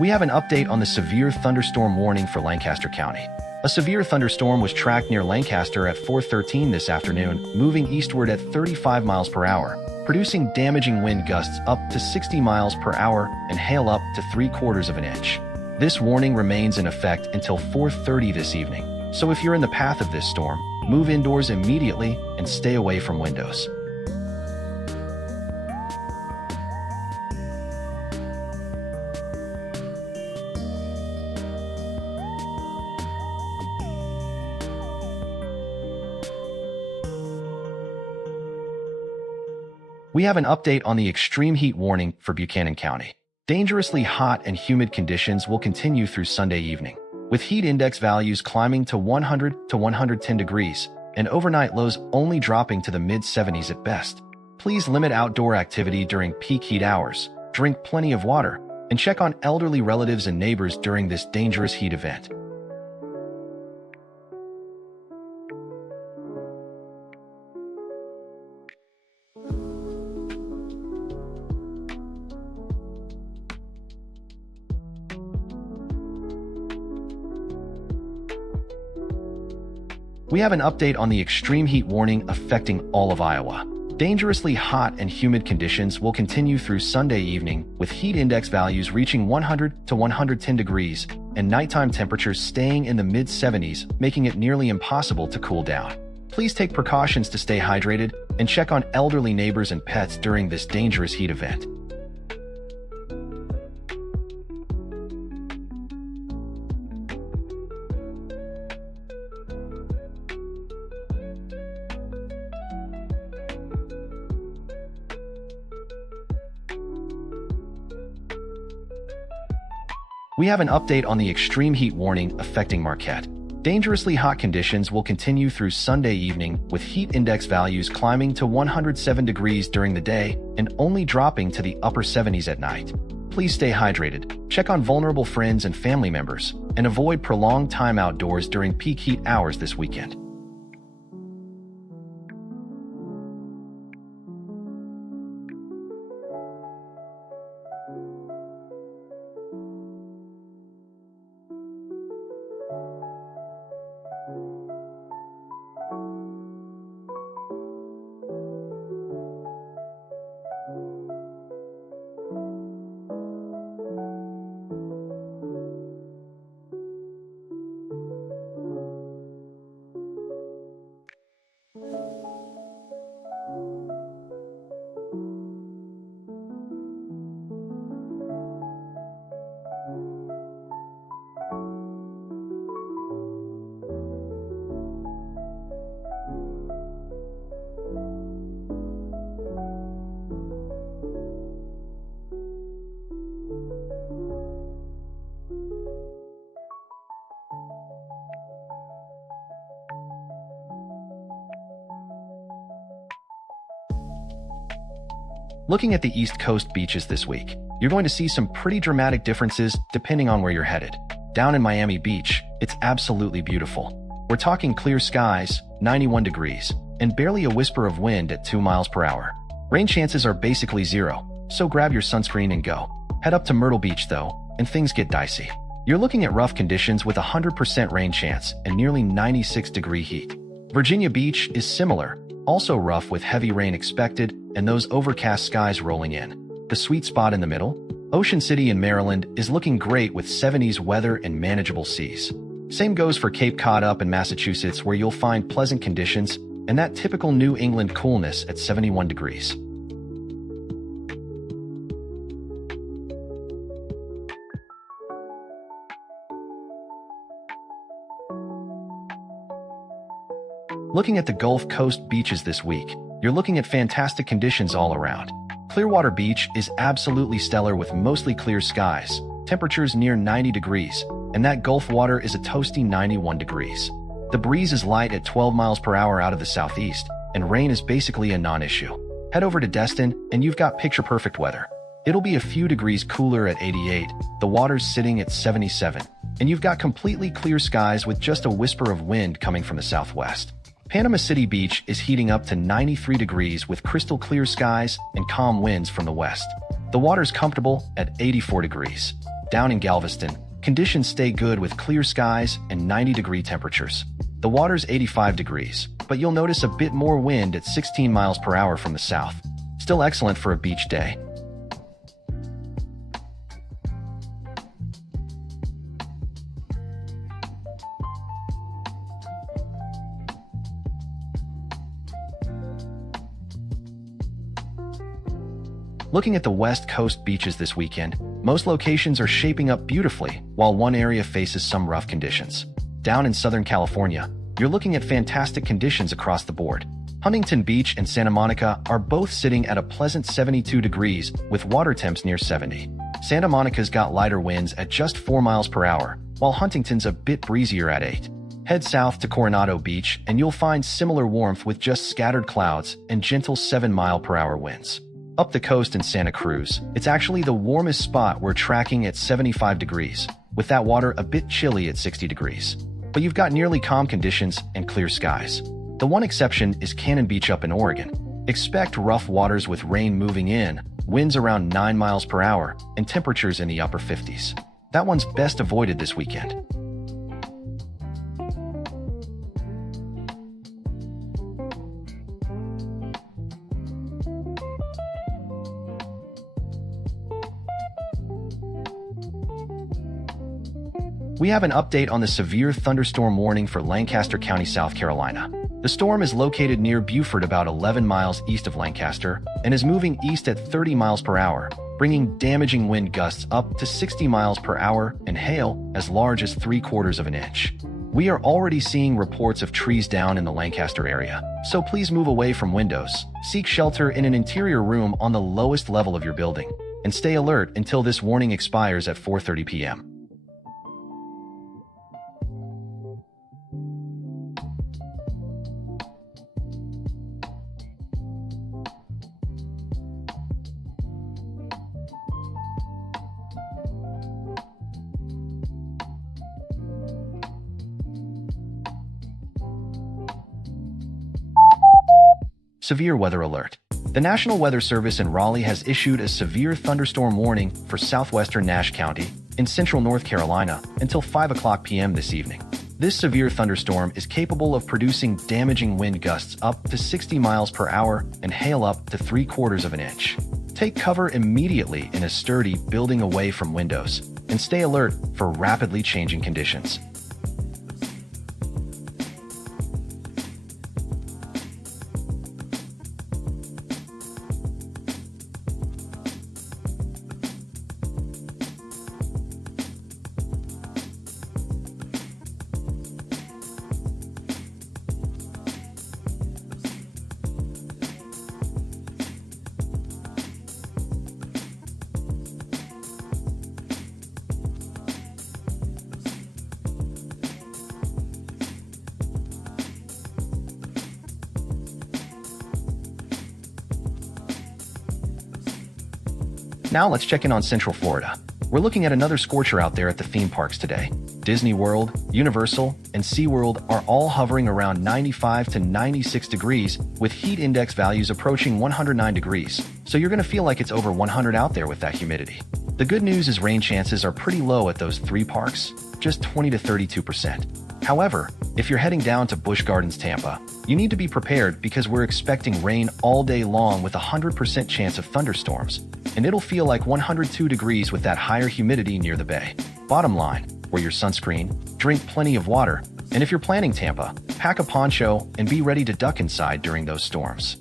We have an update on the severe thunderstorm warning for Lancaster County. A severe thunderstorm was tracked near Lancaster at 4:13 this afternoon, moving eastward at 35 miles per hour, producing damaging wind gusts up to 60 miles per hour and hail up to 3/4 of an inch. This warning remains in effect until 4:30 this evening, so if you're in the path of this storm, move indoors immediately and stay away from windows. We have an update on the extreme heat warning for Buchanan County. Dangerously hot and humid conditions will continue through Sunday evening, with heat index values climbing to 100 to 110 degrees and overnight lows only dropping to the mid-70s at best. Please limit outdoor activity during peak heat hours, drink plenty of water, and check on elderly relatives and neighbors during this dangerous heat event. We have an update on the extreme heat warning affecting all of Iowa. Dangerously hot and humid conditions will continue through Sunday evening, with heat index values reaching 100 to 110 degrees and nighttime temperatures staying in the mid-70s, making it nearly impossible to cool down. Please take precautions to stay hydrated and check on elderly neighbors and pets during this dangerous heat event. We have an update on the extreme heat warning affecting Marquette. Dangerously hot conditions will continue through Sunday evening, with heat index values climbing to 107 degrees during the day and only dropping to the upper 70s at night. Please stay hydrated, check on vulnerable friends and family members, and avoid prolonged time outdoors during peak heat hours this weekend. Looking at the East Coast beaches this week, you're going to see some pretty dramatic differences depending on where you're headed. Down in Miami Beach, it's absolutely beautiful. We're talking clear skies, 91 degrees, and barely a whisper of wind at 2 miles per hour. Rain chances are basically zero, so grab your sunscreen and go. Head up to Myrtle Beach though, and things get dicey. You're looking at rough conditions with 100% rain chance and nearly 96-degree heat. Virginia Beach is similar, also rough with heavy rain expected and those overcast skies rolling in. The sweet spot in the middle? Ocean City in Maryland is looking great with 70s weather and manageable seas. Same goes for Cape Cod up in Massachusetts, where you'll find pleasant conditions and that typical New England coolness at 71 degrees. Looking at the Gulf Coast beaches this week, you're looking at fantastic conditions all around. Clearwater Beach is absolutely stellar with mostly clear skies, temperatures near 90 degrees, and that Gulf water is a toasty 91 degrees. The breeze is light at 12 miles per hour out of the southeast, and rain is basically a non-issue. Head over to Destin, and you've got picture-perfect weather. It'll be a few degrees cooler at 88, the water's sitting at 77, and you've got completely clear skies with just a whisper of wind coming from the southwest. Panama City Beach is heating up to 93 degrees with crystal clear skies and calm winds from the west. The water's comfortable at 84 degrees. Down in Galveston, conditions stay good with clear skies and 90-degree temperatures. The water's 85 degrees, but you'll notice a bit more wind at 16 miles per hour from the south. Still excellent for a beach day. Looking at the West Coast beaches this weekend, most locations are shaping up beautifully, while one area faces some rough conditions. Down in Southern California, you're looking at fantastic conditions across the board. Huntington Beach and Santa Monica are both sitting at a pleasant 72 degrees with water temps near 70. Santa Monica's got lighter winds at just 4 miles per hour, while Huntington's a bit breezier at 8. Head south to Coronado Beach and you'll find similar warmth with just scattered clouds and gentle 7-mile-per-hour winds. Up the coast in Santa Cruz, it's actually the warmest spot we're tracking at 75 degrees, with that water a bit chilly at 60 degrees. But you've got nearly calm conditions and clear skies. The one exception is Cannon Beach up in Oregon. Expect rough waters with rain moving in, winds around 9 miles per hour, and temperatures in the upper 50s. That one's best avoided this weekend. We have an update on the severe thunderstorm warning for Lancaster County, South Carolina. The storm is located near Beaufort, about 11 miles east of Lancaster, and is moving east at 30 miles per hour, bringing damaging wind gusts up to 60 miles per hour and hail as large as 3/4 of an inch. We are already seeing reports of trees down in the Lancaster area, so please move away from windows, seek shelter in an interior room on the lowest level of your building, and stay alert until this warning expires at 4:30 p.m. Severe weather alert. The National Weather Service in Raleigh has issued a severe thunderstorm warning for southwestern Nash County in central North Carolina until 5 p.m. this evening. This severe thunderstorm is capable of producing damaging wind gusts up to 60 miles per hour and hail up to 3/4 of an inch. Take cover immediately in a sturdy building away from windows, and stay alert for rapidly changing conditions. Now let's check in on Central Florida. We're looking at another scorcher out there at the theme parks today. Disney World, Universal, and SeaWorld are all hovering around 95 to 96 degrees with heat index values approaching 109 degrees, so you're going to feel like it's over 100 out there with that humidity. The good news is rain chances are pretty low at those three parks, just 20 to 32%. However, if you're heading down to Busch Gardens, Tampa, you need to be prepared because we're expecting rain all day long with a 100% chance of thunderstorms, and it'll feel like 102 degrees with that higher humidity near the bay. Bottom line, wear your sunscreen, drink plenty of water, and if you're planning Tampa, pack a poncho and be ready to duck inside during those storms.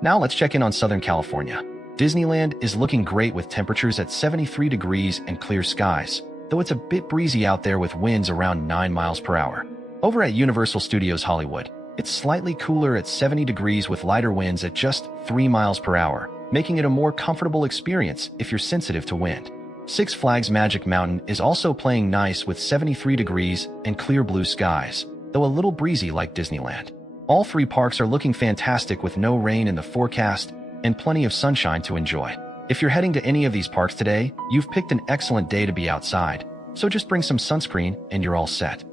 Now let's check in on Southern California. Disneyland is looking great with temperatures at 73 degrees and clear skies, though it's a bit breezy out there with winds around 9 miles per hour. Over at Universal Studios Hollywood, it's slightly cooler at 70 degrees with lighter winds at just 3 miles per hour, making it a more comfortable experience if you're sensitive to wind. Six Flags Magic Mountain is also playing nice with 73 degrees and clear blue skies, though a little breezy like Disneyland. All three parks are looking fantastic with no rain in the forecast and plenty of sunshine to enjoy. If you're heading to any of these parks today, you've picked an excellent day to be outside. so just bring some sunscreen and you're all set.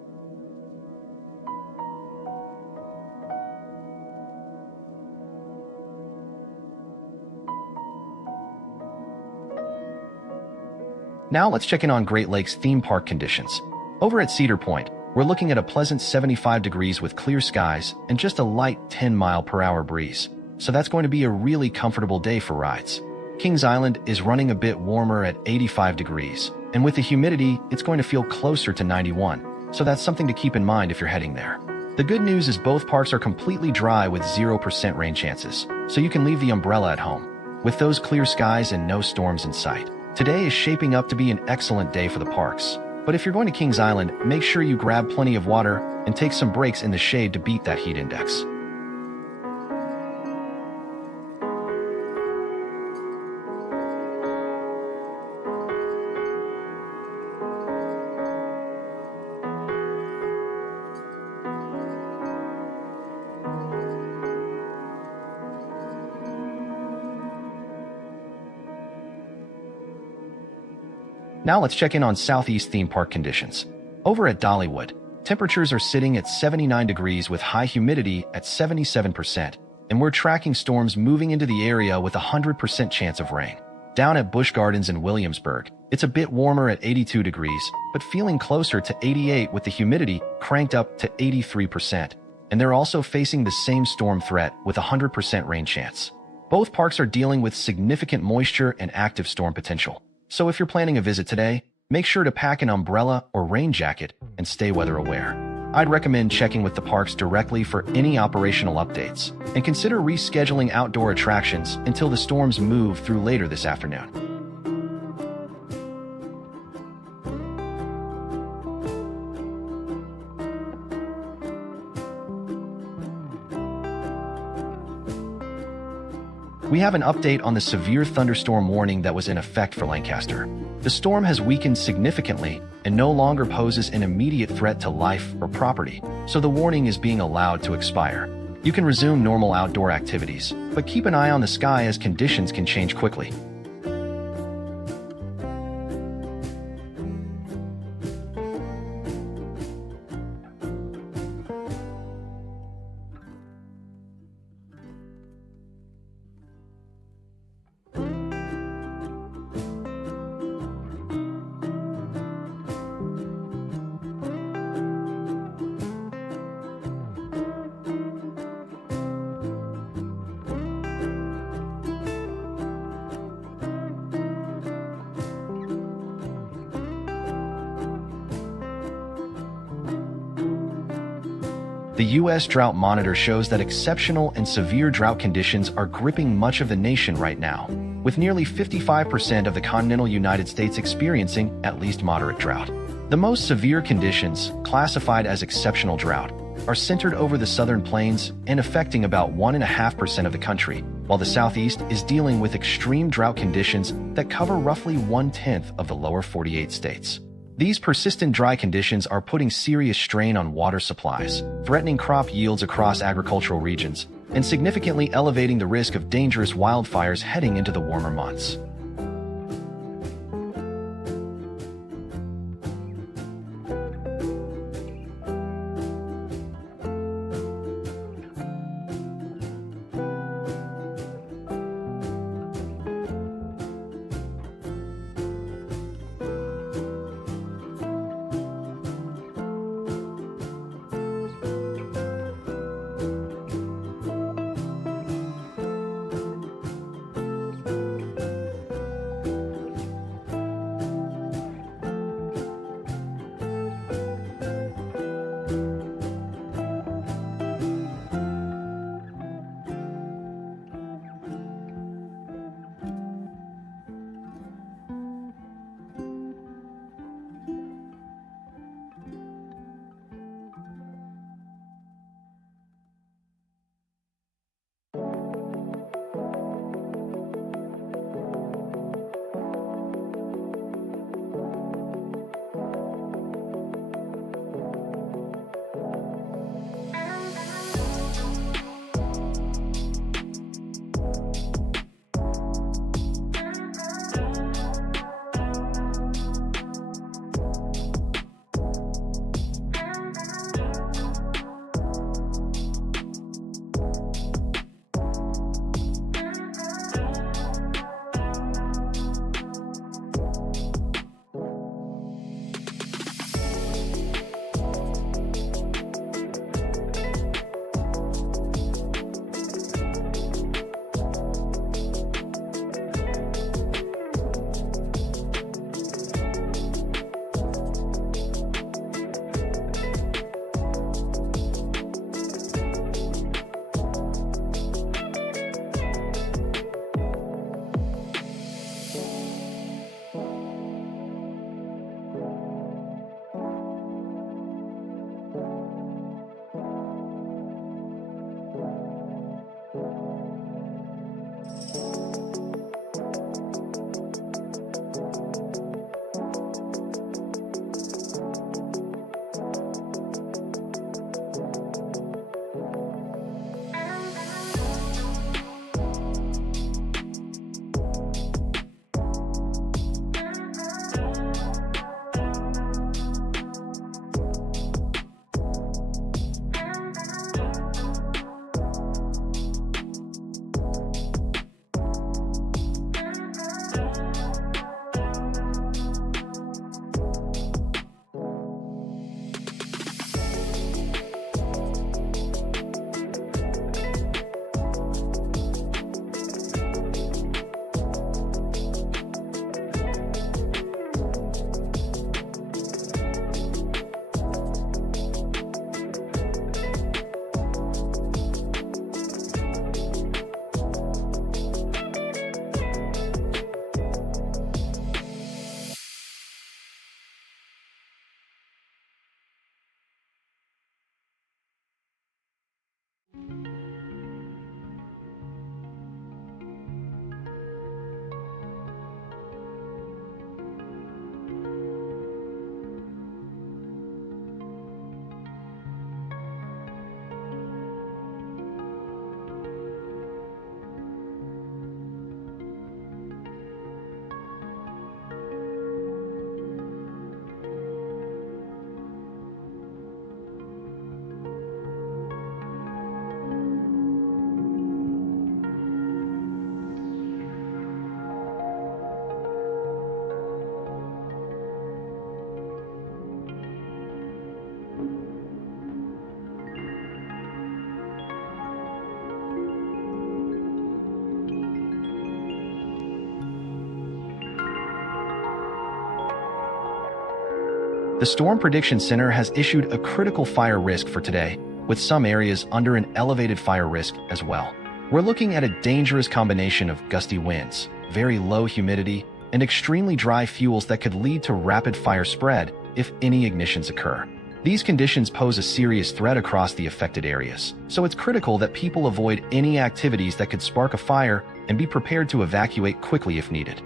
Now let's check in on Great Lakes theme park conditions. Over at Cedar Point, we're looking at a pleasant 75 degrees with clear skies and just a light 10-mile-per-hour breeze. So that's going to be a really comfortable day for rides. Kings Island is running a bit warmer at 85 degrees, and with the humidity, it's going to feel closer to 91. So that's something to keep in mind if you're heading there. The good news is both parks are completely dry with 0% rain chances, so you can leave the umbrella at home. With those clear skies and no storms in sight, today is shaping up to be an excellent day for the parks. But if you're going to Kings Island, make sure you grab plenty of water and take some breaks in the shade to beat that heat index. Now let's check in on Southeast theme park conditions. Over at Dollywood, temperatures are sitting at 79 degrees with high humidity at 77%, and we're tracking storms moving into the area with a 100% chance of rain. Down at Busch Gardens in Williamsburg, it's a bit warmer at 82 degrees, but feeling closer to 88 with the humidity cranked up to 83%, and they're also facing the same storm threat with a 100% rain chance. Both parks are dealing with significant moisture and active storm potential. So if you're planning a visit today, make sure to pack an umbrella or rain jacket and stay weather aware. I'd recommend checking with the parks directly for any operational updates, and consider rescheduling outdoor attractions until the storms move through later this afternoon. We have an update on the severe thunderstorm warning that was in effect for Lancaster. The storm has weakened significantly and no longer poses an immediate threat to life or property, so the warning is being allowed to expire. You can resume normal outdoor activities, but keep an eye on the sky as conditions can change quickly. The U.S. Drought Monitor shows that exceptional and severe drought conditions are gripping much of the nation right now, with nearly 55% of the continental United States experiencing at least moderate drought. The most severe conditions, classified as exceptional drought, are centered over the southern plains and affecting about 1.5% of the country, while the southeast is dealing with extreme drought conditions that cover roughly 1/10 of the lower 48 states. These persistent dry conditions are putting serious strain on water supplies, threatening crop yields across agricultural regions, and significantly elevating the risk of dangerous wildfires heading into the warmer months. The Storm Prediction Center has issued a critical fire risk for today, with some areas under an elevated fire risk as well. We're looking at a dangerous combination of gusty winds, very low humidity, and extremely dry fuels that could lead to rapid fire spread if any ignitions occur. These conditions pose a serious threat across the affected areas, so it's critical that people avoid any activities that could spark a fire and be prepared to evacuate quickly if needed.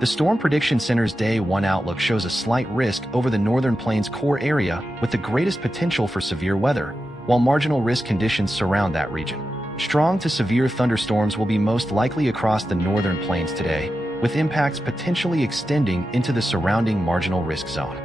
The Storm Prediction Center's Day 1 outlook shows a slight risk over the northern plains core area with the greatest potential for severe weather, while marginal risk conditions surround that region. Strong to severe thunderstorms will be most likely across the northern plains today, with impacts potentially extending into the surrounding marginal risk zone.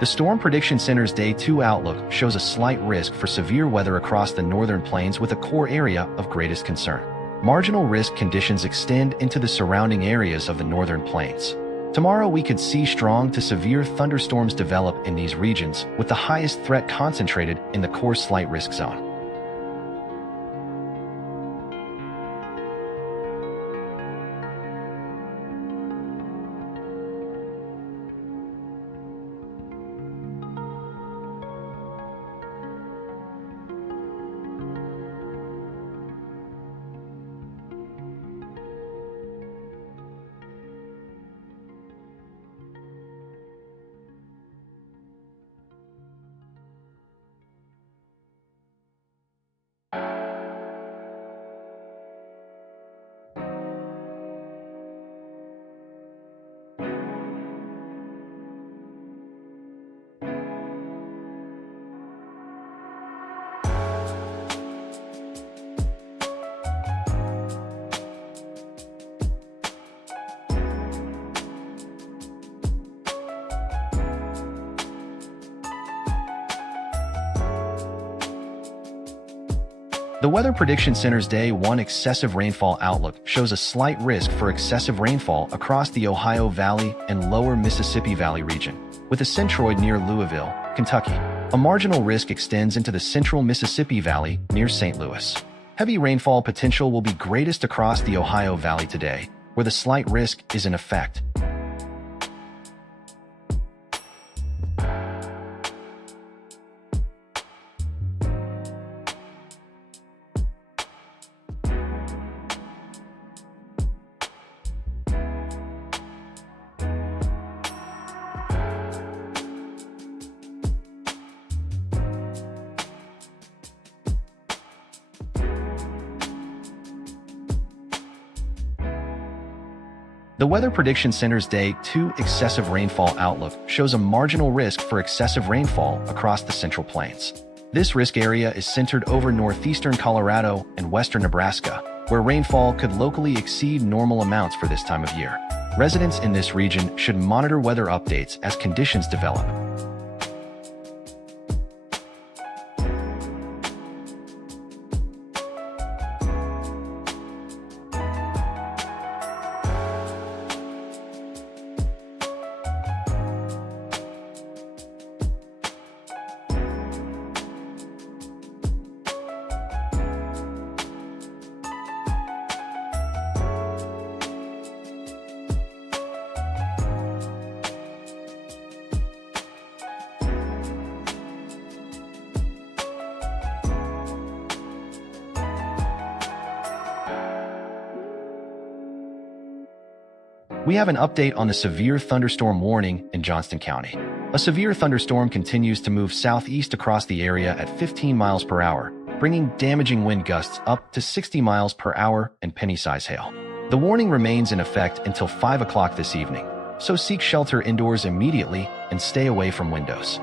The Storm Prediction Center's Day 2 outlook shows a slight risk for severe weather across the northern plains with a core area of greatest concern. Marginal risk conditions extend into the surrounding areas of the northern plains. Tomorrow we could see strong to severe thunderstorms develop in these regions, with the highest threat concentrated in the core slight risk zone. The Weather Prediction Center's Day 1 excessive rainfall outlook shows a slight risk for excessive rainfall across the Ohio Valley and lower Mississippi Valley region, with a centroid near Louisville, Kentucky. A marginal risk extends into the central Mississippi Valley near St. Louis. Heavy rainfall potential will be greatest across the Ohio Valley today, where the slight risk is in effect. The Weather Prediction Center's Day 2 excessive rainfall outlook shows a marginal risk for excessive rainfall across the Central Plains. This risk area is centered over northeastern Colorado and western Nebraska, where rainfall could locally exceed normal amounts for this time of year. Residents in this region should monitor weather updates as conditions develop. We have an update on the severe thunderstorm warning in Johnston County. A severe thunderstorm continues to move southeast across the area at 15 miles per hour, bringing damaging wind gusts up to 60 miles per hour and penny-size hail. The warning remains in effect until 5 o'clock this evening, so seek shelter indoors immediately and stay away from windows.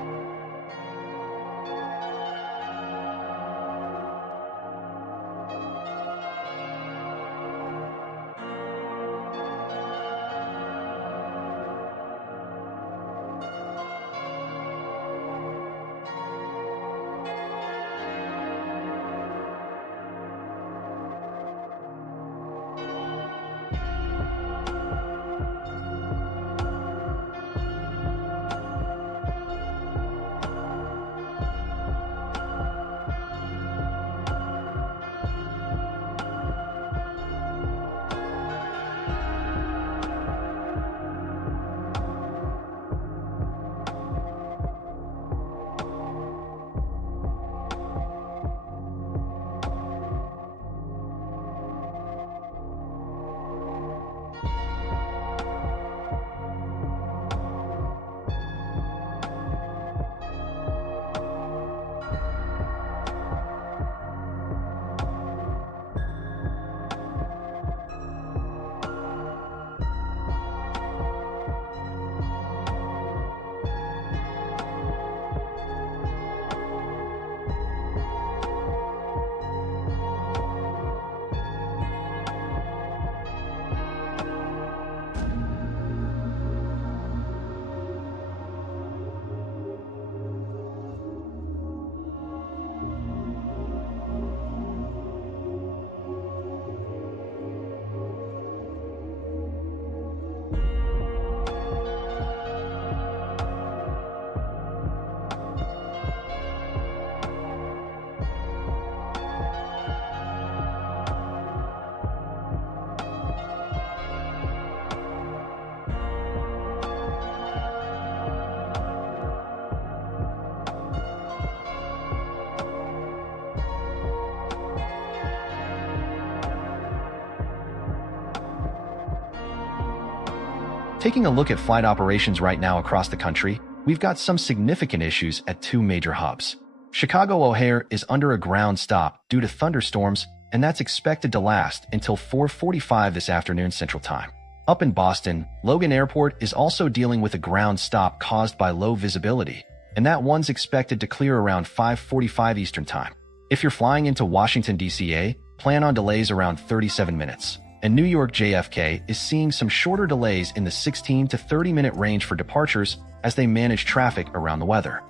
Taking a look at flight operations right now across the country, we've got some significant issues at two major hubs. Chicago O'Hare is under a ground stop due to thunderstorms, and that's expected to last until 4:45 this afternoon Central Time. Up in Boston, Logan Airport is also dealing with a ground stop caused by low visibility, and that one's expected to clear around 5:45 Eastern Time. If you're flying into Washington, D.C., plan on delays around 37 minutes. And New York JFK is seeing some shorter delays in the 16 to 30-minute range for departures as they manage traffic around the weather.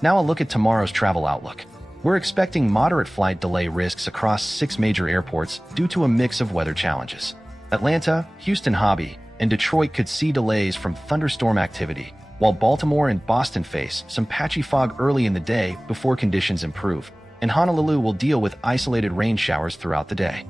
Now a look at tomorrow's travel outlook. We're expecting moderate flight delay risks across 6 major airports due to a mix of weather challenges. Atlanta, Houston Hobby, and Detroit could see delays from thunderstorm activity, while Baltimore and Boston face some patchy fog early in the day before conditions improve, and Honolulu will deal with isolated rain showers throughout the day.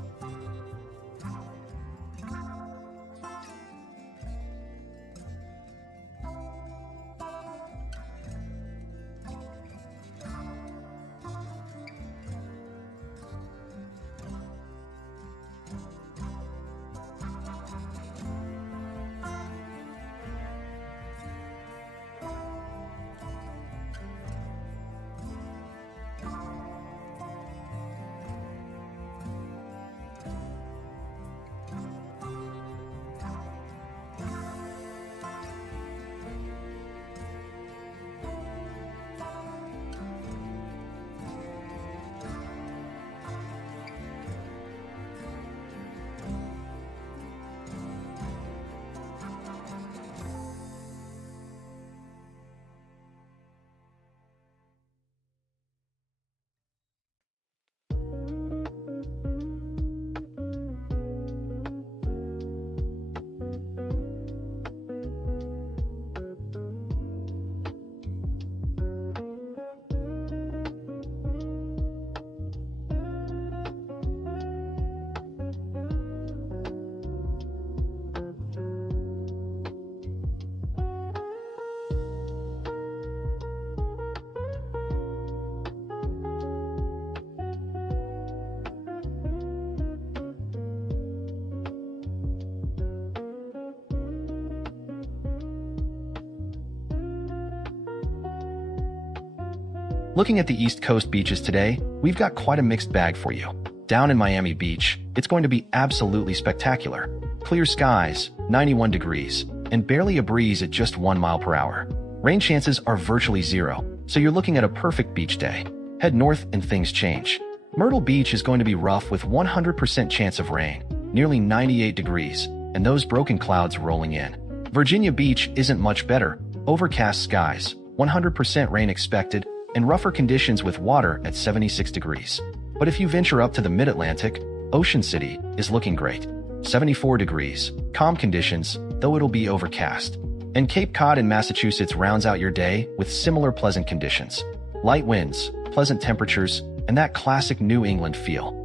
Looking at the East Coast beaches today, we've got quite a mixed bag for you. Down in Miami Beach, it's going to be absolutely spectacular. Clear skies, 91 degrees, and barely a breeze at just 1 mile per hour. Rain chances are virtually zero, so you're looking at a perfect beach day. Head north and things change. Myrtle Beach is going to be rough with 100% chance of rain, nearly 98 degrees, and those broken clouds rolling in. Virginia Beach isn't much better. Overcast skies, 100% rain expected, and rougher conditions with water at 76 degrees. But if you venture up to the mid-Atlantic, Ocean City is looking great. 74 degrees, calm conditions, though it'll be overcast. And Cape Cod in Massachusetts rounds out your day with similar pleasant conditions. Light winds, pleasant temperatures, and that classic New England feel.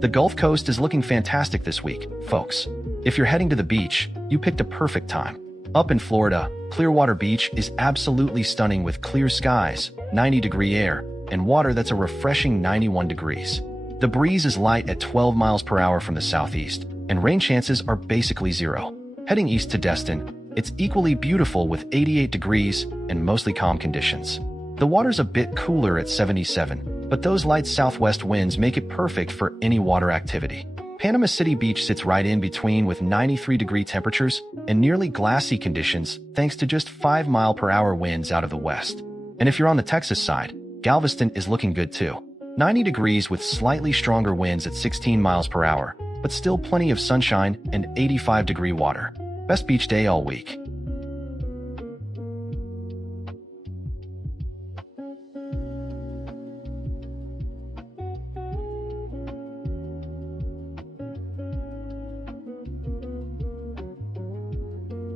The Gulf Coast is looking fantastic this week, folks. If you're heading to the beach, you picked a perfect time. Up in Florida, Clearwater Beach is absolutely stunning with clear skies, 90-degree air, and water that's a refreshing 91 degrees. The breeze is light at 12 miles per hour from the southeast, and rain chances are basically zero. Heading east to Destin, it's equally beautiful with 88 degrees and mostly calm conditions. The water's a bit cooler at 77, but those light southwest winds make it perfect for any water activity. Panama City Beach sits right in between with 93-degree temperatures and nearly glassy conditions thanks to just 5-mile-per-hour winds out of the west. And if you're on the Texas side, Galveston is looking good too. 90 degrees with slightly stronger winds at 16 miles per hour, but still plenty of sunshine and 85-degree water. Best beach day all week.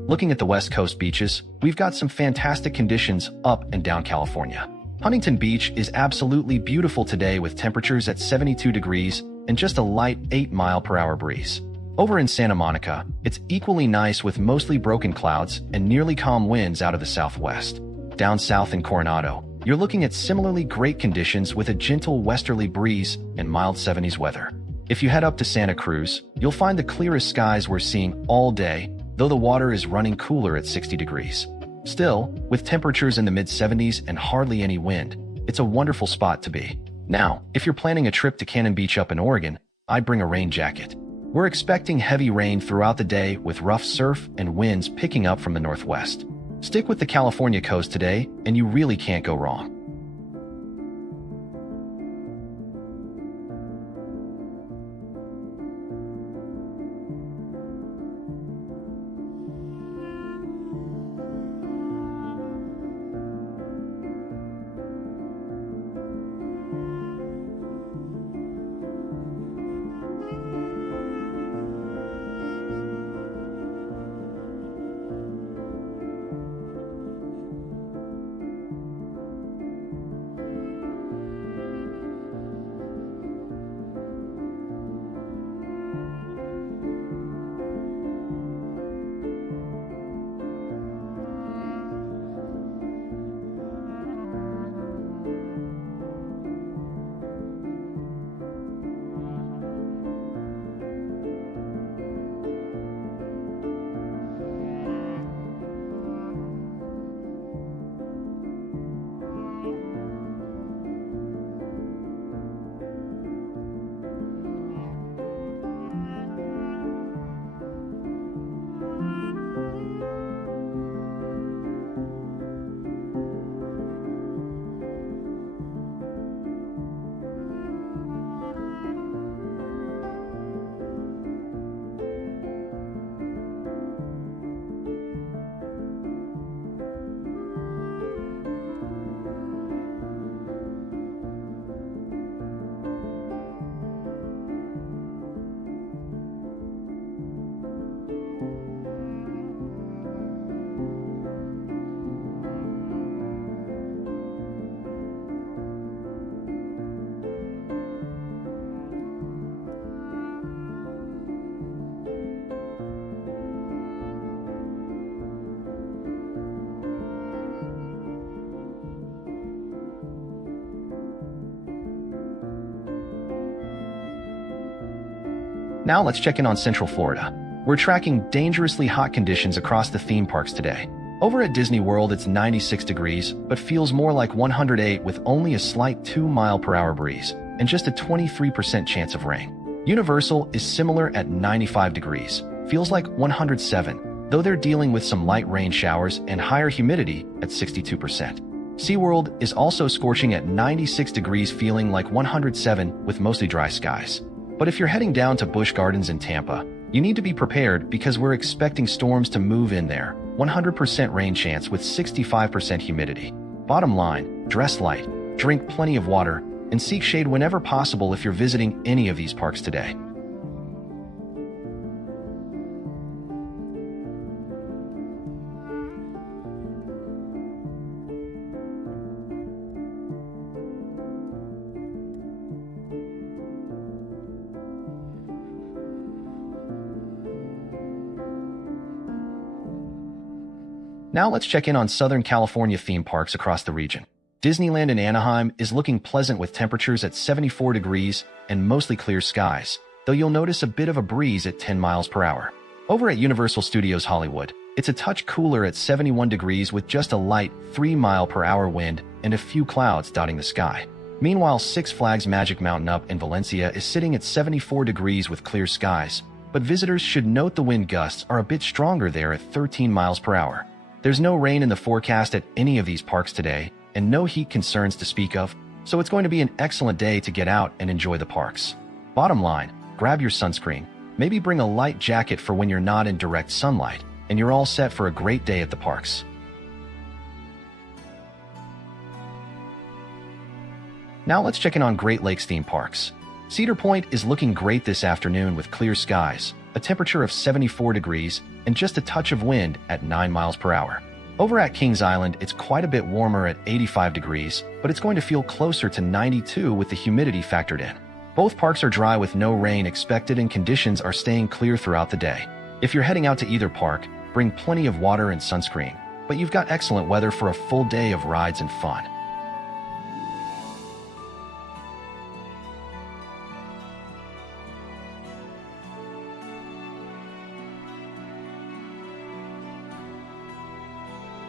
Looking at the West Coast beaches, we've got some fantastic conditions up and down California. Huntington Beach is absolutely beautiful today with temperatures at 72 degrees and just a light 8-mile-per-hour breeze. Over in Santa Monica, it's equally nice with mostly broken clouds and nearly calm winds out of the southwest. Down south in Coronado, you're looking at similarly great conditions with a gentle westerly breeze and mild 70s weather. If you head up to Santa Cruz, you'll find the clearest skies we're seeing all day, though the water is running cooler at 60 degrees. Still, with temperatures in the mid-70s and hardly any wind, it's a wonderful spot to be. Now, if you're planning a trip to Cannon Beach up in Oregon, I'd bring a rain jacket. We're expecting heavy rain throughout the day with rough surf and winds picking up from the northwest. Stick with the California coast today, and you really can't go wrong. Now let's check in on Central Florida. We're tracking dangerously hot conditions across the theme parks today. Over at Disney World, it's 96 degrees, but feels more like 108 with only a slight 2-mile-per-hour breeze and just a 23% chance of rain. Universal is similar at 95 degrees, feels like 107, though they're dealing with some light rain showers and higher humidity at 62%. SeaWorld is also scorching at 96 degrees, feeling like 107 with mostly dry skies. But if you're heading down to Busch Gardens in Tampa, you need to be prepared because we're expecting storms to move in there. 100% rain chance with 65% humidity. Bottom line, dress light, drink plenty of water, and seek shade whenever possible if you're visiting any of these parks today. Now let's check in on Southern California theme parks across the region. Disneyland in Anaheim is looking pleasant with temperatures at 74 degrees and mostly clear skies, though you'll notice a bit of a breeze at 10 miles per hour. Over at Universal Studios Hollywood, it's a touch cooler at 71 degrees with just a light 3-mile-per-hour wind and a few clouds dotting the sky. Meanwhile, Six Flags Magic Mountain up in Valencia is sitting at 74 degrees with clear skies, but visitors should note the wind gusts are a bit stronger there at 13 miles per hour. There's no rain in the forecast at any of these parks today, and no heat concerns to speak of, so it's going to be an excellent day to get out and enjoy the parks. Bottom line, grab your sunscreen, maybe bring a light jacket for when you're not in direct sunlight, and you're all set for a great day at the parks. Now let's check in on Great Lakes theme parks. Cedar Point is looking great this afternoon with clear skies, a temperature of 74 degrees, and just a touch of wind at 9 miles per hour. Over at Kings Island, it's quite a bit warmer at 85 degrees, but it's going to feel closer to 92 with the humidity factored in. Both parks are dry with no rain expected and conditions are staying clear throughout the day. If you're heading out to either park, bring plenty of water and sunscreen, but you've got excellent weather for a full day of rides and fun.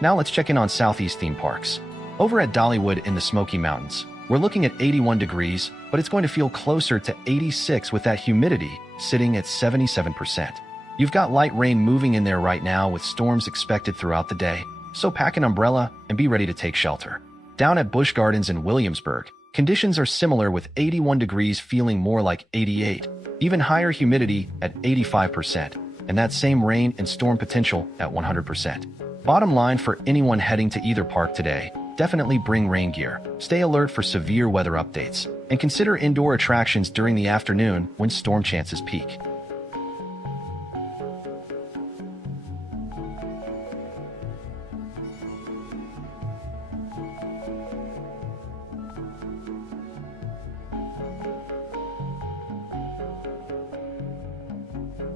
Now let's check in on Southeast theme parks. Over at Dollywood in the Smoky Mountains, we're looking at 81 degrees, but it's going to feel closer to 86 with that humidity sitting at 77%. You've got light rain moving in there right now with storms expected throughout the day, so pack an umbrella and be ready to take shelter. Down at Busch Gardens in Williamsburg, conditions are similar with 81 degrees feeling more like 88, even higher humidity at 85%, and that same rain and storm potential at 100%. Bottom line for anyone heading to either park today, definitely bring rain gear, stay alert for severe weather updates, and consider indoor attractions during the afternoon when storm chances peak.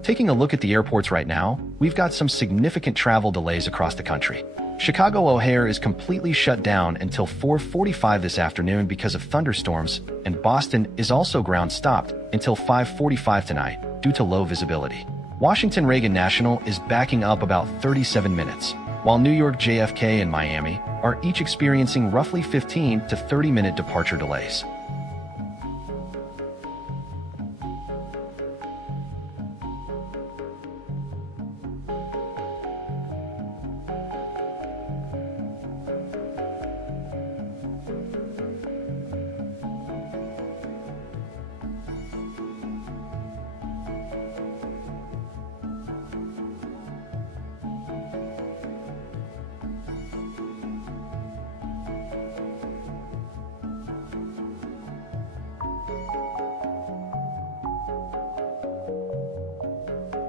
Taking a look at the airports right now, we've got some significant travel delays across the country. Chicago O'Hare is completely shut down until 4:45 this afternoon because of thunderstorms, and Boston is also ground stopped until 5:45 tonight due to low visibility. Washington Reagan National is backing up about 37 minutes, while New York JFK and Miami are each experiencing roughly 15 to 30-minute departure delays.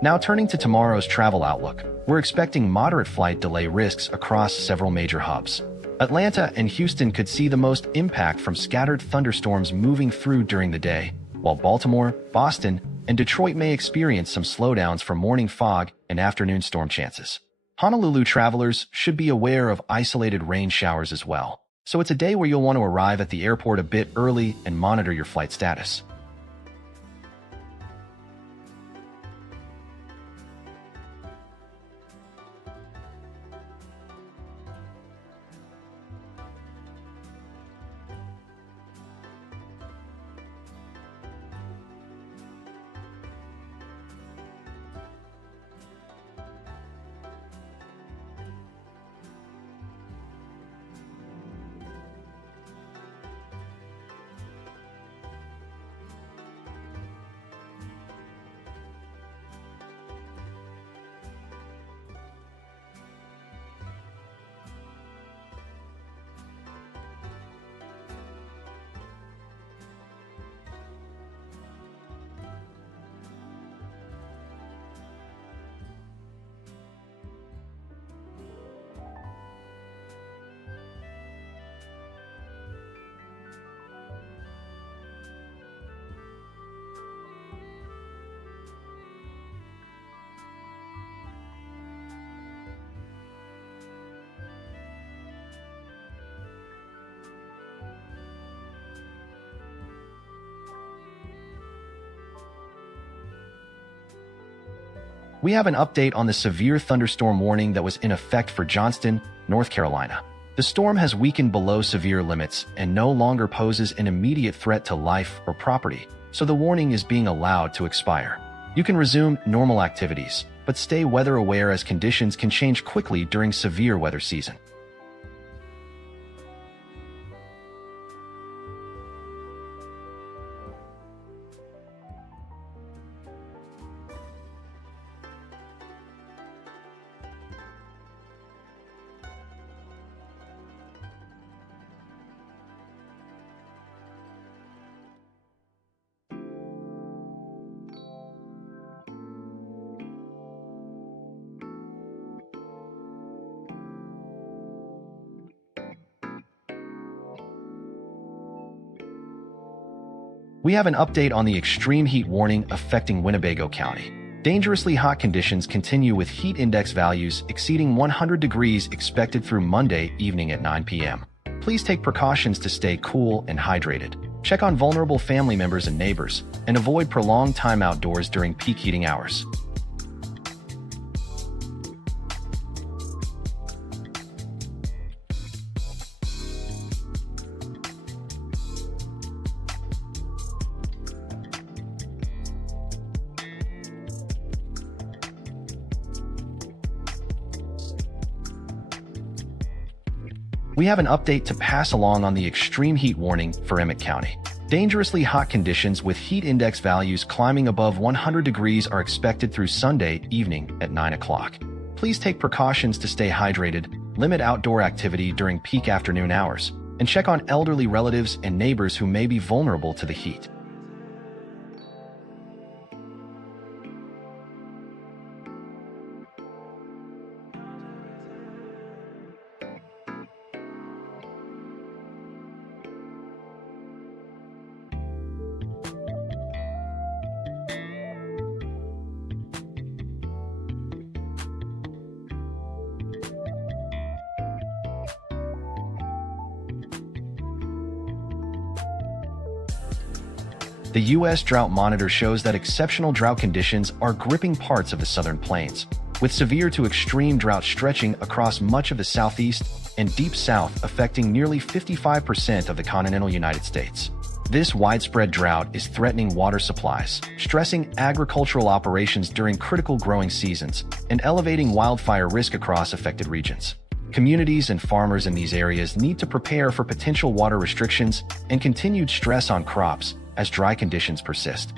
Now turning to tomorrow's travel outlook, we're expecting moderate flight delay risks across several major hubs. Atlanta and Houston could see the most impact from scattered thunderstorms moving through during the day, while Baltimore, Boston, and Detroit may experience some slowdowns from morning fog and afternoon storm chances. Honolulu travelers should be aware of isolated rain showers as well, so it's a day where you'll want to arrive at the airport a bit early and monitor your flight status. We have an update on the severe thunderstorm warning that was in effect for Johnston, North Carolina. The storm has weakened below severe limits and no longer poses an immediate threat to life or property, so the warning is being allowed to expire. You can resume normal activities, but stay weather aware as conditions can change quickly during severe weather season. We have an update on the extreme heat warning affecting Winnebago County. Dangerously hot conditions continue with heat index values exceeding 100 degrees expected through Monday evening at 9 p.m. Please take precautions to stay cool and hydrated. Check on vulnerable family members and neighbors, and avoid prolonged time outdoors during peak heating hours. We have an update to pass along on the extreme heat warning for Emmett County. Dangerously hot conditions with heat index values climbing above 100 degrees are expected through Sunday evening at 9 o'clock. Please take precautions to stay hydrated, limit outdoor activity during peak afternoon hours, and check on elderly relatives and neighbors who may be vulnerable to the heat. The U.S. Drought Monitor shows that exceptional drought conditions are gripping parts of the southern plains, with severe to extreme drought stretching across much of the southeast and deep south, affecting nearly 55% of the continental United States. This widespread drought is threatening water supplies, stressing agricultural operations during critical growing seasons, and elevating wildfire risk across affected regions. Communities and farmers in these areas need to prepare for potential water restrictions and continued stress on crops as dry conditions persist.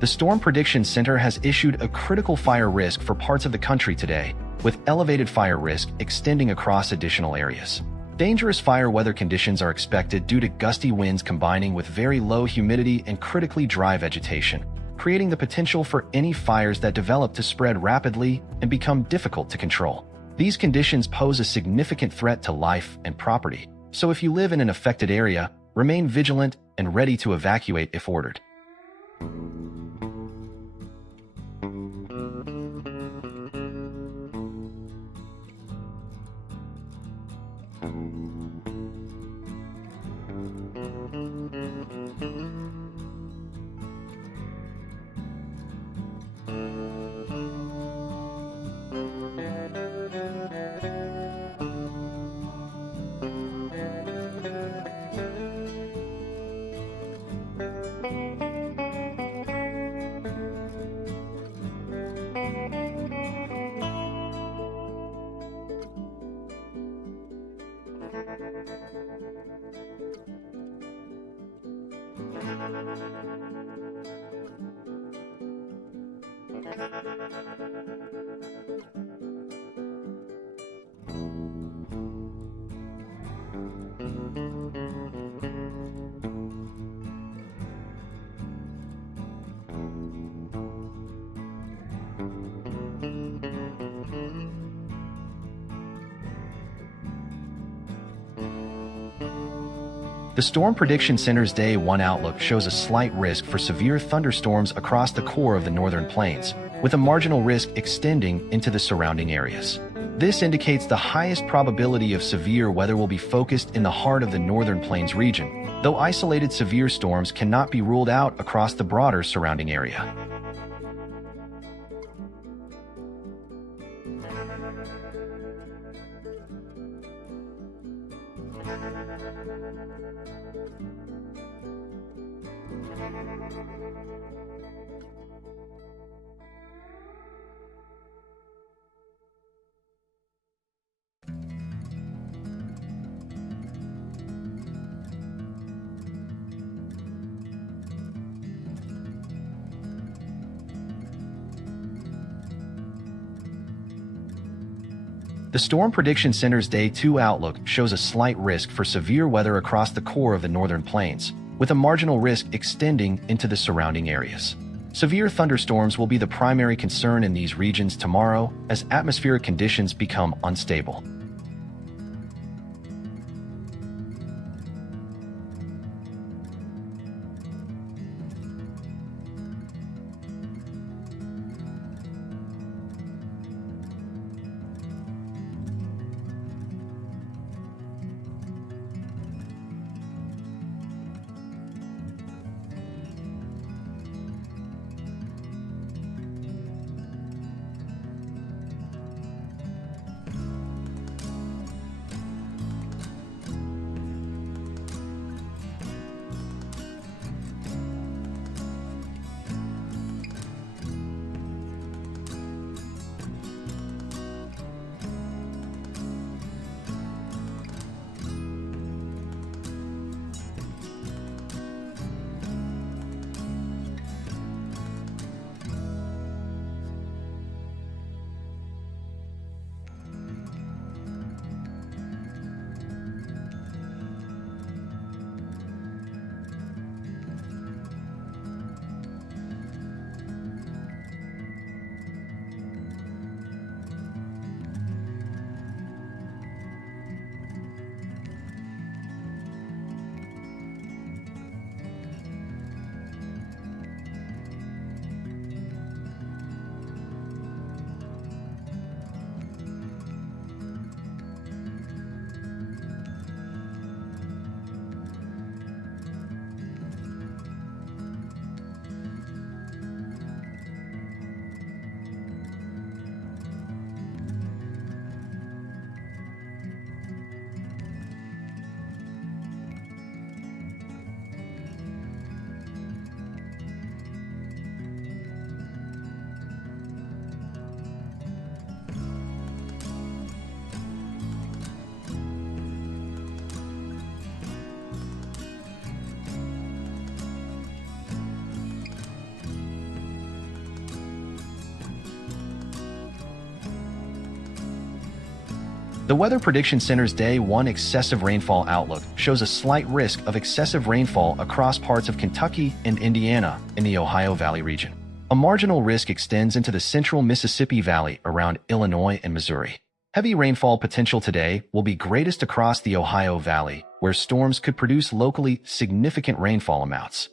The Storm Prediction Center has issued a critical fire risk for parts of the country today, with elevated fire risk extending across additional areas. Dangerous fire weather conditions are expected due to gusty winds combining with very low humidity and critically dry vegetation, creating the potential for any fires that develop to spread rapidly and become difficult to control. These conditions pose a significant threat to life and property, so if you live in an affected area, remain vigilant and ready to evacuate if ordered. The Storm Prediction Center's Day 1 outlook shows a slight risk for severe thunderstorms across the core of the northern plains, with a marginal risk extending into the surrounding areas. This indicates the highest probability of severe weather will be focused in the heart of the northern plains region, though isolated severe storms cannot be ruled out across the broader surrounding area. The Storm Prediction Center's Day 2 outlook shows a slight risk for severe weather across the core of the northern plains, with a marginal risk extending into the surrounding areas. Severe thunderstorms will be the primary concern in these regions tomorrow as atmospheric conditions become unstable. The Weather Prediction Center's Day 1 excessive rainfall outlook shows a slight risk of excessive rainfall across parts of Kentucky and Indiana in the Ohio Valley region. A marginal risk extends into the central Mississippi Valley around Illinois and Missouri. Heavy rainfall potential today will be greatest across the Ohio Valley, where storms could produce locally significant rainfall amounts.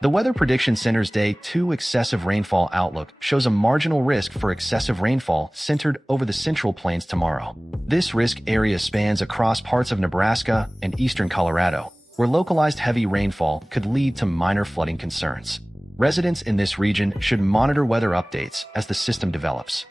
The Weather Prediction Center's Day 2 excessive rainfall outlook shows a marginal risk for excessive rainfall centered over the Central Plains tomorrow. This risk area spans across parts of Nebraska and eastern Colorado, where localized heavy rainfall could lead to minor flooding concerns. Residents in this region should monitor weather updates as the system develops.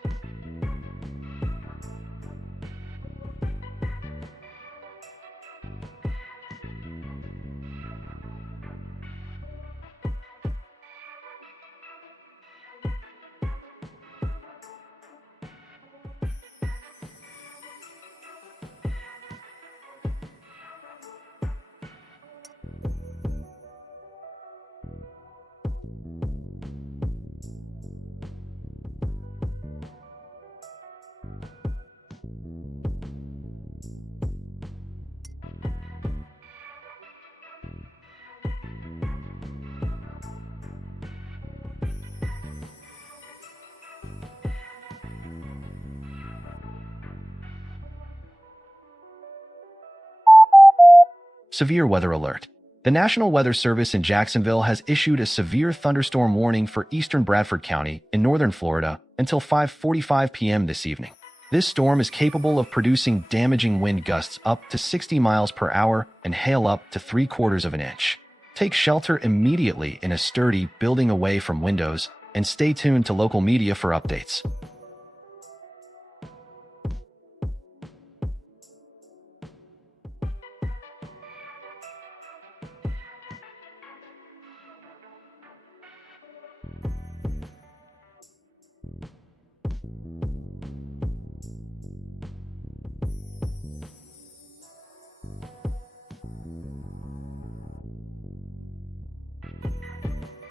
Severe weather alert. The National Weather Service in Jacksonville has issued a severe thunderstorm warning for eastern Bradford County in northern Florida until 5:45 p.m. this evening. This storm is capable of producing damaging wind gusts up to 60 miles per hour and hail up to 3/4 of an inch. Take shelter immediately in a sturdy building away from windows and stay tuned to local media for updates.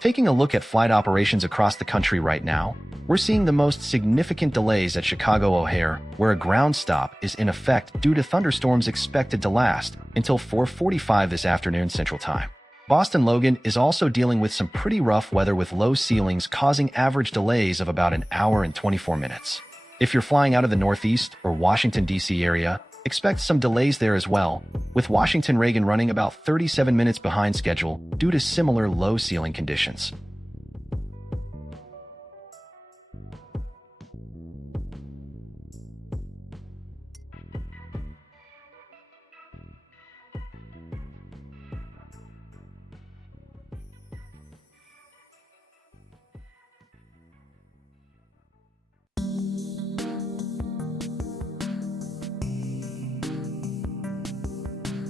Taking a look at flight operations across the country right now, we're seeing the most significant delays at Chicago O'Hare, where a ground stop is in effect due to thunderstorms expected to last until 4:45 this afternoon Central Time. Boston Logan is also dealing with some pretty rough weather with low ceilings causing average delays of about an hour and 24 minutes. If you're flying out of the Northeast or Washington, D.C. area, expect some delays there as well, with Washington Reagan running about 37 minutes behind schedule due to similar low ceiling conditions.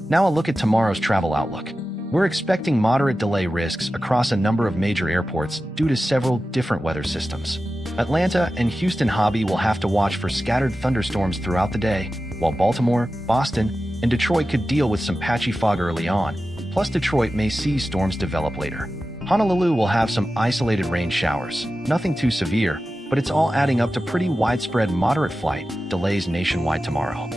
Now a look at tomorrow's travel outlook. We're expecting moderate delay risks across a number of major airports due to several different weather systems. Atlanta and Houston Hobby will have to watch for scattered thunderstorms throughout the day, while Baltimore, Boston, and Detroit could deal with some patchy fog early on, plus Detroit may see storms develop later. Honolulu will have some isolated rain showers, nothing too severe, but it's all adding up to pretty widespread moderate flight delays nationwide tomorrow.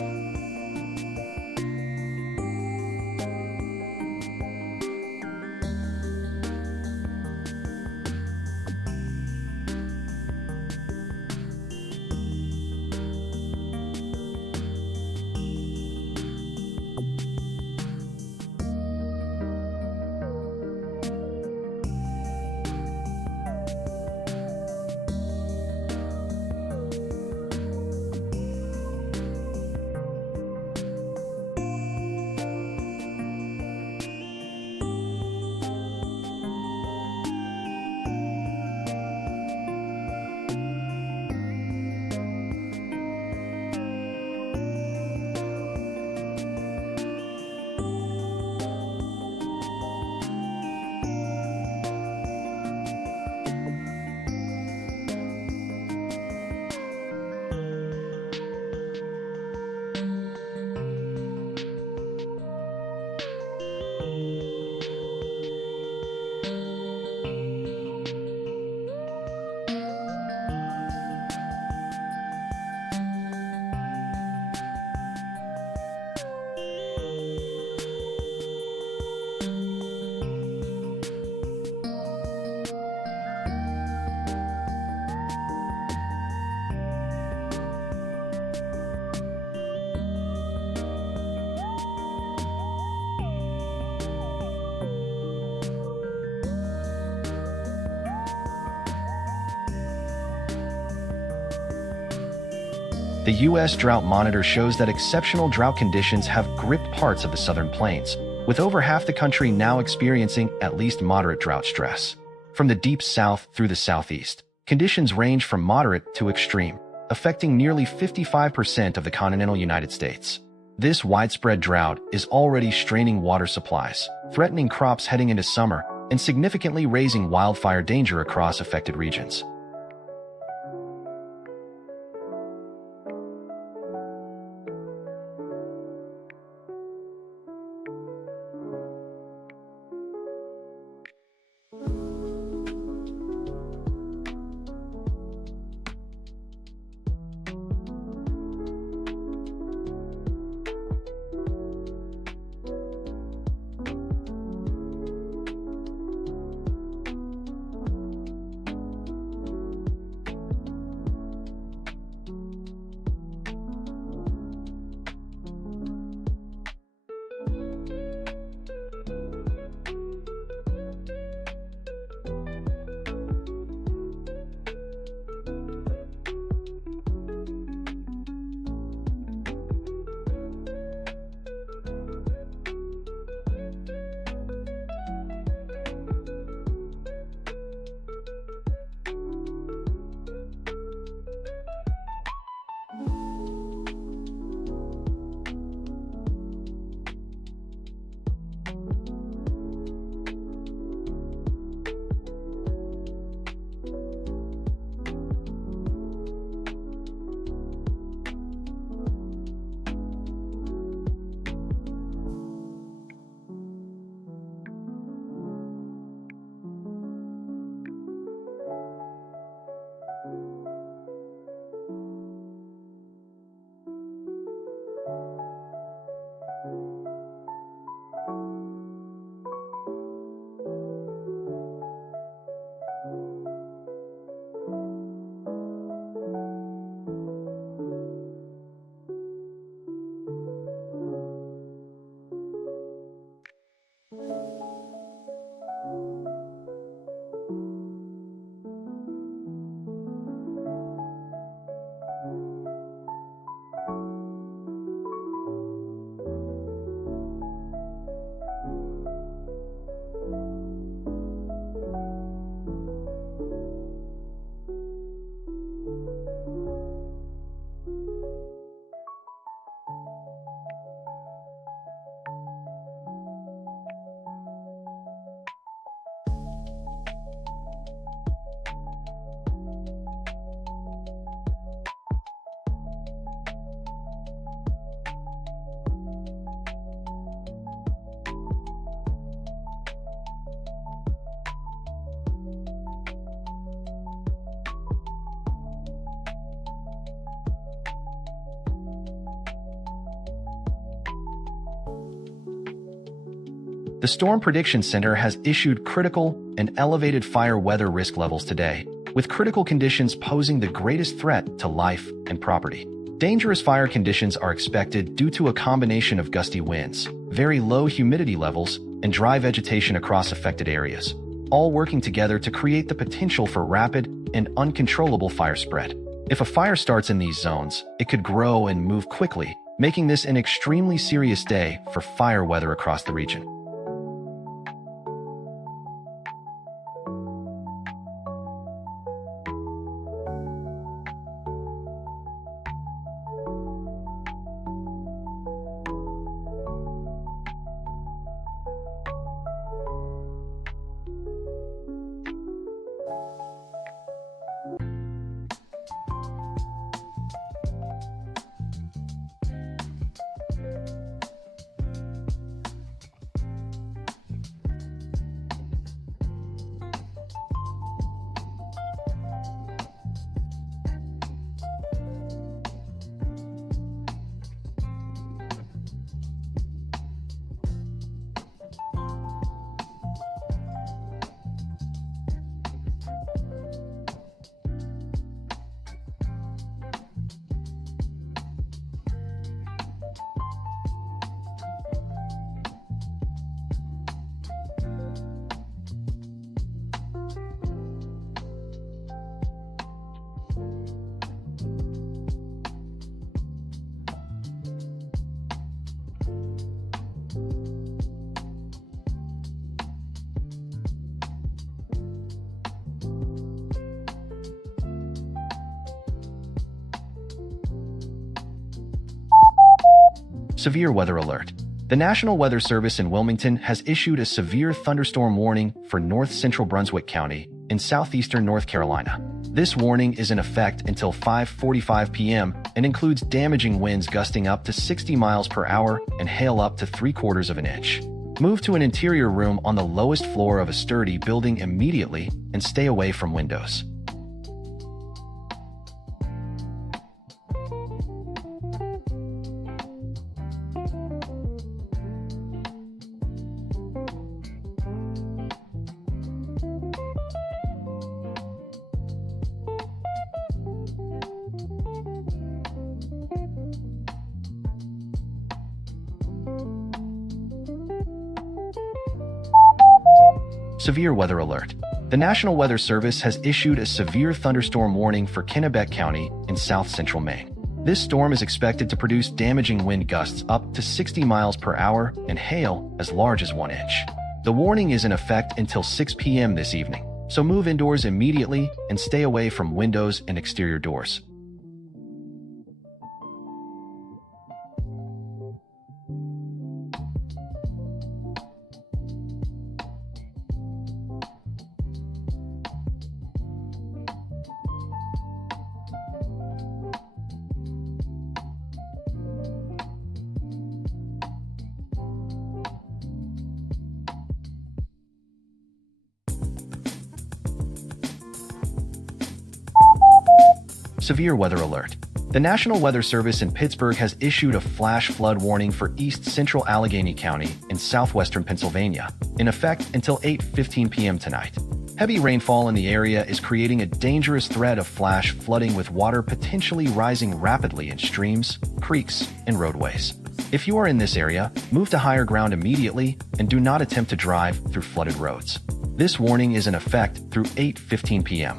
The U.S. Drought Monitor shows that exceptional drought conditions have gripped parts of the southern plains, with over half the country now experiencing at least moderate drought stress. From the deep south through the southeast, conditions range from moderate to extreme, affecting nearly 55% of the continental United States. This widespread drought is already straining water supplies, threatening crops heading into summer, and significantly raising wildfire danger across affected regions. The Storm Prediction Center has issued critical and elevated fire weather risk levels today, with critical conditions posing the greatest threat to life and property. Dangerous fire conditions are expected due to a combination of gusty winds, very low humidity levels, and dry vegetation across affected areas, all working together to create the potential for rapid and uncontrollable fire spread. If a fire starts in these zones, it could grow and move quickly, making this an extremely serious day for fire weather across the region. Severe weather alert. The National Weather Service in Wilmington has issued a severe thunderstorm warning for north central Brunswick County in southeastern North Carolina. This warning is in effect until 5:45 p.m. and includes damaging winds gusting up to 60 miles per hour and hail up to 3/4 of an inch. Move to an interior room on the lowest floor of a sturdy building immediately and stay away from windows. Severe weather alert. The National Weather Service has issued a severe thunderstorm warning for Kennebec County in south central Maine. This storm is expected to produce damaging wind gusts up to 60 miles per hour and hail as large as 1 inch. The warning is in effect until 6 p.m. this evening, so move indoors immediately and stay away from windows and exterior doors. Severe weather alert. The National Weather Service in Pittsburgh has issued a flash flood warning for east central Allegheny County in southwestern Pennsylvania, in effect until 8:15 p.m. tonight. Heavy rainfall in the area is creating a dangerous threat of flash flooding with water potentially rising rapidly in streams, creeks, and roadways. If you are in this area, move to higher ground immediately and do not attempt to drive through flooded roads. This warning is in effect through 8:15 p.m.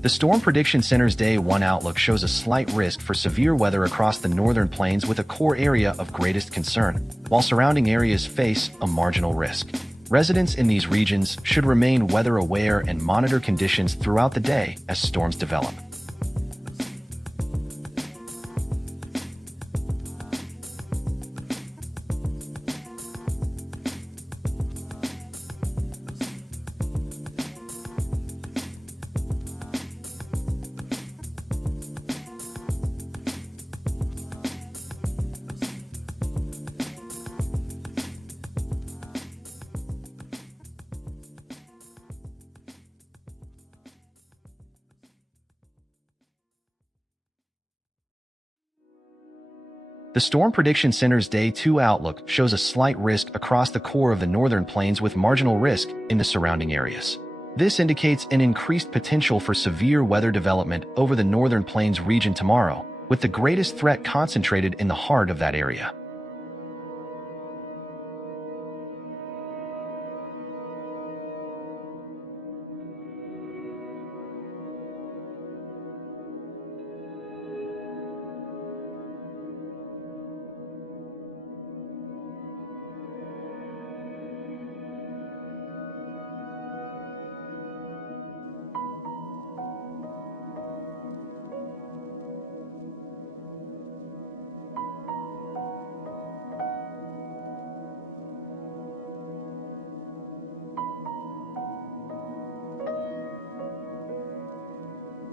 The Storm Prediction Center's Day 1 outlook shows a slight risk for severe weather across the northern plains with a core area of greatest concern, while surrounding areas face a marginal risk. Residents in these regions should remain weather aware and monitor conditions throughout the day as storms develop. The Storm Prediction Center's Day 2 outlook shows a slight risk across the core of the northern plains with marginal risk in the surrounding areas. This indicates an increased potential for severe weather development over the northern plains region tomorrow, with the greatest threat concentrated in the heart of that area.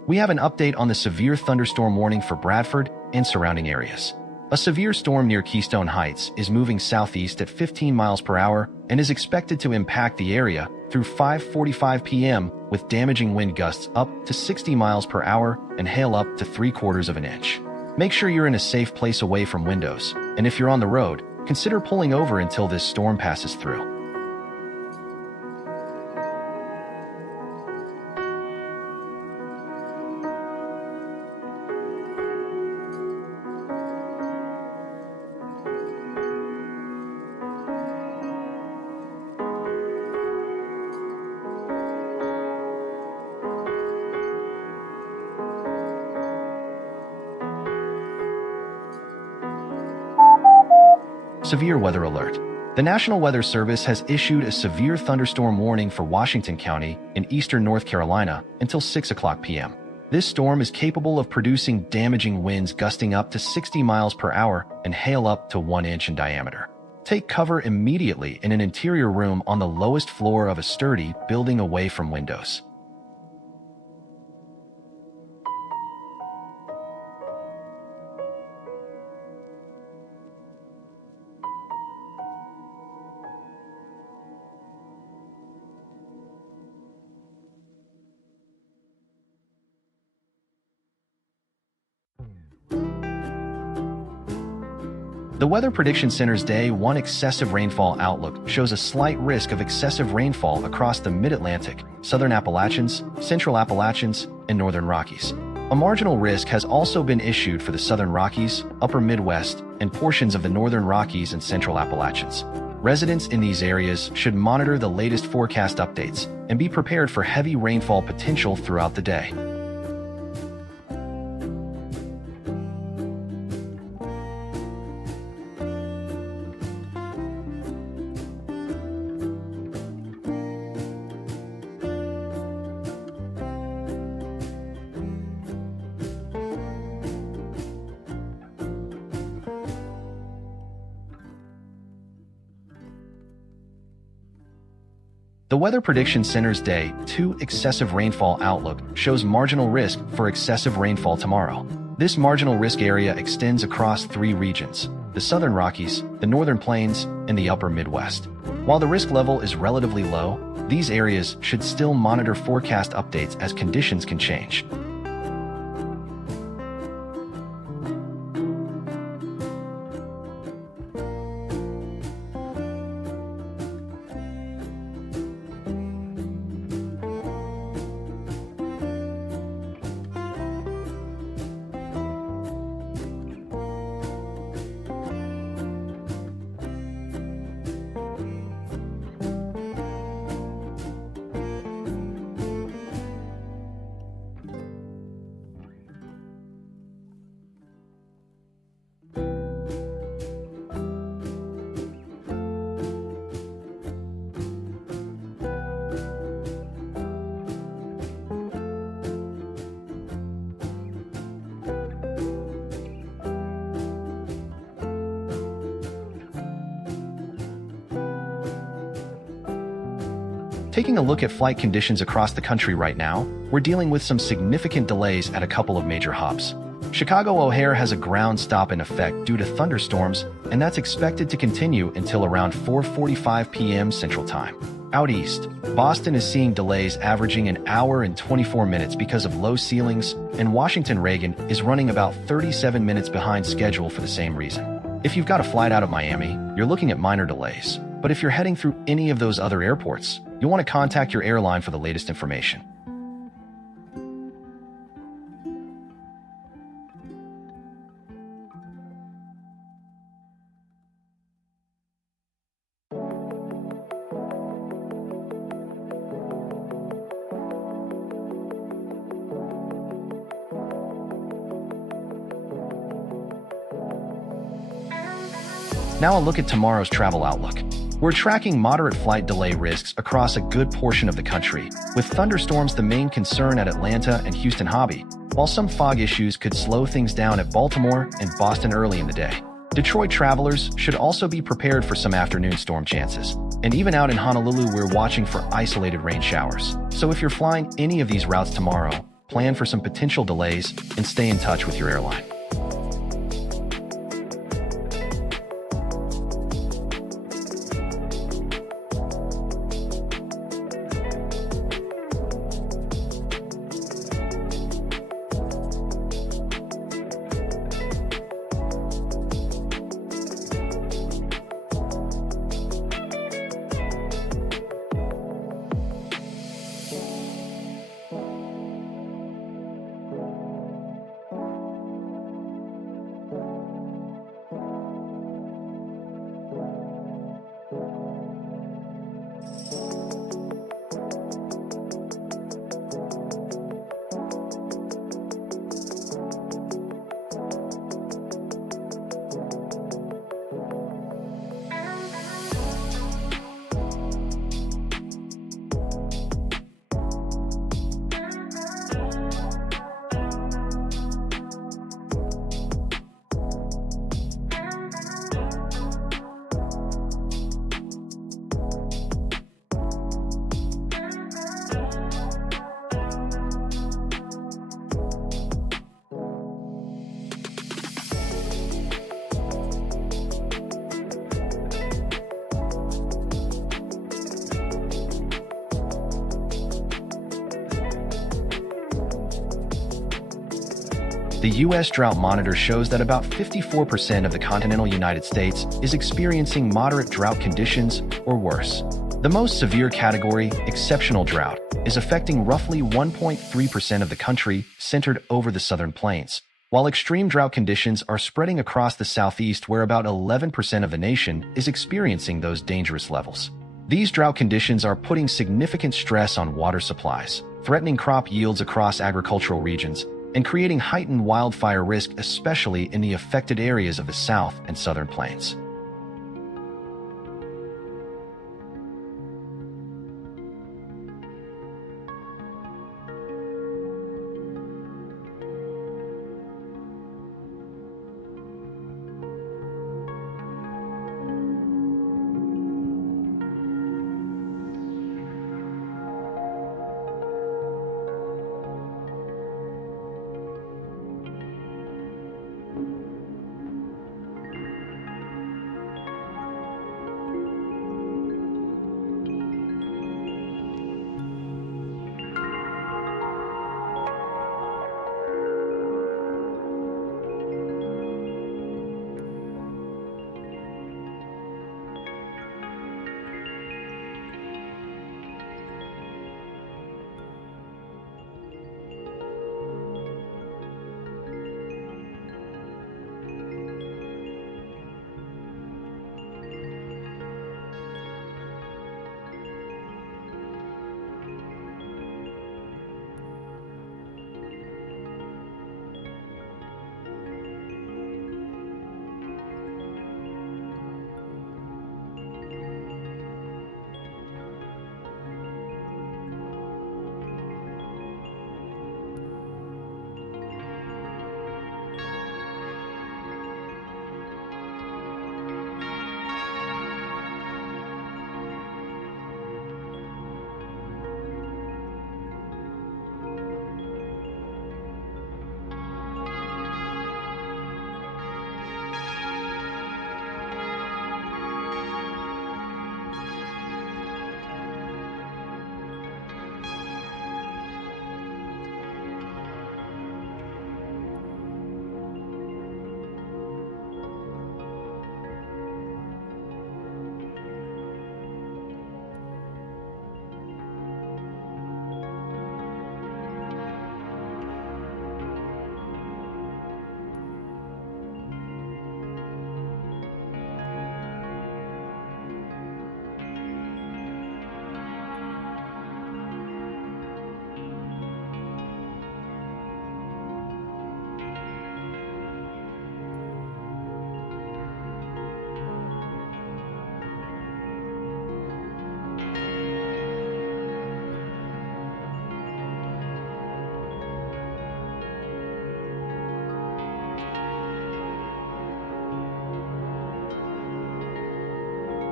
We have an update on the severe thunderstorm warning for Bradford and surrounding areas. A severe storm near Keystone Heights is moving southeast at 15 miles per hour and is expected to impact the area through 5:45 p.m. with damaging wind gusts up to 60 miles per hour and hail up to 3/4 of an inch. Make sure you're in a safe place away from windows, and if you're on the road, consider pulling over until this storm passes through. Severe weather alert. The National Weather Service has issued a severe thunderstorm warning for Washington County in eastern North Carolina until 6 o'clock p.m. This storm is capable of producing damaging winds gusting up to 60 miles per hour and hail up to 1 inch in diameter. Take cover immediately in an interior room on the lowest floor of a sturdy building away from windows. The Weather Prediction Center's Day 1 excessive rainfall outlook shows a slight risk of excessive rainfall across the Mid-Atlantic, Southern Appalachians, Central Appalachians, and Northern Rockies. A marginal risk has also been issued for the Southern Rockies, Upper Midwest, and portions of the Northern Rockies and Central Appalachians. Residents in these areas should monitor the latest forecast updates and be prepared for heavy rainfall potential throughout the day. The Weather Prediction Center's Day 2 excessive rainfall outlook shows marginal risk for excessive rainfall tomorrow. This marginal risk area extends across 3 regions: the Southern Rockies, the Northern Plains, and the Upper Midwest. While the risk level is relatively low, these areas should still monitor forecast updates as conditions can change. Taking a look at flight conditions across the country right now, we're dealing with some significant delays at a couple of major hubs. Chicago O'Hare has a ground stop in effect due to thunderstorms, and that's expected to continue until around 4:45 p.m. Central Time. Out east, Boston is seeing delays averaging an hour and 24 minutes because of low ceilings, and Washington Reagan is running about 37 minutes behind schedule for the same reason. If you've got a flight out of Miami, you're looking at minor delays. But if you're heading through any of those other airports, you'll want to contact your airline for the latest information. Now a look at tomorrow's travel outlook. We're tracking moderate flight delay risks across a good portion of the country, with thunderstorms the main concern at Atlanta and Houston Hobby, while some fog issues could slow things down at Baltimore and Boston early in the day. Detroit travelers should also be prepared for some afternoon storm chances. And even out in Honolulu, we're watching for isolated rain showers. So if you're flying any of these routes tomorrow, plan for some potential delays and stay in touch with your airline. The U.S. Drought Monitor shows that about 54% of the continental United States is experiencing moderate drought conditions or worse. The most severe category, exceptional drought, is affecting roughly 1.3% of the country centered over the southern plains, while extreme drought conditions are spreading across the southeast where about 11% of the nation is experiencing those dangerous levels. These drought conditions are putting significant stress on water supplies, threatening crop yields across agricultural regions, and creating heightened wildfire risk, especially in the affected areas of the south and southern plains.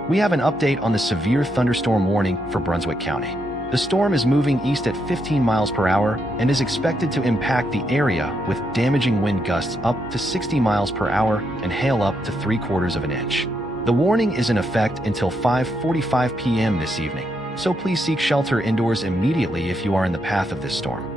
We have an update on the severe thunderstorm warning for Brunswick County. The storm is moving east at 15 miles per hour and is expected to impact the area with damaging wind gusts up to 60 miles per hour and hail up to 3/4 of an inch. The warning is in effect until 5:45 p.m. this evening, so please seek shelter indoors immediately if you are in the path of this storm.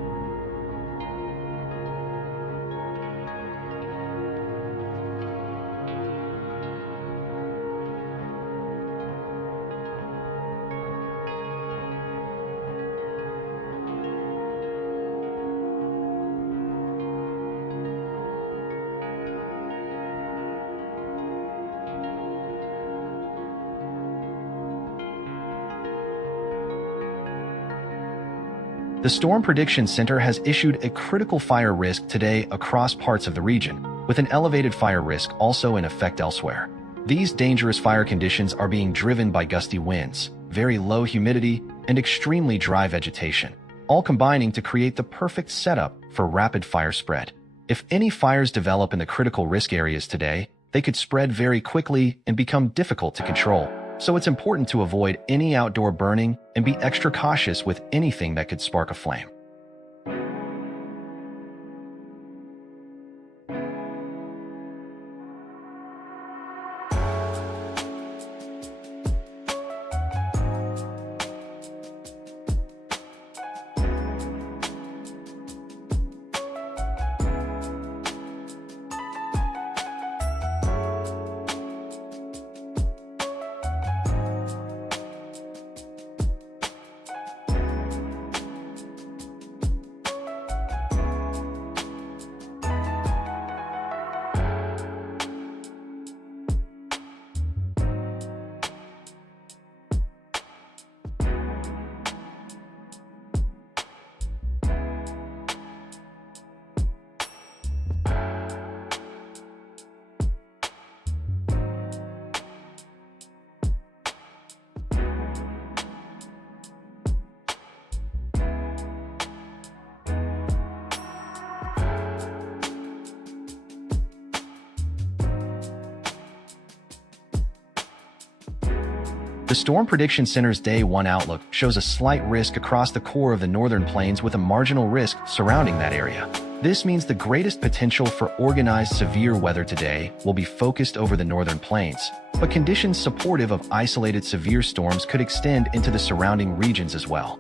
The Storm Prediction Center has issued a critical fire risk today across parts of the region, with an elevated fire risk also in effect elsewhere. These dangerous fire conditions are being driven by gusty winds, very low humidity, and extremely dry vegetation, all combining to create the perfect setup for rapid fire spread. If any fires develop in the critical risk areas today, they could spread very quickly and become difficult to control. So it's important to avoid any outdoor burning and be extra cautious with anything that could spark a flame. The Storm Prediction Center's Day 1 outlook shows a slight risk across the core of the northern plains with a marginal risk surrounding that area. This means the greatest potential for organized severe weather today will be focused over the northern plains, but conditions supportive of isolated severe storms could extend into the surrounding regions as well.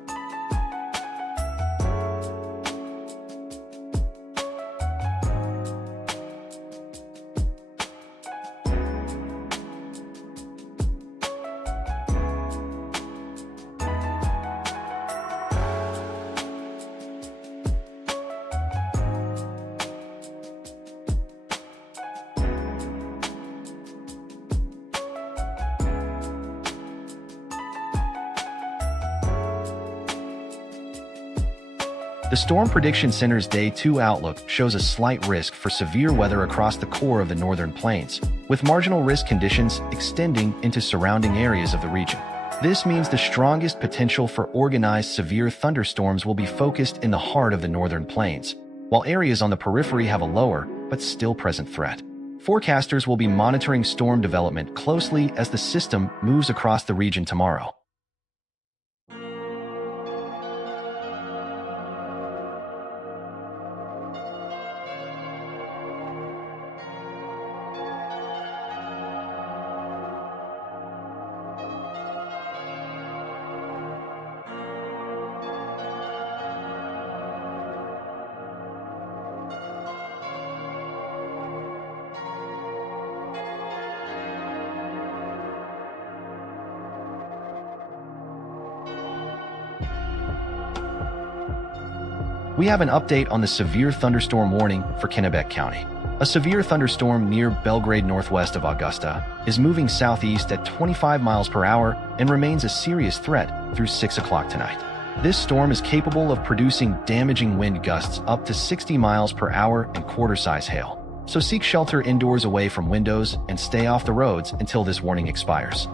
The Storm Prediction Center's Day 2 outlook shows a slight risk for severe weather across the core of the northern plains, with marginal risk conditions extending into surrounding areas of the region. This means the strongest potential for organized severe thunderstorms will be focused in the heart of the northern plains, while areas on the periphery have a lower, but still present threat. Forecasters will be monitoring storm development closely as the system moves across the region tomorrow. We have an update on the severe thunderstorm warning for Kennebec County. A severe thunderstorm near Belgrade northwest of Augusta is moving southeast at 25 miles per hour and remains a serious threat through 6 o'clock tonight. This storm is capable of producing damaging wind gusts up to 60 miles per hour and quarter-size hail. So seek shelter indoors away from windows and stay off the roads until this warning expires.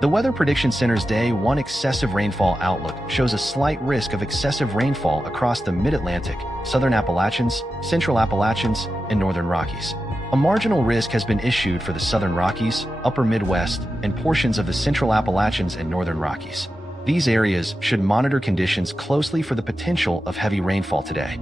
The Weather Prediction Center's Day 1 excessive rainfall outlook shows a slight risk of excessive rainfall across the Mid-Atlantic, Southern Appalachians, Central Appalachians, and Northern Rockies. A marginal risk has been issued for the Southern Rockies, Upper Midwest, and portions of the Central Appalachians and Northern Rockies. These areas should monitor conditions closely for the potential of heavy rainfall today.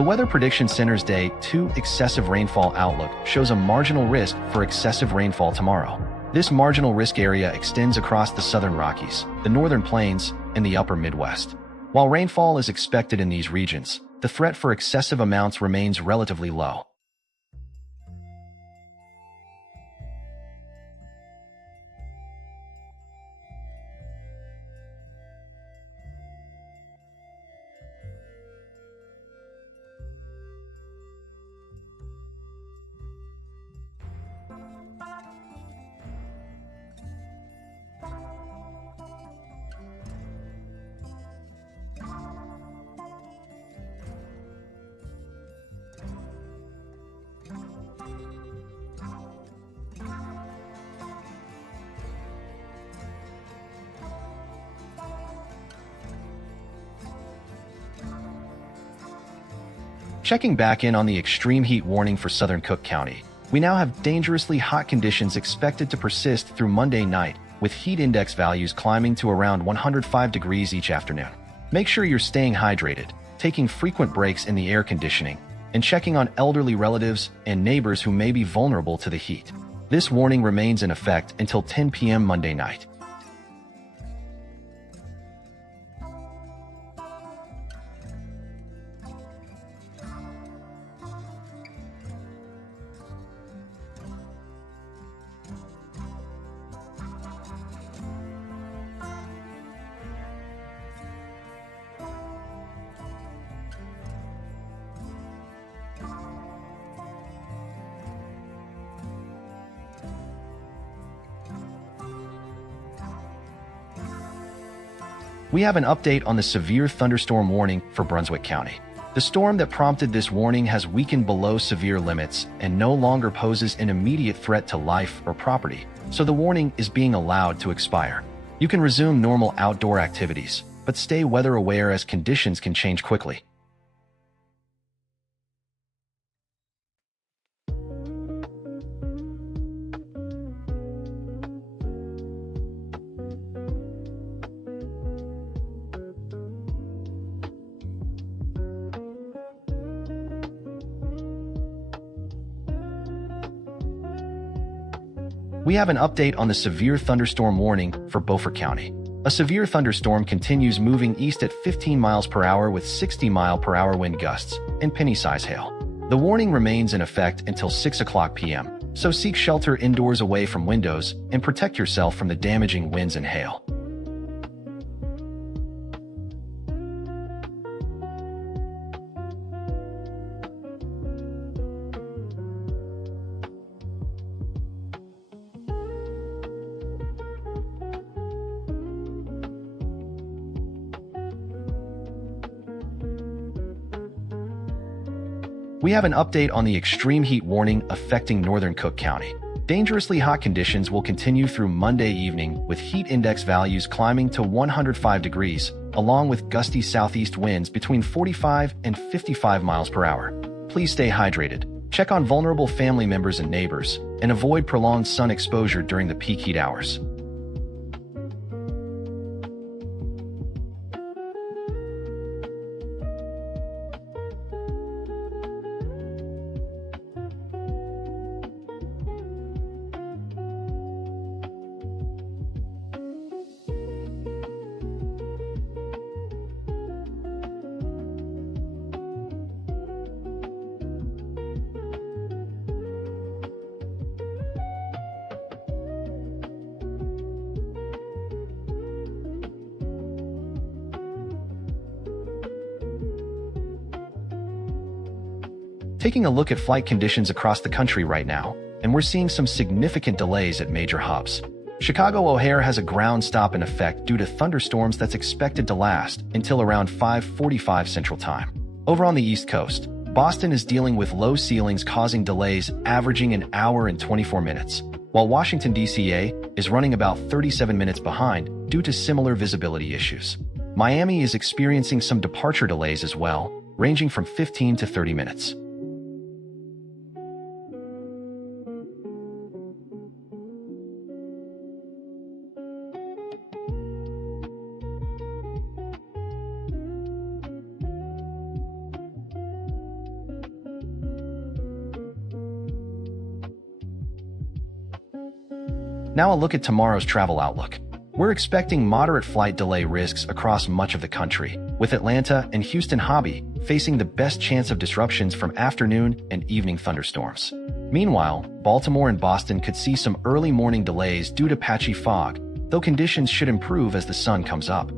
The Weather Prediction Center's Day 2 excessive rainfall outlook shows a marginal risk for excessive rainfall tomorrow. This marginal risk area extends across the Southern Rockies, the Northern Plains, and the Upper Midwest. While rainfall is expected in these regions, the threat for excessive amounts remains relatively low. Checking back in on the extreme heat warning for southern Cook County, we now have dangerously hot conditions expected to persist through Monday night, with heat index values climbing to around 105 degrees each afternoon. Make sure you're staying hydrated, taking frequent breaks in the air conditioning, and checking on elderly relatives and neighbors who may be vulnerable to the heat. This warning remains in effect until 10 p.m. Monday night. We have an update on the severe thunderstorm warning for Brunswick County. The storm that prompted this warning has weakened below severe limits and no longer poses an immediate threat to life or property, so the warning is being allowed to expire. You can resume normal outdoor activities, but stay weather aware as conditions can change quickly. We have an update on the severe thunderstorm warning for Beaufort County. A severe thunderstorm continues moving east at 15 miles per hour with 60-mile-per-hour wind gusts and penny-size hail. The warning remains in effect until 6 o'clock p.m., so seek shelter indoors away from windows and protect yourself from the damaging winds and hail. We have an update on the extreme heat warning affecting northern Cook County. Dangerously hot conditions will continue through Monday evening, with heat index values climbing to 105 degrees, along with gusty southeast winds between 45 and 55 miles per hour. Please stay hydrated, check on vulnerable family members and neighbors, and avoid prolonged sun exposure during the peak heat hours. Taking a look at flight conditions across the country right now, and we're seeing some significant delays at major hubs. Chicago O'Hare has a ground stop in effect due to thunderstorms that's expected to last until around 5:45 Central Time. Over on the East Coast, Boston is dealing with low ceilings causing delays averaging an hour and 24 minutes, while Washington, D.C. is running about 37 minutes behind due to similar visibility issues. Miami is experiencing some departure delays as well, ranging from 15 to 30 minutes. Now a look at tomorrow's travel outlook. We're expecting moderate flight delay risks across much of the country, with Atlanta and Houston Hobby facing the best chance of disruptions from afternoon and evening thunderstorms. Meanwhile, Baltimore and Boston could see some early morning delays due to patchy fog, though conditions should improve as the sun comes up.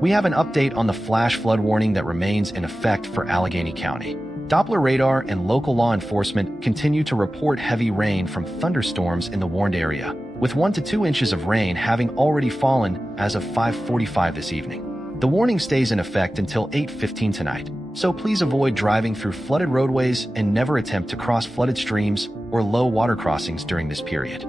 We have an update on the flash flood warning that remains in effect for Allegheny County. Doppler radar and local law enforcement continue to report heavy rain from thunderstorms in the warned area, with 1 to 2 inches of rain having already fallen as of 5:45 this evening. The warning stays in effect until 8:15 tonight, so please avoid driving through flooded roadways and never attempt to cross flooded streams or low water crossings during this period.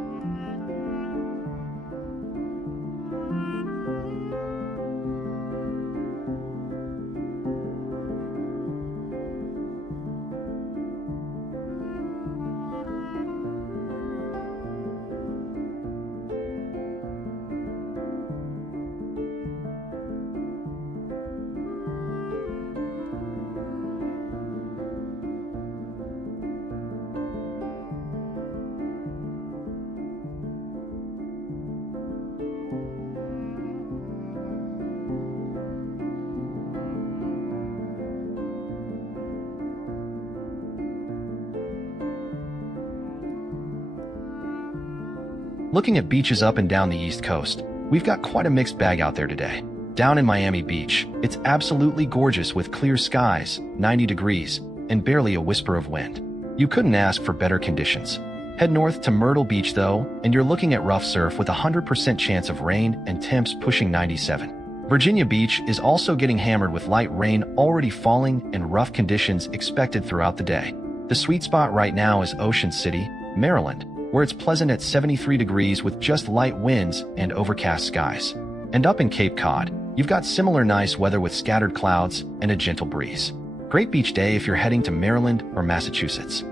Looking at beaches up and down the East Coast, we've got quite a mixed bag out there today. Down in Miami Beach, it's absolutely gorgeous with clear skies, 90 degrees, and barely a whisper of wind. You couldn't ask for better conditions. Head north to Myrtle Beach though, and you're looking at rough surf with a 100% chance of rain and temps pushing 97. Virginia Beach is also getting hammered with light rain already falling and rough conditions expected throughout the day. The sweet spot right now is Ocean City, Maryland, where it's pleasant at 73 degrees with just light winds and overcast skies. And up in Cape Cod, you've got similar nice weather with scattered clouds and a gentle breeze. Great beach day if you're heading to Maryland or Massachusetts.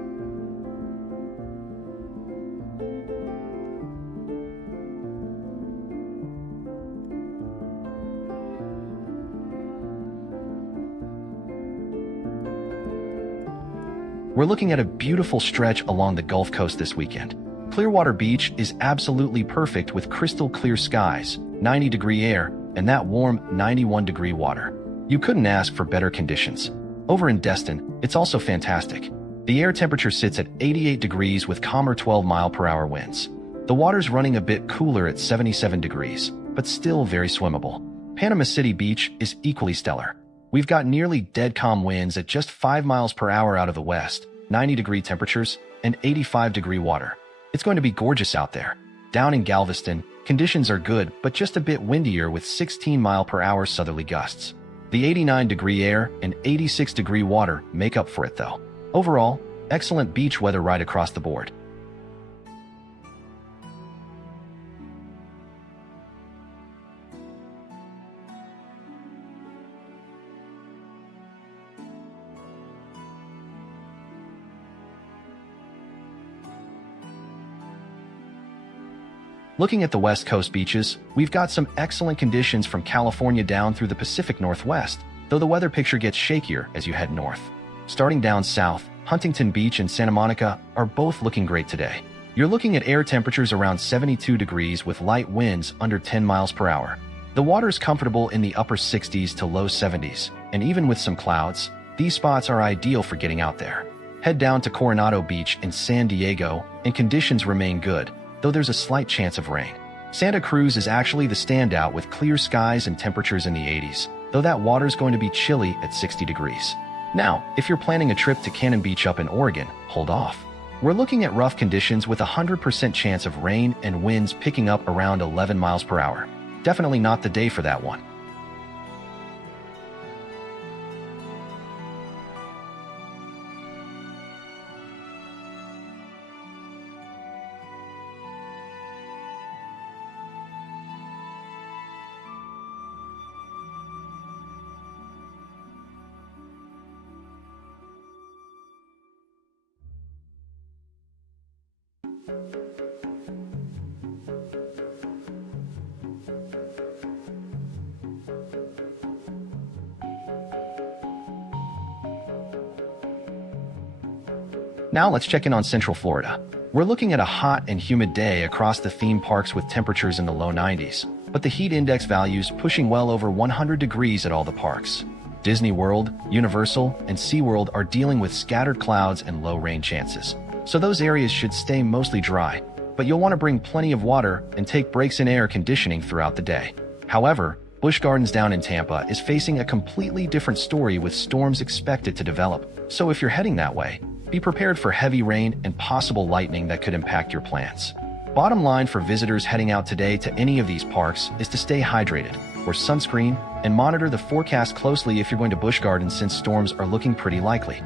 We're looking at a beautiful stretch along the Gulf Coast this weekend. Clearwater Beach is absolutely perfect with crystal clear skies, 90-degree air, and that warm 91-degree water. You couldn't ask for better conditions. Over in Destin, it's also fantastic. The air temperature sits at 88 degrees with calmer 12-mile-per-hour winds. The water's running a bit cooler at 77 degrees, but still very swimmable. Panama City Beach is equally stellar. We've got nearly dead calm winds at just 5 miles per hour out of the west, 90-degree temperatures, and 85-degree water. It's going to be gorgeous out there. Down in Galveston, conditions are good, but just a bit windier with 16-mile-per-hour southerly gusts. The 89-degree air and 86-degree water make up for it, though. Overall, excellent beach weather right across the board. Looking at the West Coast beaches, we've got some excellent conditions from California down through the Pacific Northwest, though the weather picture gets shakier as you head north. Starting down south, Huntington Beach and Santa Monica are both looking great today. You're looking at air temperatures around 72 degrees with light winds under 10 miles per hour. The water's comfortable in the upper 60s to low 70s, and even with some clouds, these spots are ideal for getting out there. Head down to Coronado Beach in San Diego, and conditions remain good, though there's a slight chance of rain. Santa Cruz is actually the standout with clear skies and temperatures in the 80s, though that water's going to be chilly at 60 degrees. Now, if you're planning a trip to Cannon Beach up in Oregon, hold off. We're looking at rough conditions with a 100% chance of rain and winds picking up around 11 miles per hour. Definitely not the day for that one. Now let's check in on Central Florida. We're looking at a hot and humid day across the theme parks with temperatures in the low 90s, but the heat index values pushing well over 100 degrees at all the parks. Disney World, Universal, and SeaWorld are dealing with scattered clouds and low rain chances, so those areas should stay mostly dry, but you'll want to bring plenty of water and take breaks in air conditioning throughout the day. However, Busch Gardens down in Tampa is facing a completely different story with storms expected to develop. So if you're heading that way, be prepared for heavy rain and possible lightning that could impact your plans. Bottom line for visitors heading out today to any of these parks is to stay hydrated, wear sunscreen, and monitor the forecast closely if you're going to Busch Gardens since storms are looking pretty likely.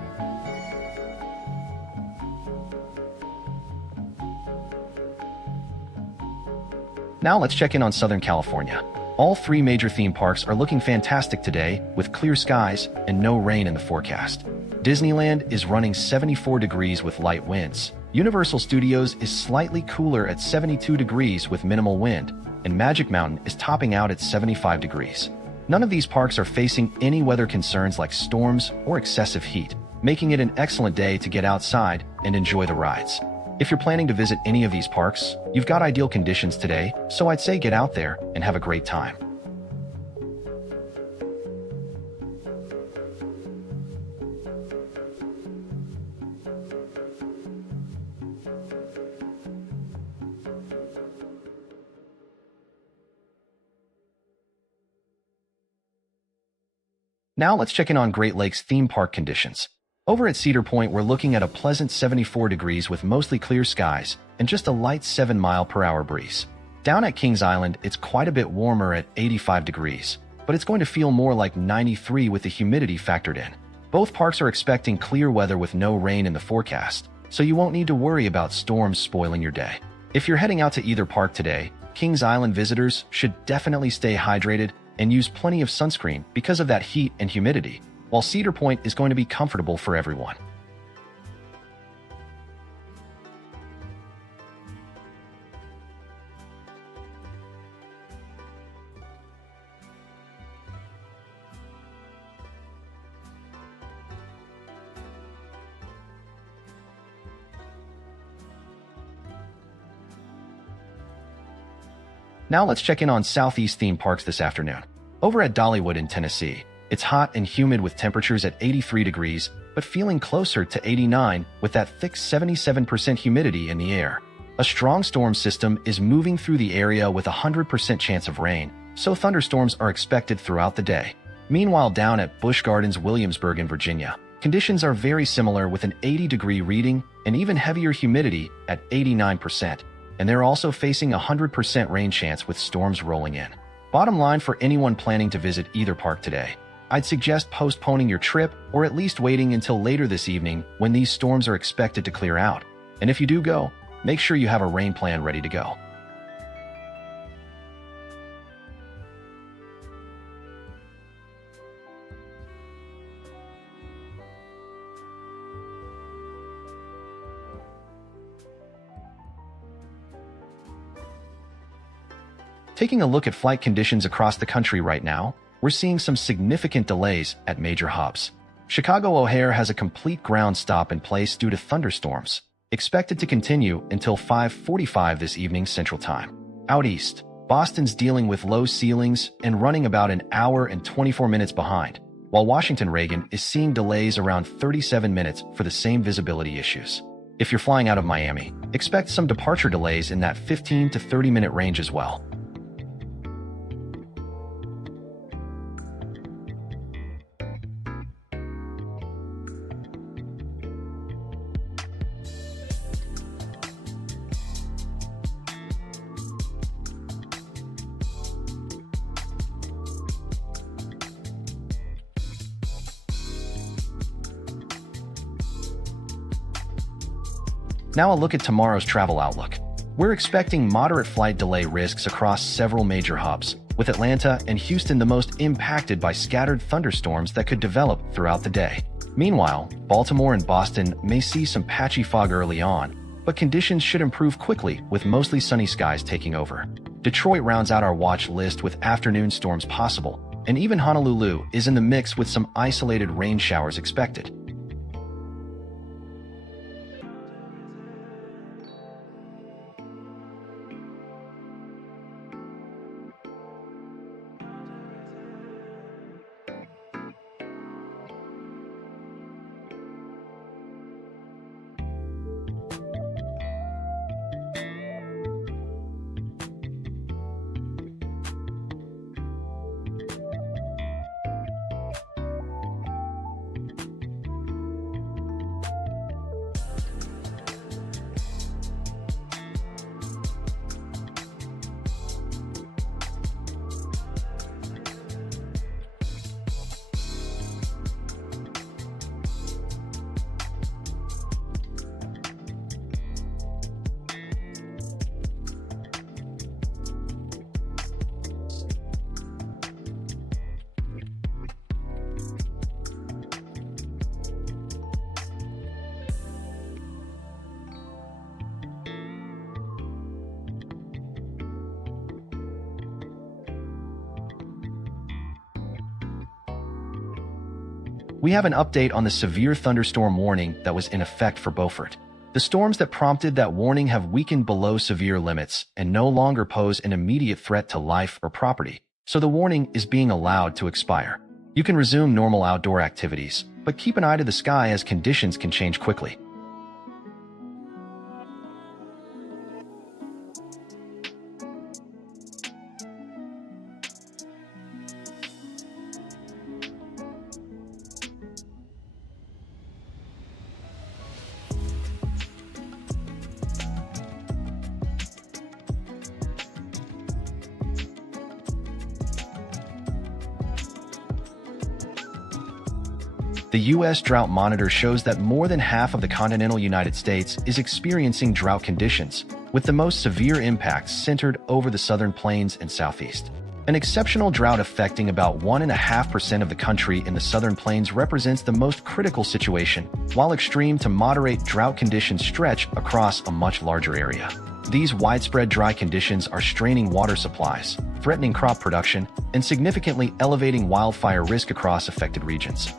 Now let's check in on Southern California. All three major theme parks are looking fantastic today, with clear skies and no rain in the forecast. Disneyland is running 74 degrees with light winds. Universal Studios is slightly cooler at 72 degrees with minimal wind, and Magic Mountain is topping out at 75 degrees. None of these parks are facing any weather concerns like storms or excessive heat, making it an excellent day to get outside and enjoy the rides. If you're planning to visit any of these parks, you've got ideal conditions today, so I'd say get out there and have a great time. Now let's check in on Great Lakes theme park conditions. Over at Cedar Point, we're looking at a pleasant 74 degrees with mostly clear skies and just a light 7-mile-per-hour breeze. Down at Kings Island, it's quite a bit warmer at 85 degrees, but it's going to feel more like 93 with the humidity factored in. Both parks are expecting clear weather with no rain in the forecast, so you won't need to worry about storms spoiling your day. If you're heading out to either park today, Kings Island visitors should definitely stay hydrated and use plenty of sunscreen because of that heat and humidity, while Cedar Point is going to be comfortable for everyone. Now let's check in on Southeast theme parks this afternoon. Over at Dollywood in Tennessee, it's hot and humid with temperatures at 83 degrees, but feeling closer to 89 with that thick 77% humidity in the air. A strong storm system is moving through the area with a 100% chance of rain, so thunderstorms are expected throughout the day. Meanwhile, down at Busch Gardens Williamsburg in Virginia, conditions are very similar with an 80-degree reading and even heavier humidity at 89%, and they're also facing a 100% rain chance with storms rolling in. Bottom line for anyone planning to visit either park today, I'd suggest postponing your trip or at least waiting until later this evening when these storms are expected to clear out. And if you do go, make sure you have a rain plan ready to go. Taking a look at flight conditions across the country right now, we're seeing some significant delays at major hubs. Chicago O'Hare has a complete ground stop in place due to thunderstorms, expected to continue until 5:45 this evening Central Time. Out east, Boston's dealing with low ceilings and running about an hour and 24 minutes behind, while Washington Reagan is seeing delays around 37 minutes for the same visibility issues. If you're flying out of Miami, expect some departure delays in that 15 to 30-minute range as well. Now a look at tomorrow's travel outlook. We're expecting moderate flight delay risks across several major hubs, with Atlanta and Houston the most impacted by scattered thunderstorms that could develop throughout the day. Meanwhile, Baltimore and Boston may see some patchy fog early on, but conditions should improve quickly with mostly sunny skies taking over. Detroit rounds out our watch list with afternoon storms possible, and even Honolulu is in the mix with some isolated rain showers expected. We have an update on the severe thunderstorm warning that was in effect for Beaufort. The storms that prompted that warning have weakened below severe limits and no longer pose an immediate threat to life or property, so the warning is being allowed to expire. You can resume normal outdoor activities, but keep an eye to the sky as conditions can change quickly. The U.S. Drought Monitor shows that more than half of the continental United States is experiencing drought conditions, with the most severe impacts centered over the southern plains and southeast. An exceptional drought affecting about 1.5% of the country in the southern plains represents the most critical situation, while extreme to moderate drought conditions stretch across a much larger area. These widespread dry conditions are straining water supplies, threatening crop production, and significantly elevating wildfire risk across affected regions.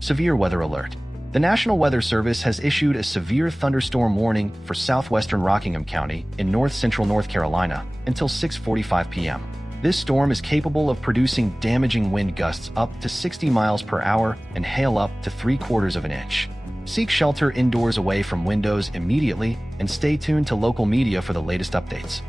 Severe weather alert. The National Weather Service has issued a severe thunderstorm warning for southwestern Rockingham County in north-central North Carolina until 6:45 p.m. This storm is capable of producing damaging wind gusts up to 60 miles per hour and hail up to 3/4 of an inch. Seek shelter indoors away from windows immediately and stay tuned to local media for the latest updates.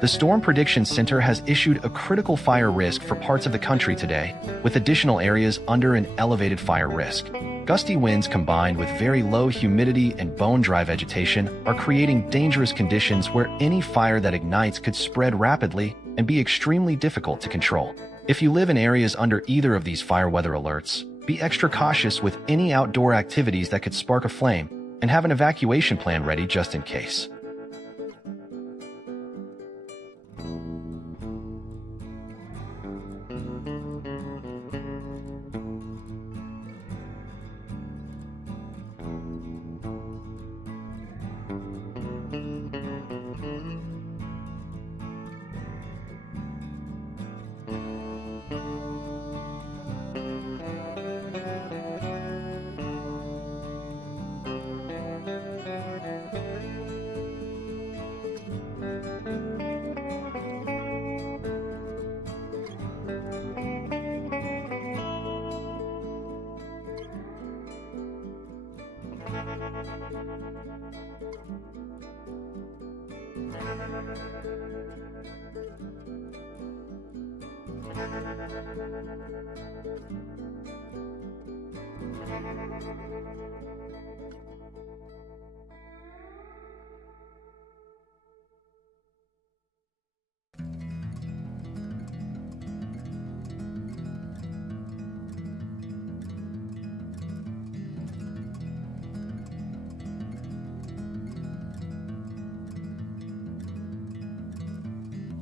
The Storm Prediction Center has issued a critical fire risk for parts of the country today, with additional areas under an elevated fire risk. Gusty winds combined with very low humidity and bone-dry vegetation are creating dangerous conditions where any fire that ignites could spread rapidly and be extremely difficult to control. If you live in areas under either of these fire weather alerts, be extra cautious with any outdoor activities that could spark a flame, and have an evacuation plan ready just in case.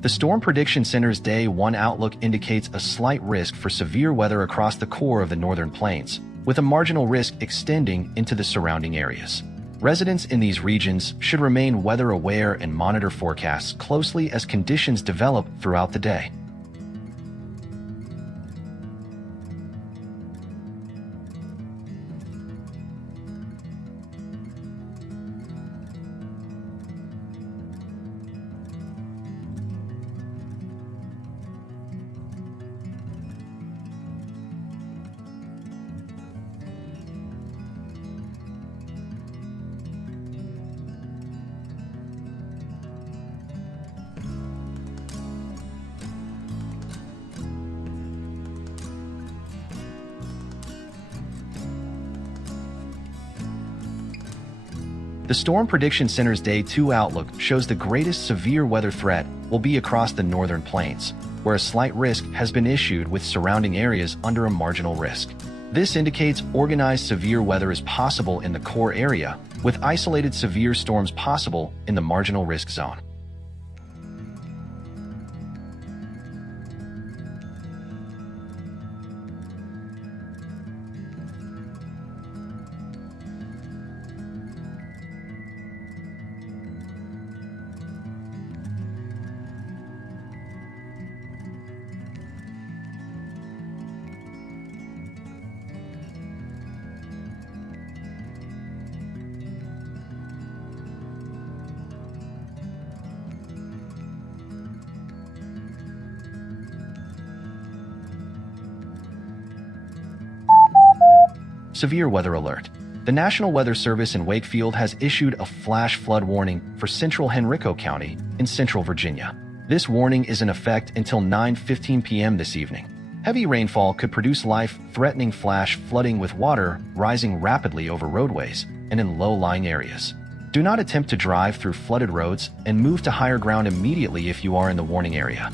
The Storm Prediction Center's Day 1 outlook indicates a slight risk for severe weather across the core of the northern plains, with a marginal risk extending into the surrounding areas. Residents in these regions should remain weather aware and monitor forecasts closely as conditions develop throughout the day. The Storm Prediction Center's Day 2 outlook shows the greatest severe weather threat will be across the northern plains, where a slight risk has been issued with surrounding areas under a marginal risk. This indicates organized severe weather is possible in the core area, with isolated severe storms possible in the marginal risk zone. Severe weather alert. The National Weather Service in Wakefield has issued a flash flood warning for central Henrico County in central Virginia. This warning is in effect until 9:15 p.m. this evening. Heavy rainfall could produce life-threatening flash flooding with water rising rapidly over roadways and in low-lying areas. Do not attempt to drive through flooded roads and move to higher ground immediately if you are in the warning area.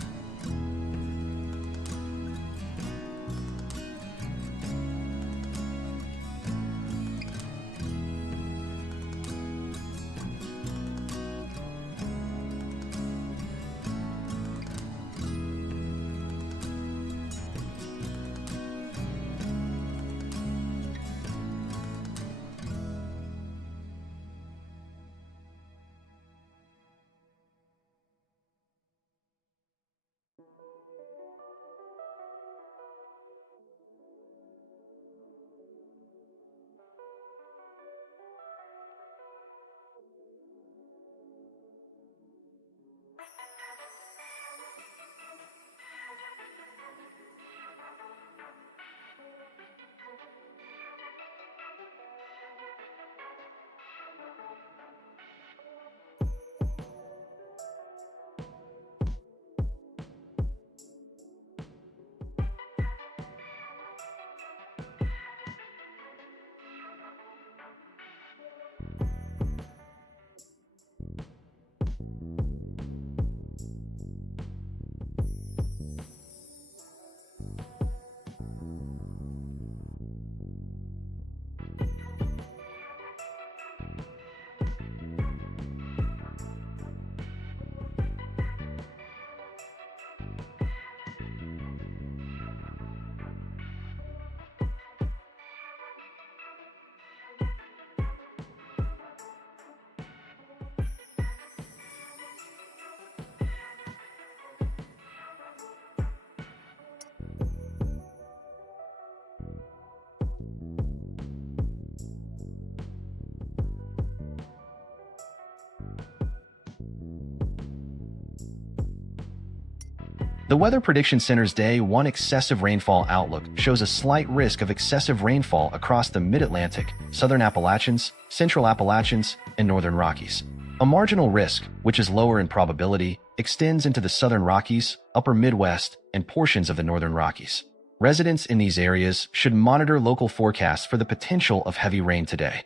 The Weather Prediction Center's Day 1 excessive rainfall outlook shows a slight risk of excessive rainfall across the Mid-Atlantic, Southern Appalachians, Central Appalachians, and Northern Rockies. A marginal risk, which is lower in probability, extends into the Southern Rockies, Upper Midwest, and portions of the Northern Rockies. Residents in these areas should monitor local forecasts for the potential of heavy rain today.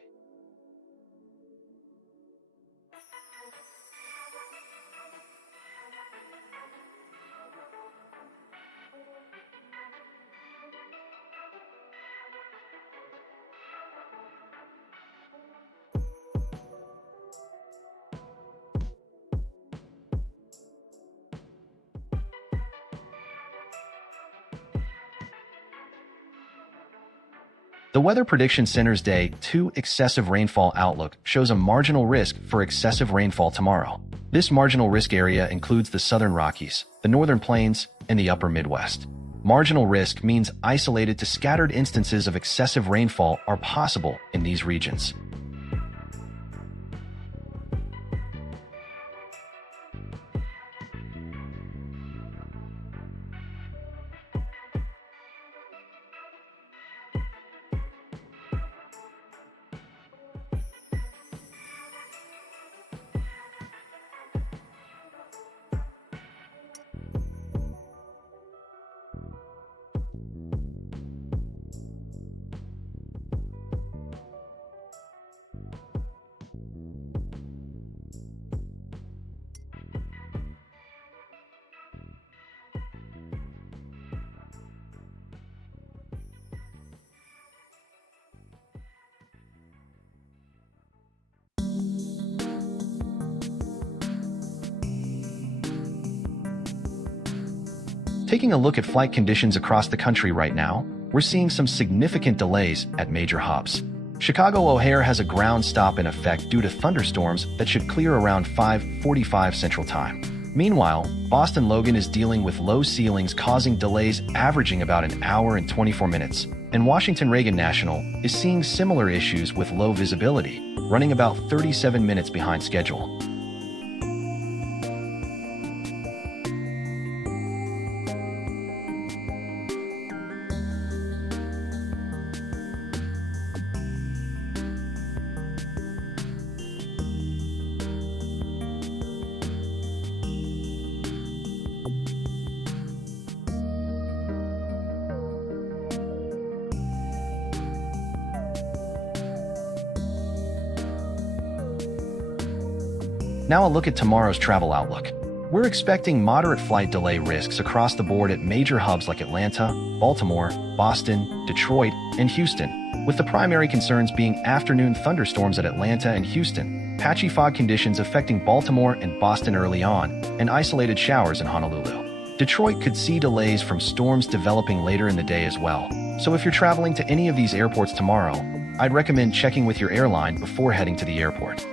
The Weather Prediction Center's Day 2 excessive rainfall outlook shows a marginal risk for excessive rainfall tomorrow. This marginal risk area includes the Southern Rockies, the Northern Plains, and the Upper Midwest. Marginal risk means isolated to scattered instances of excessive rainfall are possible in these regions. Taking a look at flight conditions across the country right now, we're seeing some significant delays at major hubs. Chicago O'Hare has a ground stop in effect due to thunderstorms that should clear around 5:45 Central Time. Meanwhile, Boston Logan is dealing with low ceilings causing delays averaging about an hour and 24 minutes, and Washington Reagan National is seeing similar issues with low visibility, running about 37 minutes behind schedule. Now a look at tomorrow's travel outlook. We're expecting moderate flight delay risks across the board at major hubs like Atlanta, Baltimore, Boston, Detroit, and Houston, with the primary concerns being afternoon thunderstorms at Atlanta and Houston, patchy fog conditions affecting Baltimore and Boston early on, and isolated showers in Honolulu. Detroit could see delays from storms developing later in the day as well, so if you're traveling to any of these airports tomorrow, I'd recommend checking with your airline before heading to the airport.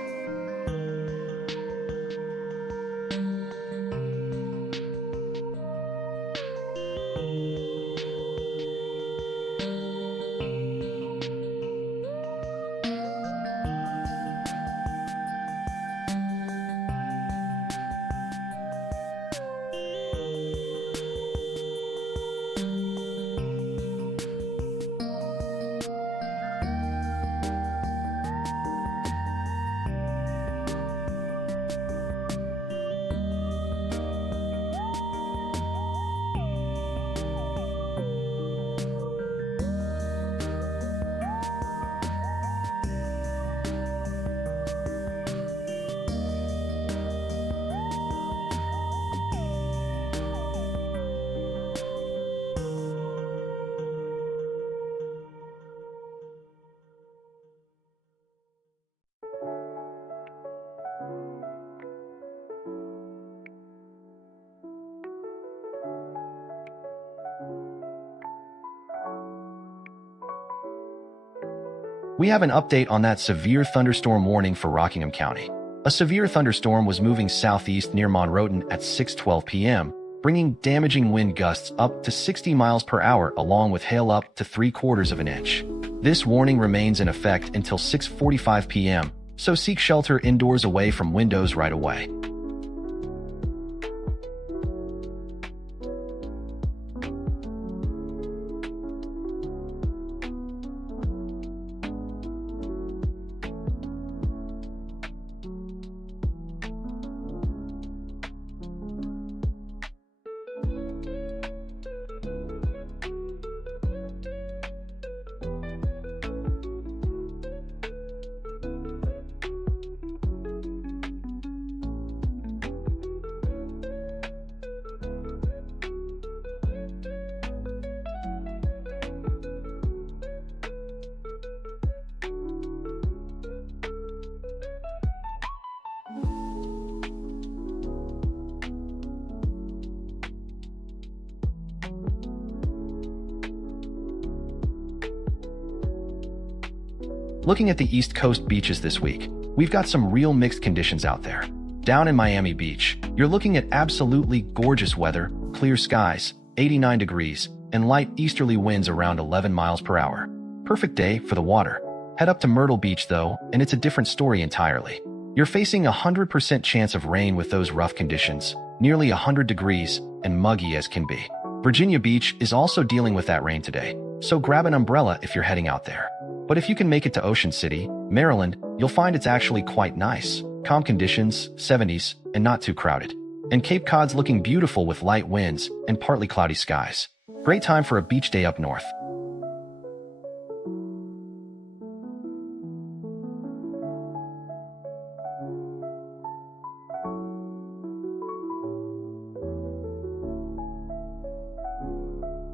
We have an update on that severe thunderstorm warning for Rockingham County. A severe thunderstorm was moving southeast near Monroe at 6:12 p.m., bringing damaging wind gusts up to 60 miles per hour along with hail up to 3/4 of an inch. This warning remains in effect until 6:45 p.m., so seek shelter indoors away from windows right away. Looking at the East Coast beaches this week, we've got some real mixed conditions out there. Down in Miami Beach, you're looking at absolutely gorgeous weather, clear skies, 89 degrees, and light easterly winds around 11 miles per hour. Perfect day for the water. Head up to Myrtle Beach though, and it's a different story entirely. You're facing a 100% chance of rain with those rough conditions, nearly 100 degrees, and muggy as can be. Virginia Beach is also dealing with that rain today, so grab an umbrella if you're heading out there. But if you can make it to Ocean City, Maryland, you'll find it's actually quite nice. Calm conditions, 70s, and not too crowded. And Cape Cod's looking beautiful with light winds and partly cloudy skies. Great time for a beach day up north.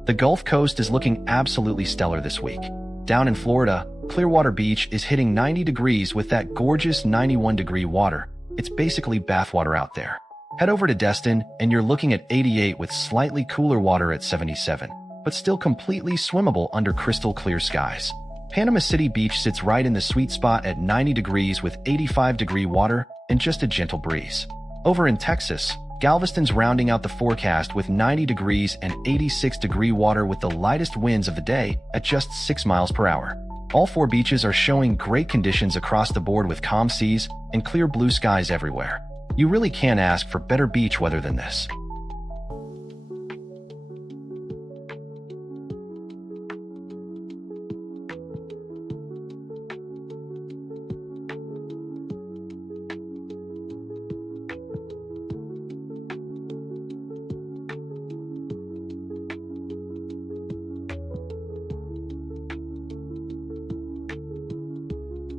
The Gulf Coast is looking absolutely stellar this week. Down in Florida, Clearwater Beach is hitting 90 degrees with that gorgeous 91-degree water. It's basically bathwater out there. Head over to Destin, and you're looking at 88 with slightly cooler water at 77, but still completely swimmable under crystal clear skies. Panama City Beach sits right in the sweet spot at 90 degrees with 85-degree water and just a gentle breeze. Over in Texas, Galveston's rounding out the forecast with 90 degrees and 86-degree water with the lightest winds of the day at just 6 miles per hour. All 4 beaches are showing great conditions across the board with calm seas and clear blue skies everywhere. You really can't ask for better beach weather than this.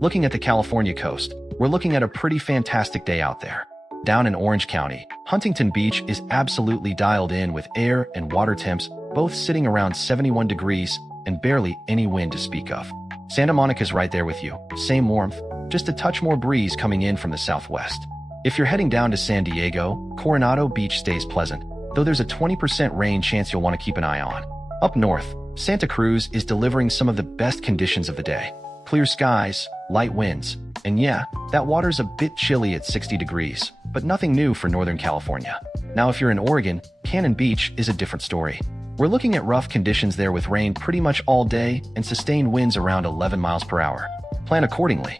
Looking at the California coast, we're looking at a pretty fantastic day out there. Down in Orange County, Huntington Beach is absolutely dialed in with air and water temps both sitting around 71 degrees and barely any wind to speak of. Santa Monica's right there with you, same warmth, just a touch more breeze coming in from the southwest. If you're heading down to San Diego, Coronado Beach stays pleasant, though there's a 20% rain chance you'll want to keep an eye on. Up north, Santa Cruz is delivering some of the best conditions of the day. Clear skies, light winds, and yeah, that water's a bit chilly at 60 degrees, but nothing new for Northern California. Now if you're in Oregon, Cannon Beach is a different story. We're looking at rough conditions there with rain pretty much all day and sustained winds around 11 miles per hour. Plan accordingly.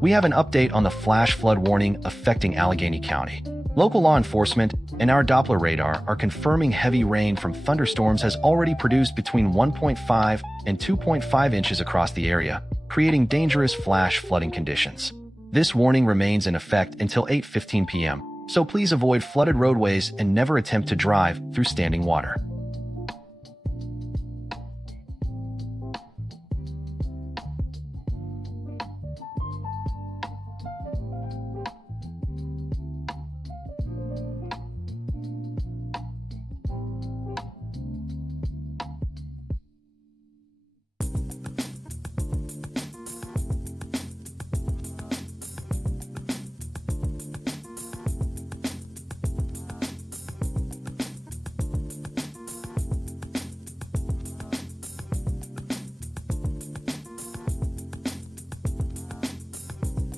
We have an update on the flash flood warning affecting Allegheny County. Local law enforcement and our Doppler radar are confirming heavy rain from thunderstorms has already produced between 1.5 and 2.5 inches across the area, creating dangerous flash flooding conditions. This warning remains in effect until 8:15 p.m., so please avoid flooded roadways and never attempt to drive through standing water.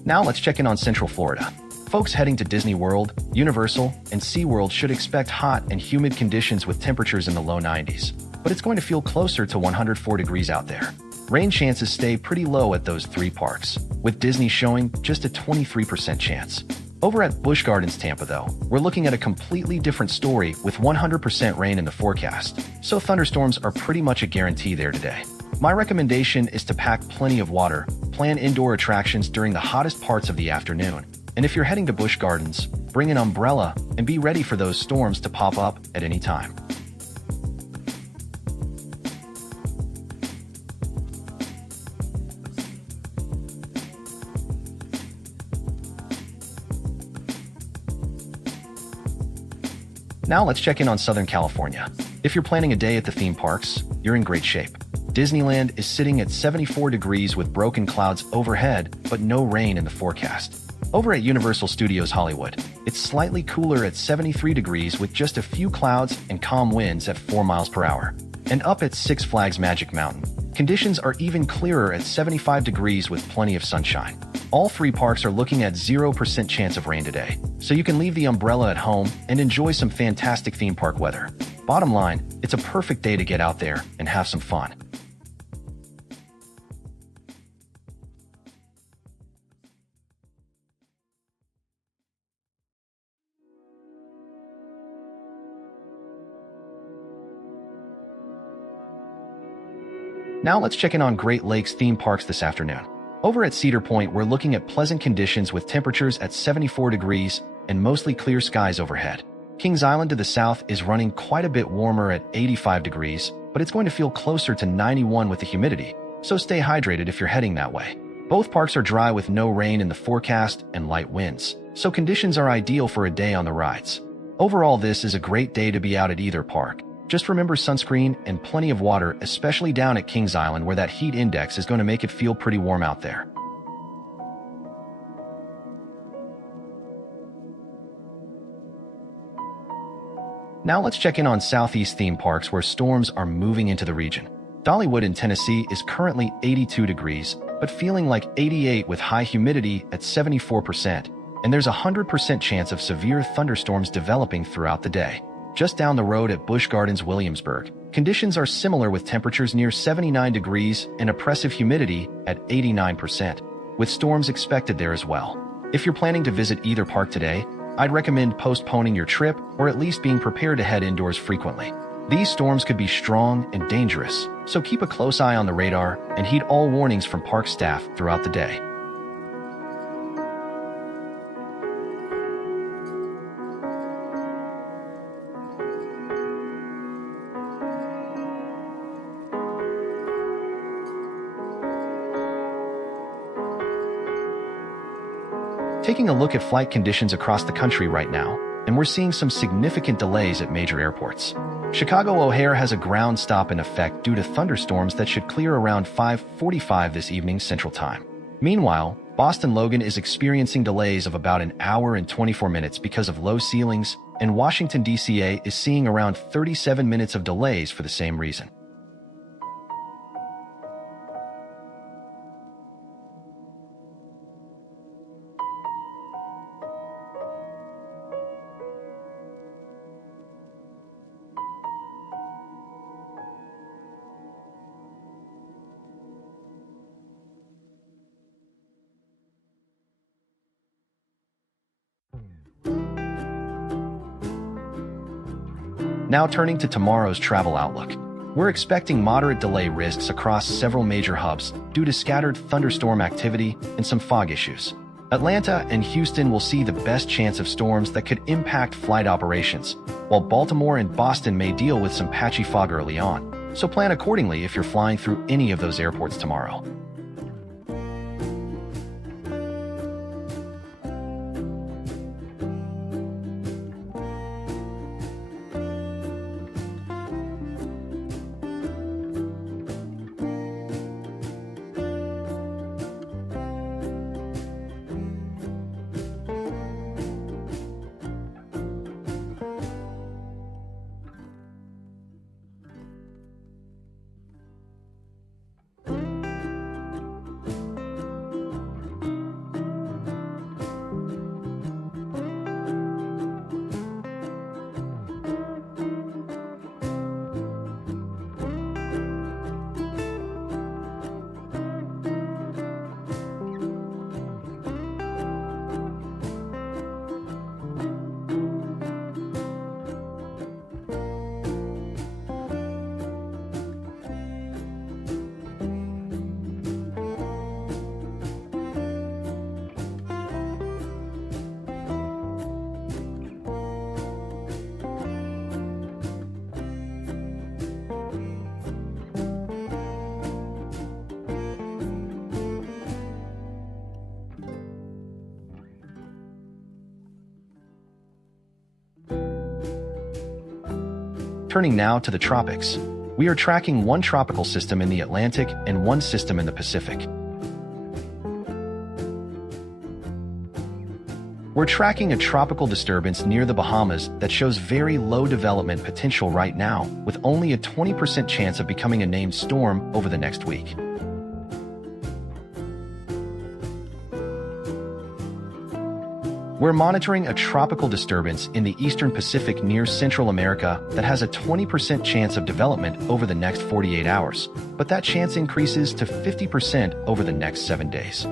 Now let's check in on Central Florida. Folks heading to Disney World, Universal, and SeaWorld should expect hot and humid conditions with temperatures in the low 90s, but it's going to feel closer to 104 degrees out there. Rain chances stay pretty low at those three parks, with Disney showing just a 23% chance. Over at Busch Gardens Tampa, though, we're looking at a completely different story with 100% rain in the forecast, so thunderstorms are pretty much a guarantee there today. My recommendation is to pack plenty of water, plan indoor attractions during the hottest parts of the afternoon, and if you're heading to Busch Gardens, bring an umbrella and be ready for those storms to pop up at any time. Now let's check in on Southern California. If you're planning a day at the theme parks, you're in great shape. Disneyland is sitting at 74 degrees with broken clouds overhead, but no rain in the forecast. Over at Universal Studios Hollywood, it's slightly cooler at 73 degrees with just a few clouds and calm winds at 4 miles per hour. And up at Six Flags Magic Mountain, conditions are even clearer at 75 degrees with plenty of sunshine. All three parks are looking at 0% chance of rain today, so you can leave the umbrella at home and enjoy some fantastic theme park weather. Bottom line, it's a perfect day to get out there and have some fun. Now let's check in on Great Lakes theme parks this afternoon. Over at Cedar Point, we're looking at pleasant conditions with temperatures at 74 degrees and mostly clear skies overhead. Kings Island to the south is running quite a bit warmer at 85 degrees, but it's going to feel closer to 91 with the humidity, so stay hydrated if you're heading that way. Both parks are dry with no rain in the forecast and light winds, so conditions are ideal for a day on the rides. Overall, this is a great day to be out at either park. Just remember sunscreen and plenty of water, especially down at Kings Island where that heat index is going to make it feel pretty warm out there. Now let's check in on Southeast theme parks where storms are moving into the region. Dollywood in Tennessee is currently 82 degrees, but feeling like 88 with high humidity at 74%, and there's a 100% chance of severe thunderstorms developing throughout the day. Just down the road at Busch Gardens Williamsburg, conditions are similar with temperatures near 79 degrees and oppressive humidity at 89%, with storms expected there as well. If you're planning to visit either park today, I'd recommend postponing your trip or at least being prepared to head indoors frequently. These storms could be strong and dangerous, so keep a close eye on the radar and heed all warnings from park staff throughout the day. Taking a look at flight conditions across the country right now, and we're seeing some significant delays at major airports. Chicago O'Hare has a ground stop in effect due to thunderstorms that should clear around 5:45 this evening Central Time. Meanwhile, Boston Logan is experiencing delays of about an hour and 24 minutes because of low ceilings, and Washington, D.C. is seeing around 37 minutes of delays for the same reason. Now turning to tomorrow's travel outlook. We're expecting moderate delay risks across several major hubs due to scattered thunderstorm activity and some fog issues. Atlanta and Houston will see the best chance of storms that could impact flight operations, while Baltimore and Boston may deal with some patchy fog early on. So plan accordingly if you're flying through any of those airports tomorrow. Turning now to the tropics. We are tracking one tropical system in the Atlantic and one system in the Pacific. We're tracking a tropical disturbance near the Bahamas that shows very low development potential right now, with only a 20% chance of becoming a named storm over the next week. We're monitoring a tropical disturbance in the eastern Pacific near Central America that has a 20% chance of development over the next 48 hours, but that chance increases to 50% over the next 7 days.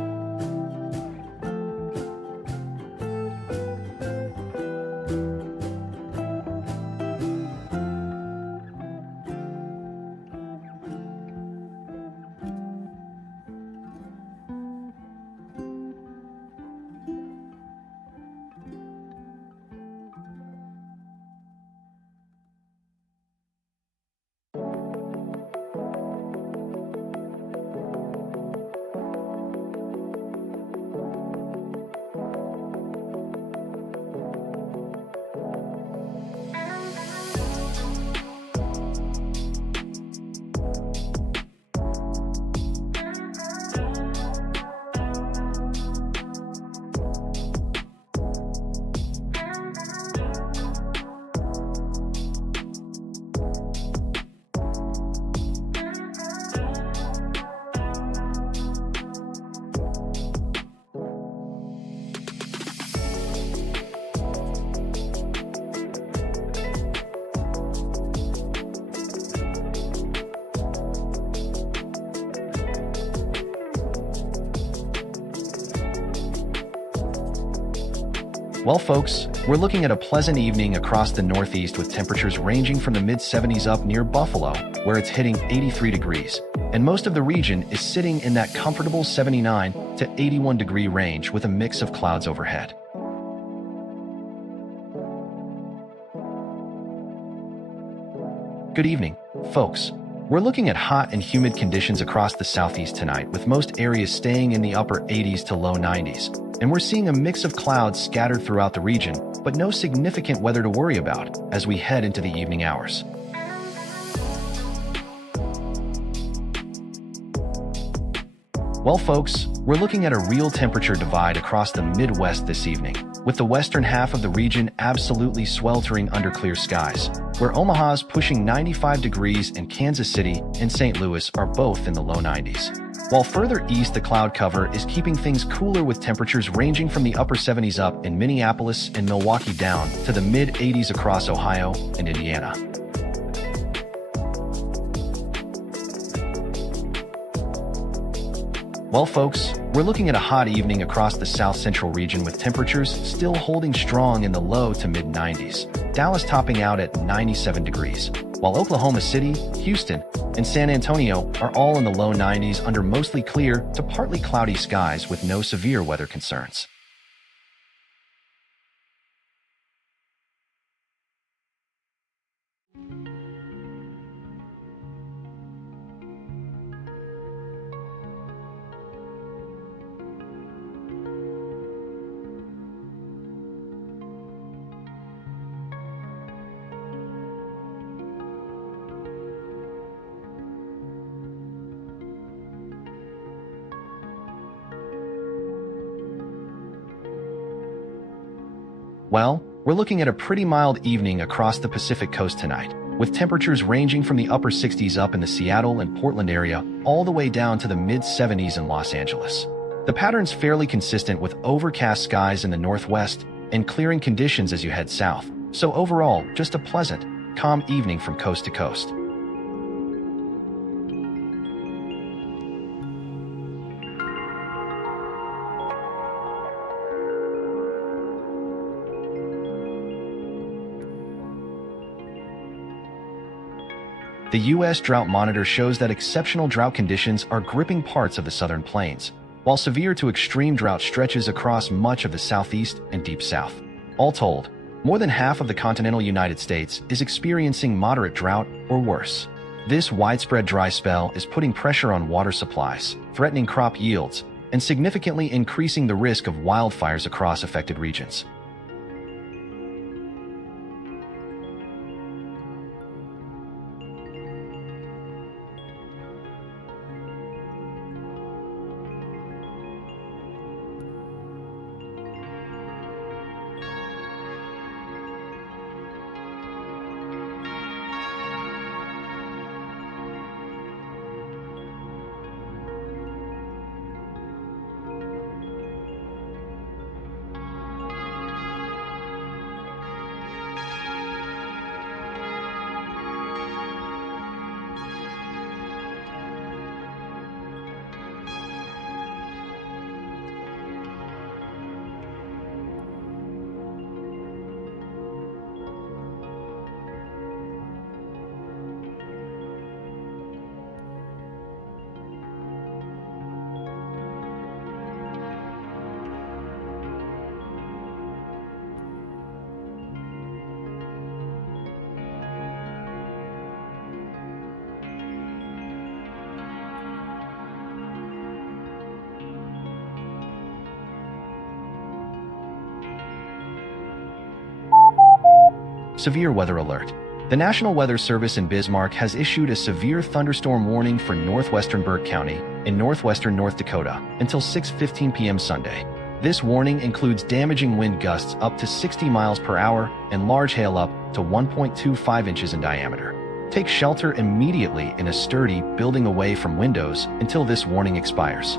Well, folks, we're looking at a pleasant evening across the Northeast with temperatures ranging from the mid-70s up near Buffalo, where it's hitting 83 degrees, and most of the region is sitting in that comfortable 79 to 81 degree range with a mix of clouds overhead. Good evening, folks. We're looking at hot and humid conditions across the Southeast tonight, with most areas staying in the upper 80s to low 90s. And we're seeing a mix of clouds scattered throughout the region, but no significant weather to worry about as we head into the evening hours. Well, folks, we're looking at a real temperature divide across the Midwest this evening, with the western half of the region absolutely sweltering under clear skies, where Omaha's pushing 95 degrees and Kansas City and St. Louis are both in the low 90s. While further east, the cloud cover is keeping things cooler with temperatures ranging from the upper 70s up in Minneapolis and Milwaukee down to the mid-80s across Ohio and Indiana. Well, folks, we're looking at a hot evening across the South Central region with temperatures still holding strong in the low to mid-90s, Dallas topping out at 97 degrees, while Oklahoma City, Houston, and San Antonio are all in the low 90s under mostly clear to partly cloudy skies with no severe weather concerns. Well, we're looking at a pretty mild evening across the Pacific coast tonight, with temperatures ranging from the upper 60s up in the Seattle and Portland area all the way down to the mid-70s in Los Angeles. The pattern's fairly consistent with overcast skies in the northwest and clearing conditions as you head south, so overall, just a pleasant, calm evening from coast to coast. The U.S. Drought Monitor shows that exceptional drought conditions are gripping parts of the southern plains, while severe to extreme drought stretches across much of the southeast and deep south. All told, more than half of the continental United States is experiencing moderate drought or worse. This widespread dry spell is putting pressure on water supplies, threatening crop yields, and significantly increasing the risk of wildfires across affected regions. severe weather alert. The National Weather Service in Bismarck has issued a severe thunderstorm warning for northwestern Burke County in northwestern North Dakota until 6:15 p.m. Sunday. This warning includes damaging wind gusts up to 60 miles per hour and large hail up to 1.25 inches in diameter. Take shelter immediately in a sturdy building away from windows until this warning expires.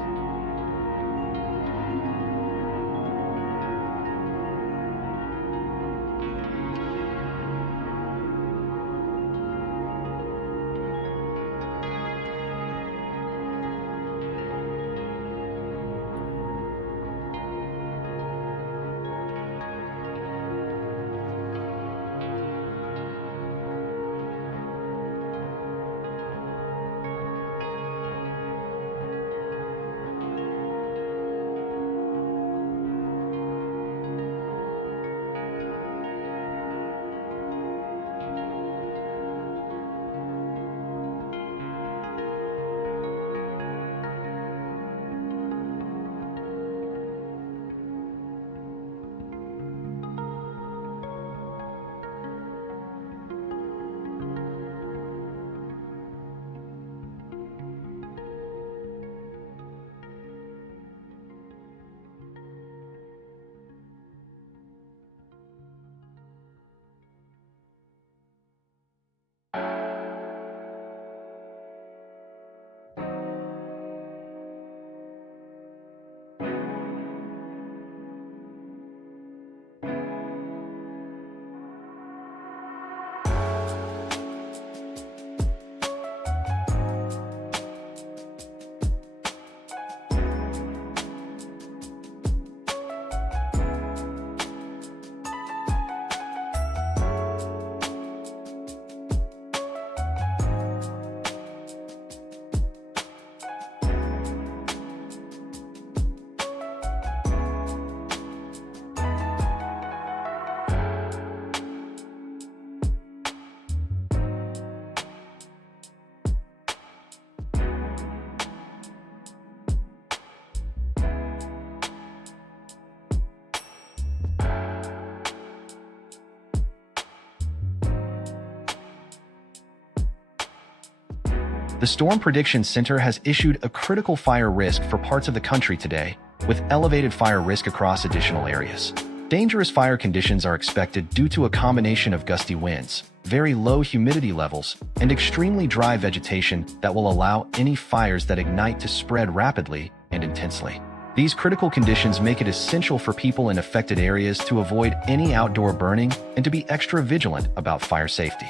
The Storm Prediction Center has issued a critical fire risk for parts of the country today, with elevated fire risk across additional areas. Dangerous fire conditions are expected due to a combination of gusty winds, very low humidity levels, and extremely dry vegetation that will allow any fires that ignite to spread rapidly and intensely. These critical conditions make it essential for people in affected areas to avoid any outdoor burning and to be extra vigilant about fire safety.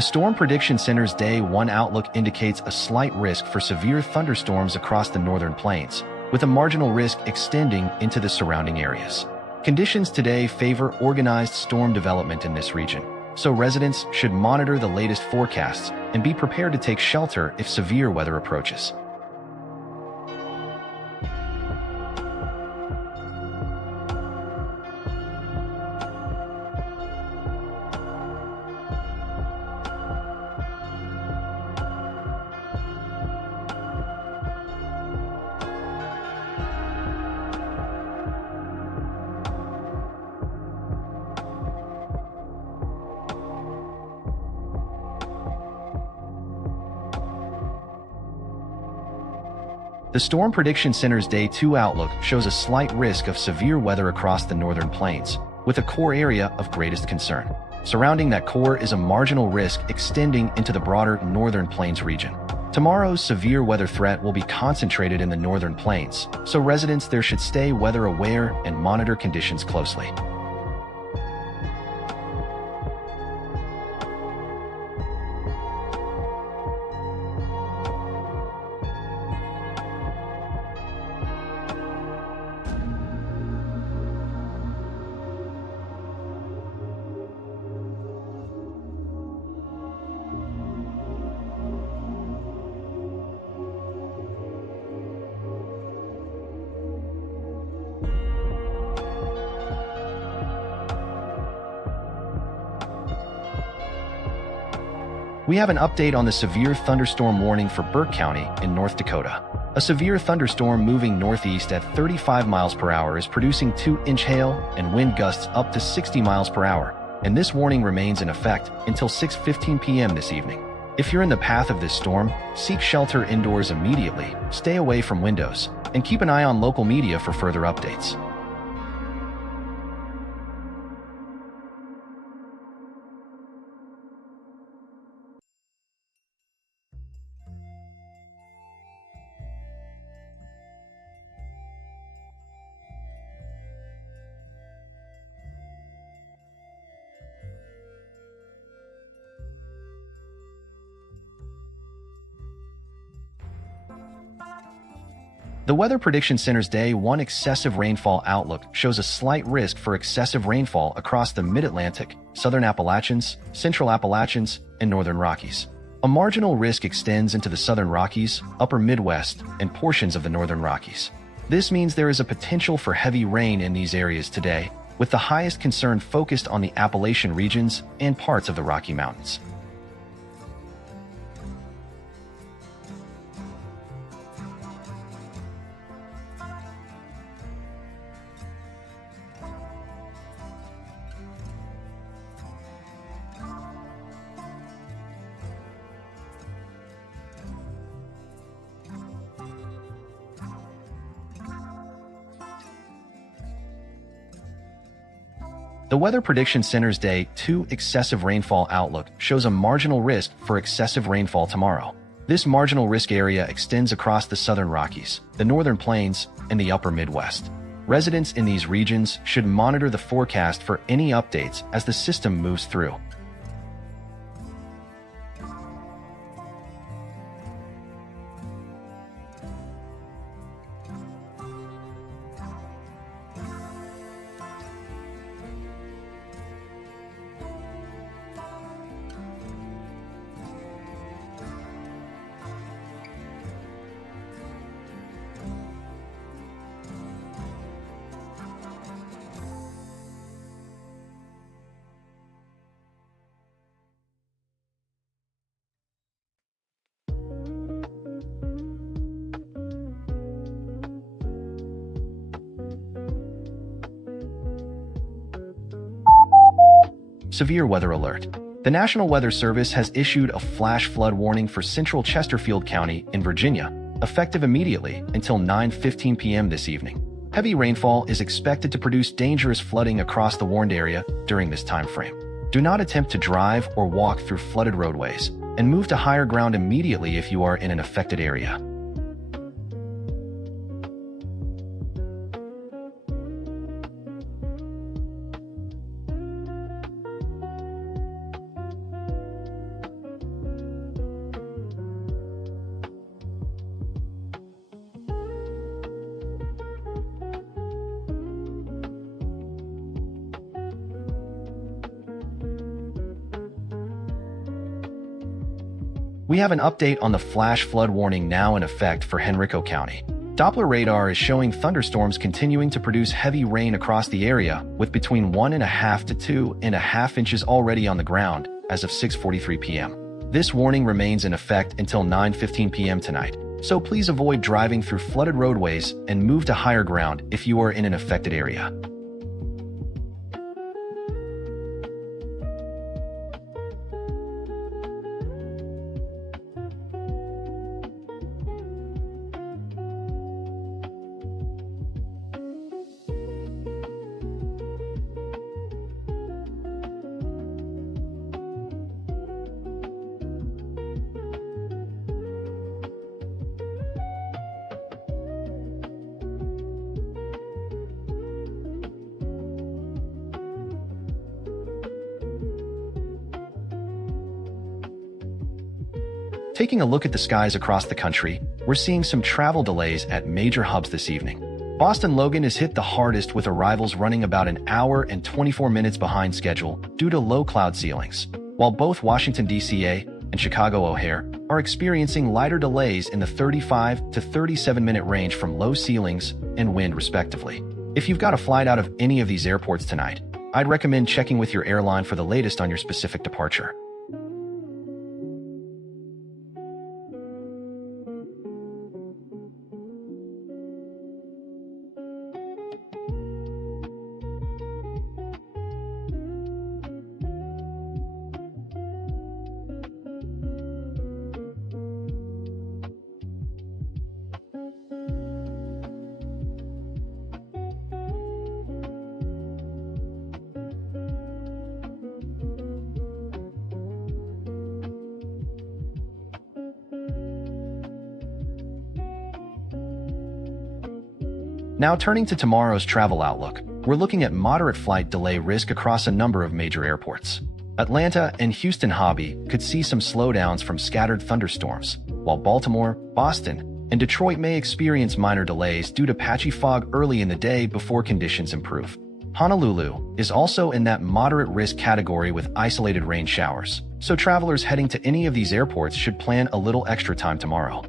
The Storm Prediction Center's Day 1 outlook indicates a slight risk for severe thunderstorms across the northern plains, with a marginal risk extending into the surrounding areas. Conditions today favor organized storm development in this region, so residents should monitor the latest forecasts and be prepared to take shelter if severe weather approaches. The Storm Prediction Center's Day 2 outlook shows a slight risk of severe weather across the northern plains, with a core area of greatest concern. Surrounding that core is a marginal risk extending into the broader northern plains region. Tomorrow's severe weather threat will be concentrated in the northern plains, so residents there should stay weather aware and monitor conditions closely. We have an update on the severe thunderstorm warning for Burke County in North Dakota. A severe thunderstorm moving northeast at 35 miles per hour is producing 2-inch hail and wind gusts up to 60 miles per hour, and this warning remains in effect until 6:15 p.m. this evening. If you're in the path of this storm, seek shelter indoors immediately, stay away from windows, and keep an eye on local media for further updates. The Weather Prediction Center's Day 1 excessive rainfall outlook shows a slight risk for excessive rainfall across the Mid-Atlantic, Southern Appalachians, Central Appalachians, and Northern Rockies. A marginal risk extends into the Southern Rockies, Upper Midwest, and portions of the Northern Rockies. This means there is a potential for heavy rain in these areas today, with the highest concern focused on the Appalachian regions and parts of the Rocky Mountains. The Weather Prediction Center's Day 2 excessive rainfall outlook shows a marginal risk for excessive rainfall tomorrow. This marginal risk area extends across the Southern Rockies, the Northern Plains, and the Upper Midwest. Residents in these regions should monitor the forecast for any updates as the system moves through. Severe weather alert. The National Weather Service has issued a flash flood warning for central Chesterfield County in Virginia, effective immediately until 9:15 p.m. this evening. Heavy rainfall is expected to produce dangerous flooding across the warned area during this time frame. Do not attempt to drive or walk through flooded roadways, and move to higher ground immediately if you are in an affected area. We have an update on the flash flood warning now in effect for Henrico County. Doppler radar is showing thunderstorms continuing to produce heavy rain across the area, with between 1.5 to 2.5 inches already on the ground as of 6:43 p.m. This warning remains in effect until 9:15 p.m. tonight, so please avoid driving through flooded roadways and move to higher ground if you are in an affected area. Taking a look at the skies across the country, we're seeing some travel delays at major hubs this evening. Boston Logan is hit the hardest with arrivals running about an hour and 24 minutes behind schedule due to low cloud ceilings, while both Washington, D.C.A. and Chicago O'Hare are experiencing lighter delays in the 35 to 37-minute range from low ceilings and wind respectively. If you've got a flight out of any of these airports tonight, I'd recommend checking with your airline for the latest on your specific departure. Now turning to tomorrow's travel outlook, we're looking at moderate flight delay risk across a number of major airports. Atlanta and Houston Hobby could see some slowdowns from scattered thunderstorms, while Baltimore, Boston, and Detroit may experience minor delays due to patchy fog early in the day before conditions improve. Honolulu is also in that moderate risk category with isolated rain showers, so travelers heading to any of these airports should plan a little extra time tomorrow.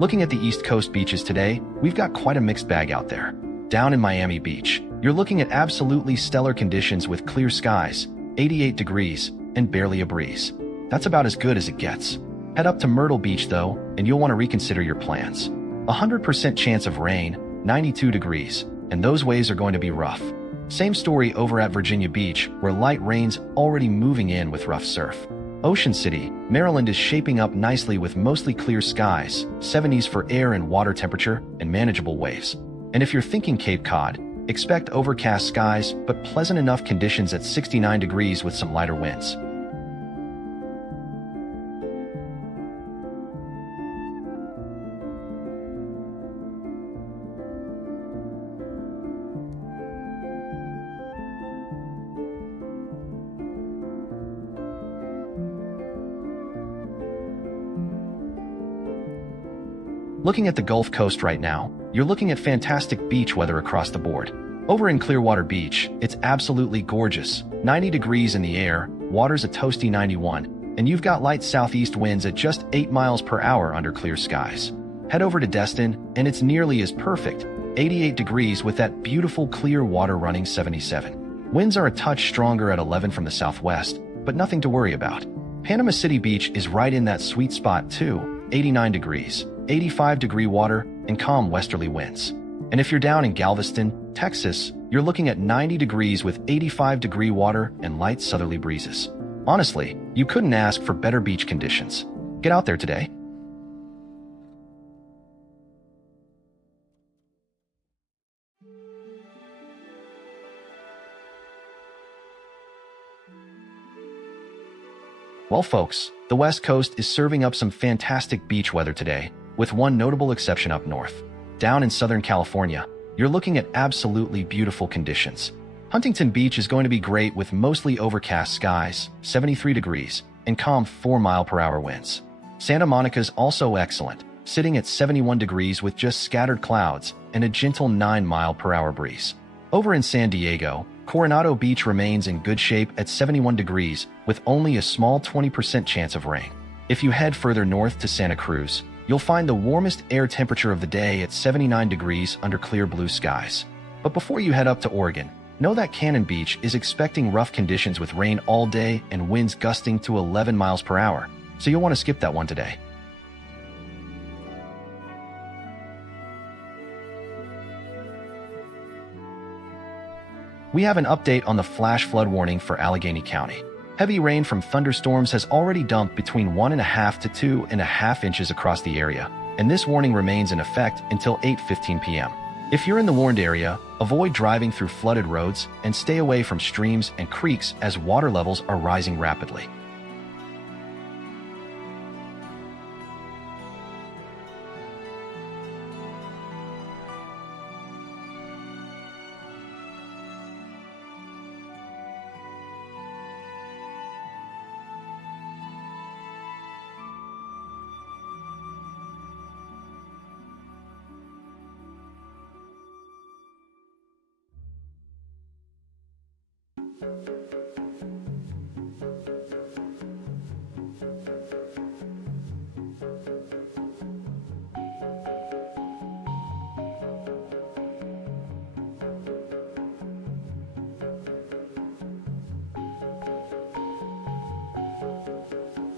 Looking at the East Coast beaches today, we've got quite a mixed bag out there. Down in Miami Beach, you're looking at absolutely stellar conditions with clear skies, 88 degrees, and barely a breeze. That's about as good as it gets. Head up to Myrtle Beach though, and you'll want to reconsider your plans. 100% chance of rain, 92 degrees, and those waves are going to be rough. Same story over at Virginia Beach, where light rain's already moving in with rough surf. Ocean City, Maryland is shaping up nicely with mostly clear skies, 70s for air and water temperature, and manageable waves. And if you're thinking Cape Cod, expect overcast skies, but pleasant enough conditions at 69 degrees with some lighter winds. Looking at the Gulf Coast right now, you're looking at fantastic beach weather across the board. Over in Clearwater Beach, it's absolutely gorgeous. 90 degrees in the air, water's a toasty 91, and you've got light southeast winds at just 8 miles per hour under clear skies. Head over to Destin, and it's nearly as perfect. 88 degrees with that beautiful clear water running 77. Winds are a touch stronger at 11 from the southwest, but nothing to worry about. Panama City Beach is right in that sweet spot too, 89 degrees. 85-degree water, and calm westerly winds. And if you're down in Galveston, Texas, you're looking at 90 degrees with 85-degree water and light southerly breezes. Honestly, you couldn't ask for better beach conditions. Get out there today. Well, folks, the West Coast is serving up some fantastic beach weather today, with one notable exception up north. Down in Southern California, you're looking at absolutely beautiful conditions. Huntington Beach is going to be great with mostly overcast skies, 73 degrees, and calm 4-mile-per-hour winds. Santa Monica is also excellent, sitting at 71 degrees with just scattered clouds and a gentle 9-mile-per-hour breeze. Over in San Diego, Coronado Beach remains in good shape at 71 degrees with only a small 20% chance of rain. If you head further north to Santa Cruz, you'll find the warmest air temperature of the day at 79 degrees under clear blue skies. But before you head up to Oregon, know that Cannon Beach is expecting rough conditions with rain all day and winds gusting to 11 miles per hour, so you'll want to skip that one today. We have an update on the flash flood warning for Allegheny County. Heavy rain from thunderstorms has already dumped between 1.5 to 2.5 inches across the area, and this warning remains in effect until 8:15 p.m. If you're in the warned area, avoid driving through flooded roads and stay away from streams and creeks as water levels are rising rapidly.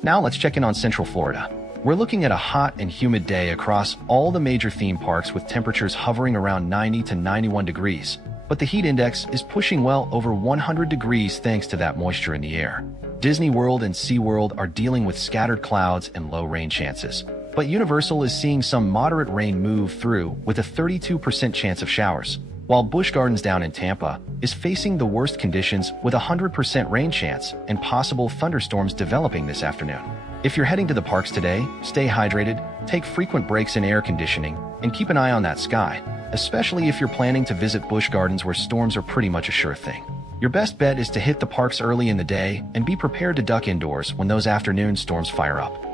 Now let's check in on Central Florida. We're looking at a hot and humid day across all the major theme parks with temperatures hovering around 90 to 91 degrees, but the heat index is pushing well over 100 degrees thanks to that moisture in the air. Disney World and SeaWorld are dealing with scattered clouds and low rain chances, but Universal is seeing some moderate rain move through with a 32% chance of showers, while Busch Gardens down in Tampa is facing the worst conditions with a 100% rain chance and possible thunderstorms developing this afternoon. If you're heading to the parks today, stay hydrated, take frequent breaks in air conditioning, and keep an eye on that sky, especially if you're planning to visit Busch Gardens where storms are pretty much a sure thing. Your best bet is to hit the parks early in the day and be prepared to duck indoors when those afternoon storms fire up.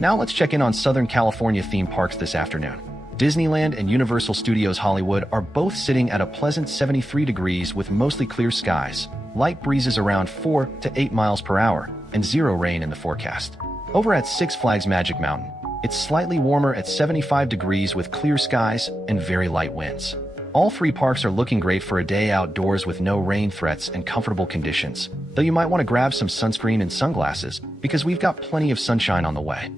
Now let's check in on Southern California theme parks this afternoon. Disneyland and Universal Studios Hollywood are both sitting at a pleasant 73 degrees with mostly clear skies, light breezes around 4 to 8 miles per hour, and zero rain in the forecast. Over at Six Flags Magic Mountain, it's slightly warmer at 75 degrees with clear skies and very light winds. All three parks are looking great for a day outdoors with no rain threats and comfortable conditions, though you might want to grab some sunscreen and sunglasses because we've got plenty of sunshine on the way.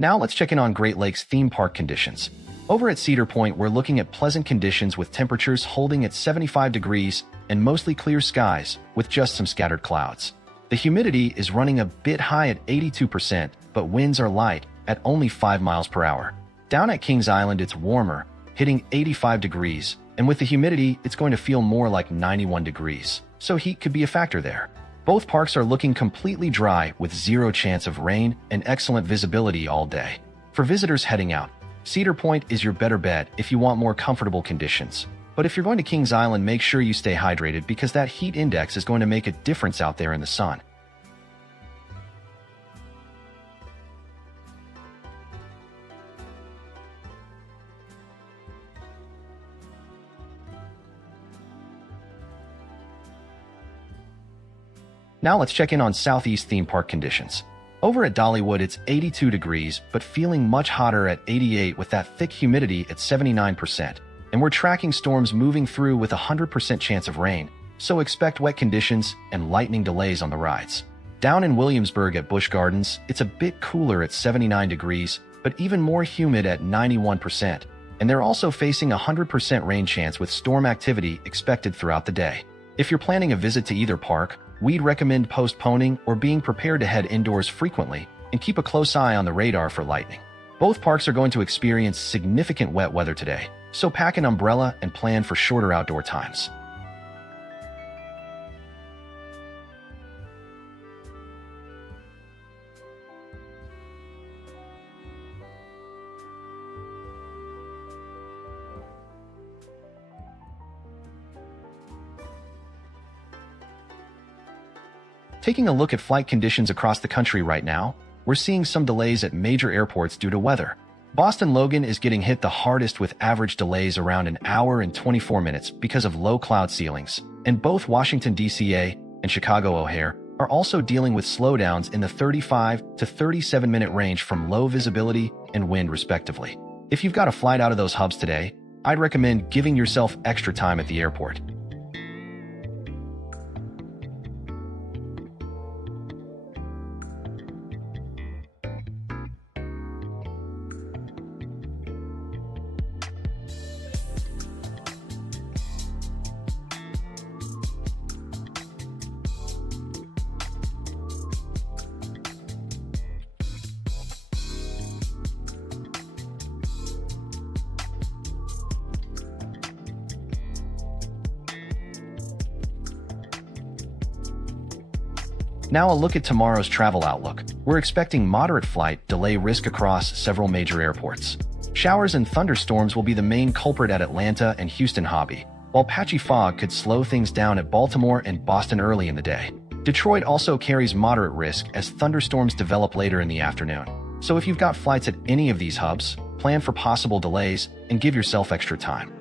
Now let's check in on Great Lakes theme park conditions. Over at Cedar Point, we're looking at pleasant conditions with temperatures holding at 75 degrees and mostly clear skies with just some scattered clouds. The humidity is running a bit high at 82%, but winds are light at only 5 miles per hour. Down at Kings Island, it's warmer, hitting 85 degrees, and with the humidity, it's going to feel more like 91 degrees, so heat could be a factor there. Both parks are looking completely dry with zero chance of rain and excellent visibility all day. For visitors heading out, Cedar Point is your better bet if you want more comfortable conditions. But if you're going to Kings Island, make sure you stay hydrated because that heat index is going to make a difference out there in the sun. Now let's check in on Southeast theme park conditions. Over at Dollywood, it's 82 degrees, but feeling much hotter at 88 with that thick humidity at 79%. And we're tracking storms moving through with a 100% chance of rain, so expect wet conditions and lightning delays on the rides. Down in Williamsburg at Busch Gardens, it's a bit cooler at 79 degrees, but even more humid at 91%. And they're also facing a 100% rain chance with storm activity expected throughout the day. If you're planning a visit to either park, we'd recommend postponing or being prepared to head indoors frequently and keep a close eye on the radar for lightning. Both parks are going to experience significant wet weather today, so pack an umbrella and plan for shorter outdoor times. Taking a look at flight conditions across the country right now, we're seeing some delays at major airports due to weather. Boston Logan is getting hit the hardest with average delays around an hour and 24 minutes because of low cloud ceilings, and both Washington DCA and Chicago O'Hare are also dealing with slowdowns in the 35 to 37-minute range from low visibility and wind respectively. If you've got a flight out of those hubs today, I'd recommend giving yourself extra time at the airport. Now a look at tomorrow's travel outlook. We're expecting moderate flight delay risk across several major airports. Showers and thunderstorms will be the main culprit at Atlanta and Houston Hobby, while patchy fog could slow things down at Baltimore and Boston early in the day. Detroit also carries moderate risk as thunderstorms develop later in the afternoon. So if you've got flights at any of these hubs, plan for possible delays and give yourself extra time.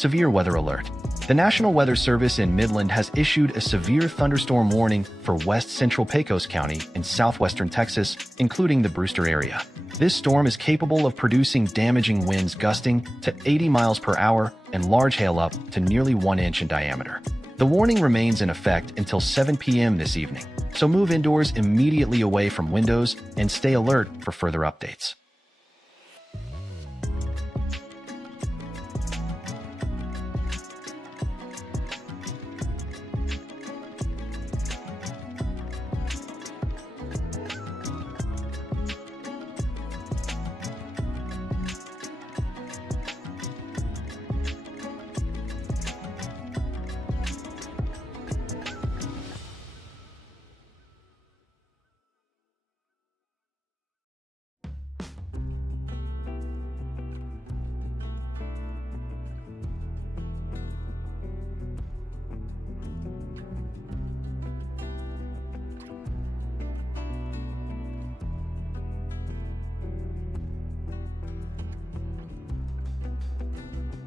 Severe weather alert. The National Weather Service in Midland has issued a severe thunderstorm warning for west central Pecos County in southwestern Texas, including the Brewster area. This storm is capable of producing damaging winds gusting to 80 miles per hour and large hail up to nearly 1 inch in diameter. The warning remains in effect until 7 p.m. this evening, so move indoors immediately away from windows and stay alert for further updates.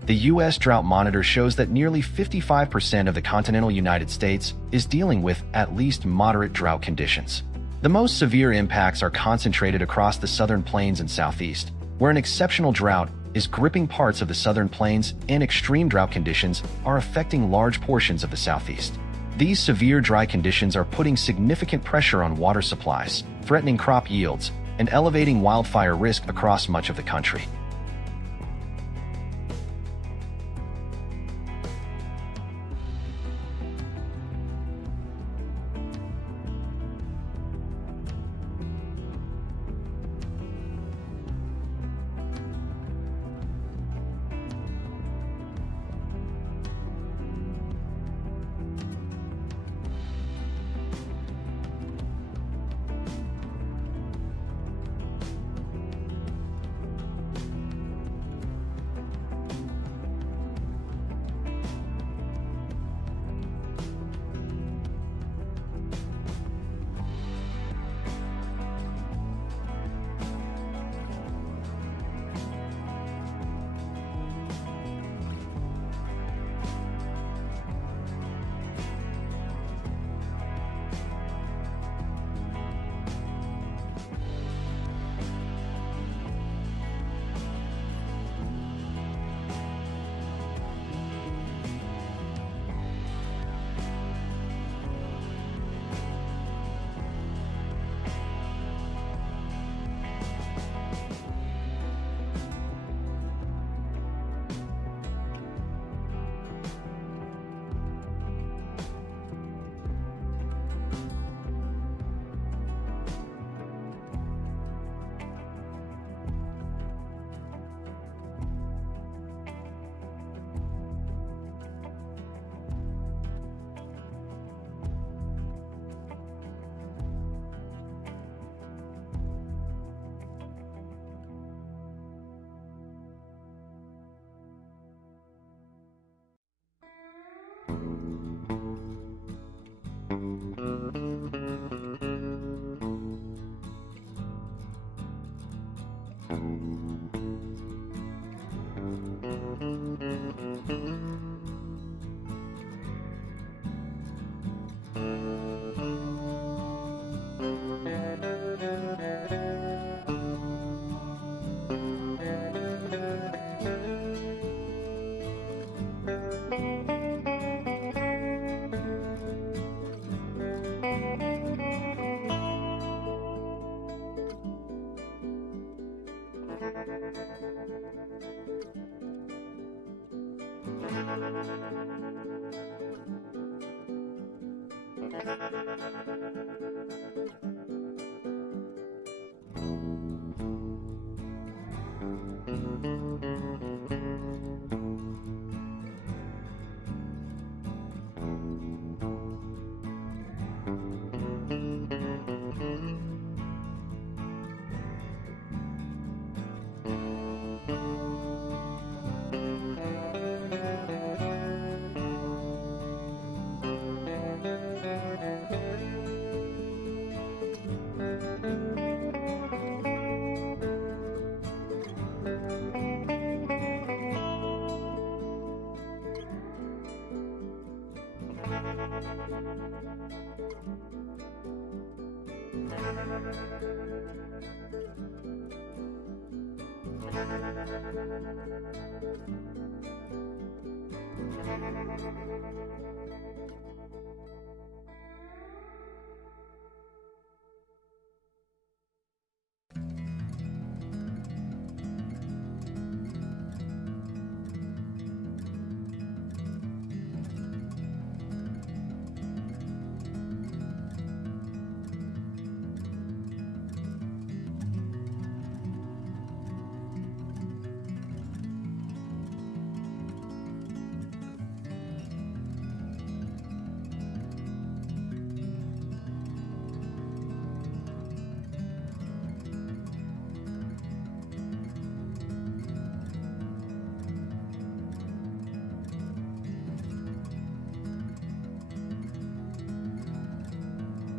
The U.S. Drought Monitor shows that nearly 55% of the continental United States is dealing with at least moderate drought conditions. The most severe impacts are concentrated across the southern plains and southeast, where an exceptional drought is gripping parts of the southern plains and extreme drought conditions are affecting large portions of the southeast. These severe dry conditions are putting significant pressure on water supplies, threatening crop yields, and elevating wildfire risk across much of the country.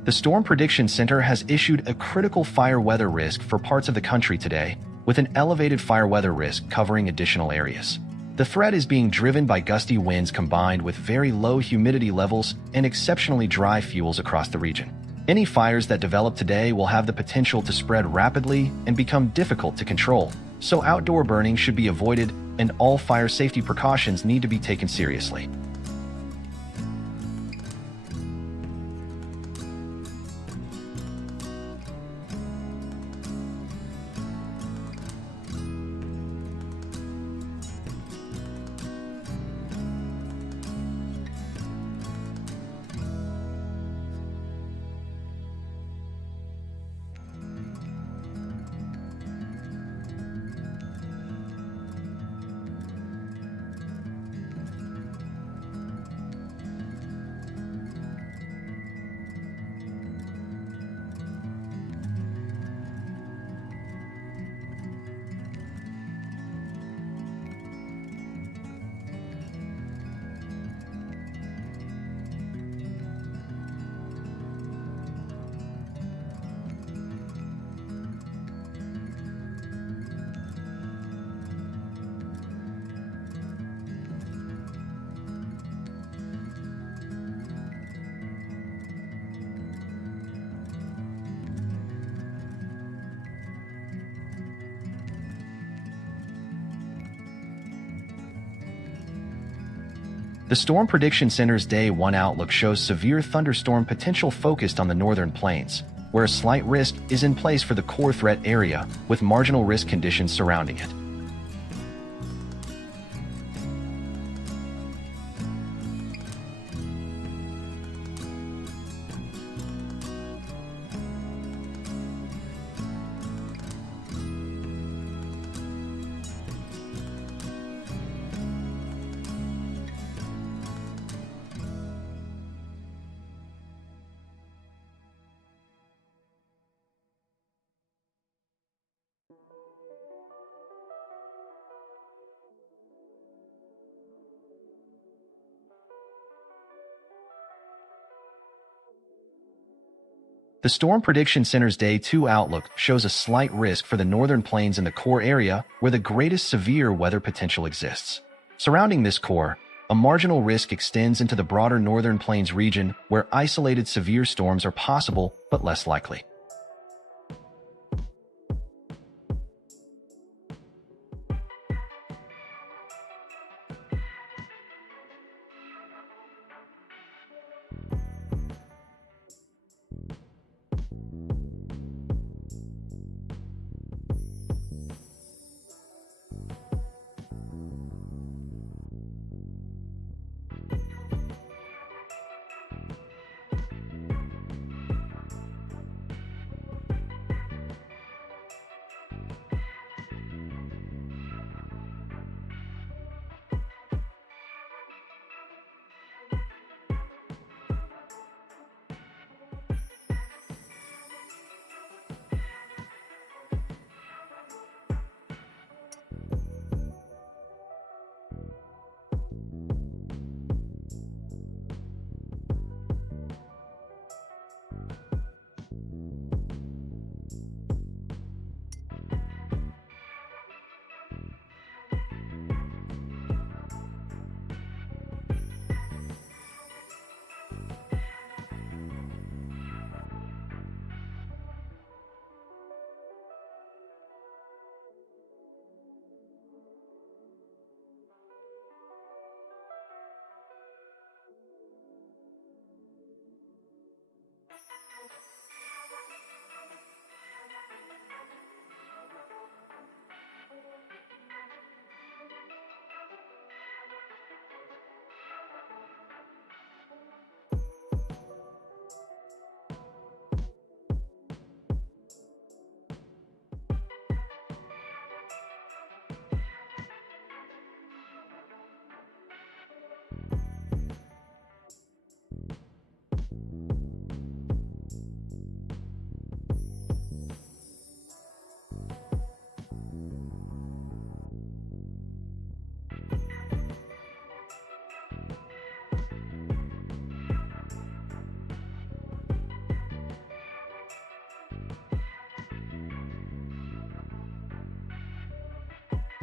The Storm Prediction Center has issued a critical fire weather risk for parts of the country today, with an elevated fire weather risk covering additional areas. The threat is being driven by gusty winds combined with very low humidity levels and exceptionally dry fuels across the region. Any fires that develop today will have the potential to spread rapidly and become difficult to control, so outdoor burning should be avoided and all fire safety precautions need to be taken seriously. The Storm Prediction Center's Day 1 outlook shows severe thunderstorm potential focused on the northern plains, where a slight risk is in place for the core threat area, with marginal risk conditions surrounding it. The Storm Prediction Center's Day 2 outlook shows a slight risk for the northern plains in the core area where the greatest severe weather potential exists. Surrounding this core, a marginal risk extends into the broader northern plains region where isolated severe storms are possible but less likely.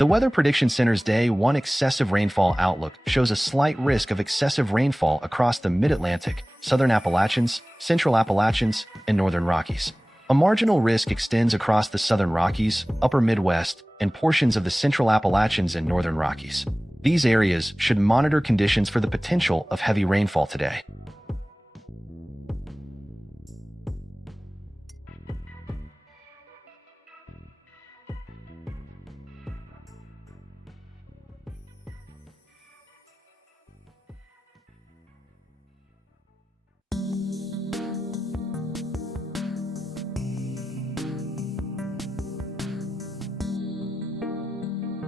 The Weather Prediction Center's Day 1 excessive rainfall outlook shows a slight risk of excessive rainfall across the Mid-Atlantic, Southern Appalachians, Central Appalachians, and Northern Rockies. A marginal risk extends across the Southern Rockies, Upper Midwest, and portions of the Central Appalachians and Northern Rockies. These areas should monitor conditions for the potential of heavy rainfall today.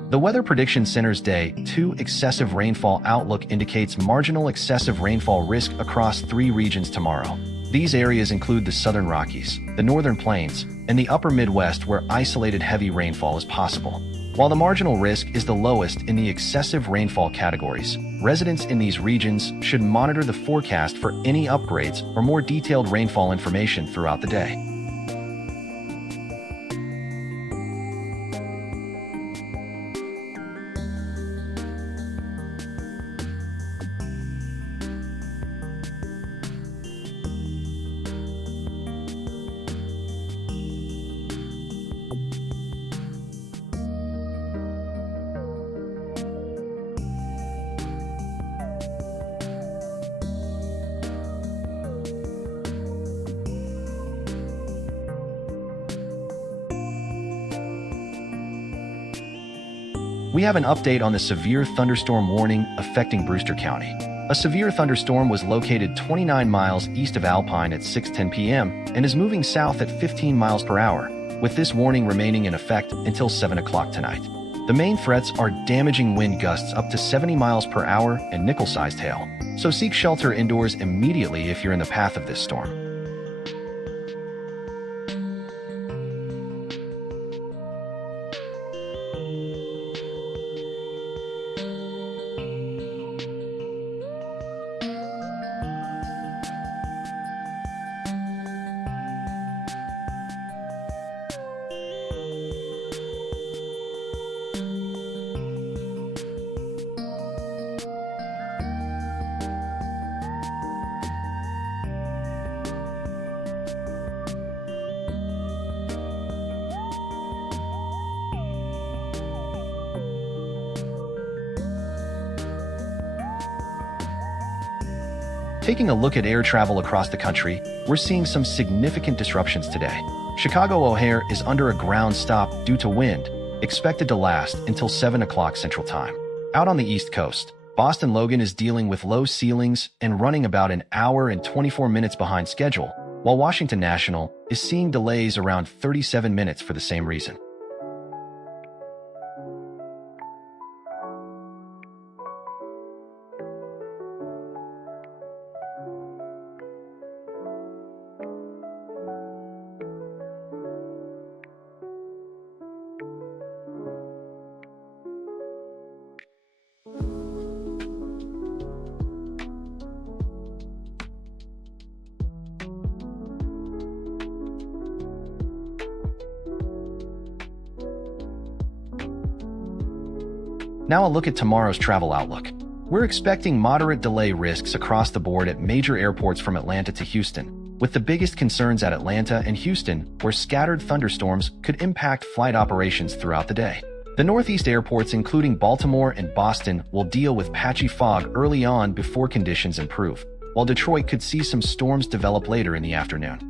The Weather Prediction Center's Day 2 excessive rainfall outlook indicates marginal excessive rainfall risk across 3 regions tomorrow. These areas include the Southern Rockies, the Northern Plains, and the Upper Midwest where isolated heavy rainfall is possible. While the marginal risk is the lowest in the excessive rainfall categories, residents in these regions should monitor the forecast for any upgrades or more detailed rainfall information throughout the day. We have an update on the severe thunderstorm warning affecting Brewster County. A severe thunderstorm was located 29 miles east of Alpine at 6:10 p.m. and is moving south at 15 miles per hour, with this warning remaining in effect until 7 o'clock tonight. The main threats are damaging wind gusts up to 70 miles per hour and nickel-sized hail, so seek shelter indoors immediately if you're in the path of this storm. Taking a look at air travel across the country, we're seeing some significant disruptions today. Chicago O'Hare is under a ground stop due to wind, expected to last until 7 o'clock Central Time. Out on the East Coast, Boston Logan is dealing with low ceilings and running about an hour and 24 minutes behind schedule, while Washington National is seeing delays around 37 minutes for the same reason. Now a look at tomorrow's travel outlook. We're expecting moderate delay risks across the board at major airports from Atlanta to Houston, with the biggest concerns at Atlanta and Houston, where scattered thunderstorms could impact flight operations throughout the day. The Northeast airports, including Baltimore and Boston, will deal with patchy fog early on before conditions improve, while Detroit could see some storms develop later in the afternoon.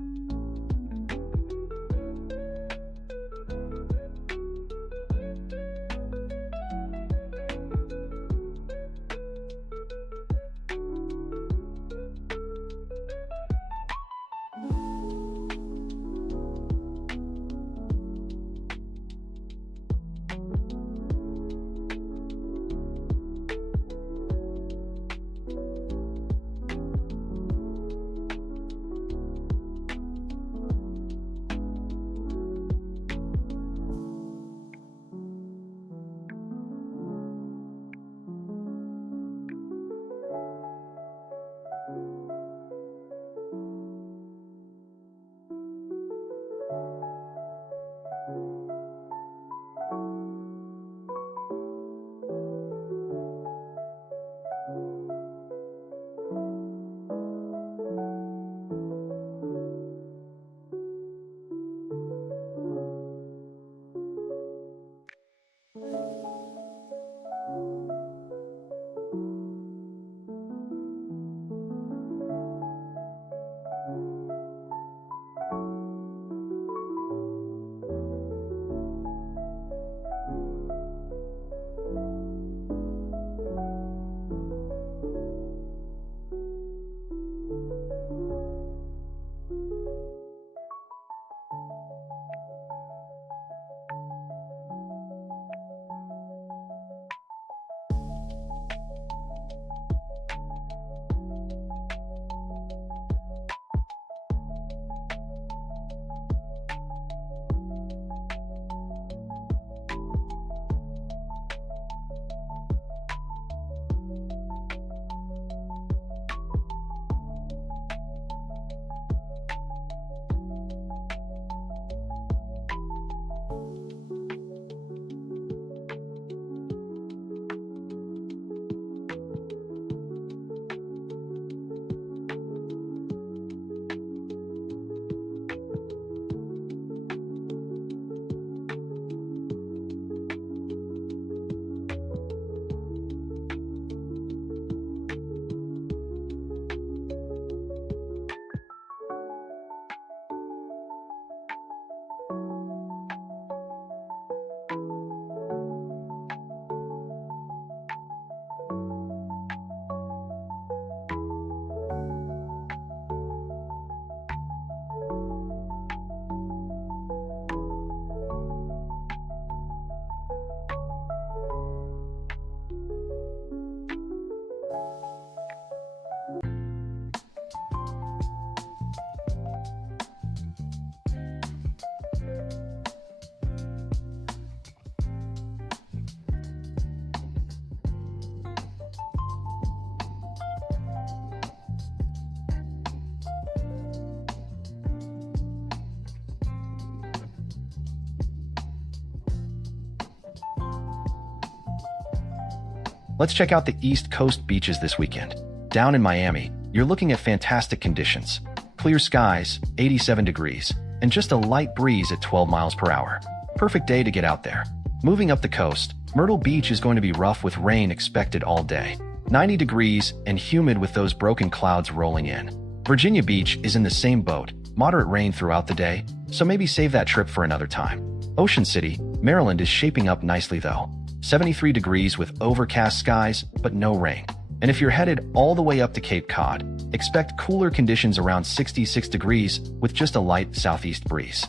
Let's check out the East Coast beaches this weekend. Down in Miami, you're looking at fantastic conditions. Clear skies, 87 degrees, and just a light breeze at 12 miles per hour. Perfect day to get out there. Moving up the coast, Myrtle Beach is going to be rough with rain expected all day. 90 degrees and humid with those broken clouds rolling in. Virginia Beach is in the same boat, moderate rain throughout the day, so maybe save that trip for another time. Ocean City, Maryland is shaping up nicely though. 73 degrees with overcast skies, but no rain. And if you're headed all the way up to Cape Cod, expect cooler conditions around 66 degrees with just a light southeast breeze.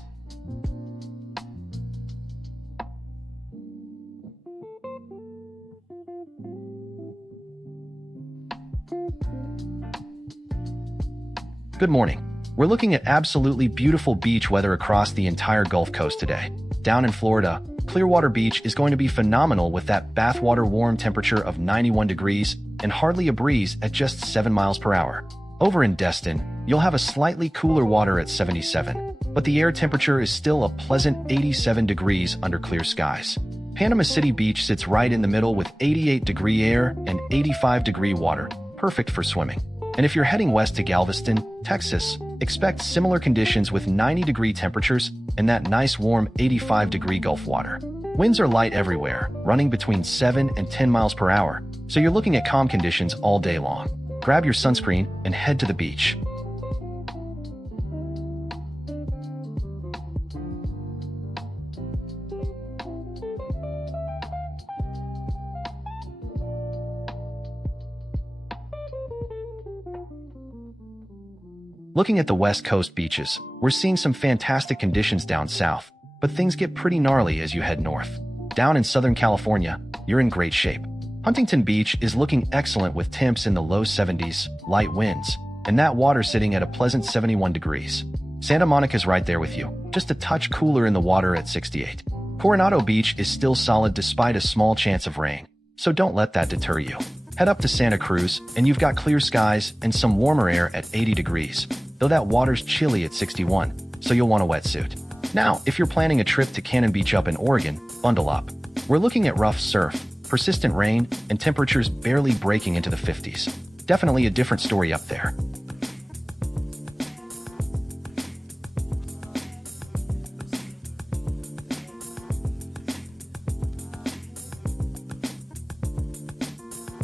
Good morning. We're looking at absolutely beautiful beach weather across the entire Gulf Coast today. Down in Florida, Clearwater Beach is going to be phenomenal with that bathwater warm temperature of 91 degrees and hardly a breeze at just 7 miles per hour. Over in Destin, you'll have a slightly cooler water at 77, but the air temperature is still a pleasant 87 degrees under clear skies. Panama City Beach sits right in the middle with 88-degree air and 85-degree water, perfect for swimming. And if you're heading west to Galveston, Texas, expect similar conditions with 90-degree temperatures and that nice warm 85-degree Gulf water. Winds are light everywhere, running between 7 and 10 miles per hour, so you're looking at calm conditions all day long. Grab your sunscreen and head to the beach. Looking at the West Coast beaches, we're seeing some fantastic conditions down south, but things get pretty gnarly as you head north. Down in Southern California, you're in great shape. Huntington Beach is looking excellent with temps in the low 70s, light winds, and that water sitting at a pleasant 71 degrees. Santa Monica's right there with you, just a touch cooler in the water at 68. Coronado Beach is still solid despite a small chance of rain, so don't let that deter you. Head up to Santa Cruz, and you've got clear skies and some warmer air at 80 degrees, though that water's chilly at 61, so you'll want a wetsuit. Now, if you're planning a trip to Cannon Beach up in Oregon, bundle up. We're looking at rough surf, persistent rain, and temperatures barely breaking into the 50s. Definitely a different story up there.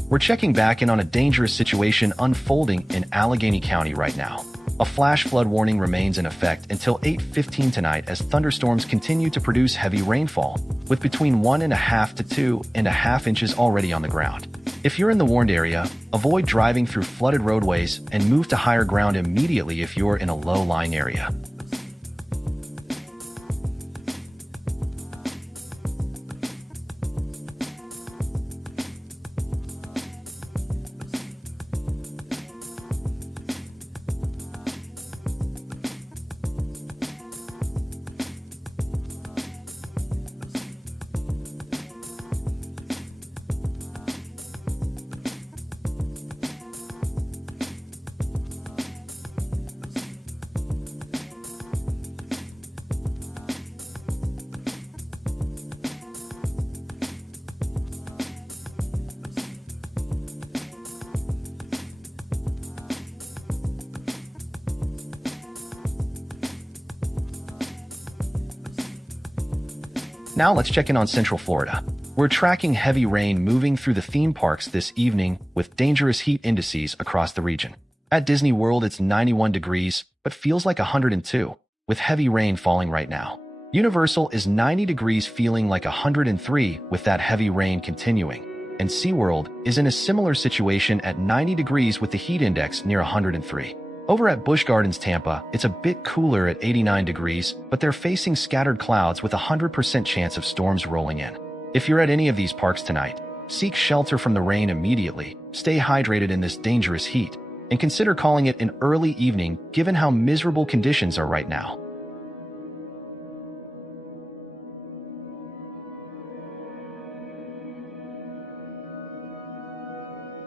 We're checking back in on a dangerous situation unfolding in Allegheny County right now. A flash flood warning remains in effect until 8:15 tonight as thunderstorms continue to produce heavy rainfall, with between 1.5 to 2.5 inches already on the ground. If you're in the warned area, avoid driving through flooded roadways and move to higher ground immediately if you're in a low-lying area. Now let's check in on Central Florida. We're tracking heavy rain moving through the theme parks this evening with dangerous heat indices across the region. At Disney World, it's 91 degrees, but feels like 102, with heavy rain falling right now. Universal is 90 degrees feeling like 103 with that heavy rain continuing. And SeaWorld is in a similar situation at 90 degrees with the heat index near 103. Over at Busch Gardens Tampa, it's a bit cooler at 89 degrees, but they're facing scattered clouds with a 100% chance of storms rolling in. If you're at any of these parks tonight, seek shelter from the rain immediately, stay hydrated in this dangerous heat, and consider calling it an early evening given how miserable conditions are right now.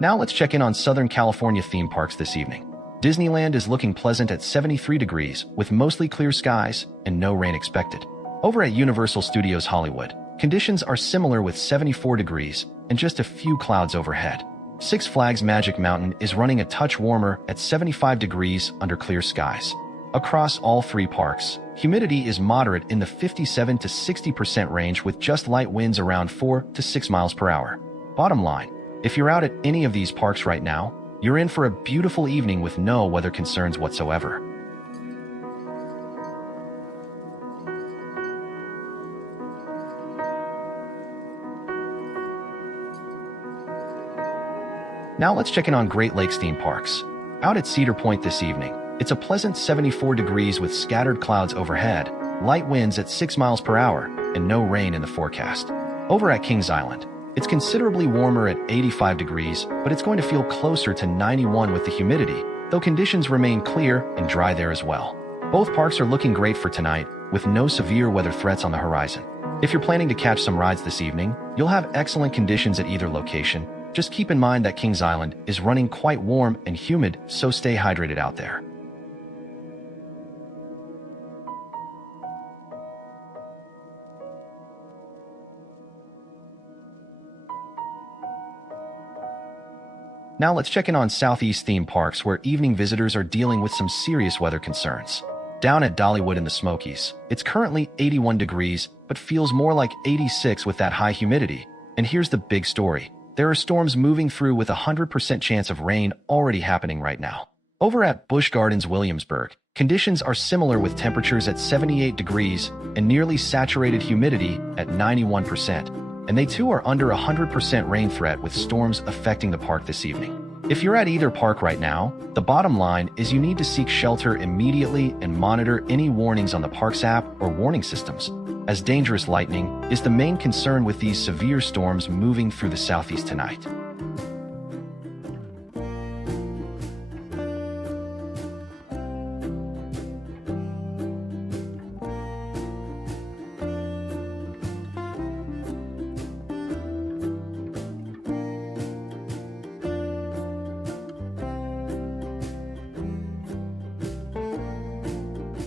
Now let's check in on Southern California theme parks this evening. Disneyland is looking pleasant at 73 degrees with mostly clear skies and no rain expected. Over at Universal Studios Hollywood, Conditions are similar with 74 degrees and just a few clouds overhead. Six Flags Magic Mountain is running a touch warmer at 75 degrees under clear skies. Across all three parks, humidity is moderate in the 57 to 60% range with just light winds around 4 to 6 miles per hour. Bottom line, if you're out at any of these parks right now, you're in for a beautiful evening with no weather concerns whatsoever. Now let's check in on Great Lakes theme parks. Out at Cedar Point this evening, it's a pleasant 74 degrees with scattered clouds overhead, light winds at 6 miles per hour, and no rain in the forecast. Over at Kings Island, it's considerably warmer at 85 degrees, but it's going to feel closer to 91 with the humidity, though conditions remain clear and dry there as well. Both parks are looking great for tonight, with no severe weather threats on the horizon. If you're planning to catch some rides this evening, you'll have excellent conditions at either location. Just keep in mind that Kings Island is running quite warm and humid, so stay hydrated out there. Now let's check in on Southeast theme parks where evening visitors are dealing with some serious weather concerns. Down at Dollywood in the Smokies, it's currently 81 degrees, but feels more like 86 with that high humidity. And here's the big story. There are storms moving through with a 100% chance of rain already happening right now. Over at Busch Gardens Williamsburg, conditions are similar with temperatures at 78 degrees and nearly saturated humidity at 91%. And they too are under a 100% rain threat with storms affecting the park this evening. If you're at either park right now, the bottom line is you need to seek shelter immediately and monitor any warnings on the park's app or warning systems, as dangerous lightning is the main concern with these severe storms moving through the southeast tonight.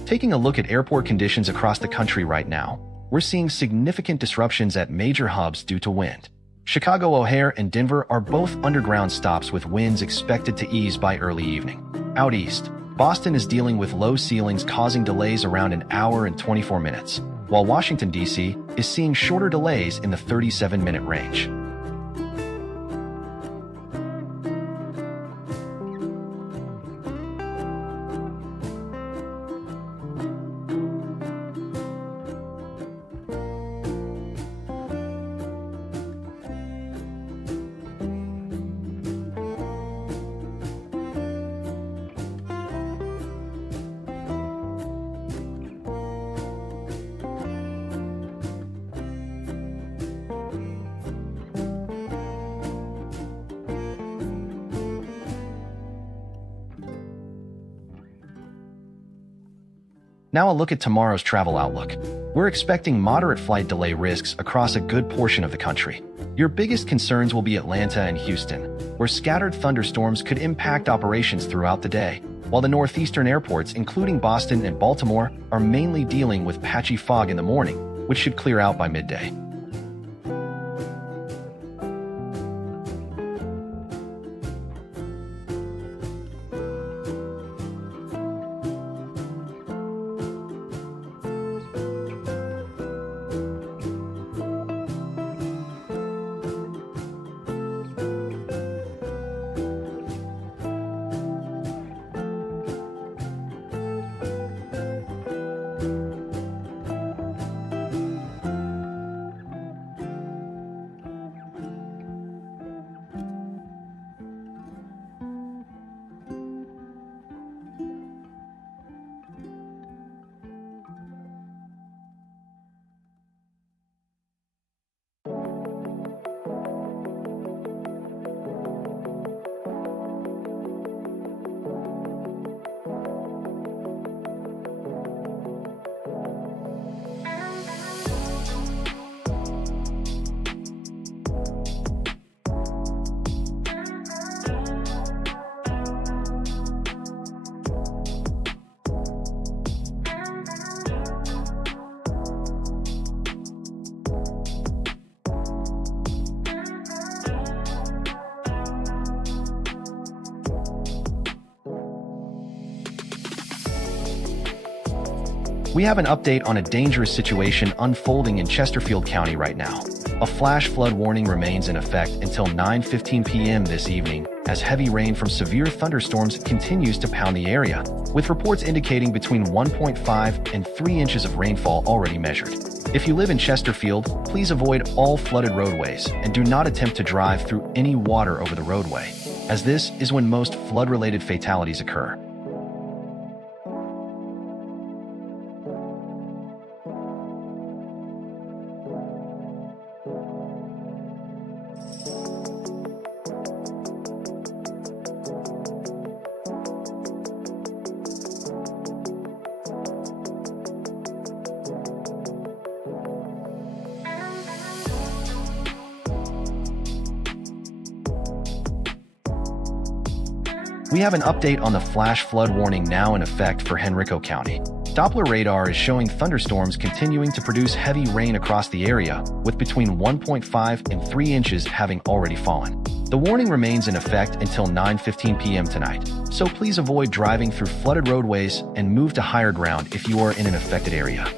Taking a look at airport conditions across the country right now, we're seeing significant disruptions at major hubs due to wind. Chicago O'Hare and Denver are both underground stops with winds expected to ease by early evening. Out east, Boston is dealing with low ceilings causing delays around an hour and 24 minutes, while Washington, D.C. is seeing shorter delays in the 37-minute range. Now a look at tomorrow's travel outlook. We're expecting moderate flight delay risks across a good portion of the country. Your biggest concerns will be Atlanta and Houston, where scattered thunderstorms could impact operations throughout the day, while the northeastern airports, including Boston and Baltimore, are mainly dealing with patchy fog in the morning, which should clear out by midday. We have an update on a dangerous situation unfolding in Chesterfield County right now. A flash flood warning remains in effect until 9:15 p.m. this evening, as heavy rain from severe thunderstorms continues to pound the area, with reports indicating between 1.5 and 3 inches of rainfall already measured. If you live in Chesterfield, please avoid all flooded roadways and do not attempt to drive through any water over the roadway, as this is when most flood-related fatalities occur. We have an update on the flash flood warning now in effect for Henrico County. Doppler radar is showing thunderstorms continuing to produce heavy rain across the area, with between 1.5 and 3 inches having already fallen. The warning remains in effect until 9:15 p.m. tonight, so please avoid driving through flooded roadways and move to higher ground if you are in an affected area.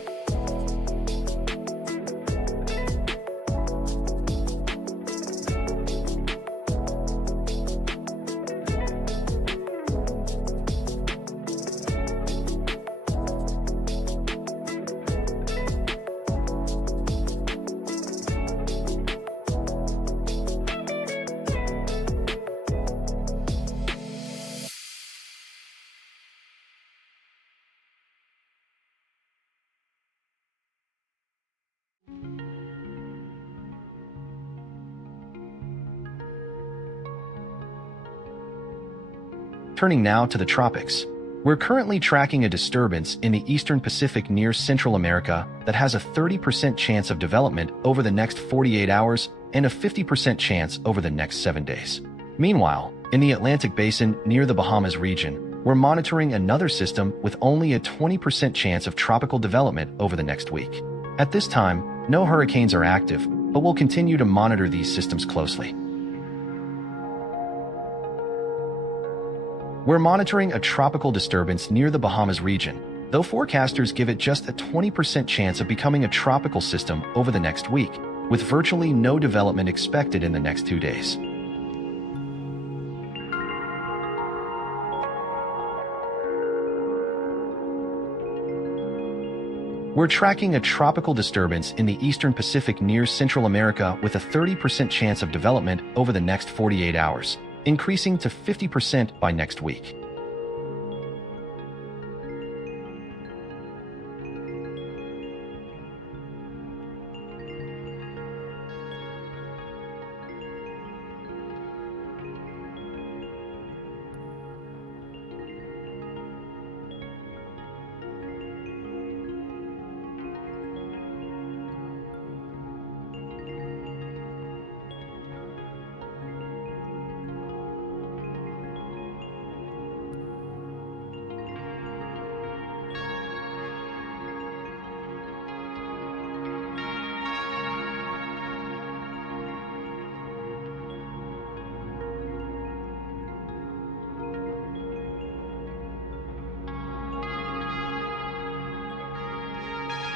Turning now to the tropics. We're currently tracking a disturbance in the eastern Pacific near Central America that has a 30% chance of development over the next 48 hours and a 50% chance over the next 7 days. Meanwhile, in the Atlantic Basin near the Bahamas region, we're monitoring another system with only a 20% chance of tropical development over the next week. At this time, no hurricanes are active, but we'll continue to monitor these systems closely. We're monitoring a tropical disturbance near the Bahamas region, though forecasters give it just a 20% chance of becoming a tropical system over the next week, with virtually no development expected in the next 2 days. We're tracking a tropical disturbance in the eastern Pacific near Central America with a 30% chance of development over the next 48 hours. Increasing to 50% by next week.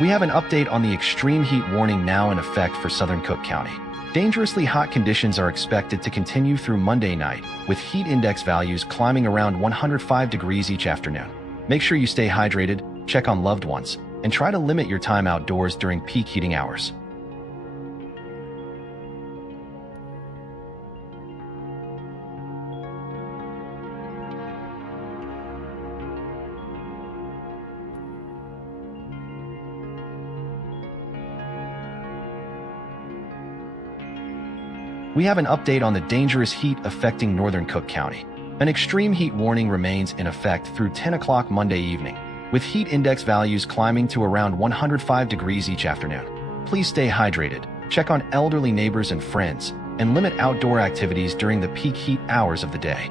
We have an update on the extreme heat warning now in effect for southern Cook County. Dangerously hot conditions are expected to continue through Monday night, with heat index values climbing around 105 degrees each afternoon. Make sure you stay hydrated, check on loved ones, and try to limit your time outdoors during peak heating hours. We have an update on the dangerous heat affecting northern Cook County. An extreme heat warning remains in effect through 10 o'clock Monday evening, with heat index values climbing to around 105 degrees each afternoon. Please stay hydrated, check on elderly neighbors and friends, and limit outdoor activities during the peak heat hours of the day.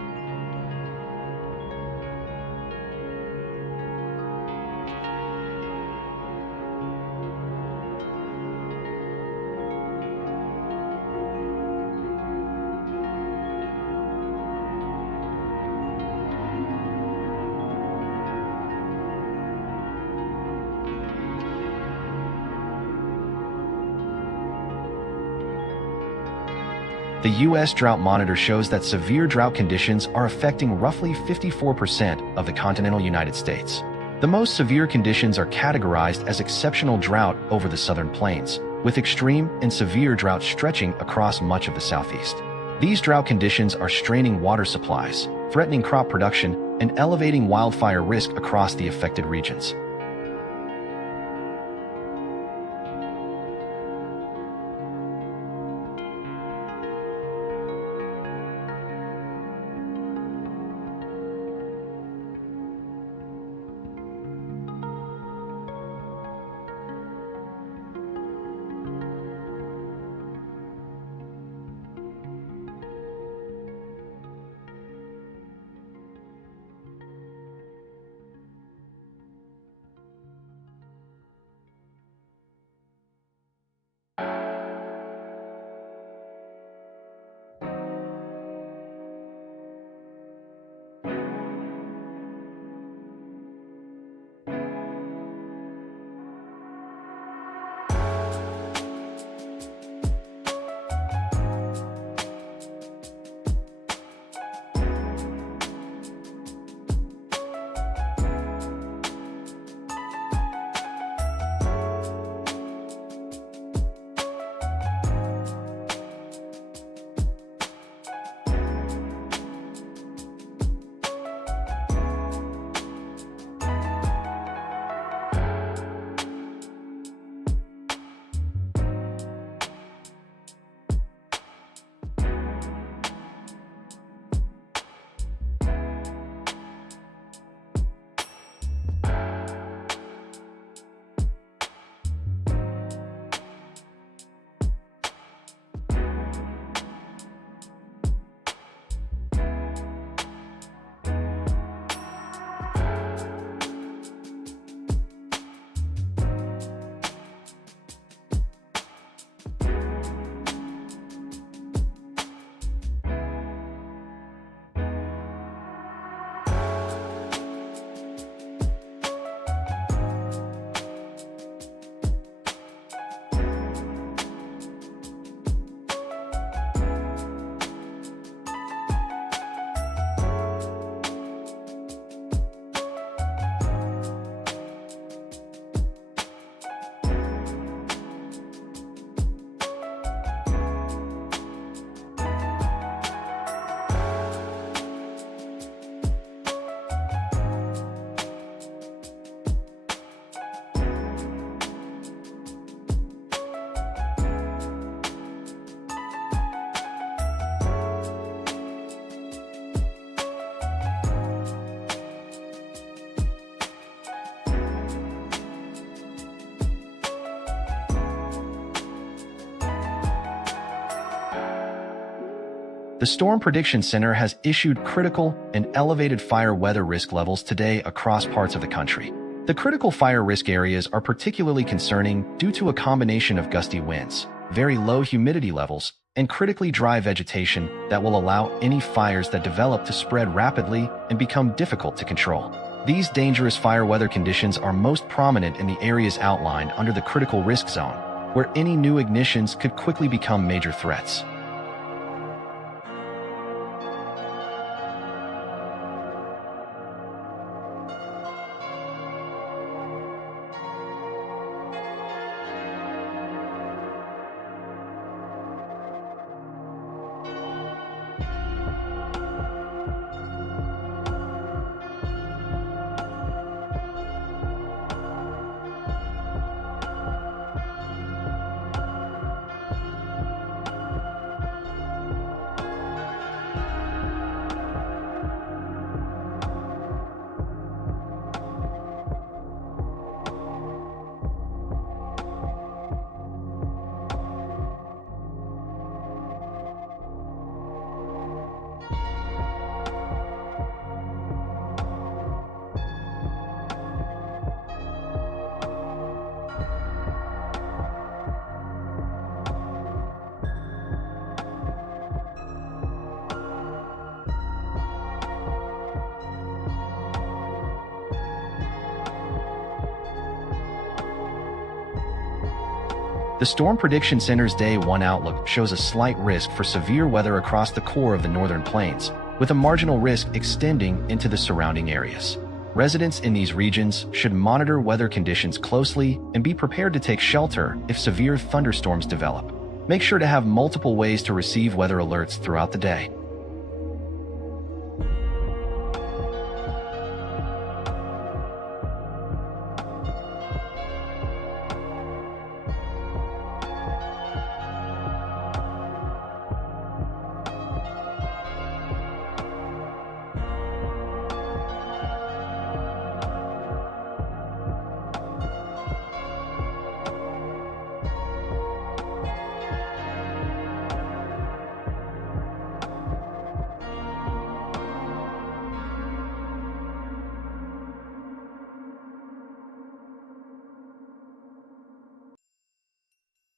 The U.S. Drought Monitor shows that severe drought conditions are affecting roughly 54% of the continental United States. The most severe conditions are categorized as exceptional drought over the southern plains, with extreme and severe drought stretching across much of the southeast. These drought conditions are straining water supplies, threatening crop production, and elevating wildfire risk across the affected regions. The Storm Prediction Center has issued critical and elevated fire weather risk levels today across parts of the country. The critical fire risk areas are particularly concerning due to a combination of gusty winds, very low humidity levels, and critically dry vegetation that will allow any fires that develop to spread rapidly and become difficult to control. These dangerous fire weather conditions are most prominent in the areas outlined under the critical risk zone, where any new ignitions could quickly become major threats. The Storm Prediction Center's Day 1 outlook shows a slight risk for severe weather across the core of the northern plains, with a marginal risk extending into the surrounding areas. Residents in these regions should monitor weather conditions closely and be prepared to take shelter if severe thunderstorms develop. Make sure to have multiple ways to receive weather alerts throughout the day.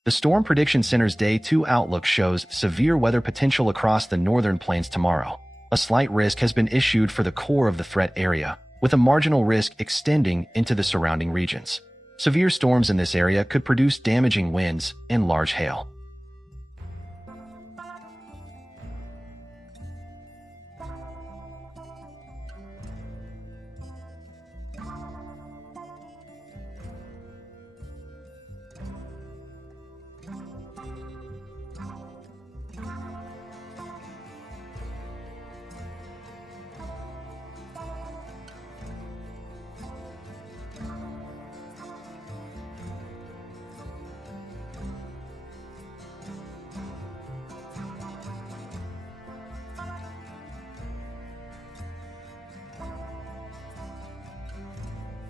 The Storm Prediction Center's Day 2 outlook shows severe weather potential across the northern plains tomorrow. A slight risk has been issued for the core of the threat area, with a marginal risk extending into the surrounding regions. Severe storms in this area could produce damaging winds and large hail.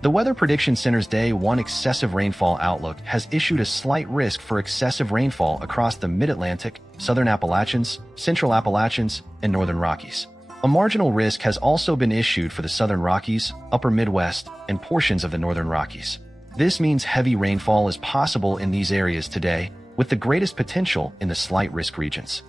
The Weather Prediction Center's Day 1 excessive rainfall outlook has issued a slight risk for excessive rainfall across the Mid-Atlantic, Southern Appalachians, Central Appalachians, and Northern Rockies. A marginal risk has also been issued for the Southern Rockies, Upper Midwest, and portions of the Northern Rockies. This means heavy rainfall is possible in these areas today, with the greatest potential in the slight risk regions.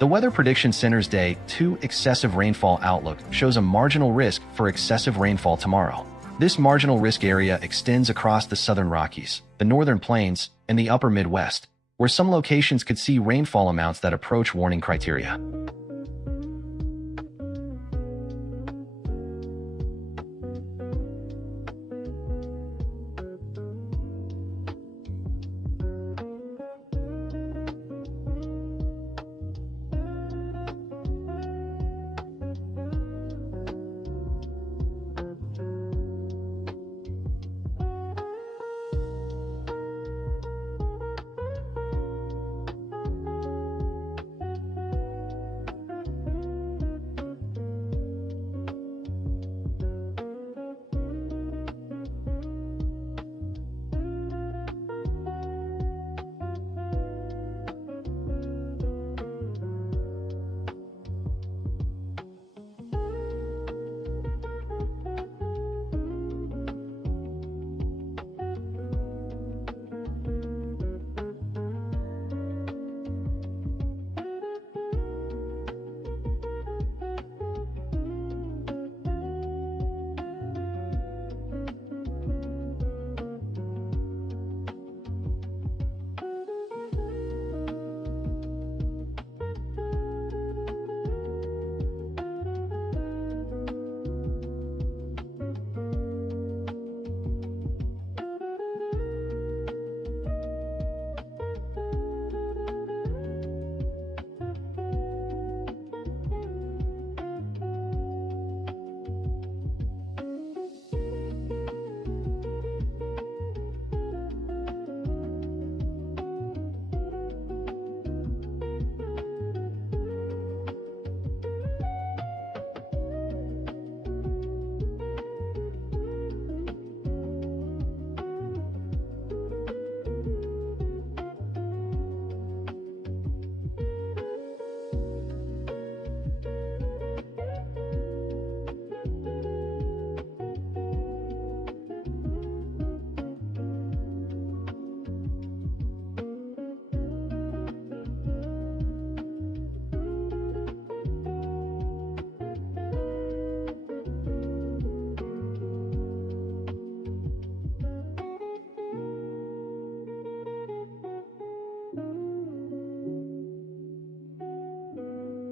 The Weather Prediction Center's Day 2 excessive rainfall outlook shows a marginal risk for excessive rainfall tomorrow. This marginal risk area extends across the Southern Rockies, the Northern Plains, and the Upper Midwest, where some locations could see rainfall amounts that approach warning criteria.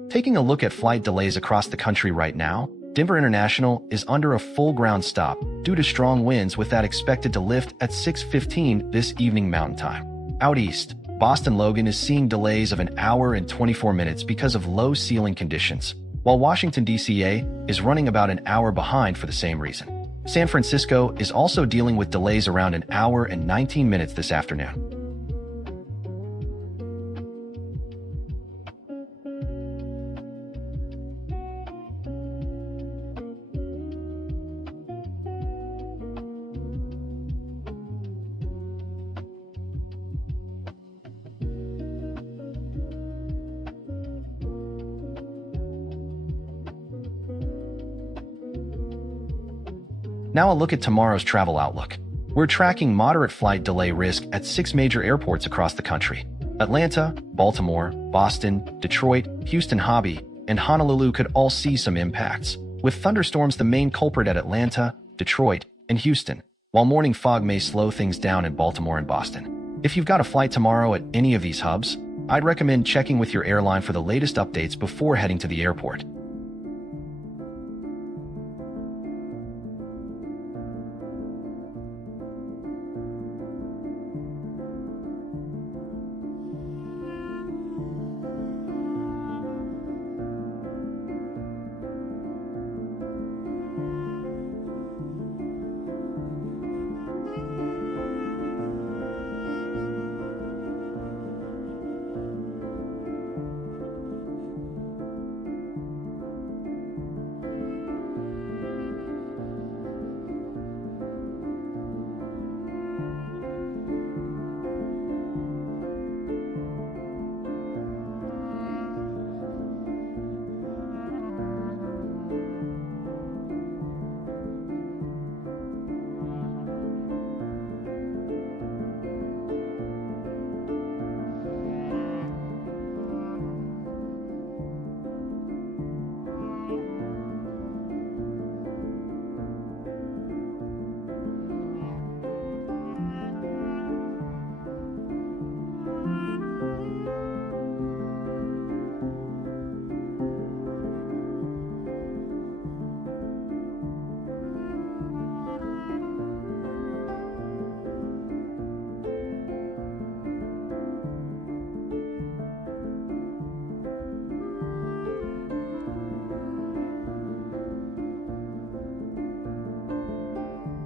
Taking a look at flight delays across the country right now, Denver International is under a full ground stop due to strong winds, with that expected to lift at 6:15 this evening Mountain Time. Out east, Boston Logan is seeing delays of an hour and 24 minutes because of low ceiling conditions, while Washington, D.C. is running about an hour behind for the same reason. San Francisco is also dealing with delays around an hour and 19 minutes this afternoon. Now a look at tomorrow's travel outlook. We're tracking moderate flight delay risk at 6 major airports across the country. Atlanta, Baltimore, Boston, Detroit, Houston Hobby, and Honolulu could all see some impacts, with thunderstorms the main culprit at Atlanta, Detroit, and Houston, while morning fog may slow things down in Baltimore and Boston. If you've got a flight tomorrow at any of these hubs, I'd recommend checking with your airline for the latest updates before heading to the airport.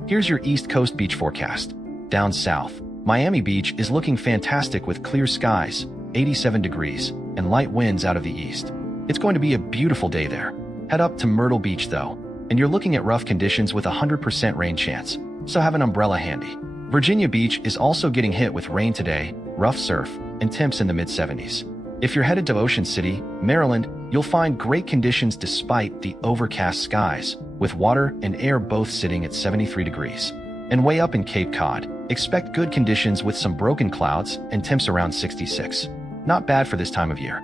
Here's your East Coast beach forecast. Down south, Miami Beach is looking fantastic with clear skies, 87 degrees, and light winds out of the east. It's going to be a beautiful day there. Head up to Myrtle Beach though, and you're looking at rough conditions with a 100% rain chance, so have an umbrella handy. Virginia Beach is also getting hit with rain today, rough surf, and temps in the mid-70s. If you're headed to Ocean City, Maryland, you'll find great conditions despite the overcast skies, with water and air both sitting at 73 degrees. And way up in Cape Cod, expect good conditions with some broken clouds and temps around 66. Not bad for this time of year.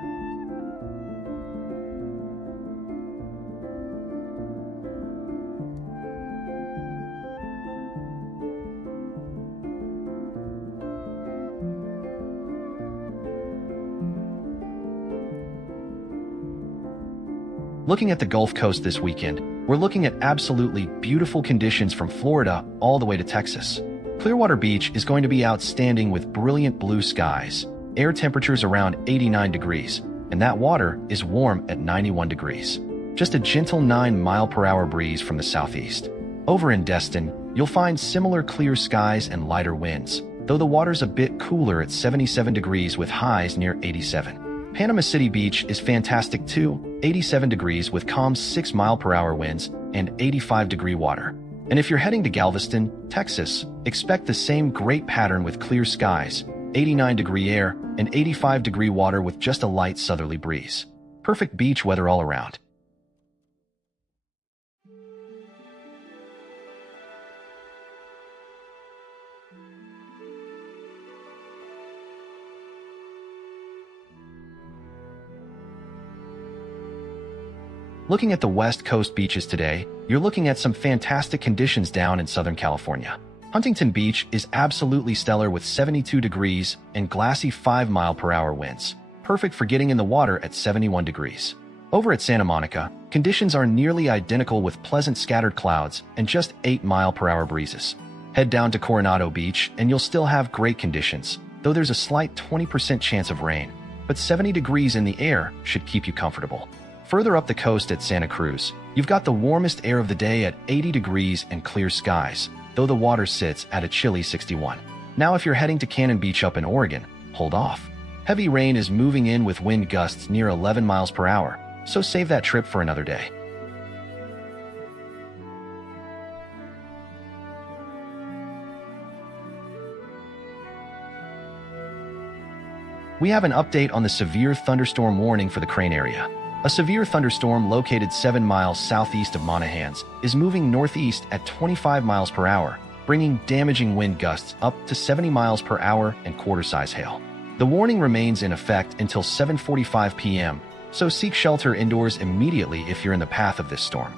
Looking at the Gulf Coast this weekend, we're looking at absolutely beautiful conditions from Florida all the way to Texas. Clearwater Beach is going to be outstanding with brilliant blue skies, air temperatures around 89 degrees, and that water is warm at 91 degrees. Just a gentle 9-mile-per-hour breeze from the southeast. Over in Destin, you'll find similar clear skies and lighter winds, though the water's a bit cooler at 77 degrees with highs near 87. Panama City Beach is fantastic too, 87 degrees with calm 6-mile-per-hour winds and 85-degree water. And if you're heading to Galveston, Texas, expect the same great pattern with clear skies, 89-degree air, and 85-degree water with just a light southerly breeze. Perfect beach weather all around. Looking at the West Coast beaches today, you're looking at some fantastic conditions down in Southern California. Huntington Beach is absolutely stellar with 72 degrees and glassy 5-mile-per-hour winds, perfect for getting in the water at 71 degrees. Over at Santa Monica, conditions are nearly identical with pleasant scattered clouds and just 8-mile-per-hour breezes. Head down to Coronado Beach and you'll still have great conditions, though there's a slight 20% chance of rain, but 70 degrees in the air should keep you comfortable. Further up the coast at Santa Cruz, you've got the warmest air of the day at 80 degrees and clear skies, though the water sits at a chilly 61. Now if you're heading to Cannon Beach up in Oregon, hold off. Heavy rain is moving in with wind gusts near 11 miles per hour, so save that trip for another day. We have an update on the severe thunderstorm warning for the Crane area. A severe thunderstorm located 7 miles southeast of Monahans is moving northeast at 25 miles per hour, bringing damaging wind gusts up to 70 miles per hour and quarter-size hail. The warning remains in effect until 7:45 p.m., so seek shelter indoors immediately if you're in the path of this storm.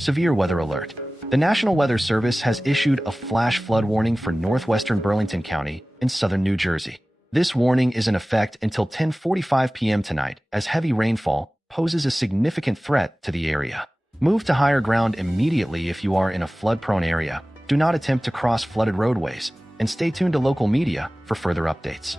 Severe weather alert. The National Weather Service has issued a flash flood warning for northwestern Burlington County in southern New Jersey. This warning is in effect until 10:45 p.m. tonight, as heavy rainfall poses a significant threat to the area. Move to higher ground immediately if you are in a flood-prone area. Do not attempt to cross flooded roadways, and stay tuned to local media for further updates.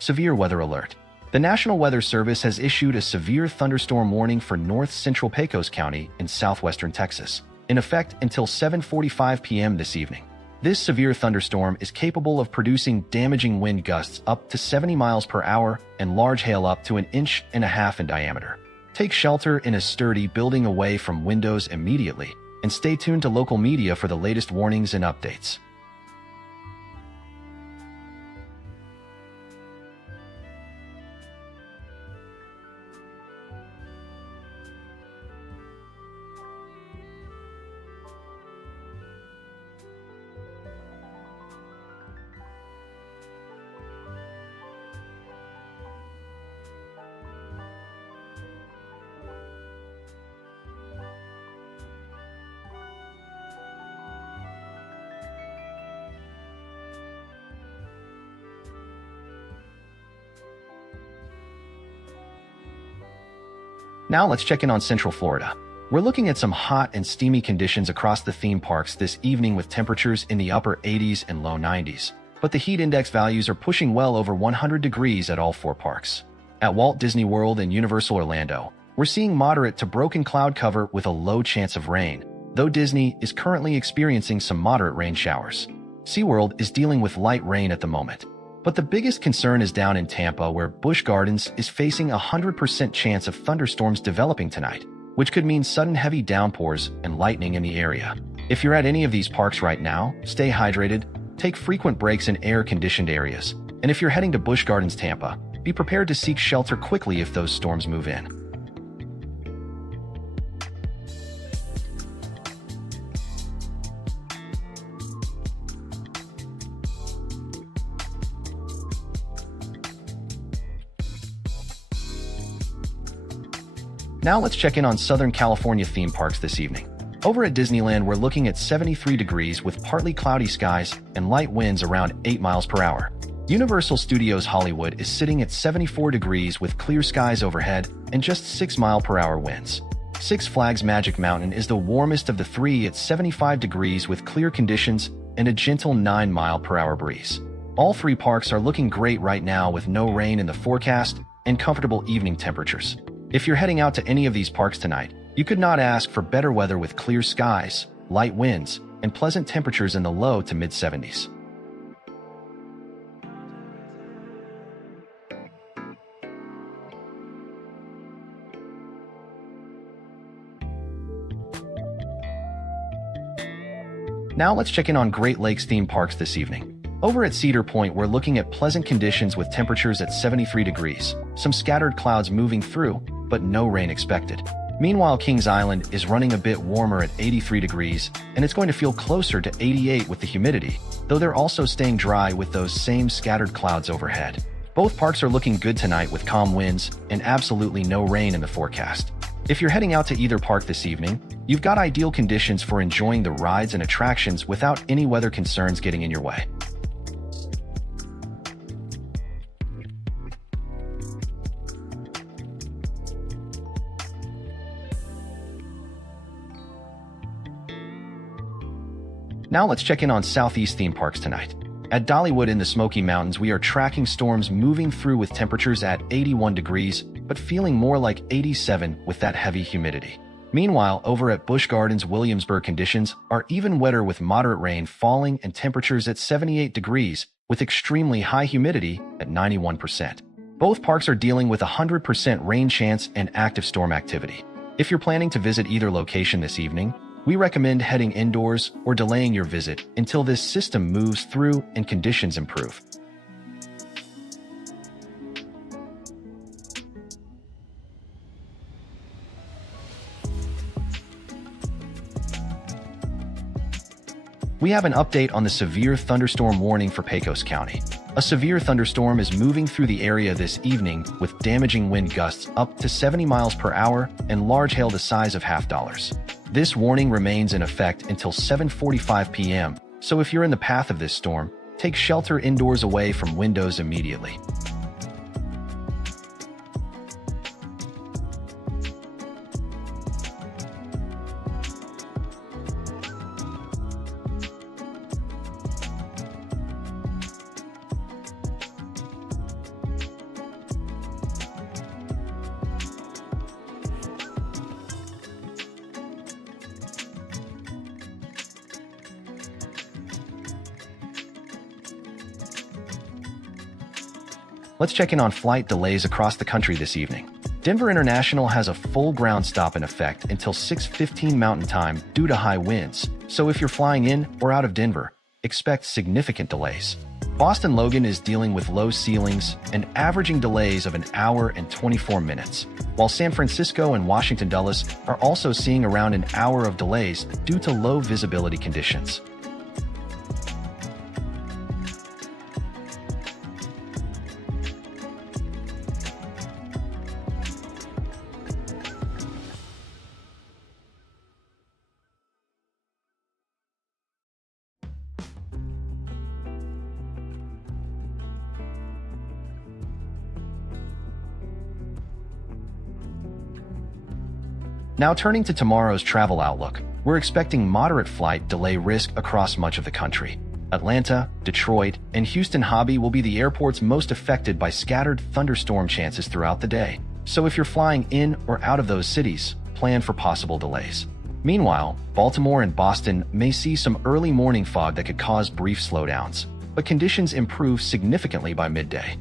Severe weather alert. The National Weather Service has issued a severe thunderstorm warning for north central Pecos County in southwestern Texas, in effect until 7:45 p.m. this evening. This severe thunderstorm is capable of producing damaging wind gusts up to 70 miles per hour and large hail up to 1.5 inches in diameter. Take shelter in a sturdy building away from windows immediately, and stay tuned to local media for the latest warnings and updates. Now let's check in on Central Florida. We're looking at some hot and steamy conditions across the theme parks this evening with temperatures in the upper 80s and low 90s. But the heat index values are pushing well over 100 degrees at all 4 parks. At Walt Disney World and Universal Orlando, we're seeing moderate to broken cloud cover with a low chance of rain, though Disney is currently experiencing some moderate rain showers. SeaWorld is dealing with light rain at the moment. But the biggest concern is down in Tampa, where Busch Gardens is facing a 100% chance of thunderstorms developing tonight, which could mean sudden heavy downpours and lightning in the area. If you're at any of these parks right now, stay hydrated, take frequent breaks in air-conditioned areas, and if you're heading to Busch Gardens Tampa, be prepared to seek shelter quickly if those storms move in. Now let's check in on Southern California theme parks this evening. Over at Disneyland, we're looking at 73 degrees with partly cloudy skies and light winds around 8 miles per hour. Universal Studios Hollywood is sitting at 74 degrees with clear skies overhead and just 6-mile-per-hour winds. Six Flags Magic Mountain is the warmest of the three at 75 degrees with clear conditions and a gentle 9-mile-per-hour breeze. All 3 parks are looking great right now with no rain in the forecast and comfortable evening temperatures. If you're heading out to any of these parks tonight, you could not ask for better weather with clear skies, light winds, and pleasant temperatures in the low to mid-70s. Now let's check in on Great Lakes theme parks this evening. Over at Cedar Point, we're looking at pleasant conditions with temperatures at 73 degrees, some scattered clouds moving through, but no rain expected. Meanwhile, Kings Island is running a bit warmer at 83 degrees, and it's going to feel closer to 88 with the humidity, though they're also staying dry with those same scattered clouds overhead. Both parks are looking good tonight with calm winds and absolutely no rain in the forecast. If you're heading out to either park this evening, you've got ideal conditions for enjoying the rides and attractions without any weather concerns getting in your way. Now let's check in on Southeast theme parks tonight. At Dollywood in the Smoky Mountains, we are tracking storms moving through with temperatures at 81 degrees, but feeling more like 87 with that heavy humidity. Meanwhile, over at Busch Gardens Williamsburg, conditions are even wetter with moderate rain falling and temperatures at 78 degrees with extremely high humidity at 91%. Both parks are dealing with 100% rain chance and active storm activity. If you're planning to visit either location this evening, we recommend heading indoors or delaying your visit until this system moves through and conditions improve. We have an update on the severe thunderstorm warning for Pecos County. A severe thunderstorm is moving through the area this evening with damaging wind gusts up to 70 miles per hour and large hail the size of $50. This warning remains in effect until 7:45 p.m., so if you're in the path of this storm, take shelter indoors away from windows immediately. Let's check in on flight delays across the country this evening. Denver International has a full ground stop in effect until 6:15 Mountain Time due to high winds, so if you're flying in or out of Denver, expect significant delays. Boston Logan is dealing with low ceilings and averaging delays of an hour and 24 minutes, while San Francisco and Washington Dulles are also seeing around an hour of delays due to low visibility conditions. Now turning to tomorrow's travel outlook, we're expecting moderate flight delay risk across much of the country. Atlanta, Detroit, and Houston Hobby will be the airports most affected by scattered thunderstorm chances throughout the day. So if you're flying in or out of those cities, plan for possible delays. Meanwhile, Baltimore and Boston may see some early morning fog that could cause brief slowdowns, but conditions improve significantly by midday.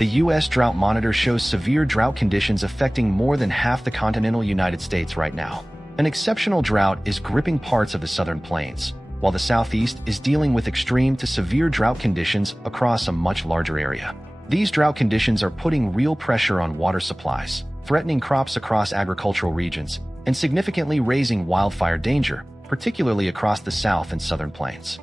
The U.S. Drought Monitor shows severe drought conditions affecting more than half the continental United States right now. An exceptional drought is gripping parts of the southern plains, while the southeast is dealing with extreme to severe drought conditions across a much larger area. These drought conditions are putting real pressure on water supplies, threatening crops across agricultural regions, and significantly raising wildfire danger, particularly across the south and southern plains.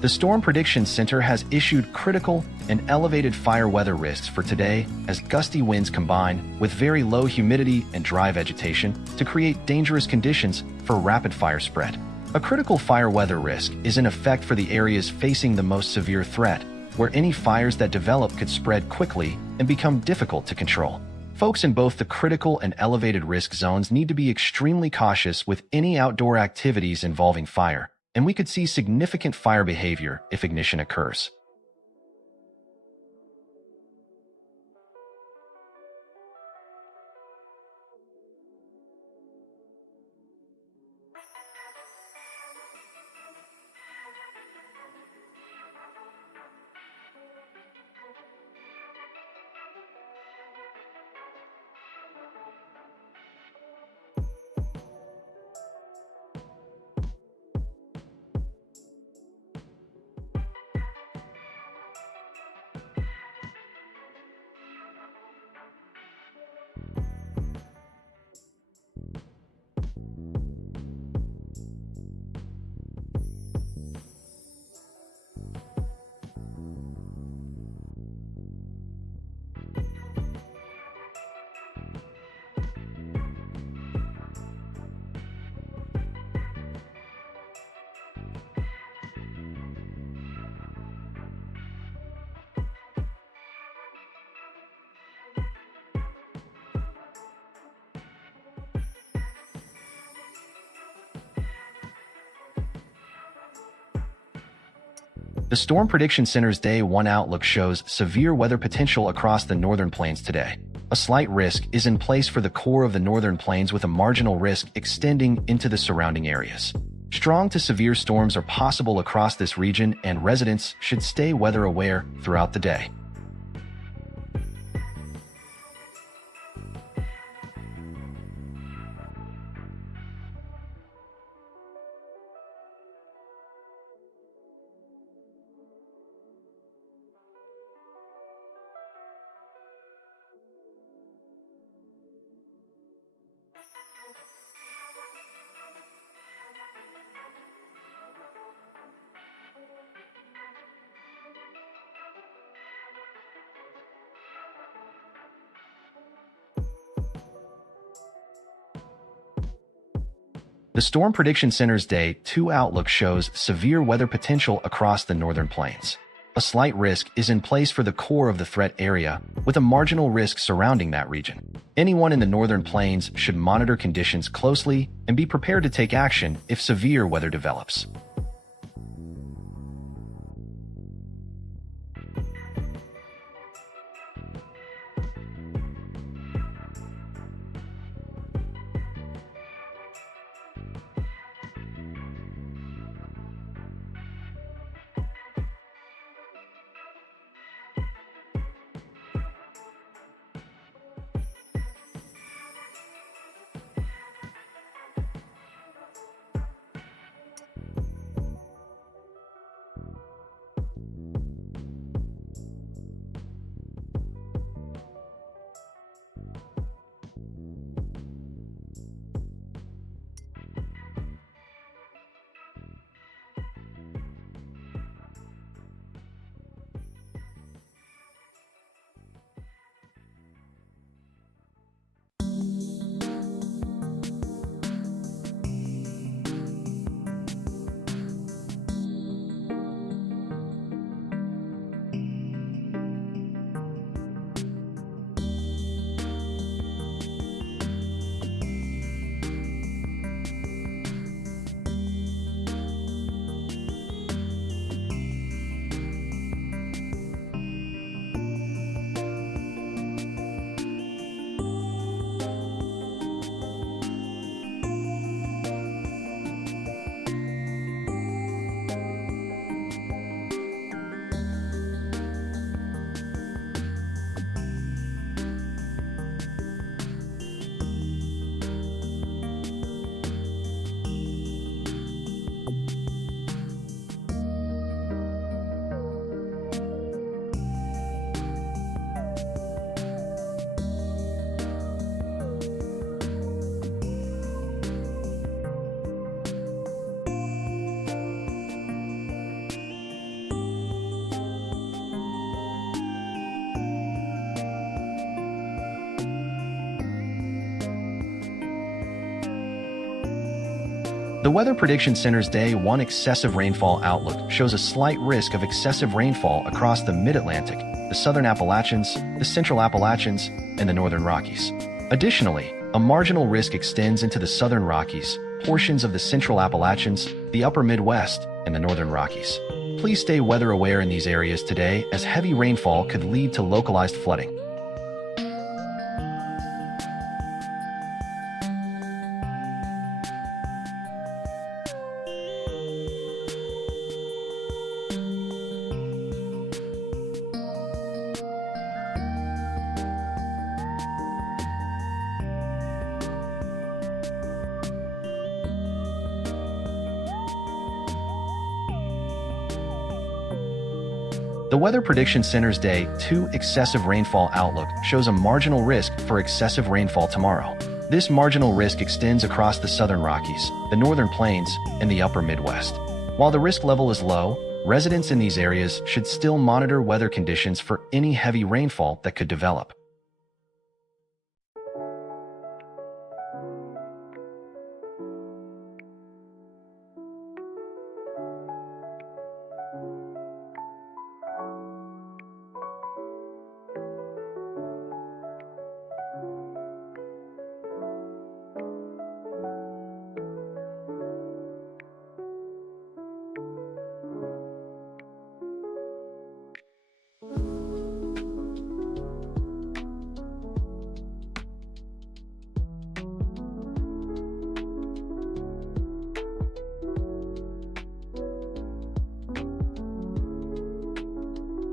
The Storm Prediction Center has issued critical and elevated fire weather risks for today as gusty winds combine with very low humidity and dry vegetation to create dangerous conditions for rapid fire spread. A critical fire weather risk is in effect for the areas facing the most severe threat, where any fires that develop could spread quickly and become difficult to control. Folks in both the critical and elevated risk zones need to be extremely cautious with any outdoor activities involving fire, and we could see significant fire behavior if ignition occurs. The Storm Prediction Center's Day 1 outlook shows severe weather potential across the northern plains today. A slight risk is in place for the core of the northern plains with a marginal risk extending into the surrounding areas. Strong to severe storms are possible across this region, and residents should stay weather aware throughout the day. The Storm Prediction Center's Day 2 outlook shows severe weather potential across the northern plains. A slight risk is in place for the core of the threat area, with a marginal risk surrounding that region. Anyone in the northern plains should monitor conditions closely and be prepared to take action if severe weather develops. The Weather Prediction Center's Day 1 excessive rainfall outlook shows a slight risk of excessive rainfall across the Mid-Atlantic, the Southern Appalachians, the Central Appalachians, and the Northern Rockies. Additionally, a marginal risk extends into the Southern Rockies, portions of the Central Appalachians, the Upper Midwest, and the Northern Rockies. Please stay weather aware in these areas today, as heavy rainfall could lead to localized flooding. The Weather Prediction Center's Day 2 excessive rainfall outlook shows a marginal risk for excessive rainfall tomorrow. This marginal risk extends across the Southern Rockies, the Northern Plains, and the Upper Midwest. While the risk level is low, residents in these areas should still monitor weather conditions for any heavy rainfall that could develop.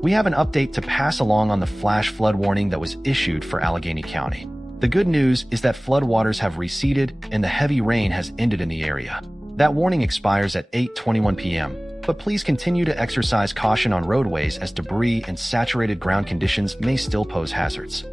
We have an update to pass along on the flash flood warning that was issued for Allegheny County. The good news is that floodwaters have receded and the heavy rain has ended in the area. That warning expires at 8:21 p.m., but please continue to exercise caution on roadways as debris and saturated ground conditions may still pose hazards.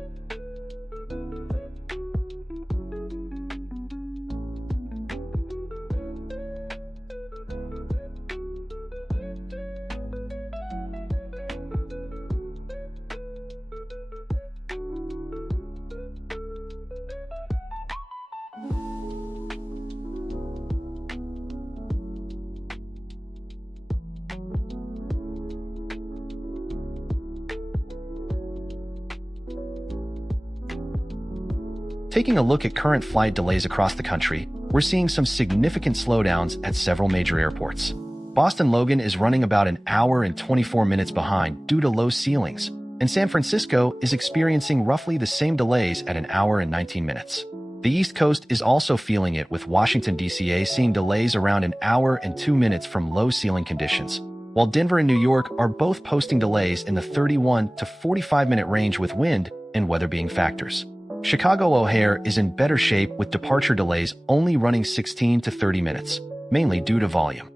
Taking a look at current flight delays across the country, we're seeing some significant slowdowns at several major airports. Boston Logan is running about an hour and 24 minutes behind due to low ceilings, and San Francisco is experiencing roughly the same delays at an hour and 19 minutes. The East Coast is also feeling it, with Washington, D.C. seeing delays around an hour and 2 minutes from low ceiling conditions, while Denver and New York are both posting delays in the 31 to 45-minute range, with wind and weather being factors. Chicago O'Hare is in better shape, with departure delays only running 16 to 30 minutes, mainly due to volume.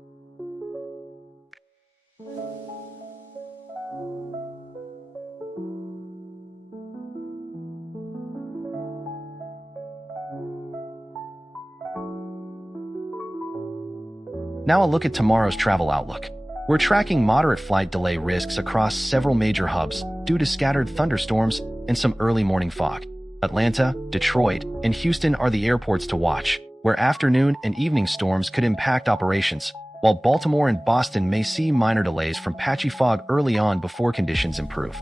Now a look at tomorrow's travel outlook. We're tracking moderate flight delay risks across several major hubs due to scattered thunderstorms and some early morning fog. Atlanta, Detroit, and Houston are the airports to watch, where afternoon and evening storms could impact operations, while Baltimore and Boston may see minor delays from patchy fog early on before conditions improve.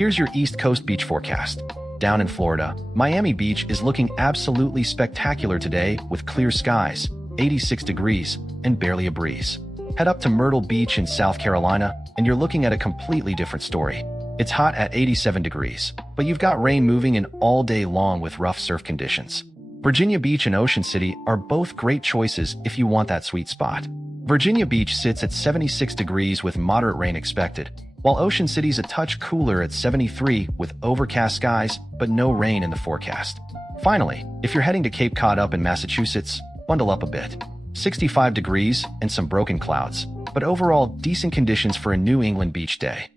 Here's your East Coast beach forecast. Down in Florida, Miami Beach is looking absolutely spectacular today with clear skies, 86 degrees, and barely a breeze. Head up to Myrtle Beach in South Carolina, and you're looking at a completely different story. It's hot at 87 degrees, but you've got rain moving in all day long with rough surf conditions. Virginia Beach and Ocean City are both great choices if you want that sweet spot. Virginia Beach sits at 76 degrees with moderate rain expected, while Ocean City's a touch cooler at 73 with overcast skies but no rain in the forecast. Finally, if you're heading to Cape Cod up in Massachusetts, bundle up a bit. 65 degrees and some broken clouds, but overall decent conditions for a New England beach day.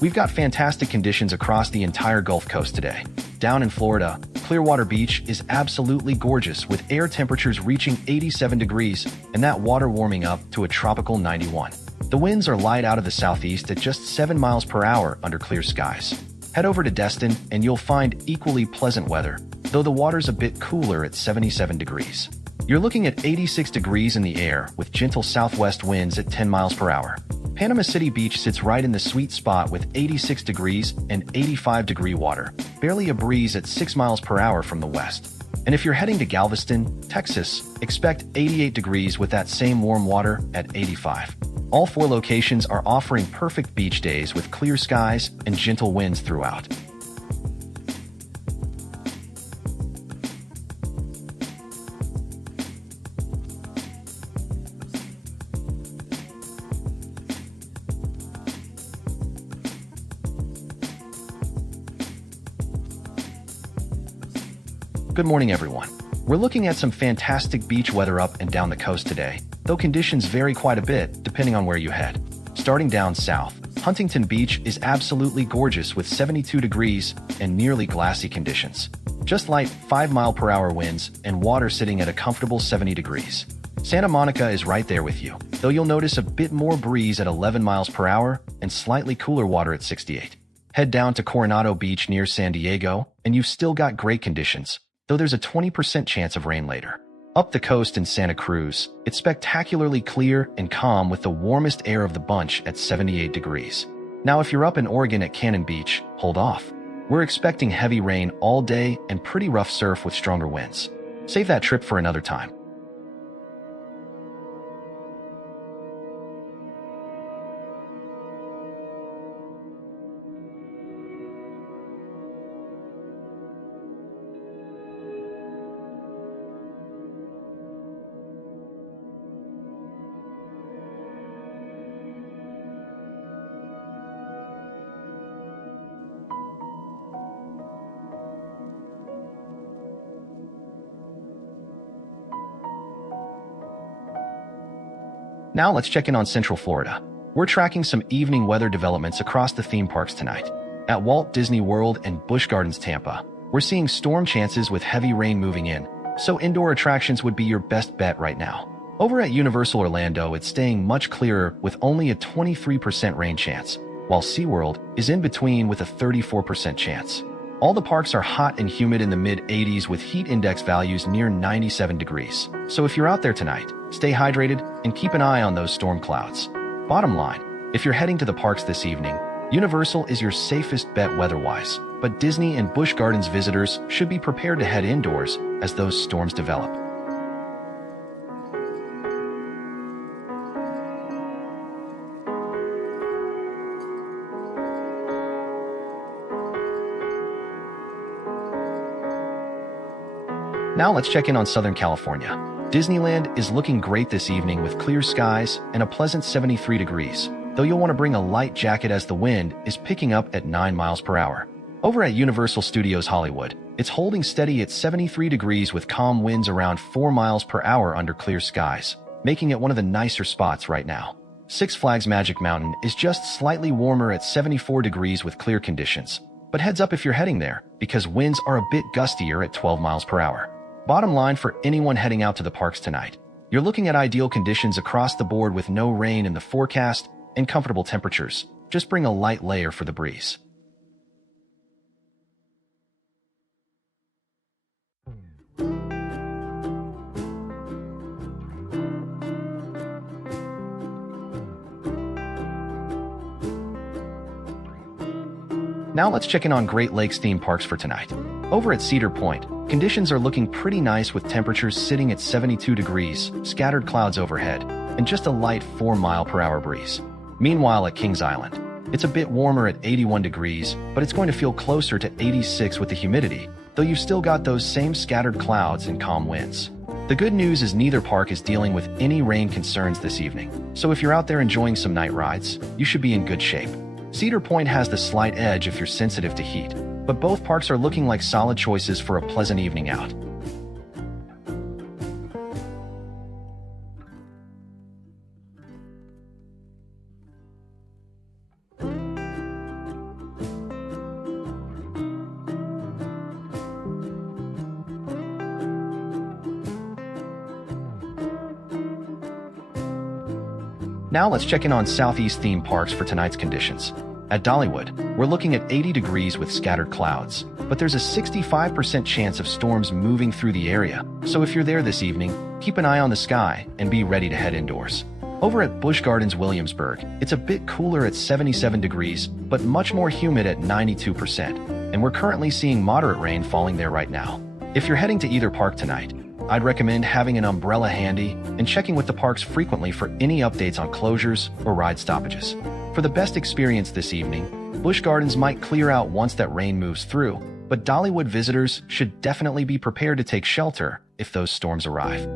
We've got fantastic conditions across the entire Gulf Coast today. Down in Florida, Clearwater Beach is absolutely gorgeous with air temperatures reaching 87 degrees and that water warming up to a tropical 91. The winds are light out of the southeast at just 7 miles per hour under clear skies. Head over to Destin and you'll find equally pleasant weather, though the water's a bit cooler at 77 degrees. You're looking at 86 degrees in the air with gentle southwest winds at 10 miles per hour. Panama City Beach sits right in the sweet spot with 86 degrees and 85-degree water, barely a breeze at 6 miles per hour from the west. And if you're heading to Galveston, Texas, expect 88 degrees with that same warm water at 85. All 4 locations are offering perfect beach days with clear skies and gentle winds throughout. Good morning, everyone. We're looking at some fantastic beach weather up and down the coast today, though conditions vary quite a bit depending on where you head. Starting down south, Huntington Beach is absolutely gorgeous with 72 degrees and nearly glassy conditions. Just light 5-mile-per-hour winds and water sitting at a comfortable 70 degrees. Santa Monica is right there with you, though you'll notice a bit more breeze at 11 miles per hour and slightly cooler water at 68. Head down to Coronado Beach near San Diego, and you've still got great conditions, though there's a 20% chance of rain later. Up the coast in Santa Cruz, it's spectacularly clear and calm with the warmest air of the bunch at 78 degrees. Now if you're up in Oregon at Cannon Beach, hold off. We're expecting heavy rain all day and pretty rough surf with stronger winds. Save that trip for another time. Now let's check in on Central Florida. We're tracking some evening weather developments across the theme parks tonight. At Walt Disney World and Busch Gardens Tampa, we're seeing storm chances with heavy rain moving in, so indoor attractions would be your best bet right now. Over at Universal Orlando, it's staying much clearer with only a 23% rain chance, while SeaWorld is in between with a 34% chance. All the parks are hot and humid in the mid-80s with heat index values near 97 degrees. So if you're out there tonight, stay hydrated and keep an eye on those storm clouds. Bottom line, if you're heading to the parks this evening, Universal is your safest bet weather-wise, but Disney and Busch Gardens visitors should be prepared to head indoors as those storms develop. Now let's check in on Southern California. Disneyland is looking great this evening with clear skies and a pleasant 73 degrees, though you'll want to bring a light jacket as the wind is picking up at 9 miles per hour. Over at Universal Studios Hollywood, it's holding steady at 73 degrees with calm winds around 4 miles per hour under clear skies, making it one of the nicer spots right now. Six Flags Magic Mountain is just slightly warmer at 74 degrees with clear conditions, but heads up if you're heading there, because winds are a bit gustier at 12 miles per hour. Bottom line for anyone heading out to the parks tonight, you're looking at ideal conditions across the board with no rain in the forecast and comfortable temperatures, Just bring a light layer for the breeze. Now let's check in on Great Lakes theme parks for tonight. Over at Cedar Point, conditions are looking pretty nice with temperatures sitting at 72 degrees, scattered clouds overhead, and just a light 4-mile-per-hour breeze. Meanwhile at Kings Island, it's a bit warmer at 81 degrees, but it's going to feel closer to 86 with the humidity, though you've still got those same scattered clouds and calm winds. The good news is neither park is dealing with any rain concerns this evening, so if you're out there enjoying some night rides, you should be in good shape. Cedar Point has the slight edge if you're sensitive to heat, but both parks are looking like solid choices for a pleasant evening out. Now let's check in on Southeast theme parks for tonight's conditions. At Dollywood, we're looking at 80 degrees with scattered clouds, but there's a 65% chance of storms moving through the area, so if you're there this evening, keep an eye on the sky and be ready to head indoors. Over at Busch Gardens Williamsburg, it's a bit cooler at 77 degrees, but much more humid at 92%, and we're currently seeing moderate rain falling there right now. If you're heading to either park tonight, I'd recommend having an umbrella handy and checking with the parks frequently for any updates on closures or ride stoppages. For the best experience this evening, Busch Gardens might clear out once that rain moves through, but Dollywood visitors should definitely be prepared to take shelter if those storms arrive.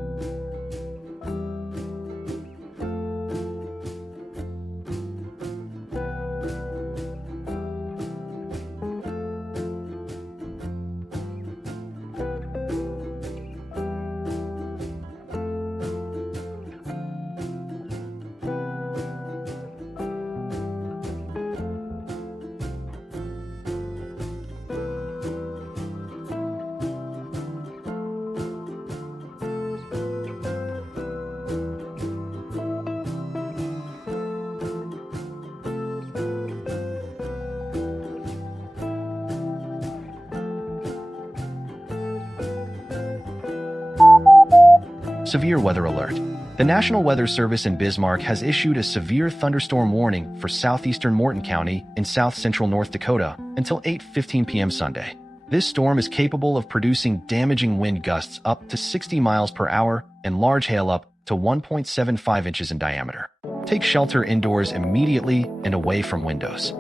Severe weather alert. The National Weather Service in Bismarck has issued a severe thunderstorm warning for southeastern Morton County in south-central North Dakota until 8:15 p.m. Sunday. This storm is capable of producing damaging wind gusts up to 60 miles per hour and large hail up to 1.75 inches in diameter. Take shelter indoors immediately and away from windows.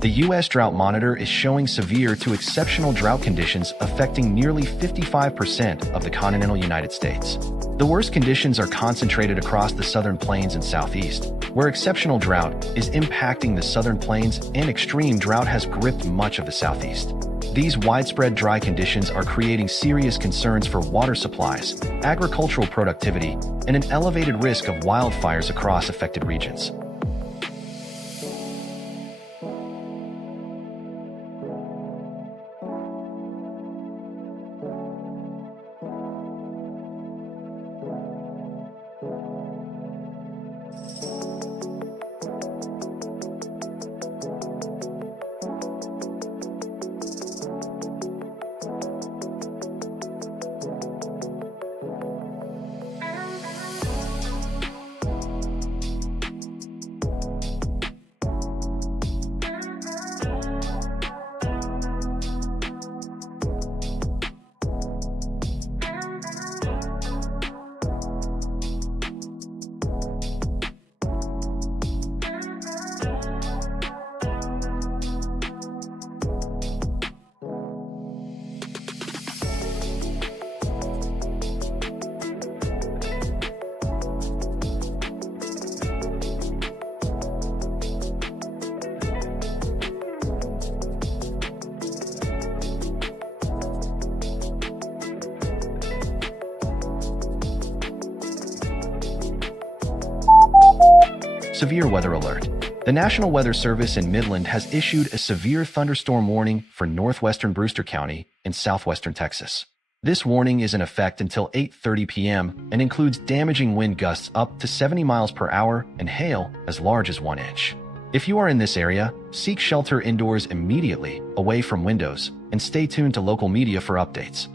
The U.S. Drought Monitor is showing severe to exceptional drought conditions affecting nearly 55% of the continental United States. The worst conditions are concentrated across the southern plains and southeast, where exceptional drought is impacting the southern plains and extreme drought has gripped much of the southeast. These widespread dry conditions are creating serious concerns for water supplies, agricultural productivity, and an elevated risk of wildfires across affected regions. severe weather alert. The National Weather Service in Midland has issued a severe thunderstorm warning for northwestern Brewster County in southwestern Texas. This warning is in effect until 8:30 p.m. and includes damaging wind gusts up to 70 miles per hour and hail as large as 1 inch. If you are in this area, seek shelter indoors immediately, away from windows, and stay tuned to local media for updates.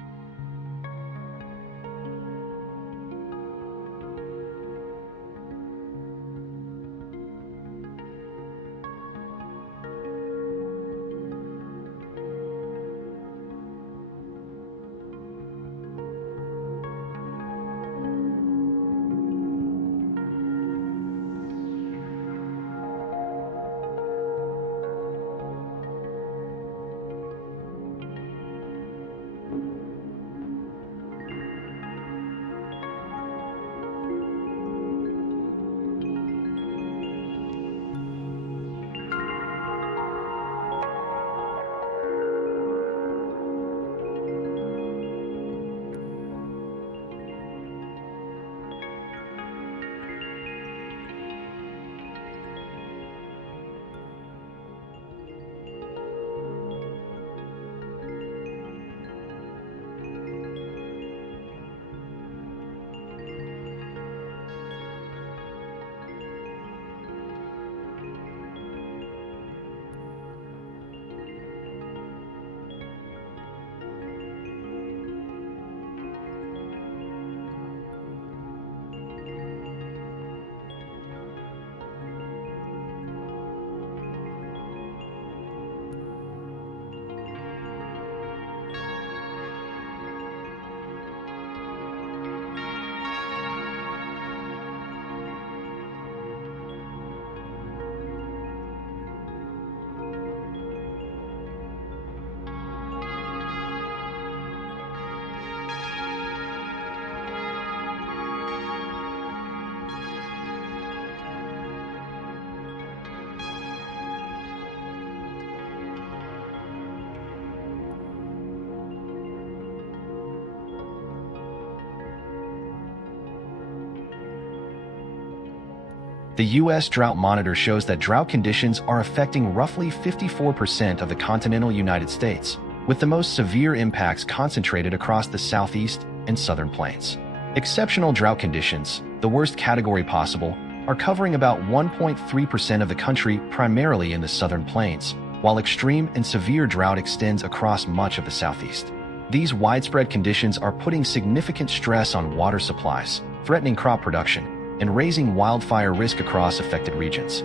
The U.S. Drought Monitor shows that drought conditions are affecting roughly 54% of the continental United States, with the most severe impacts concentrated across the southeast and southern plains. Exceptional drought conditions, the worst category possible, are covering about 1.3% of the country, primarily in the southern plains, while extreme and severe drought extends across much of the southeast. These widespread conditions are putting significant stress on water supplies, threatening crop production, and raising wildfire risk across affected regions.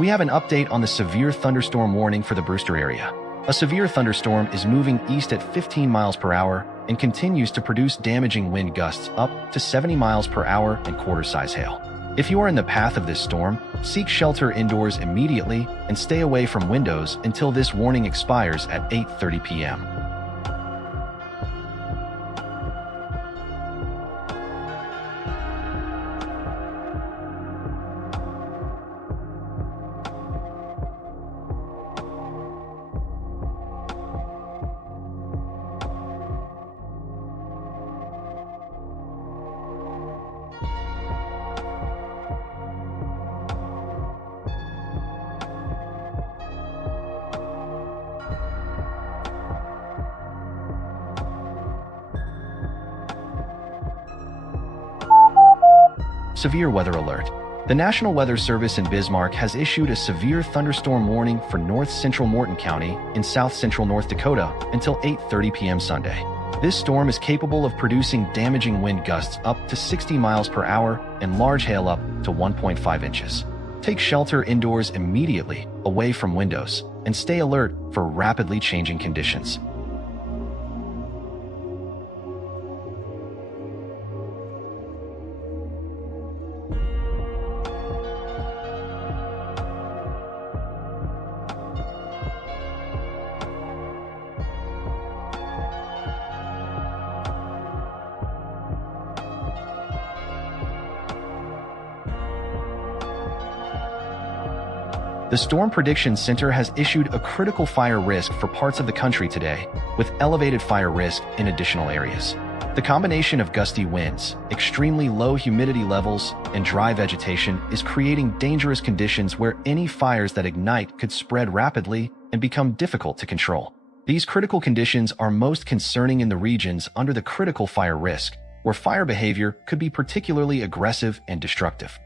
We have an update on the severe thunderstorm warning for the Brewster area. A severe thunderstorm is moving east at 15 miles per hour and continues to produce damaging wind gusts up to 70 miles per hour and quarter-size hail. If you are in the path of this storm, seek shelter indoors immediately and stay away from windows until this warning expires at 8:30 p.m. Severe weather alert. The National Weather Service in Bismarck has issued a severe thunderstorm warning for north-central Morton County in south-central North Dakota until 8:30 p.m. Sunday. This storm is capable of producing damaging wind gusts up to 60 miles per hour and large hail up to 1.5 inches. Take shelter indoors immediately, away from windows, and stay alert for rapidly changing conditions. The Storm Prediction Center has issued a critical fire risk for parts of the country today, with elevated fire risk in additional areas. The combination of gusty winds, extremely low humidity levels, and dry vegetation is creating dangerous conditions where any fires that ignite could spread rapidly and become difficult to control. These critical conditions are most concerning in the regions under the critical fire risk, where fire behavior could be particularly aggressive and destructive.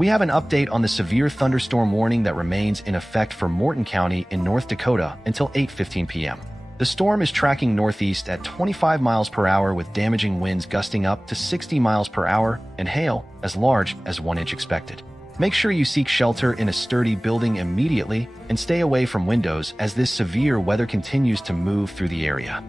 We have an update on the severe thunderstorm warning that remains in effect for Morton County in North Dakota until 8:15 p.m. The storm is tracking northeast at 25 miles per hour with damaging winds gusting up to 60 miles per hour and hail as large as 1 inch expected. Make sure you seek shelter in a sturdy building immediately and stay away from windows as this severe weather continues to move through the area.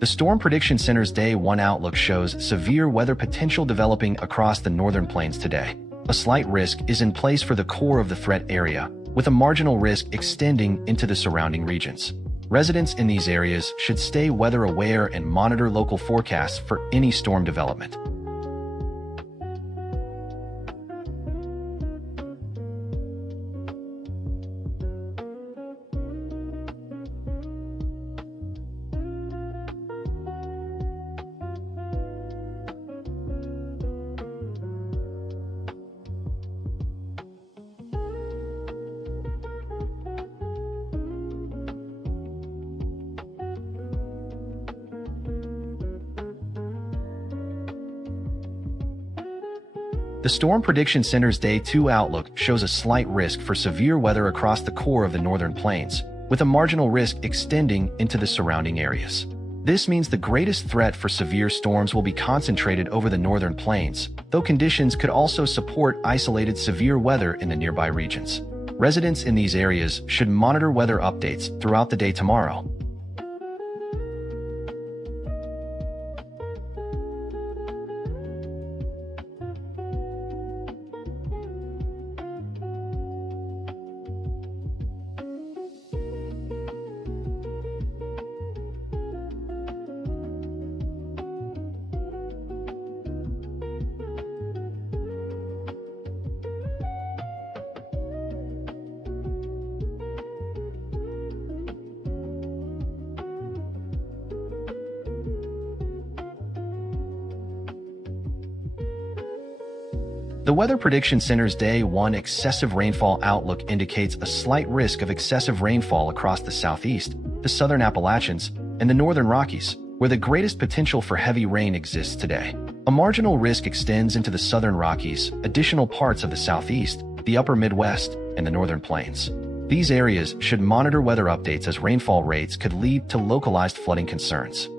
The Storm Prediction Center's Day 1 outlook shows severe weather potential developing across the northern plains today. A slight risk is in place for the core of the threat area, with a marginal risk extending into the surrounding regions. Residents in these areas should stay weather aware and monitor local forecasts for any storm development. The Storm Prediction Center's Day 2 outlook shows a slight risk for severe weather across the core of the northern plains, with a marginal risk extending into the surrounding areas. This means the greatest threat for severe storms will be concentrated over the northern plains, though conditions could also support isolated severe weather in the nearby regions. Residents in these areas should monitor weather updates throughout the day tomorrow. The Weather Prediction Center's Day 1 excessive rainfall outlook indicates a slight risk of excessive rainfall across the southeast, the southern Appalachians, and the northern Rockies, where the greatest potential for heavy rain exists today. A marginal risk extends into the southern Rockies, additional parts of the southeast, the upper Midwest, and the northern plains. These areas should monitor weather updates as rainfall rates could lead to localized flooding concerns.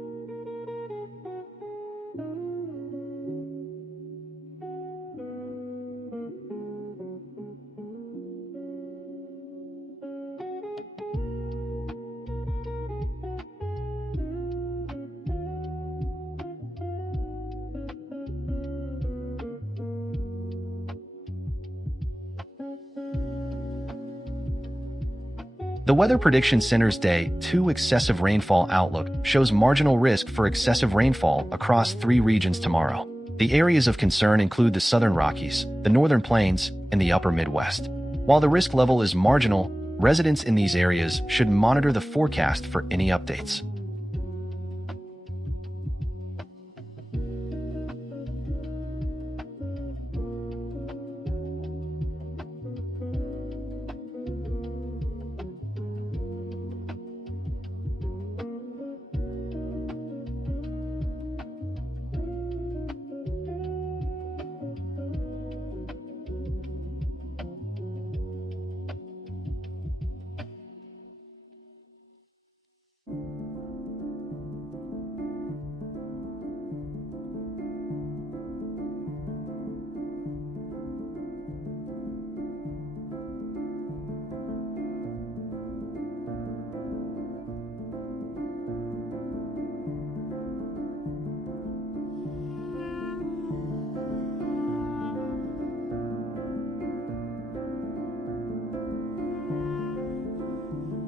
The Weather Prediction Center's Day 2 excessive rainfall outlook shows marginal risk for excessive rainfall across 3 regions tomorrow. The areas of concern include the southern Rockies, the northern plains, and the upper Midwest. While the risk level is marginal, residents in these areas should monitor the forecast for any updates.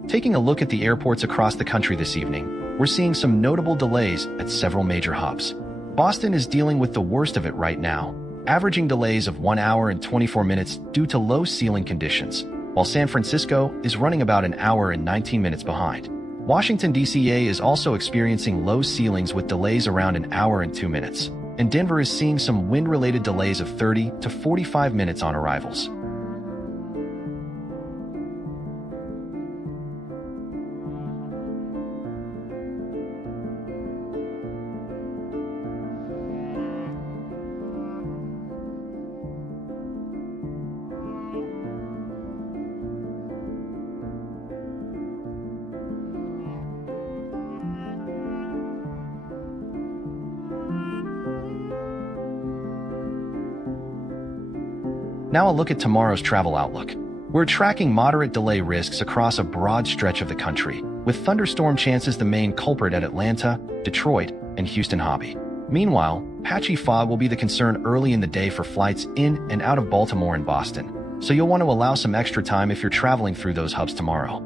Taking a look at the airports across the country this evening, we're seeing some notable delays at several major hubs. Boston is dealing with the worst of it right now, averaging delays of 1 hour and 24 minutes due to low ceiling conditions, while San Francisco is running about an hour and 19 minutes behind. Washington, D.C. is also experiencing low ceilings with delays around an hour and 2 minutes, and Denver is seeing some wind-related delays of 30 to 45 minutes on arrivals. Now a look at tomorrow's travel outlook. We're tracking moderate delay risks across a broad stretch of the country, with thunderstorm chances the main culprit at Atlanta, Detroit, and Houston Hobby. Meanwhile, patchy fog will be the concern early in the day for flights in and out of Baltimore and Boston, so you'll want to allow some extra time if you're traveling through those hubs tomorrow.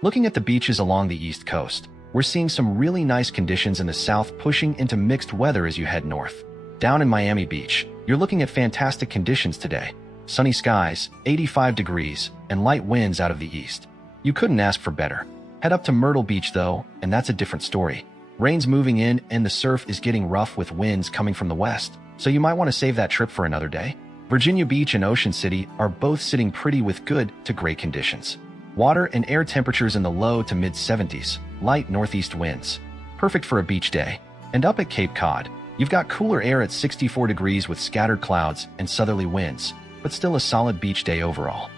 Looking at the beaches along the East Coast, we're seeing some really nice conditions in the south pushing into mixed weather as you head north. Down in Miami Beach, you're looking at fantastic conditions today. Sunny skies, 85 degrees, and light winds out of the east. You couldn't ask for better. Head up to Myrtle Beach though, and that's a different story. Rain's moving in and the surf is getting rough with winds coming from the west, so you might want to save that trip for another day. Virginia Beach and Ocean City are both sitting pretty with good to great conditions. Water and air temperatures in the low to mid-70s, light northeast winds. Perfect for a beach day. And up at Cape Cod, you've got cooler air at 64 degrees with scattered clouds and southerly winds, but still a solid beach day overall.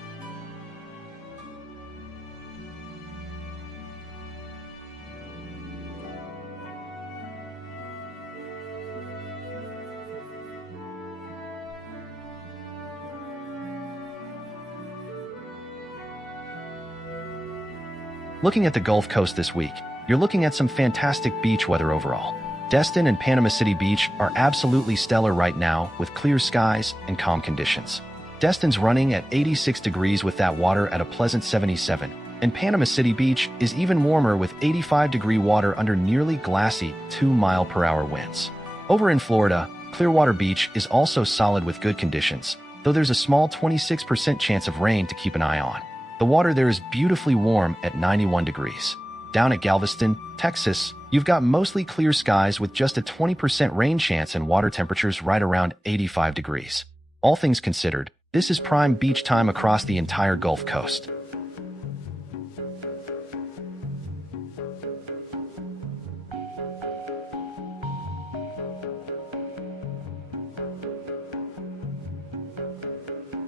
Looking at the Gulf Coast this week, you're looking at some fantastic beach weather overall. Destin and Panama City Beach are absolutely stellar right now with clear skies and calm conditions. Destin's running at 86 degrees with that water at a pleasant 77, and Panama City Beach is even warmer with 85-degree water under nearly glassy 2-mile-per-hour winds. Over in Florida, Clearwater Beach is also solid with good conditions, though there's a small 26% chance of rain to keep an eye on. The water there is beautifully warm at 91 degrees. Down at Galveston, Texas, you've got mostly clear skies with just a 20% rain chance and water temperatures right around 85 degrees. All things considered, this is prime beach time across the entire Gulf Coast.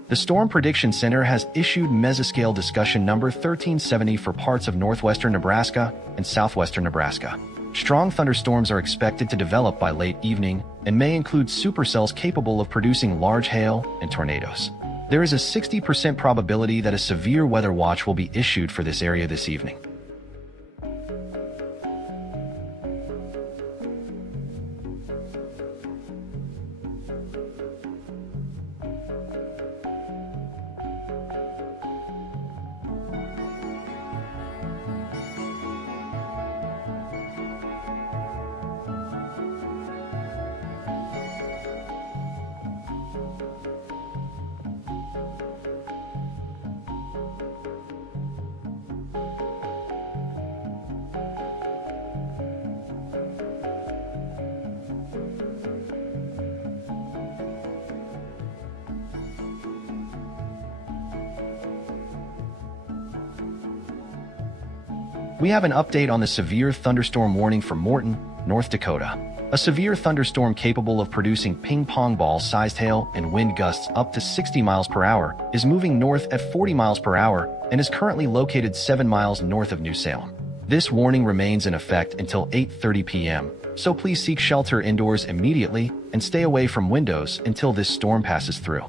The Storm Prediction Center has issued mesoscale discussion number 1370 for parts of northwestern Nebraska and southwestern Nebraska. Strong thunderstorms are expected to develop by late evening and may include supercells capable of producing large hail and tornadoes. There is a 60% probability that a severe weather watch will be issued for this area this evening. We have an update on the severe thunderstorm warning for Morton, North Dakota. A severe thunderstorm capable of producing ping-pong ball-sized hail and wind gusts up to 60 miles per hour is moving north at 40 miles per hour and is currently located 7 miles north of New Salem. This warning remains in effect until 8:30 p.m., so please seek shelter indoors immediately and stay away from windows until this storm passes through.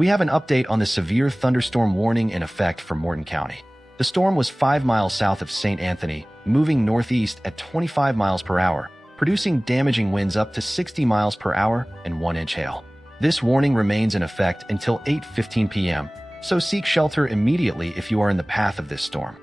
We have an update on the severe thunderstorm warning in effect for Morton County. The storm was 5 miles south of St. Anthony, moving northeast at 25 miles per hour, producing damaging winds up to 60 miles per hour and 1-inch hail. This warning remains in effect until 8:15 p.m., so seek shelter immediately if you are in the path of this storm.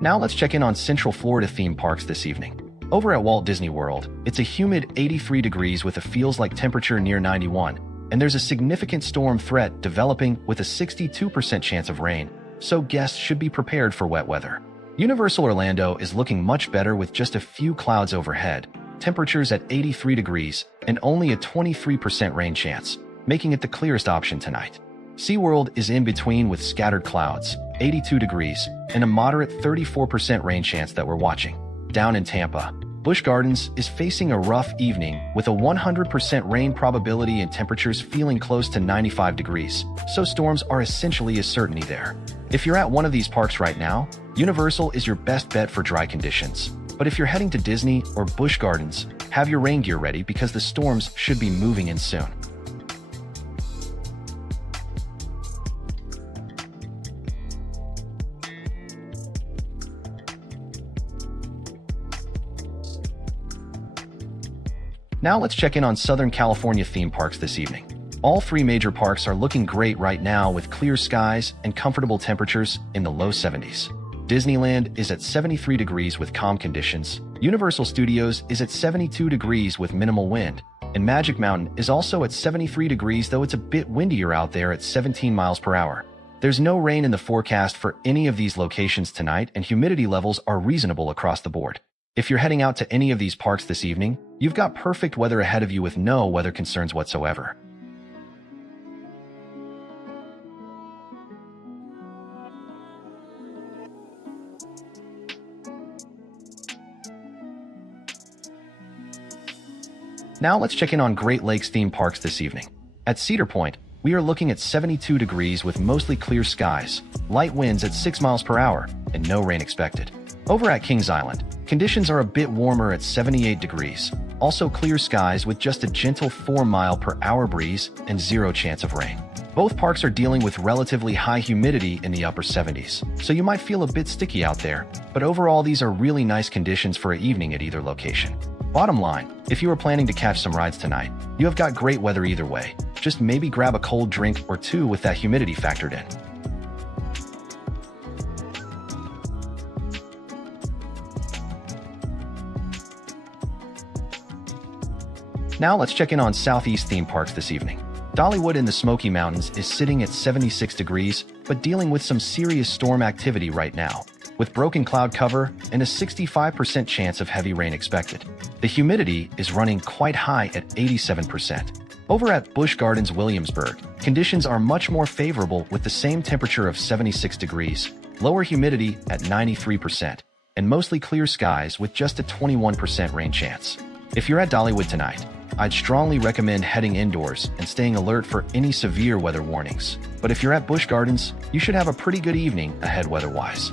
Now let's check in on Central Florida theme parks this evening. Over at Walt Disney World, it's a humid 83 degrees with a feels-like temperature near 91, and there's a significant storm threat developing with a 62% chance of rain, so guests should be prepared for wet weather. Universal Orlando is looking much better with just a few clouds overhead, temperatures at 83 degrees, and only a 23% rain chance, making it the clearest option tonight. SeaWorld is in between with scattered clouds, 82 degrees, and a moderate 34% rain chance that we're watching. Down in Tampa, Busch Gardens is facing a rough evening with a 100% rain probability and temperatures feeling close to 95 degrees, so storms are essentially a certainty there. If you're at one of these parks right now, Universal is your best bet for dry conditions. But if you're heading to Disney or Busch Gardens, have your rain gear ready because the storms should be moving in soon. Now let's check in on Southern California theme parks this evening. All three major parks are looking great right now with clear skies and comfortable temperatures in the low 70s. Disneyland is at 73 degrees with calm conditions, Universal Studios is at 72 degrees with minimal wind, and Magic Mountain is also at 73 degrees though it's a bit windier out there at 17 miles per hour. There's no rain in the forecast for any of these locations tonight and humidity levels are reasonable across the board. If you're heading out to any of these parks this evening, you've got perfect weather ahead of you with no weather concerns whatsoever. Now let's check in on Great Lakes theme parks this evening. At Cedar Point, we are looking at 72 degrees with mostly clear skies, light winds at 6 miles per hour, and no rain expected. Over at Kings Island, conditions are a bit warmer at 78 degrees, also clear skies with just a gentle 4-mile-per-hour breeze and 0 chance of rain. Both parks are dealing with relatively high humidity in the upper 70s, so you might feel a bit sticky out there, but overall these are really nice conditions for an evening at either location. Bottom line, if you are planning to catch some rides tonight, you have got great weather either way. Just maybe grab a cold drink or two with that humidity factored in. Now let's check in on Southeast theme parks this evening. Dollywood in the Smoky Mountains is sitting at 76 degrees, but dealing with some serious storm activity right now, with broken cloud cover and a 65% chance of heavy rain expected. The humidity is running quite high at 87%. Over at Busch Gardens Williamsburg, conditions are much more favorable with the same temperature of 76 degrees, lower humidity at 93%, and mostly clear skies with just a 21% rain chance. If you're at Dollywood tonight, I'd strongly recommend heading indoors and staying alert for any severe weather warnings. But if you're at Busch Gardens, you should have a pretty good evening ahead weather-wise.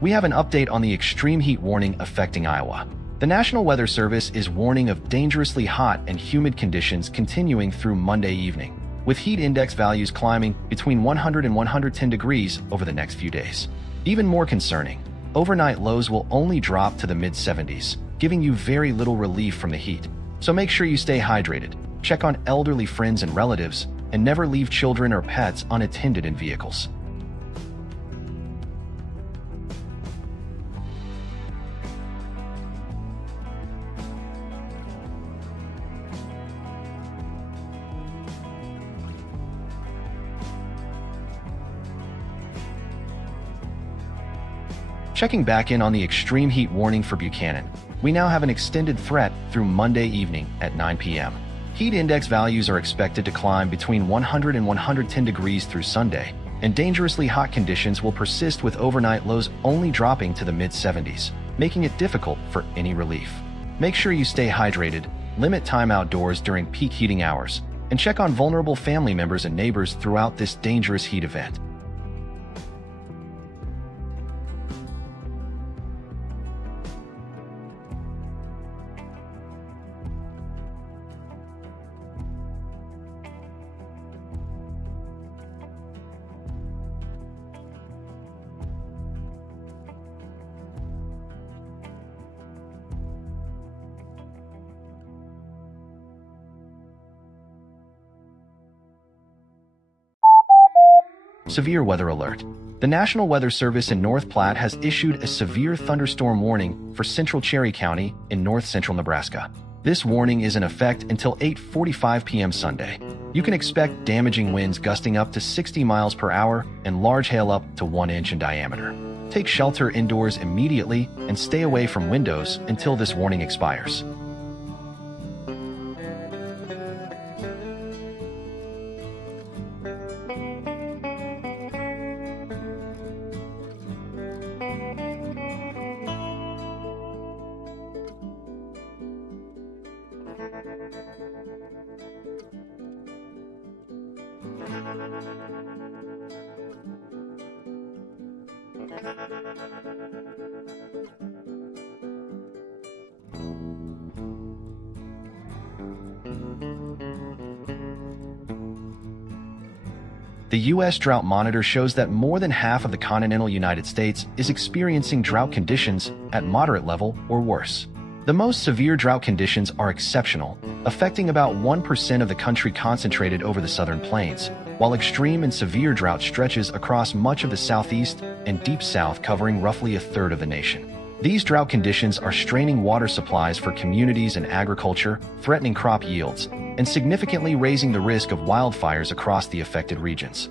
We have an update on the extreme heat warning affecting Iowa. The National Weather Service is warning of dangerously hot and humid conditions continuing through Monday evening, with heat index values climbing between 100 and 110 degrees over the next few days. Even more concerning, overnight lows will only drop to the mid-70s, giving you very little relief from the heat. So make sure you stay hydrated, check on elderly friends and relatives, and never leave children or pets unattended in vehicles. Checking back in on the extreme heat warning for Buchanan, we now have an extended threat through Monday evening at 9 p.m. Heat index values are expected to climb between 100 and 110 degrees through Sunday, and dangerously hot conditions will persist with overnight lows only dropping to the mid-70s, making it difficult for any relief. Make sure you stay hydrated, limit time outdoors during peak heating hours, and check on vulnerable family members and neighbors throughout this dangerous heat event. Severe weather alert. The National Weather Service in North Platte has issued a severe thunderstorm warning for central Cherry County in north-central Nebraska. This warning is in effect until 8:45 p.m. Sunday. You can expect damaging winds gusting up to 60 miles per hour and large hail up to 1 inch in diameter. Take shelter indoors immediately and stay away from windows until this warning expires. The U.S. Drought Monitor shows that more than half of the continental United States is experiencing drought conditions at moderate level or worse. The most severe drought conditions are exceptional, affecting about 1% of the country concentrated over the southern plains, while extreme and severe drought stretches across much of the southeast and deep south, covering roughly a third of the nation. These drought conditions are straining water supplies for communities and agriculture, threatening crop yields, and significantly raising the risk of wildfires across the affected regions.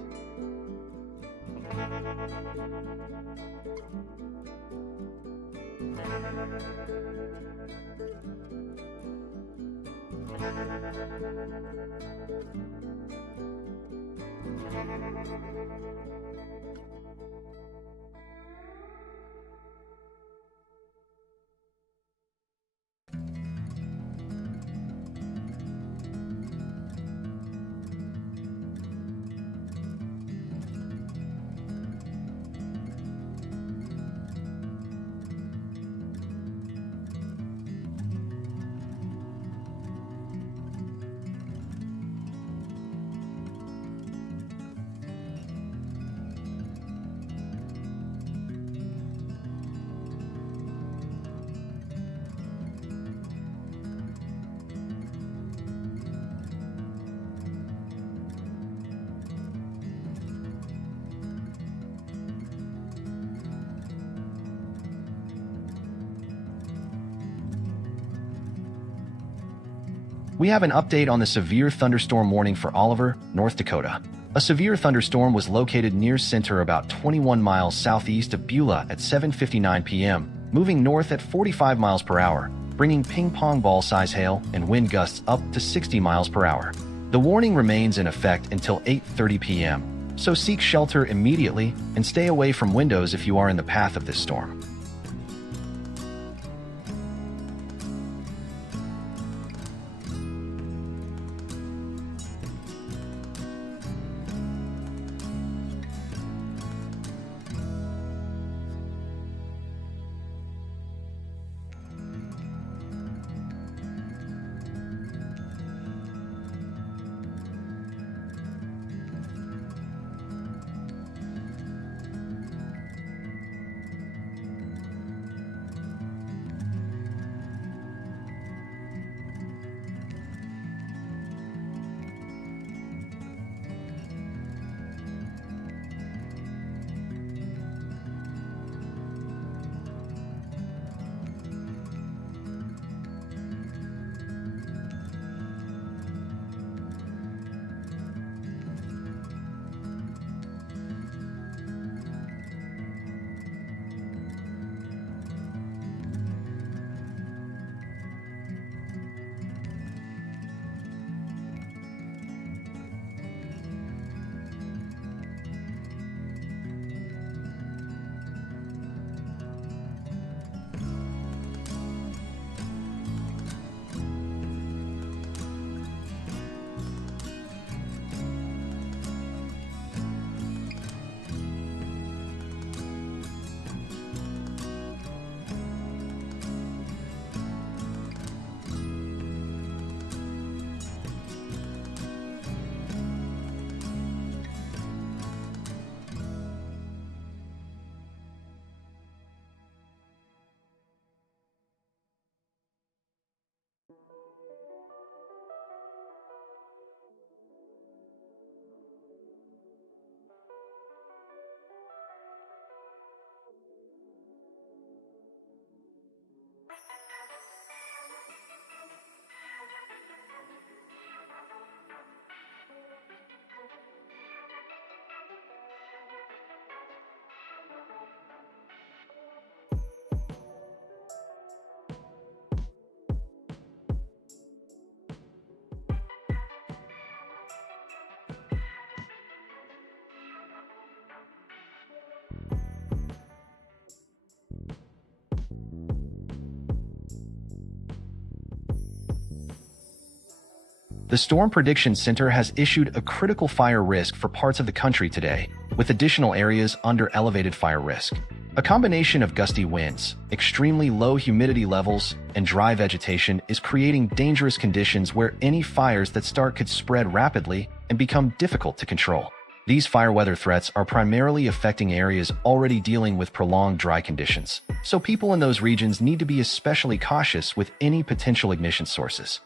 We have an update on the severe thunderstorm warning for Oliver, North Dakota. A severe thunderstorm was located near center about 21 miles southeast of Beulah at 7:59 p.m., moving north at 45 miles per hour, bringing ping-pong ball-size hail and wind gusts up to 60 miles per hour. The warning remains in effect until 8:30 p.m., so seek shelter immediately and stay away from windows if you are in the path of this storm. The Storm Prediction Center has issued a critical fire risk for parts of the country today, with additional areas under elevated fire risk. A combination of gusty winds, extremely low humidity levels, and dry vegetation is creating dangerous conditions where any fires that start could spread rapidly and become difficult to control. These fire weather threats are primarily affecting areas already dealing with prolonged dry conditions, so people in those regions need to be especially cautious with any potential ignition sources.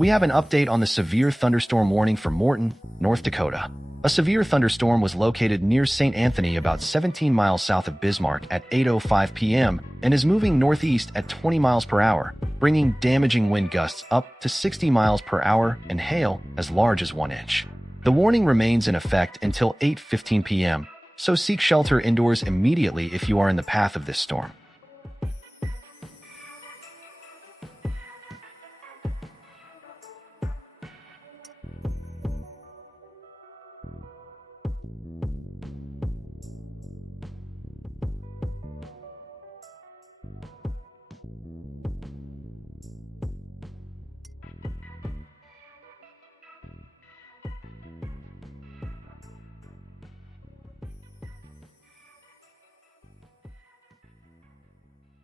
We have an update on the severe thunderstorm warning for Morton, North Dakota. A severe thunderstorm was located near St. Anthony about 17 miles south of Bismarck at 8:05 p.m. and is moving northeast at 20 miles per hour, bringing damaging wind gusts up to 60 miles per hour and hail as large as 1 inch. The warning remains in effect until 8:15 p.m., so seek shelter indoors immediately if you are in the path of this storm.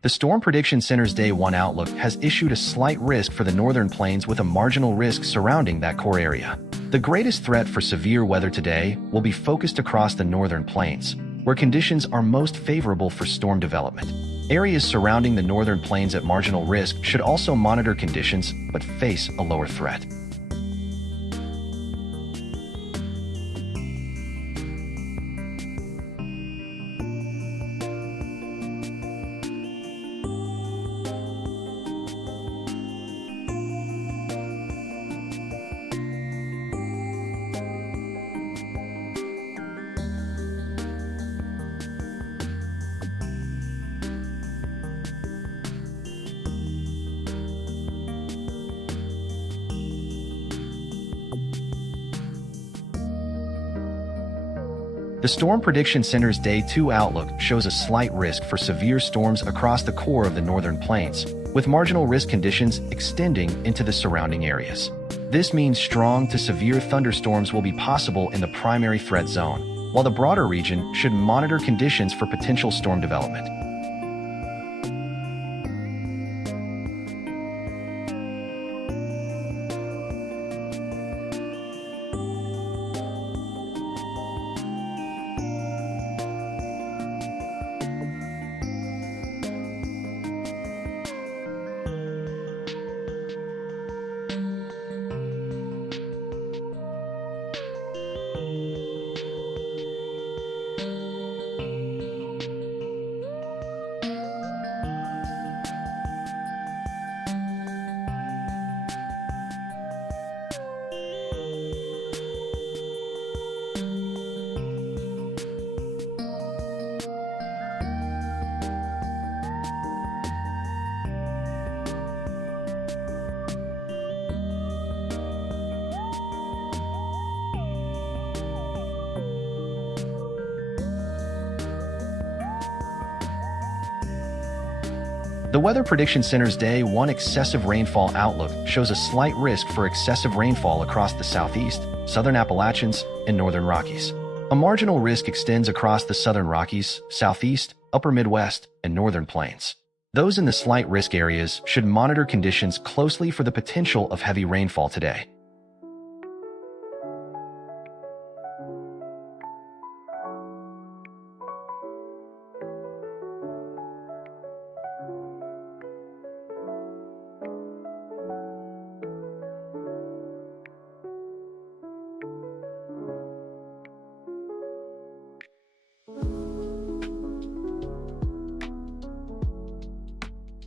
The Storm Prediction Center's Day 1 outlook has issued a slight risk for the northern plains with a marginal risk surrounding that core area. The greatest threat for severe weather today will be focused across the northern plains, where conditions are most favorable for storm development. Areas surrounding the northern plains at marginal risk should also monitor conditions but face a lower threat. The Storm Prediction Center's Day 2 outlook shows a slight risk for severe storms across the core of the northern plains, with marginal risk conditions extending into the surrounding areas. This means strong to severe thunderstorms will be possible in the primary threat zone, while the broader region should monitor conditions for potential storm development. The Weather Prediction Center's Day 1 excessive rainfall outlook shows a slight risk for excessive rainfall across the southeast, southern Appalachians, and northern Rockies. A marginal risk extends across the southern Rockies, southeast, upper Midwest, and northern plains. Those in the slight risk areas should monitor conditions closely for the potential of heavy rainfall today.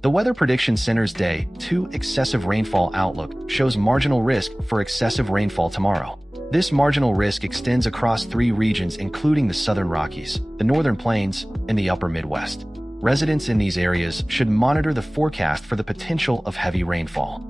The Weather Prediction Center's Day 2 excessive rainfall outlook shows marginal risk for excessive rainfall tomorrow. This marginal risk extends across 3 regions including the southern Rockies, the northern plains, and the upper Midwest. Residents in these areas should monitor the forecast for the potential of heavy rainfall.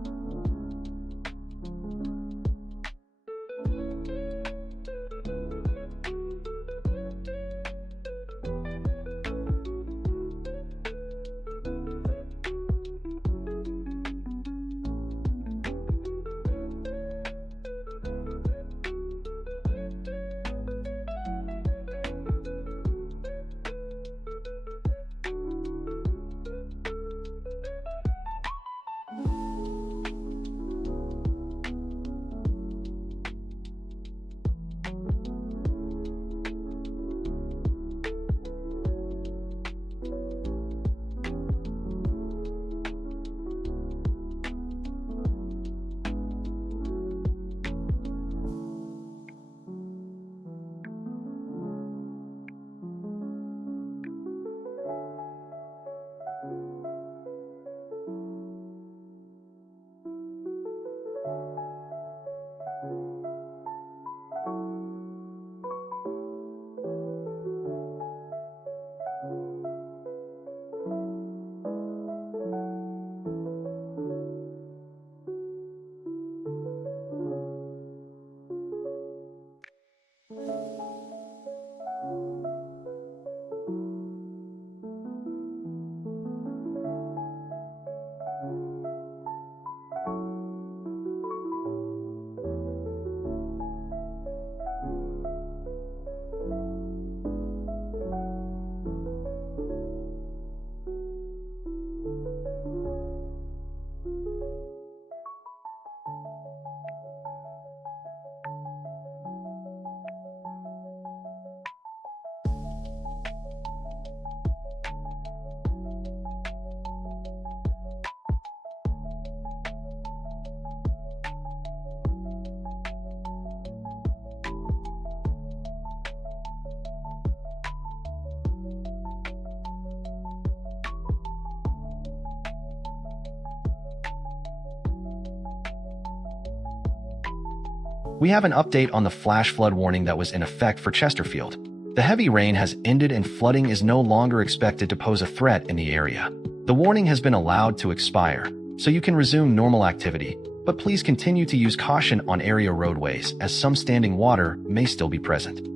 We have an update on the flash flood warning that was in effect for Chesterfield. The heavy rain has ended and flooding is no longer expected to pose a threat in the area. The warning has been allowed to expire, so you can resume normal activity, but please continue to use caution on area roadways as some standing water may still be present.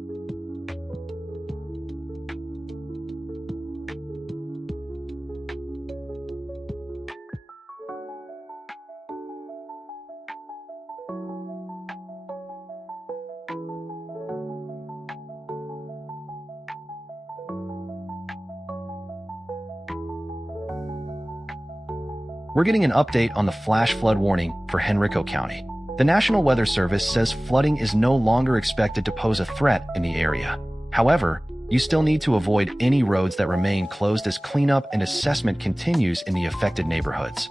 We're getting an update on the flash flood warning for Henrico County. The National Weather Service says flooding is no longer expected to pose a threat in the area. However, you still need to avoid any roads that remain closed as cleanup and assessment continues in the affected neighborhoods.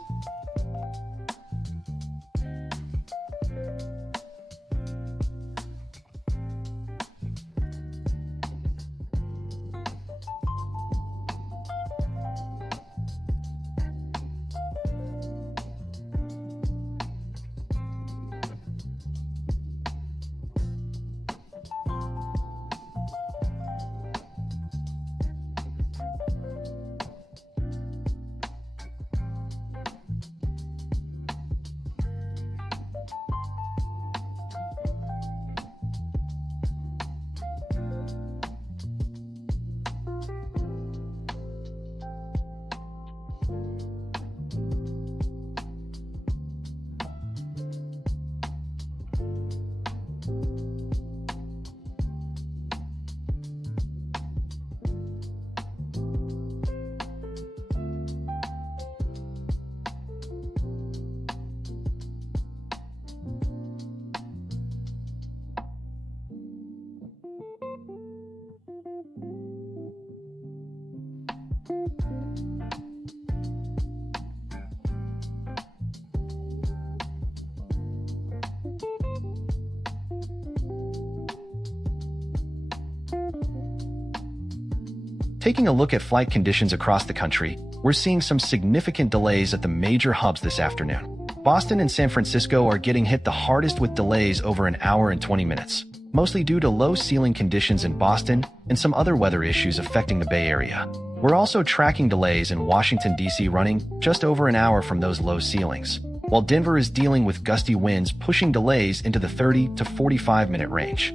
Taking a look at flight conditions across the country, we're seeing some significant delays at the major hubs this afternoon. Boston and San Francisco are getting hit the hardest with delays over an hour and 20 minutes, mostly due to low ceiling conditions in Boston and some other weather issues affecting the Bay Area. We're also tracking delays in Washington, D.C. running just over an hour from those low ceilings, while Denver is dealing with gusty winds pushing delays into the 30 to 45-minute range.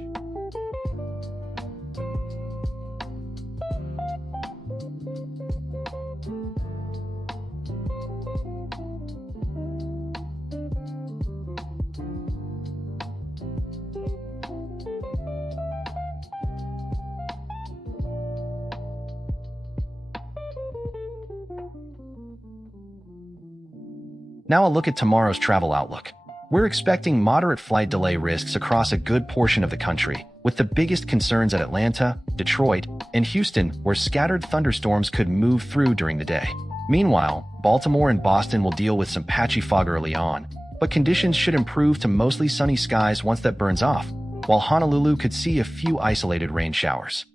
Now a look at tomorrow's travel outlook. We're expecting moderate flight delay risks across a good portion of the country, with the biggest concerns at Atlanta, Detroit, and Houston, where scattered thunderstorms could move through during the day. Meanwhile, Baltimore and Boston will deal with some patchy fog early on, but conditions should improve to mostly sunny skies once that burns off, while Honolulu could see a few isolated rain showers.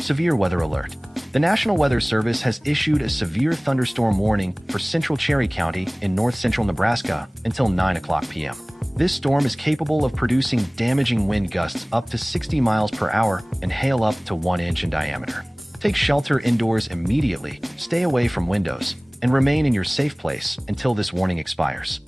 Severe weather alert. The National Weather Service has issued a severe thunderstorm warning for central Cherry County in north-central Nebraska until 9 o'clock p.m. This storm is capable of producing damaging wind gusts up to 60 miles per hour and hail up to 1 inch in diameter. Take shelter indoors immediately, stay away from windows, and remain in your safe place until this warning expires.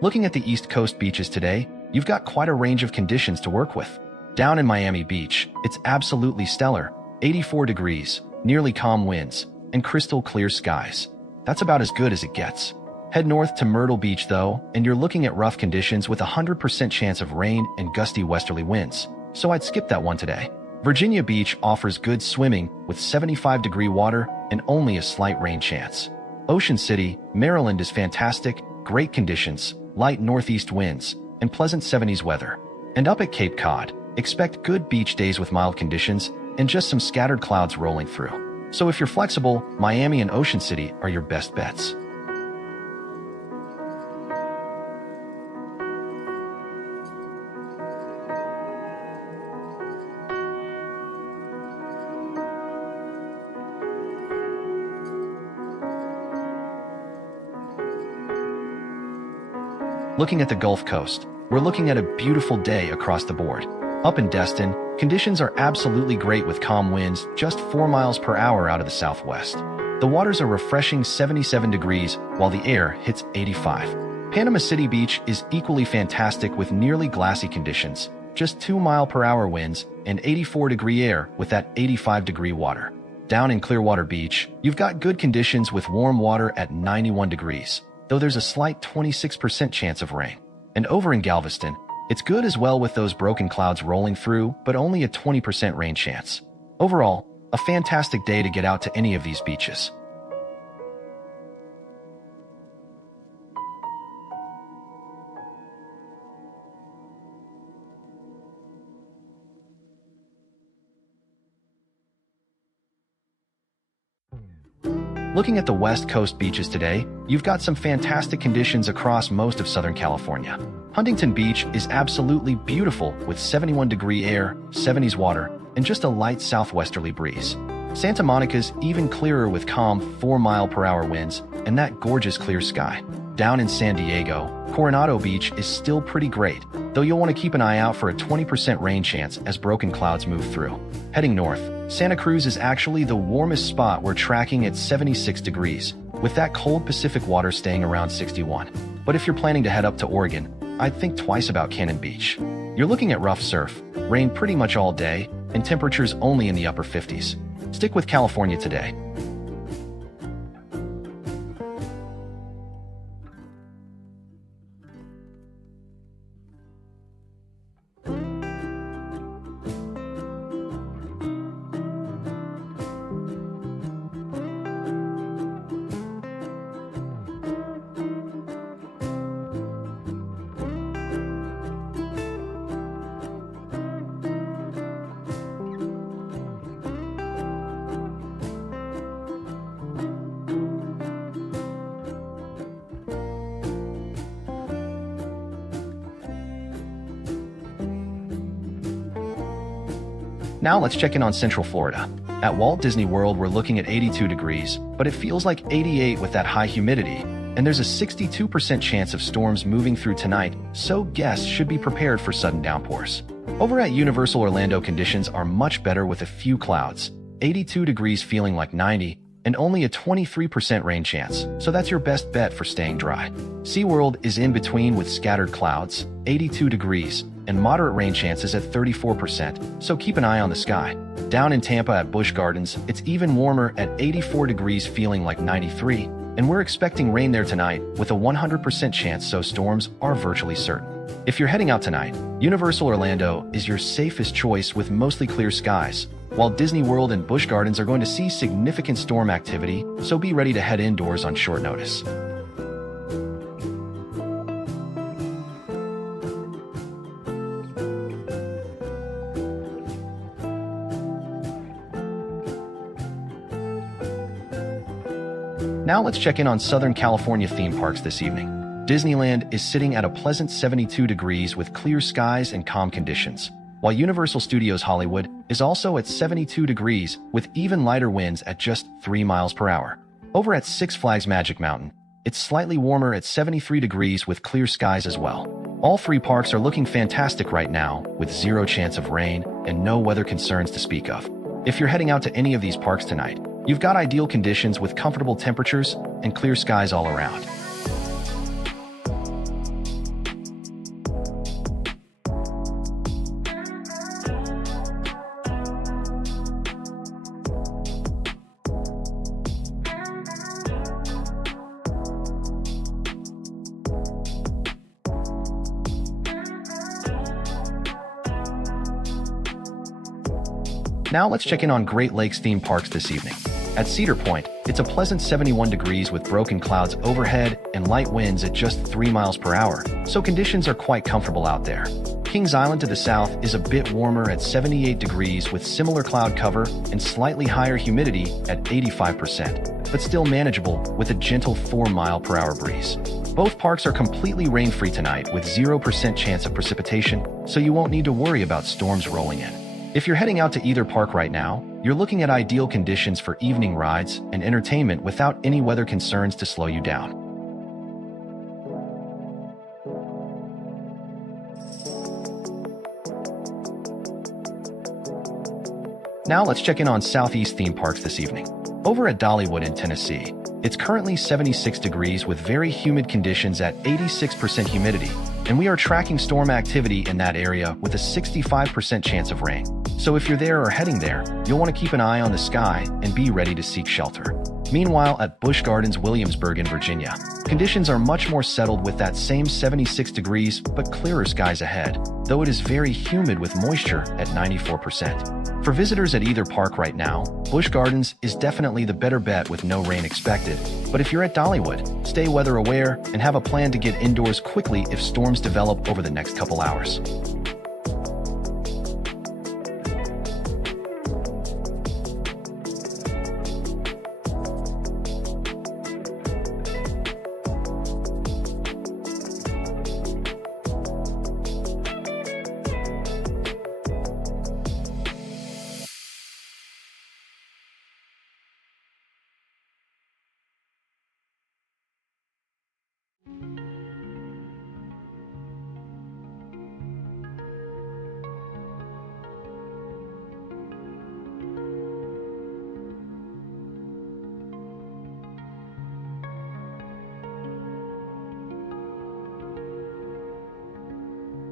Looking at the East Coast beaches today, you've got quite a range of conditions to work with. Down in Miami Beach, it's absolutely stellar, 84 degrees, nearly calm winds, and crystal clear skies. That's about as good as it gets. Head north to Myrtle Beach though, and you're looking at rough conditions with a 100% chance of rain and gusty westerly winds, so I'd skip that one today. Virginia Beach offers good swimming with 75-degree water and only a slight rain chance. Ocean City, Maryland is fantastic, great conditions, light northeast winds, and pleasant 70s weather. And up at Cape Cod, expect good beach days with mild conditions and just some scattered clouds rolling through. So if you're flexible, Miami and Ocean City are your best bets. Looking at the Gulf Coast, we're looking at a beautiful day across the board. Up in Destin, conditions are absolutely great with calm winds just 4 miles per hour out of the southwest. The waters are refreshing 77 degrees while the air hits 85. Panama City Beach is equally fantastic with nearly glassy conditions, just 2-mile-per-hour winds, and 84-degree air with that 85-degree water. Down in Clearwater Beach, you've got good conditions with warm water at 91 degrees, though there's a slight 26% chance of rain. And over in Galveston, it's good as well with those broken clouds rolling through, but only a 20% rain chance. Overall, a fantastic day to get out to any of these beaches. Looking at the West Coast beaches today, you've got some fantastic conditions across most of Southern California. Huntington Beach is absolutely beautiful with 71-degree air, 70s water, and just a light southwesterly breeze. Santa Monica's even clearer with calm 4-mile-per-hour winds and that gorgeous clear sky. Down in San Diego, Coronado Beach is still pretty great, though you'll want to keep an eye out for a 20% rain chance as broken clouds move through. Heading north, Santa Cruz is actually the warmest spot we're tracking at 76 degrees, with that cold Pacific water staying around 61. But if you're planning to head up to Oregon, I'd think twice about Cannon Beach. You're looking at rough surf, rain pretty much all day, and temperatures only in the upper 50s. Stick with California today. Now let's check in on Central Florida. At Walt Disney World, we're looking at 82 degrees, but it feels like 88 with that high humidity, and there's a 62% chance of storms moving through tonight, so guests should be prepared for sudden downpours. Over at Universal Orlando, conditions are much better with a few clouds, 82 degrees feeling like 90, and only a 23% rain chance, so that's your best bet for staying dry. SeaWorld is in between with scattered clouds, 82 degrees, and moderate rain chances at 34%, so keep an eye on the sky. Down in Tampa at Busch Gardens, it's even warmer at 84 degrees feeling like 93, and we're expecting rain there tonight with a 100% chance, so storms are virtually certain. If you're heading out tonight, Universal Orlando is your safest choice with mostly clear skies, while Disney World and Busch Gardens are going to see significant storm activity, so be ready to head indoors on short notice. Now let's check in on Southern California theme parks this evening. Disneyland is sitting at a pleasant 72 degrees with clear skies and calm conditions, while Universal Studios Hollywood is also at 72 degrees with even lighter winds at just 3 miles per hour. Over at Six Flags Magic Mountain, it's slightly warmer at 73 degrees with clear skies as well. All three parks are looking fantastic right now with zero chance of rain and no weather concerns to speak of. If you're heading out to any of these parks tonight, you've got ideal conditions with comfortable temperatures and clear skies all around. Now let's check in on Great Lakes theme parks this evening. At Cedar Point, it's a pleasant 71 degrees with broken clouds overhead and light winds at just 3 miles per hour, so conditions are quite comfortable out there. Kings Island to the south is a bit warmer at 78 degrees with similar cloud cover and slightly higher humidity at 85%, but still manageable with a gentle 4-mile-per-hour breeze. Both parks are completely rain-free tonight with 0% chance of precipitation, so you won't need to worry about storms rolling in. If you're heading out to either park right now, you're looking at ideal conditions for evening rides and entertainment without any weather concerns to slow you down. Now let's check in on Southeast theme parks this evening. Over at Dollywood in Tennessee, It's currently 76 degrees with very humid conditions at 86% humidity, and we are tracking storm activity in that area with a 65% chance of rain. So if you're there or heading there, you'll want to keep an eye on the sky and be ready to seek shelter. Meanwhile, at Busch Gardens, Williamsburg in Virginia, conditions are much more settled with that same 76 degrees but clearer skies ahead, though it is very humid with moisture at 94%. For visitors at either park right now, Busch Gardens is definitely the better bet with no rain expected, but if you're at Dollywood, stay weather aware and have a plan to get indoors quickly if storms develop over the next couple hours.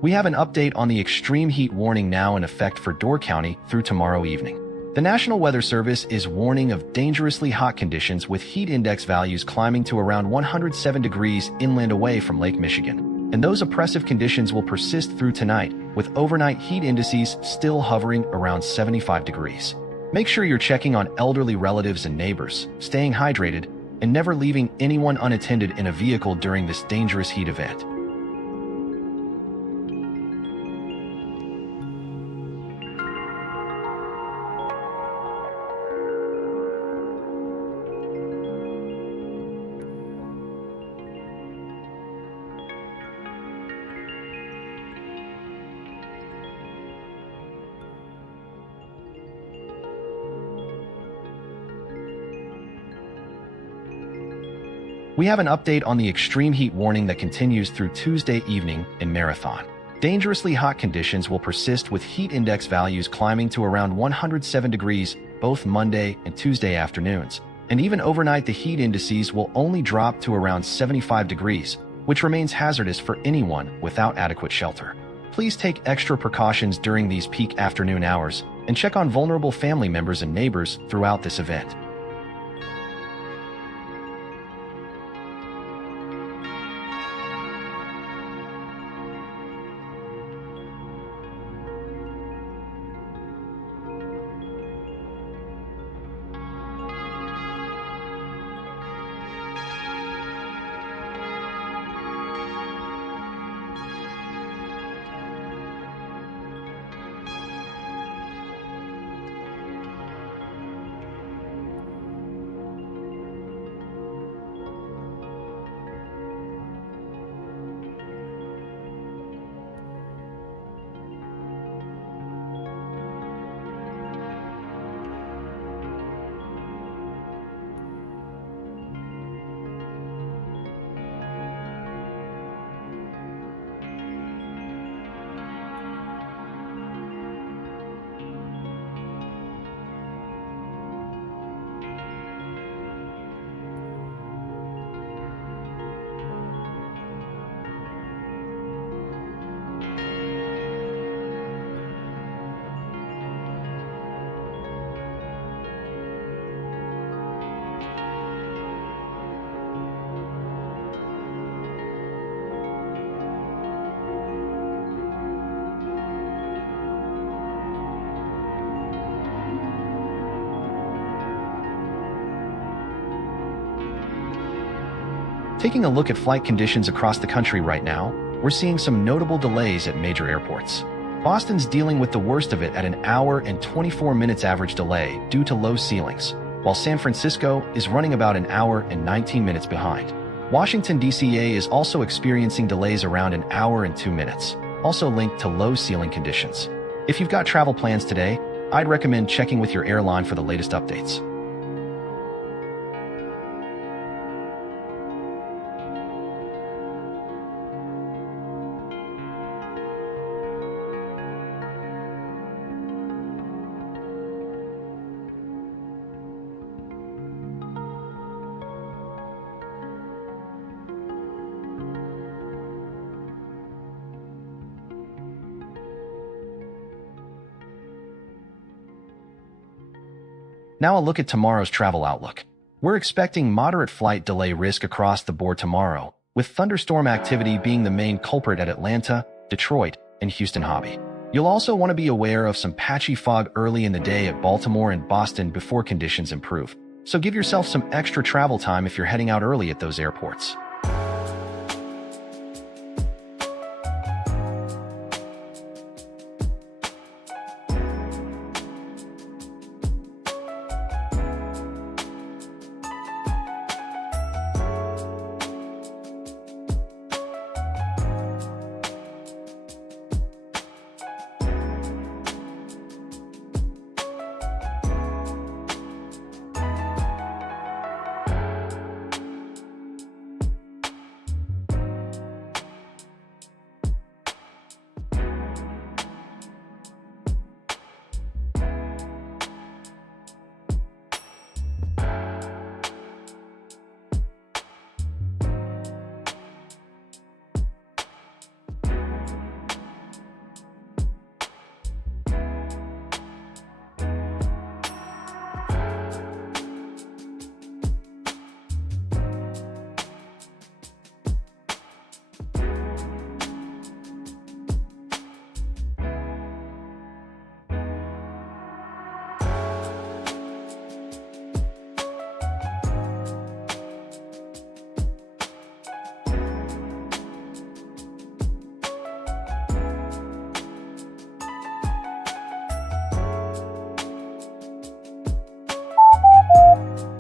We have an update on the extreme heat warning now in effect for Door County through tomorrow evening. The National Weather Service is warning of dangerously hot conditions with heat index values climbing to around 107 degrees inland away from Lake Michigan. And those oppressive conditions will persist through tonight, with overnight heat indices still hovering around 75 degrees. Make sure you're checking on elderly relatives and neighbors, staying hydrated, and never leaving anyone unattended in a vehicle during this dangerous heat event. We have an update on the extreme heat warning that continues through Tuesday evening in Marathon. Dangerously hot conditions will persist with heat index values climbing to around 107 degrees both Monday and Tuesday afternoons. And even overnight, the heat indices will only drop to around 75 degrees, which remains hazardous for anyone without adequate shelter. Please take extra precautions during these peak afternoon hours and check on vulnerable family members and neighbors throughout this event. Taking a look at flight conditions across the country right now, we're seeing some notable delays at major airports. Boston's dealing with the worst of it at an hour and 24 minutes average delay due to low ceilings, while San Francisco is running about an hour and 19 minutes behind. Washington, D.C. is also experiencing delays around an hour and 2 minutes, also linked to low ceiling conditions. If you've got travel plans today, I'd recommend checking with your airline for the latest updates. Now a look at tomorrow's travel outlook. We're expecting moderate flight delay risk across the board tomorrow, with thunderstorm activity being the main culprit at Atlanta, Detroit, and Houston Hobby. You'll also want to be aware of some patchy fog early in the day at Baltimore and Boston before conditions improve. So give yourself some extra travel time if you're heading out early at those airports.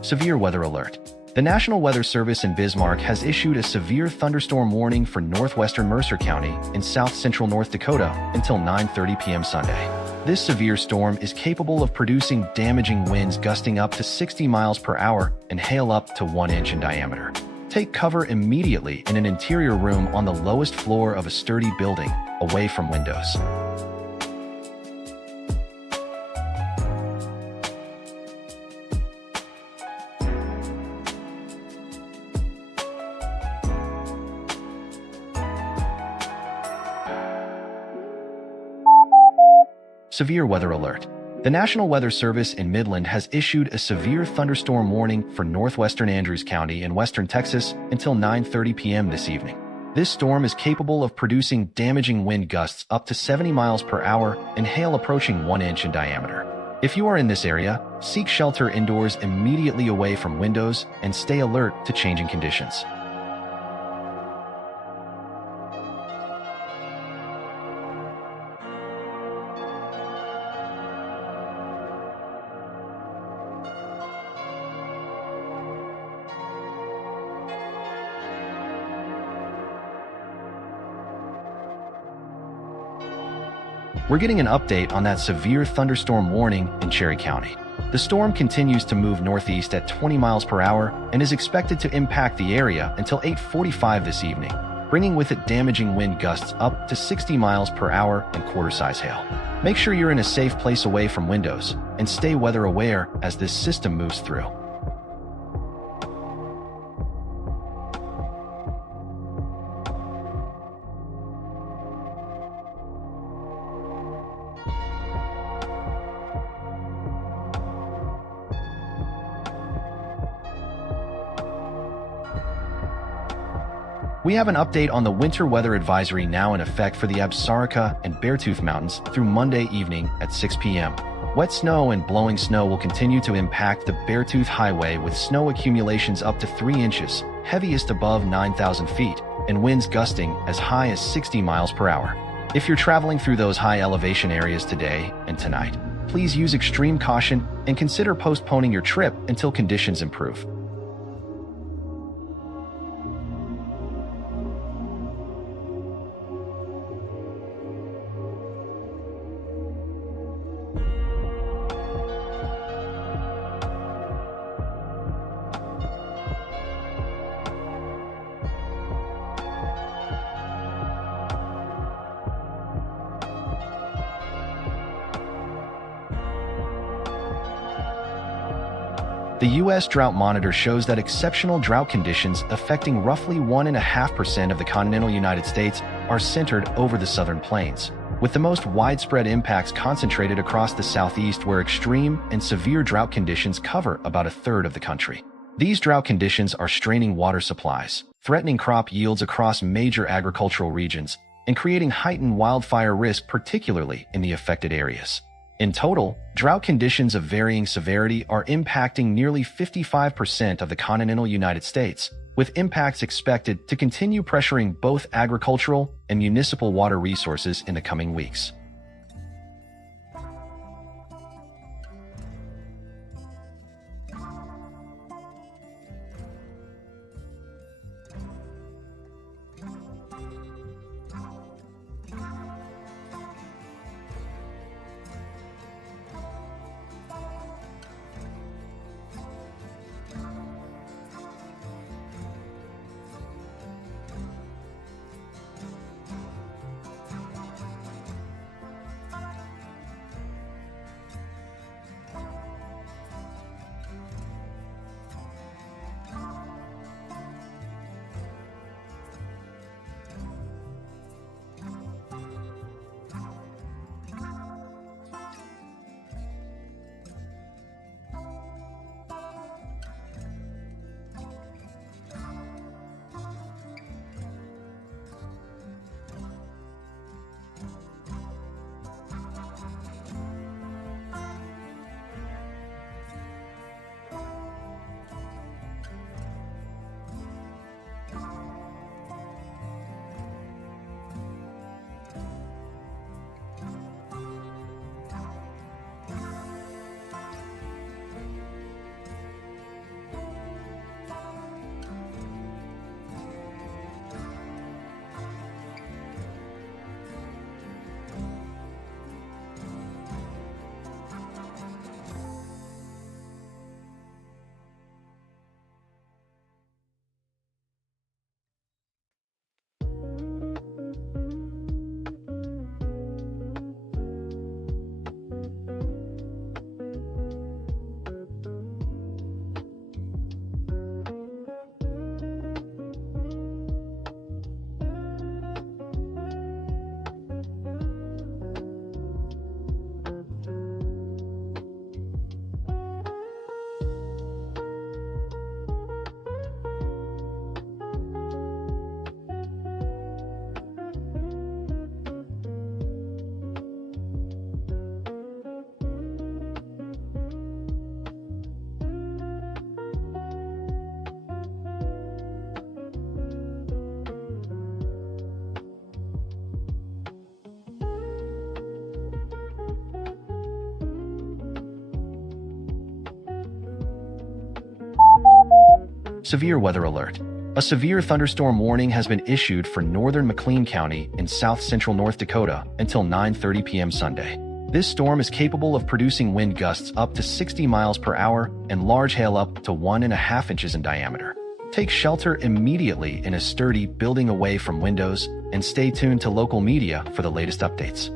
Severe weather alert. The National Weather Service in Bismarck has issued a severe thunderstorm warning for northwestern Mercer County in south-central North Dakota until 9:30 p.m. Sunday. This severe storm is capable of producing damaging winds gusting up to 60 miles per hour and hail up to 1 inch in diameter. Take cover immediately in an interior room on the lowest floor of a sturdy building, away from windows. Severe weather alert. The National Weather Service in Midland has issued a severe thunderstorm warning for northwestern Andrews County in western Texas until 9:30 p.m. this evening. This storm is capable of producing damaging wind gusts up to 70 miles per hour and hail approaching 1 inch in diameter. If you are in this area, seek shelter indoors immediately away from windows and stay alert to changing conditions. We're getting an update on that severe thunderstorm warning in Cherry County. The storm continues to move northeast at 20 miles per hour and is expected to impact the area until 8:45 this evening, bringing with it damaging wind gusts up to 60 miles per hour and quarter-size hail. Make sure you're in a safe place away from windows and stay weather aware as this system moves through. We have an update on the winter weather advisory now in effect for the Absaroka and Beartooth Mountains through Monday evening at 6 p.m. Wet snow and blowing snow will continue to impact the Beartooth Highway with snow accumulations up to 3 inches, heaviest above 9,000 feet, and winds gusting as high as 60 miles per hour. If you're traveling through those high elevation areas today and tonight, please use extreme caution and consider postponing your trip until conditions improve. The U.S. Drought Monitor shows that exceptional drought conditions affecting roughly 1.5% of the continental United States are centered over the southern plains, with the most widespread impacts concentrated across the southeast, where extreme and severe drought conditions cover about a third of the country. These drought conditions are straining water supplies, threatening crop yields across major agricultural regions, and creating heightened wildfire risk, particularly in the affected areas. In total, drought conditions of varying severity are impacting nearly 55% of the continental United States, with impacts expected to continue pressuring both agricultural and municipal water resources in the coming weeks. Severe weather alert. A severe thunderstorm warning has been issued for northern McLean County in south-central North Dakota until 9:30 p.m. Sunday. This storm is capable of producing wind gusts up to 60 miles per hour and large hail up to 1.5 inches in diameter. Take shelter immediately in a sturdy building away from windows and stay tuned to local media for the latest updates.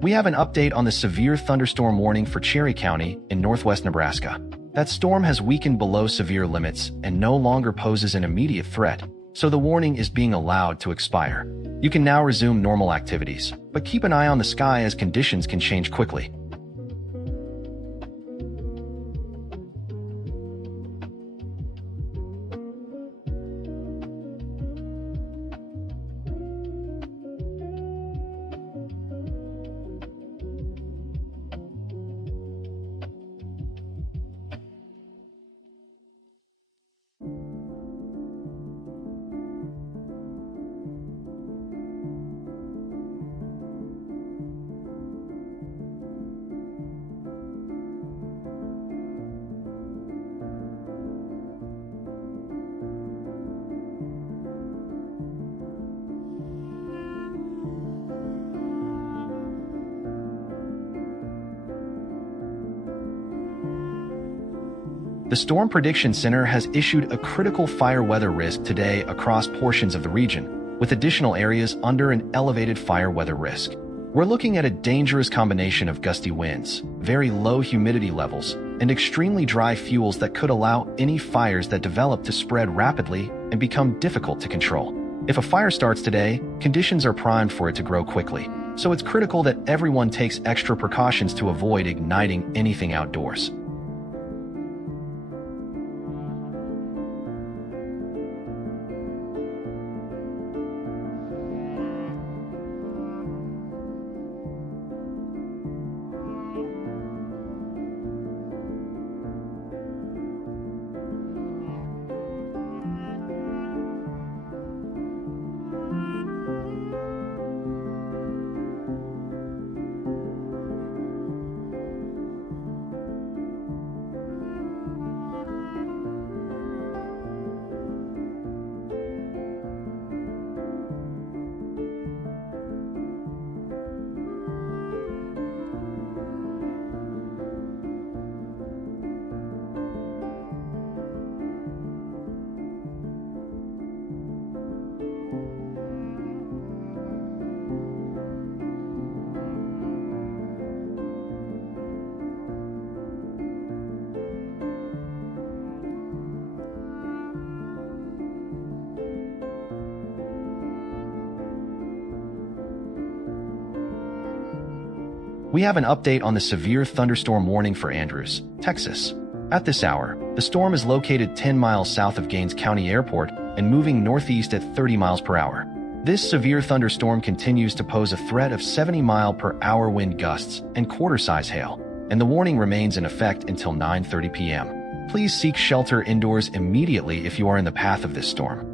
We have an update on the severe thunderstorm warning for Cherry County in northwest Nebraska. That storm has weakened below severe limits and no longer poses an immediate threat, so the warning is being allowed to expire. You can now resume normal activities, but keep an eye on the sky as conditions can change quickly. The Storm Prediction Center has issued a critical fire weather risk today across portions of the region, with additional areas under an elevated fire weather risk. We're looking at a dangerous combination of gusty winds, very low humidity levels, and extremely dry fuels that could allow any fires that develop to spread rapidly and become difficult to control. If a fire starts today, conditions are primed for it to grow quickly, so it's critical that everyone takes extra precautions to avoid igniting anything outdoors. We have an update on the severe thunderstorm warning for Andrews, Texas. At this hour, the storm is located 10 miles south of Gaines County Airport and moving northeast at 30 miles per hour. This severe thunderstorm continues to pose a threat of 70-mile-per-hour wind gusts and quarter-size hail, and the warning remains in effect until 9:30 p.m. Please seek shelter indoors immediately if you are in the path of this storm.